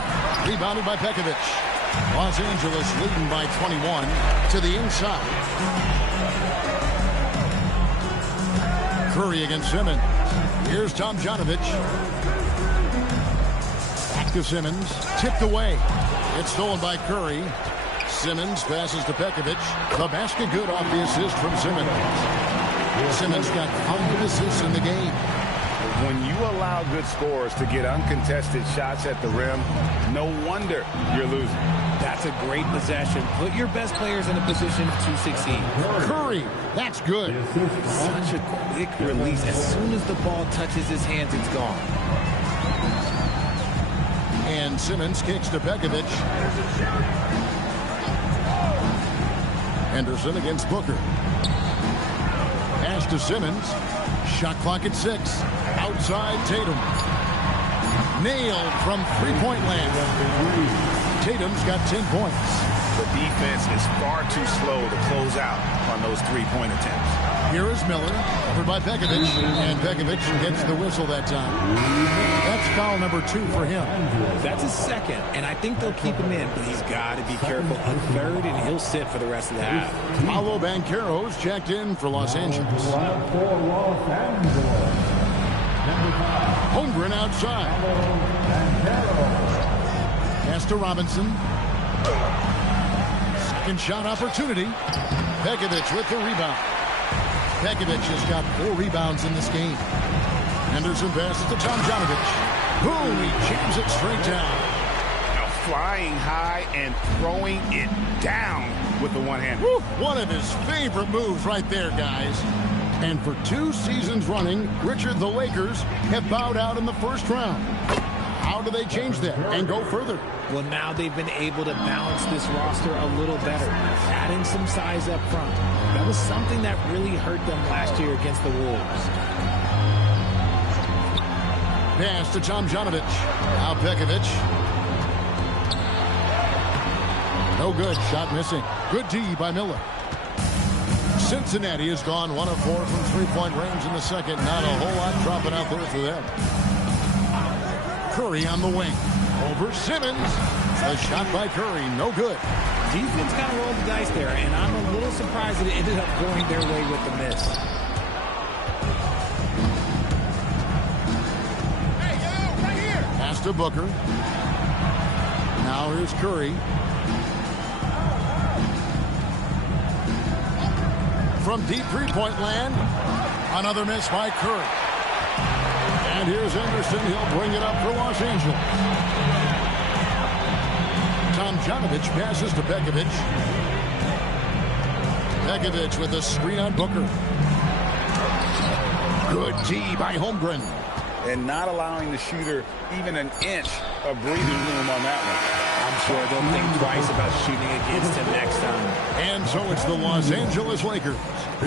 Rebounded by Pekovic. Los Angeles leading by 21 to the inside. Curry against Simmons. Here's Tomjanovich. Back to Simmons. Tipped away. It's stolen by Curry. Simmons passes to Pekovic. The basket good off the assist from Simmons. Simmons got 5 assists in the game. When you allow good scorers to get uncontested shots at the rim, no wonder you're losing. That's a great possession. Put your best players in a position to succeed. Curry, that's good. Such a quick release. As soon as the ball touches his hands, it's gone. And Simmons kicks to Pekovic. Henderson against Booker. Pass to Simmons. Shot clock at 6. Outside Tatum. Nailed from three-point land. Tatum's got 10 points. The defense is far too slow to close out on those three-point attempts. Here is Miller, covered by Pekovic, and Pekovic gets the whistle that time. That's foul number 2 for him. That's his second, and I think they'll keep him in, but he's got to be careful. A third, and he'll sit for the rest of the half. Paolo Banchero's checked in for Los Angeles. Holmgren outside. Pass to Robinson. Second shot opportunity. Pekovic with the rebound. Pekovic has got 4 rebounds in this game. Henderson passes to Tomjanovich. Boom, he jams it straight down. Now flying high and throwing it down with the one hand. One of his favorite moves right there, guys. And for 2 seasons running, Richard, the Lakers have bowed out in the first round. How do they change that and go further? Well, now they've been able to balance this roster a little better, adding some size up front. That was something that really hurt them last year against the Wolves. Pass to Tomjanovich. Now Pekovic. No good. Shot missing. Good D by Miller. Cincinnati has gone 1 of 4 from three-point range in the second. Not a whole lot dropping out there for them. Curry on the wing. Over Simmons. A shot by Curry. No good. Defense kind of rolled the dice there, and I'm a little surprised that it ended up going their way with the miss. Hey, yo, right here. Pass to Booker. Now here's Curry. From deep three-point land. Another miss by Curry. And here's Henderson. He'll bring it up for Los Angeles. Tomjanovich passes to Pekovic. Pekovic with a screen on Booker. Good D by Holmgren. And not allowing the shooter even an inch of breathing room on that one. I'm sure they'll think twice about shooting against him next time. And so it's the Los Angeles Lakers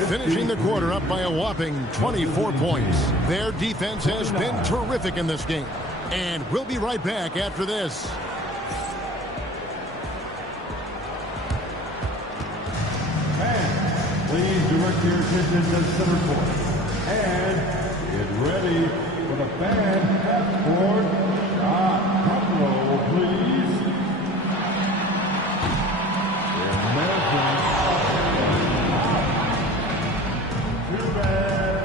finishing the quarter up by a whopping 24 points. Their defense has been terrific in this game. And we'll be right back after this. Please direct your attention to center court. And get ready for the fan half-court shot. Front row, please. Too bad.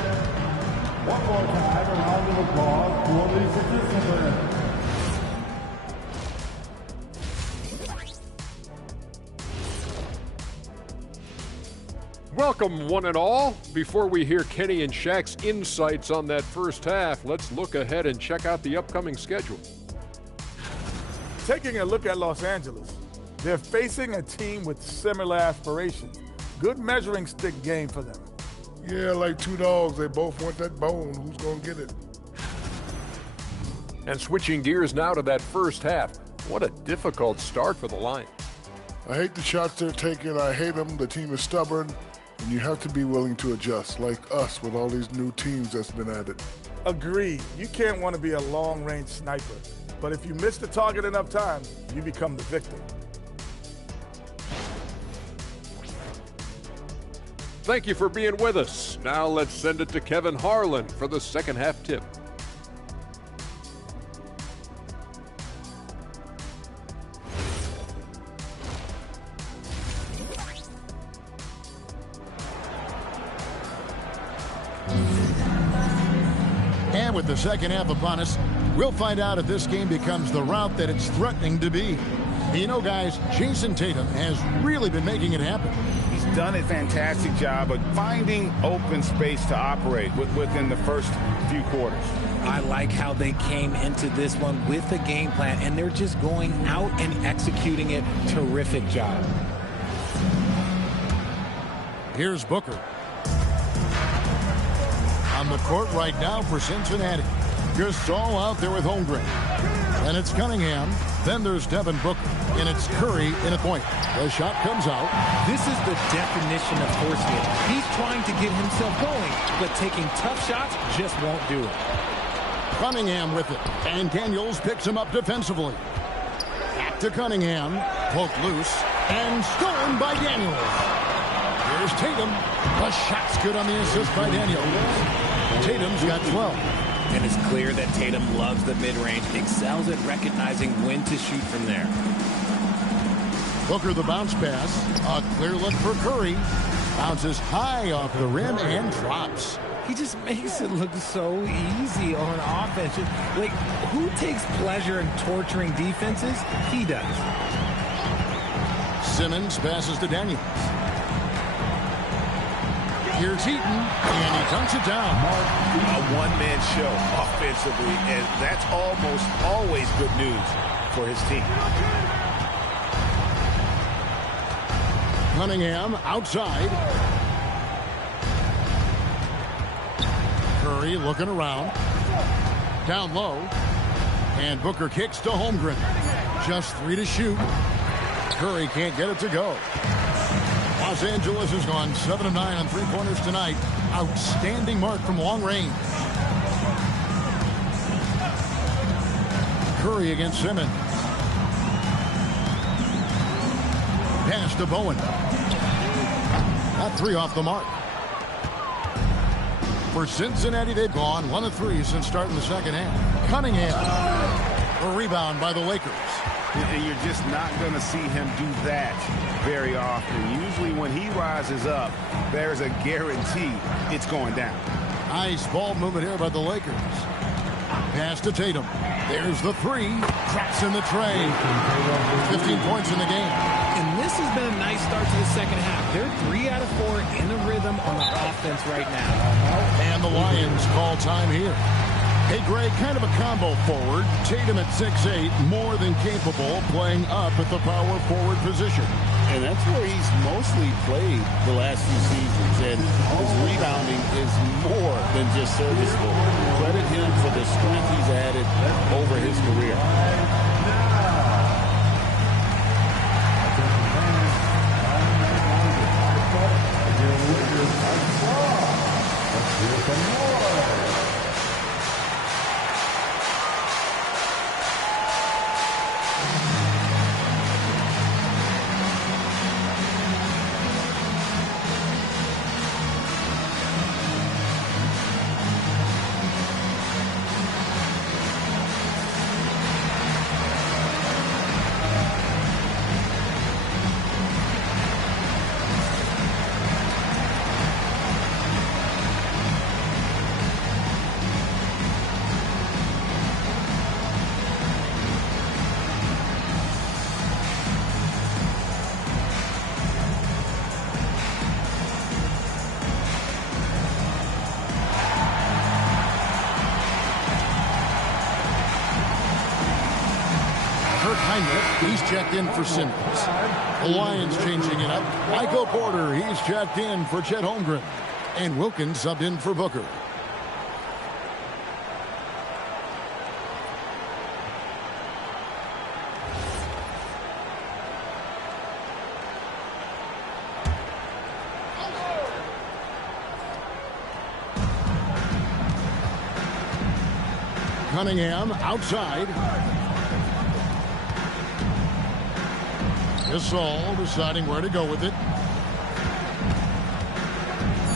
One more time, a round of applause for the participants. Welcome, one and all. Before we hear Kenny and Shaq's insights on that first half, let's look ahead and check out the upcoming schedule. Taking a look at Los Angeles, they're facing a team with similar aspirations. Good measuring stick game for them. Yeah, like 2 dogs, they both want that bone. Who's going to get it? And switching gears now to that first half, what a difficult start for the Lions. I hate the shots they're taking. I hate them. The team is stubborn, and you have to be willing to adjust, like us with all these new teams that's been added. Agreed. You can't want to be a long-range sniper, but if you miss the target enough times, you become the victim. Thank you for being with us. Now let's send it to Kevin Harlan for the second half tip. And with the second half upon us, we'll find out if this game becomes the route that it's threatening to be. You know, guys, Jason Tatum has really been making it happen. He's done a fantastic job of finding open space to operate within the first few quarters. I like how they came into this one with a game plan, and they're just going out and executing it. Terrific job. Here's Booker. On the court right now for Cincinnati. Gasol out there with Holmgren. And it's Cunningham. Then there's Devin Booker. And it's Curry in a point. The shot comes out. This is the definition of forcing it. He's trying to get himself going, but taking tough shots just won't do it. Cunningham with it. And Daniels picks him up defensively. Back to Cunningham. Poked loose. And stolen by Daniels. Here's Tatum. The shot's good on the assist by Daniels. Tatum's got 12. And it's clear that Tatum loves the mid-range, excels at recognizing when to shoot from there. Booker the bounce pass. A clear look for Curry. Bounces high off the rim and drops. He just makes it look so easy on offense. Like, who takes pleasure in torturing defenses? He does. Simmons passes to Daniels. Here's Heaton, and he dunks it down. A one-man show offensively, and that's almost always good news for his team. Cunningham outside. Curry looking around. Down low. And Booker kicks to Holmgren. Just 3 to shoot. Curry can't get it to go. Los Angeles has gone 7 of 9 on three-pointers tonight. Outstanding mark from long range. Curry against Simmons. Pass to Bowen. That 3 off the mark. For Cincinnati, they've gone 1 of 3 since starting the second half. Cunningham. A rebound by the Lakers. And you're just not going to see him do that very often. Usually when he rises up, there's a guarantee it's going down. Nice ball movement here by the Lakers. Pass to Tatum. There's the 3. Drops in the tray. 15 points in the game. And this has been a nice start to the second half. They're 3 out of 4 in a rhythm on the offense right now. And the Lions call time here. Hey, Greg, kind of a combo forward. Tatum at 6'8", more than capable, playing up at the power forward position. And that's where he's mostly played the last few seasons. And his rebounding is more than just serviceable. Credit him for the strength he's added over his career. He's checked in for Simmons. The Lions changing it up. Michael Porter, he's checked in for Chet Holmgren. And Wilkins subbed in for Booker. Cunningham outside. Gasol deciding where to go with it.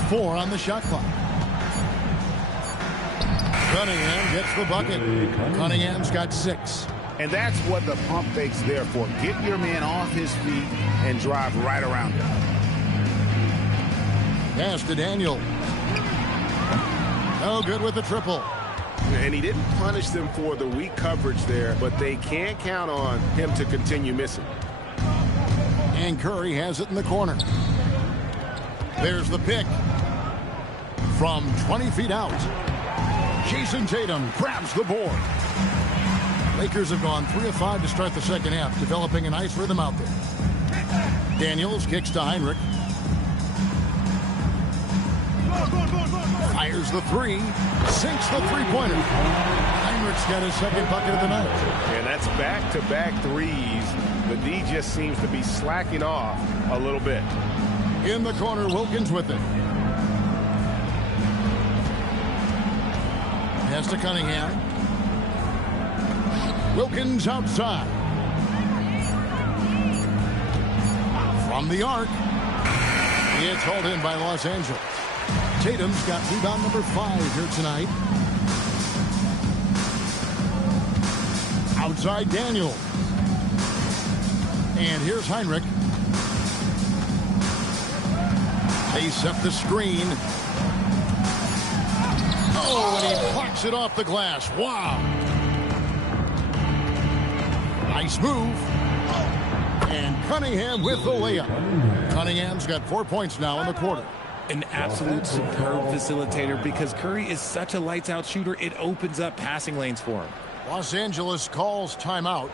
4 on the shot clock. Cunningham gets the bucket. Cunningham's got 6. And that's what the pump fake's there for. Get your man off his feet and drive right around him. Pass to Daniel. No good with the triple. And he didn't punish them for the weak coverage there, but they can't count on him to continue missing. And Curry has it in the corner. There's the pick. From 20 feet out, Jason Tatum grabs the board. Lakers have gone 3 of 5 to start the second half, developing a nice rhythm out there. Daniels kicks to Heinrich. Fires the three, sinks the three-pointer. Heinrich's got his second bucket of the night. And that's back-to-back threes. The D just seems to be slacking off a little bit. In the corner, Wilkins with it. Pass to Cunningham. Wilkins outside. From the arc. It's hauled in by Los Angeles. Tatum's got rebound number 5 here tonight. Outside Daniels. And here's Heinrich. They set the screen. Oh, and he plucks it off the glass. Wow. Nice move. And Cunningham with the layup. Cunningham's got 4 points now in the quarter. An absolute superb facilitator because Curry is such a lights-out shooter. It opens up passing lanes for him. Los Angeles calls timeout.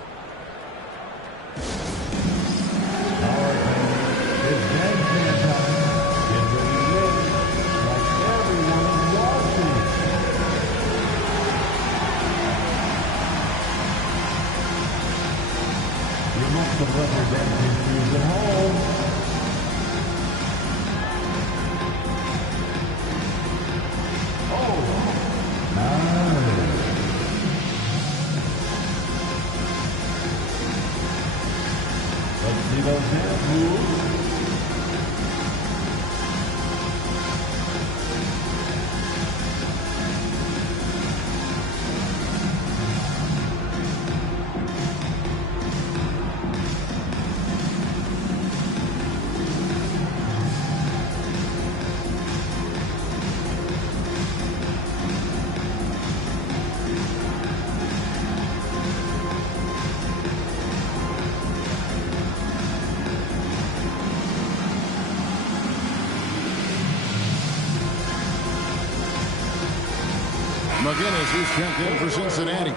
McGinnis, who's checked in for Cincinnati.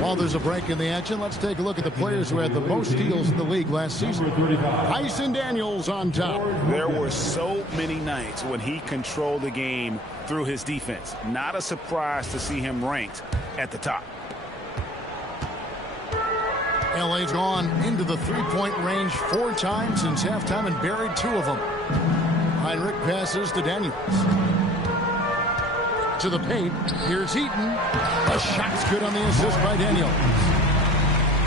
While there's a break in the action, let's take a look at the players who had the most steals in the league last season. Tyson Daniels on top. There were so many nights when he controlled the game through his defense. Not a surprise to see him ranked at the top. LA's gone into the three-point range 4 times since halftime and buried 2 of them. Heinrich passes to Daniels. To the paint. Here's Eaton. A shot's good on the assist by Daniels.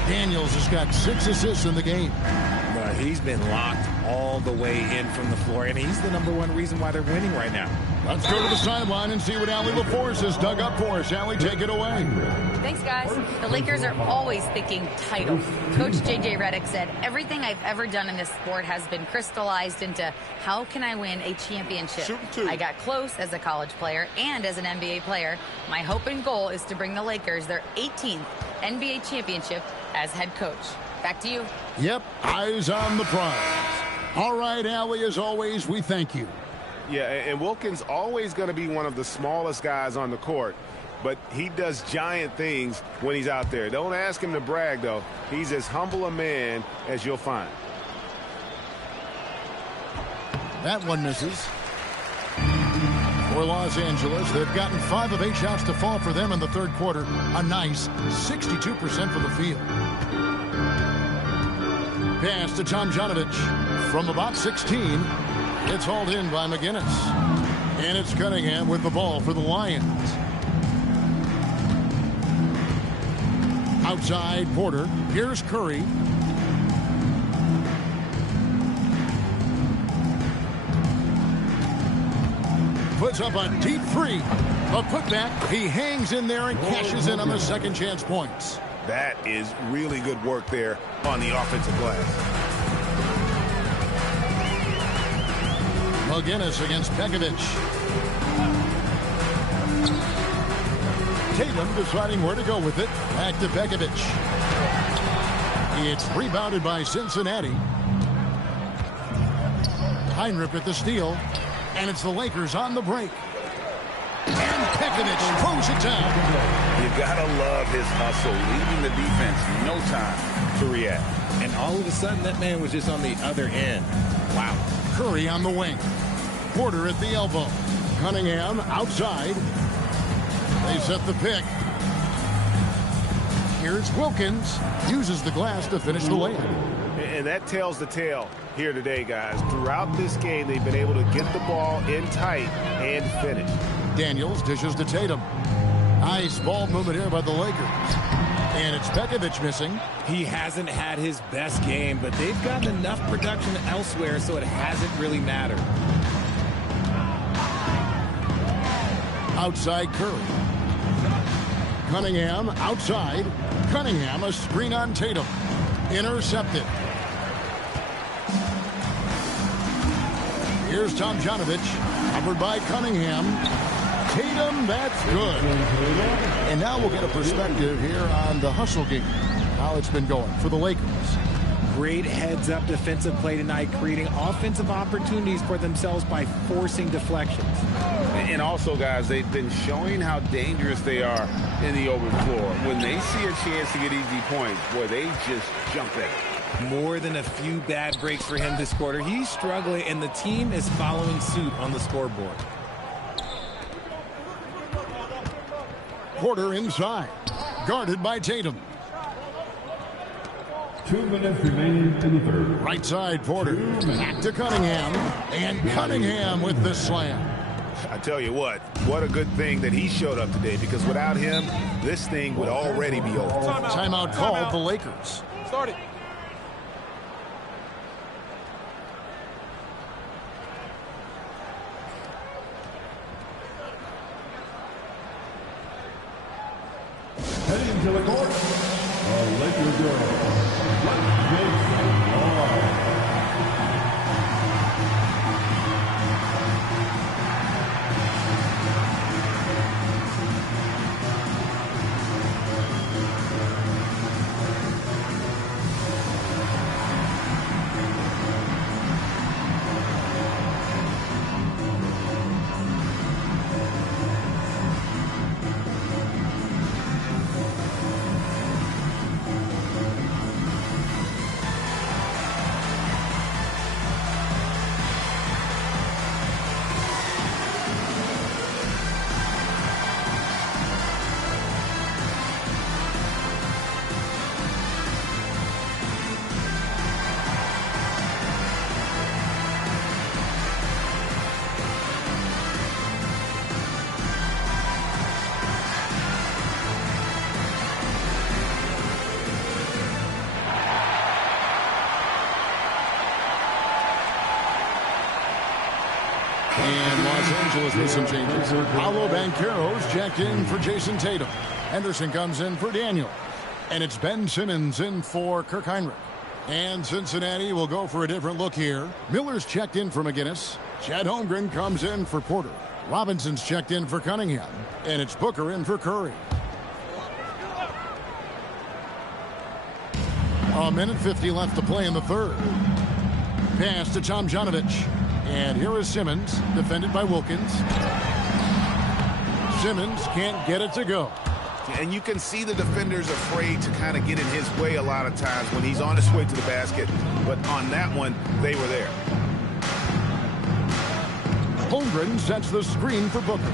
Daniels has got 6 assists in the game. He's been locked all the way in from the floor, and he's the #1 reason why they're winning right now. Let's go to the sideline and see what Allie LaForce has dug up for us. Allie, take it away. Thanks, guys. The Lakers are always thinking title. Coach J.J. Redick said, everything I've ever done in this sport has been crystallized into how can I win a championship. I got close as a college player and as an NBA player. My hope and goal is to bring the Lakers their 18th NBA championship as head coach. Back to you. Yep, eyes on the prize. All right, Allie, as always, we thank you. Yeah, and Wilkins always going to be one of the smallest guys on the court, but he does giant things when he's out there. Don't ask him to brag, though. He's as humble a man as you'll find. That one misses. For Los Angeles, they've gotten 5 of 8 shots to fall for them in the third quarter. A nice 62% from the field. Pass to Tomjanovich from about 16. It's hauled in by McGinnis. And it's Cunningham with the ball for the Lions. Outside Porter. Here's Curry. Puts up a deep 3. A putback. He hangs in there and cashes in on the second chance points. That is really good work there on the offensive glass. McGinnis against Pekovic. Tatum deciding where to go with it. Back to Pekovic. It's rebounded by Cincinnati. Heinrich with the steal. And it's the Lakers on the break. And Pekovic throws it down. You gotta love his hustle, leaving the defense no time to react. And all of a sudden, that man was just on the other end. Wow. Curry on the wing. Porter at the elbow. Cunningham outside. They set the pick. Here's Wilkins. Uses the glass to finish the layup. And that tells the tale here today, guys. Throughout this game, they've been able to get the ball in tight and finish. Daniels dishes to Tatum. Nice ball movement here by the Lakers. And it's Pekovic missing. He hasn't had his best game, but they've gotten enough production elsewhere, so it hasn't really mattered. Outside Curry. Cunningham outside. Cunningham a screen on Tatum. Intercepted. Here's Tomjanovich. Covered by Cunningham. Tatum, that's good. And now we'll get a perspective here on the hustle game. How it's been going for the Lakers. Great heads-up defensive play tonight, creating offensive opportunities for themselves by forcing deflections. And also, guys, they've been showing how dangerous they are in the open floor. When they see a chance to get easy points, boy, they just jump at it. More than a few bad breaks for him this quarter. He's struggling, and the team is following suit on the scoreboard. Porter inside. Guarded by Tatum. 2 minutes remaining in the third. Right side, Porter. Back to Cunningham. And Cunningham with the slam. I tell you what a good thing that he showed up today, because without him, this thing would already be over. Timeout called the Lakers. Start it. Heading to the court, the Lakers girls. Jason Law. And Los Angeles with some changes. Paolo Banchero's checked in for Jason Tatum. Henderson comes in for Daniel. And it's Ben Simmons in for Kirk Heinrich. And Cincinnati will go for a different look here. Miller's checked in for McGinnis. Chad Holmgren comes in for Porter. Robinson's checked in for Cunningham. And it's Booker in for Curry. A minute 50 left to play in the third. Pass to Tomjanovich. And here is Simmons, defended by Wilkins. Simmons can't get it to go. And you can see the defenders afraid to kind of get in his way a lot of times when he's on his way to the basket. But on that one, they were there. Holmgren sets the screen for Booker.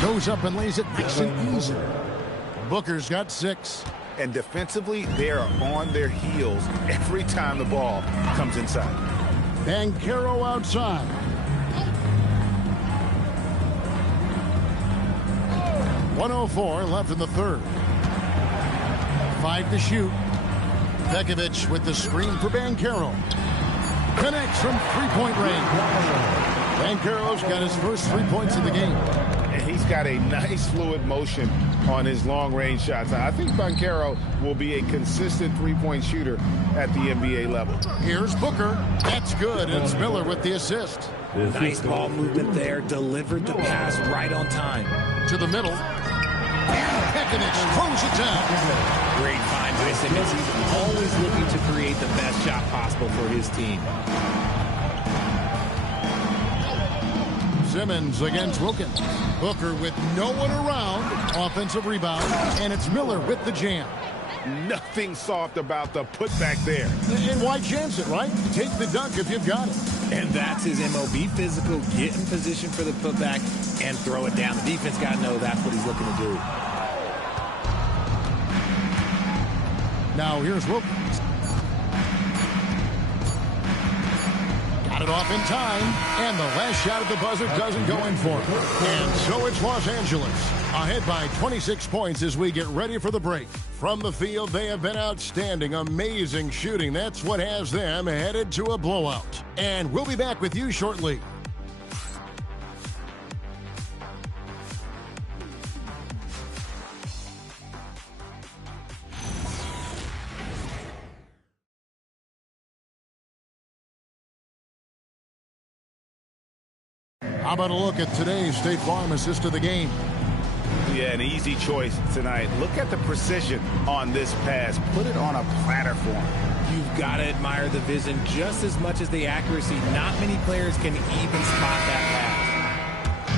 Goes up and lays it nice and easy. Booker's got 6. And defensively, they are on their heels every time the ball comes inside. Banchero outside. .104 left in the third. 5 to shoot. Pekovic with the screen for Banchero. Connects from three-point range. Banchero's got his first 3 points of the game. And he's got a nice fluid motion on his long-range shots. I think Banchero will be a consistent three-point shooter at the NBA level. Here's Booker. That's good. It's Miller with the assist. Nice ball movement there. Delivered the pass right on time. To the middle. Pekinich throws it down. Great find by Simmons. He's always looking to create the best shot possible for his team. Simmons against Wilkins. Booker with no one around. Offensive rebound. And it's Miller with the jam. Nothing soft about the putback there. And why chance it, right? Take the dunk if you've got it. And that's his MO. Be physical, get in position for the putback, and throw it down. The defense got to know that's what he's looking to do. Now here's Wilkins. Got it off in time, and the last shot at the buzzer doesn't go in for him. And so it's Los Angeles, ahead by 26 points as we get ready for the break. From the field, they have been outstanding, amazing shooting. That's what has them headed to a blowout. And we'll be back with you shortly. How about a look at today's State Farm assist of the game? Yeah, an easy choice tonight. Look at the precision on this pass. Put it on a platter for him. You've got to admire the vision just as much as the accuracy. Not many players can even spot that pass.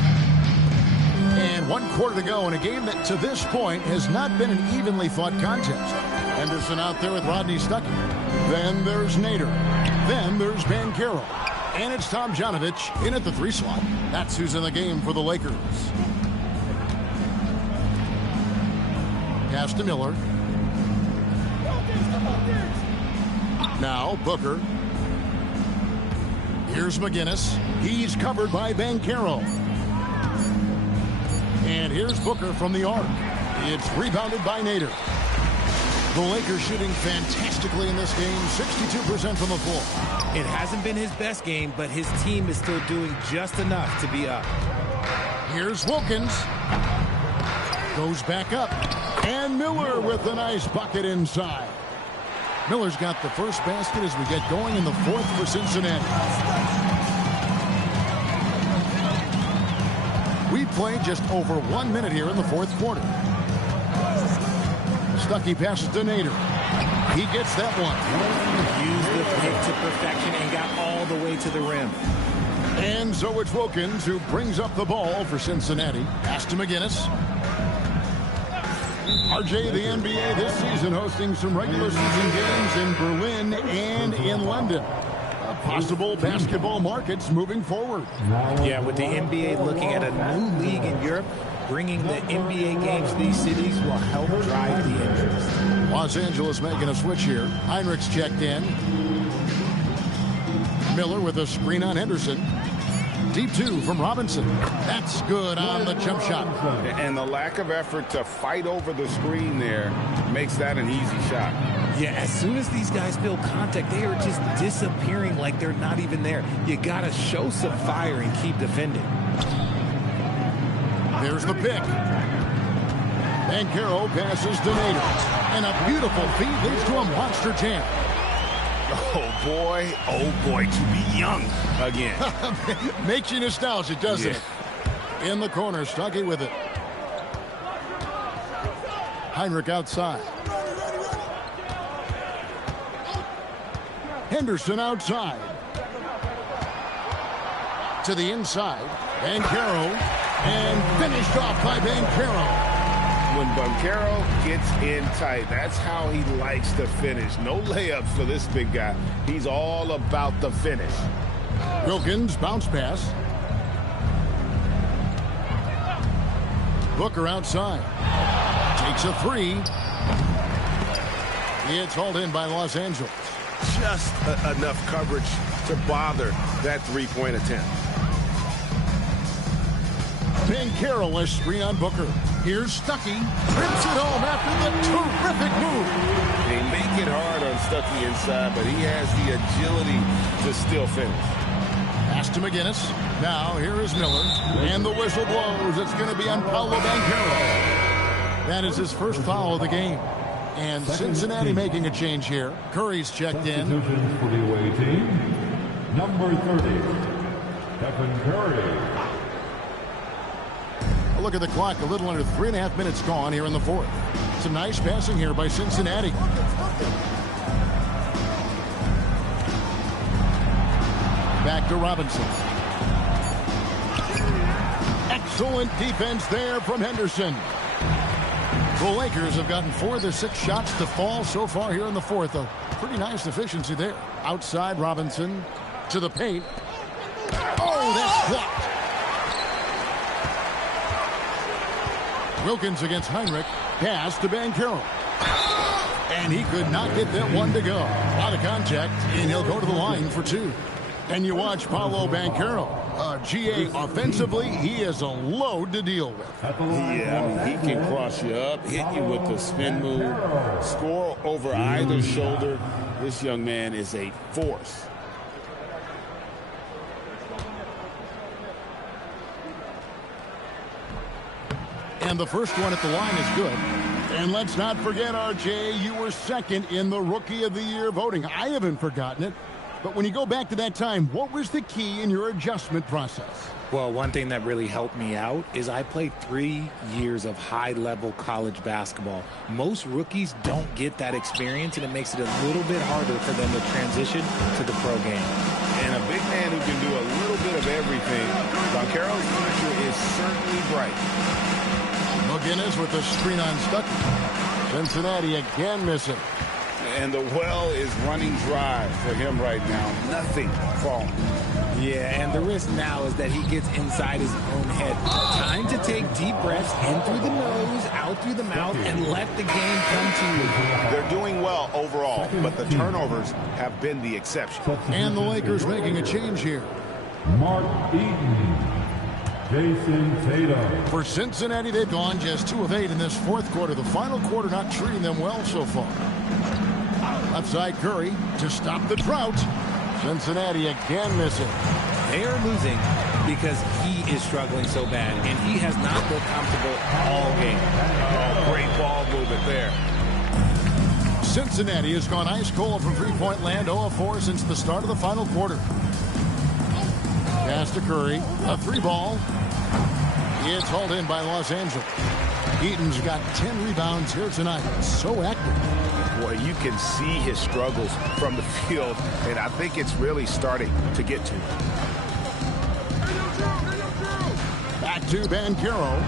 And 1 quarter to go in a game that to this point has not been an evenly fought contest. Henderson out there with Rodney Stuckey. Then there's Nader. Then there's Banchero. And it's Tom Janovich in at the 3 slot. That's who's in the game for the Lakers. Pass to Miller. Now Booker. Here's McGinnis. He's covered by Banchero. And here's Booker from the arc. It's rebounded by Nader. The Lakers shooting fantastically in this game, 62% from the floor. It hasn't been his best game, but his team is still doing just enough to be up. Here's Wilkins. Goes back up. And Miller with a nice bucket inside. Miller's got the first basket as we get going in the 4th for Cincinnati. We played just over 1 minute here in the 4th quarter. Stuckey passes to Nader. He gets that one. Used the pick to perfection and got all the way to the rim. And so it's Wilkins who brings up the ball for Cincinnati. Pass to McGinnis. RJ, the NBA this season hosting some regular season games in Berlin and in London. Possible basketball markets moving forward. Yeah, with the NBA looking at a new league in Europe, bringing the NBA games to these cities will help drive the interest. Los Angeles making a switch here. Heinrich's checked in. Miller with a screen on Henderson. Deep 2 from Robinson. That's good on the jump shot. And the lack of effort to fight over the screen there makes that an easy shot. Yeah, as soon as these guys feel contact, they are just disappearing like they're not even there. You got to show some fire and keep defending. There's the pick. Banchero passes to Nader. And a beautiful feed leads to a monster jam. Oh boy, to be young again. Makes you nostalgic, doesn't it? In the corner, Stuckey with it. Heinrich outside. Henderson outside. To the inside. Banchero. And finished off by Banchero. When Banchero gets in tight, that's how he likes to finish. No layups for this big guy. He's all about the finish. Wilkins, bounce pass. Booker outside. Takes a 3. It's hauled in by Los Angeles. Just enough coverage to bother that three-point attempt. Banchero a screen on Booker. Here's Stuckey. Trips it home after the terrific move. They make it hard on Stuckey inside, but he has the agility to still finish. Pass to McGinnis. Now here is Miller. And the whistle blows. It's going to be on Paolo Banchero. That is his first foul of the game. And Cincinnati making a change here. Curry's checked in. Substitutions for the away team. Number 30, Stephen Curry. A look at the clock. A little under 3.5 minutes gone here in the fourth. Some nice passing here by Cincinnati. Back to Robinson. Excellent defense there from Henderson. The Lakers have gotten 4 of their 6 shots to fall so far here in the fourth. A pretty nice efficiency there. Outside Robinson to the paint. Oh, that's blocked. Wilkins against Heinrich. Pass to Banchero. And he could not get that one to go. A lot of contact, and he'll go to the line for 2. And you watch Paolo Banchero. GA offensively, he is a load to deal with. Yeah, I mean, he can cross you up, hit you with the spin move, score over either shoulder. This young man is a force. And the first one at the line is good. And let's not forget, RJ, you were second in the Rookie of the Year voting. I haven't forgotten it. But when you go back to that time, what was the key in your adjustment process? Well, one thing that really helped me out is I played 3 years of high-level college basketball. Most rookies don't get that experience, and it makes it a little bit harder for them to transition to the pro game. And a big man who can do a little bit of everything. Banchero's future is certainly bright. McGinnis with the screen on Stuckey. Cincinnati again missing. And the well is running dry for him right now. Nothing falling. Yeah, and the risk now is that he gets inside his own head. Time to take deep breaths in through the nose, out through the mouth, and let the game come to you. They're doing well overall, but the turnovers have been the exception. And the Lakers making a change here. Mark Eaton. Jason Tatum. For Cincinnati, they've gone just 2 of 8 in this fourth quarter. The final quarter not treating them well so far. Outside Curry to stop the drought. Cincinnati again missing. They are losing because he is struggling so bad, and he has not looked comfortable all game. Oh, great ball movement there. Cincinnati has gone ice cold from three-point land, 0 of 4 since the start of the final quarter. Pass to Curry, a 3-ball. It's hauled in by Los Angeles. Eaton's got 10 rebounds here tonight. So active. Boy, you can see his struggles from the field, and I think it's really starting to get to him. Back to Banchero.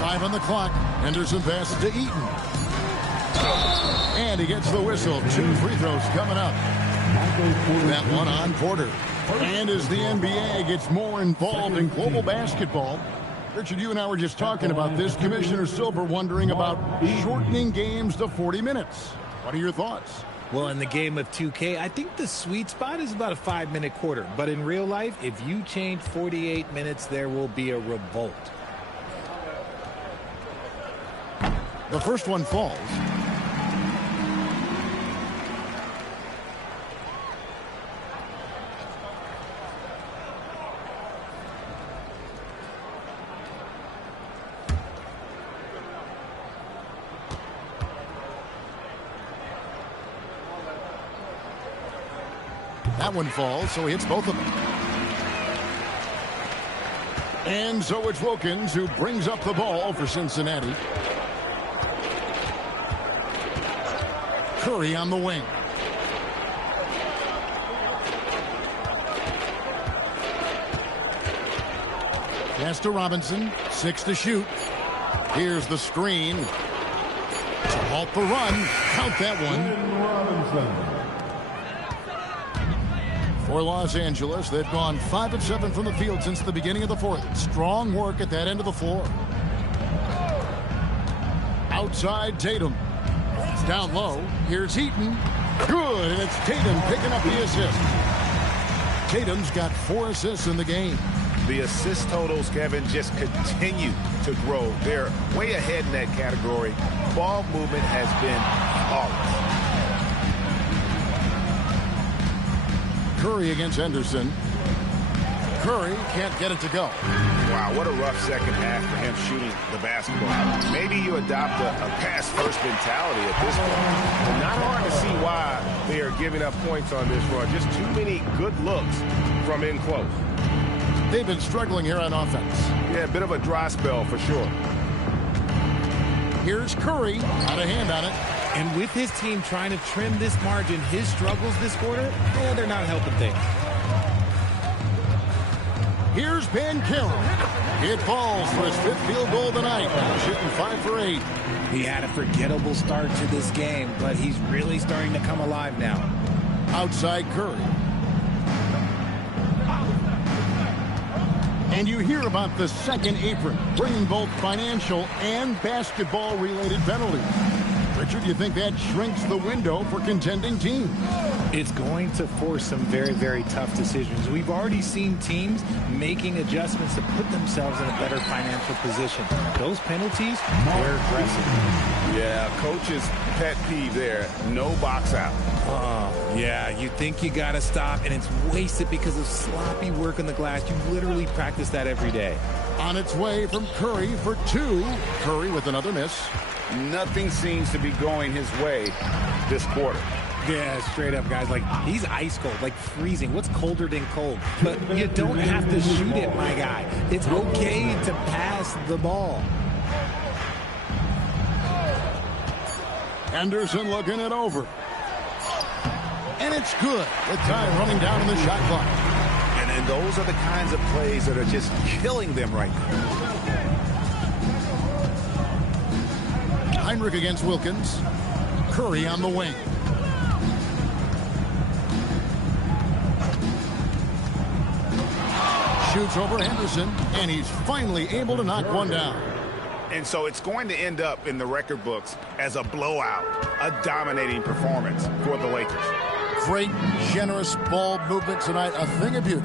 5 on the clock. Henderson passes to Eaton. And he gets the whistle. 2 free throws coming up. That one on Porter. And as the NBA gets more involved in global basketball, Richard, you and I were just talking about this. Commissioner Silver wondering about shortening games to 40 minutes. What are your thoughts? Well, in the game of 2K, I think the sweet spot is about a 5-minute quarter. But in real life, if you change 48 minutes, there will be a revolt. The first one falls. That one falls, so he hits both of them. And so it's Wilkins who brings up the ball for Cincinnati. Curry on the wing. Pass to Robinson. 6 to shoot. Here's the screen. To halt the run. Count that one. Robinson. For Los Angeles, they've gone 5 of 7 from the field since the beginning of the fourth. Strong work at that end of the floor. Outside Tatum. It's down low. Here's Eaton. Good, and it's Tatum picking up the assist. Tatum's got 4 assists in the game. The assist totals, Kevin, just continue to grow. They're way ahead in that category. Ball movement has been flawless. Curry against Henderson. Curry can't get it to go. Wow, what a rough second half for him shooting the basketball. Maybe you adopt a pass-first mentality at this point. But not hard to see why they are giving up points on this run. Just too many good looks from in close. They've been struggling here on offense. Yeah, a bit of a dry spell for sure. Here's Curry, out of hand on it. And with his team trying to trim this margin, his struggles this quarter, they're not helping things. Here's Ben Carroll. It falls for his 5th field goal tonight. Now shooting 5 for 8. He had a forgettable start to this game, but he's really starting to come alive now. Outside Curry. And you hear about the second apron, bringing both financial and basketball-related penalties. Richard, do you think that shrinks the window for contending teams? It's going to force some very, very tough decisions. We've already seen teams making adjustments to put themselves in a better financial position. Those penalties, they're aggressive. Yeah, coach's pet peeve there, no box out. Yeah, you think you got to stop, and it's wasted because of sloppy work on the glass. You literally practice that every day. On its way from Curry for 2. Curry with another miss. Nothing seems to be going his way this quarter. Yeah, straight up, guys. Like, he's ice cold, like freezing. What's colder than cold? But you don't have to shoot it, my guy. It's okay to pass the ball. Anderson looking it over. And it's good. With time running down in the shot clock. And those are the kinds of plays that are just killing them right now. Heinrich against Wilkins. Curry on the wing. Shoots over Henderson, and he's finally able to knock one down. And so it's going to end up in the record books as a blowout, a dominating performance for the Lakers. Great, generous ball movement tonight, a thing of beauty.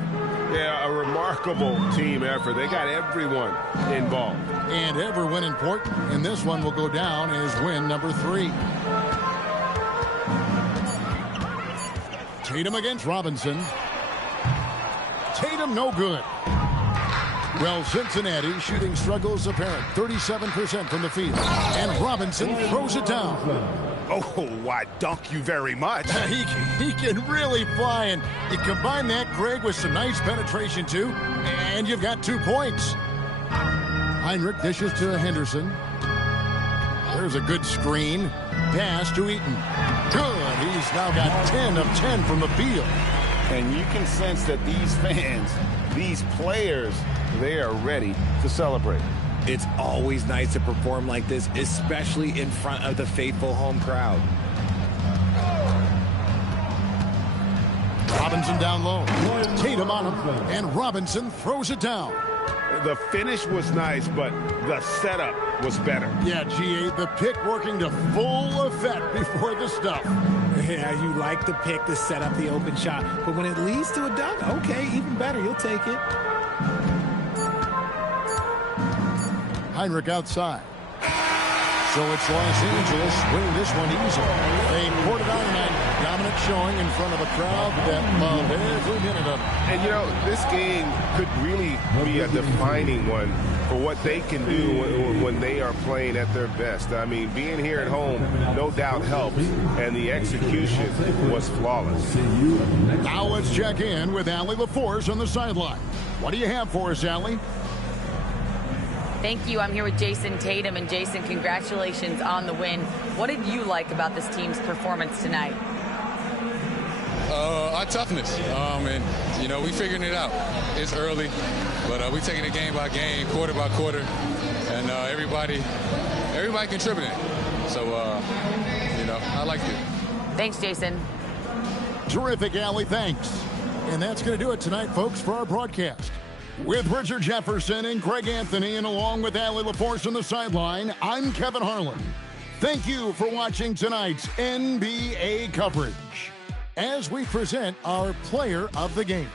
Yeah, a remarkable team effort. They got everyone involved. And every win important, and this one will go down as win number 3. Tatum against Robinson. Tatum no good. Well, Cincinnati shooting struggles apparent. 37% from the field. And Robinson throws it down. Oh, why, dunk you very much. He can really fly, and you combine that, Greg, with some nice penetration, too, and you've got 2 points. Heinrich dishes to Henderson. There's a good screen. Pass to Eaton. Good. He's now got 10 of 10 from the field. And you can sense that these fans, these players, they are ready to celebrate. It's always nice to perform like this, especially in front of the faithful home crowd. Robinson down low. Tatum on him, and Robinson throws it down. The finish was nice, but the setup was better. Yeah, G8, the pick working to full effect before the stuff. Yeah, you like the pick to set up the open shot, but when it leads to a dunk, okay, even better, you'll take it. Heinrich outside. So it's Los Angeles winning this one easily. They poured it on tonight. Dominant showing in front of a crowd that loved every minute of it. And, you know, this game could really be a defining one for what they can do when they are playing at their best. I mean, being here at home, no doubt helps, and the execution was flawless. Now let's check in with Allie LaForce on the sideline. What do you have for us, Allie? Thank you. I'm here with Jason Tatum. And Jason, congratulations on the win. What did you like about this team's performance tonight? Our toughness. And, you know, we figuring it out. It's early, but we taking it game by game, quarter by quarter, and everybody contributing. So, you know, I liked it. Thanks, Jason. Terrific, Allie. Thanks. And that's going to do it tonight, folks, for our broadcast. With Richard Jefferson and Greg Anthony, and along with Allie LaForce on the sideline, I'm Kevin Harlan. Thank you for watching tonight's NBA coverage as we present our player of the game.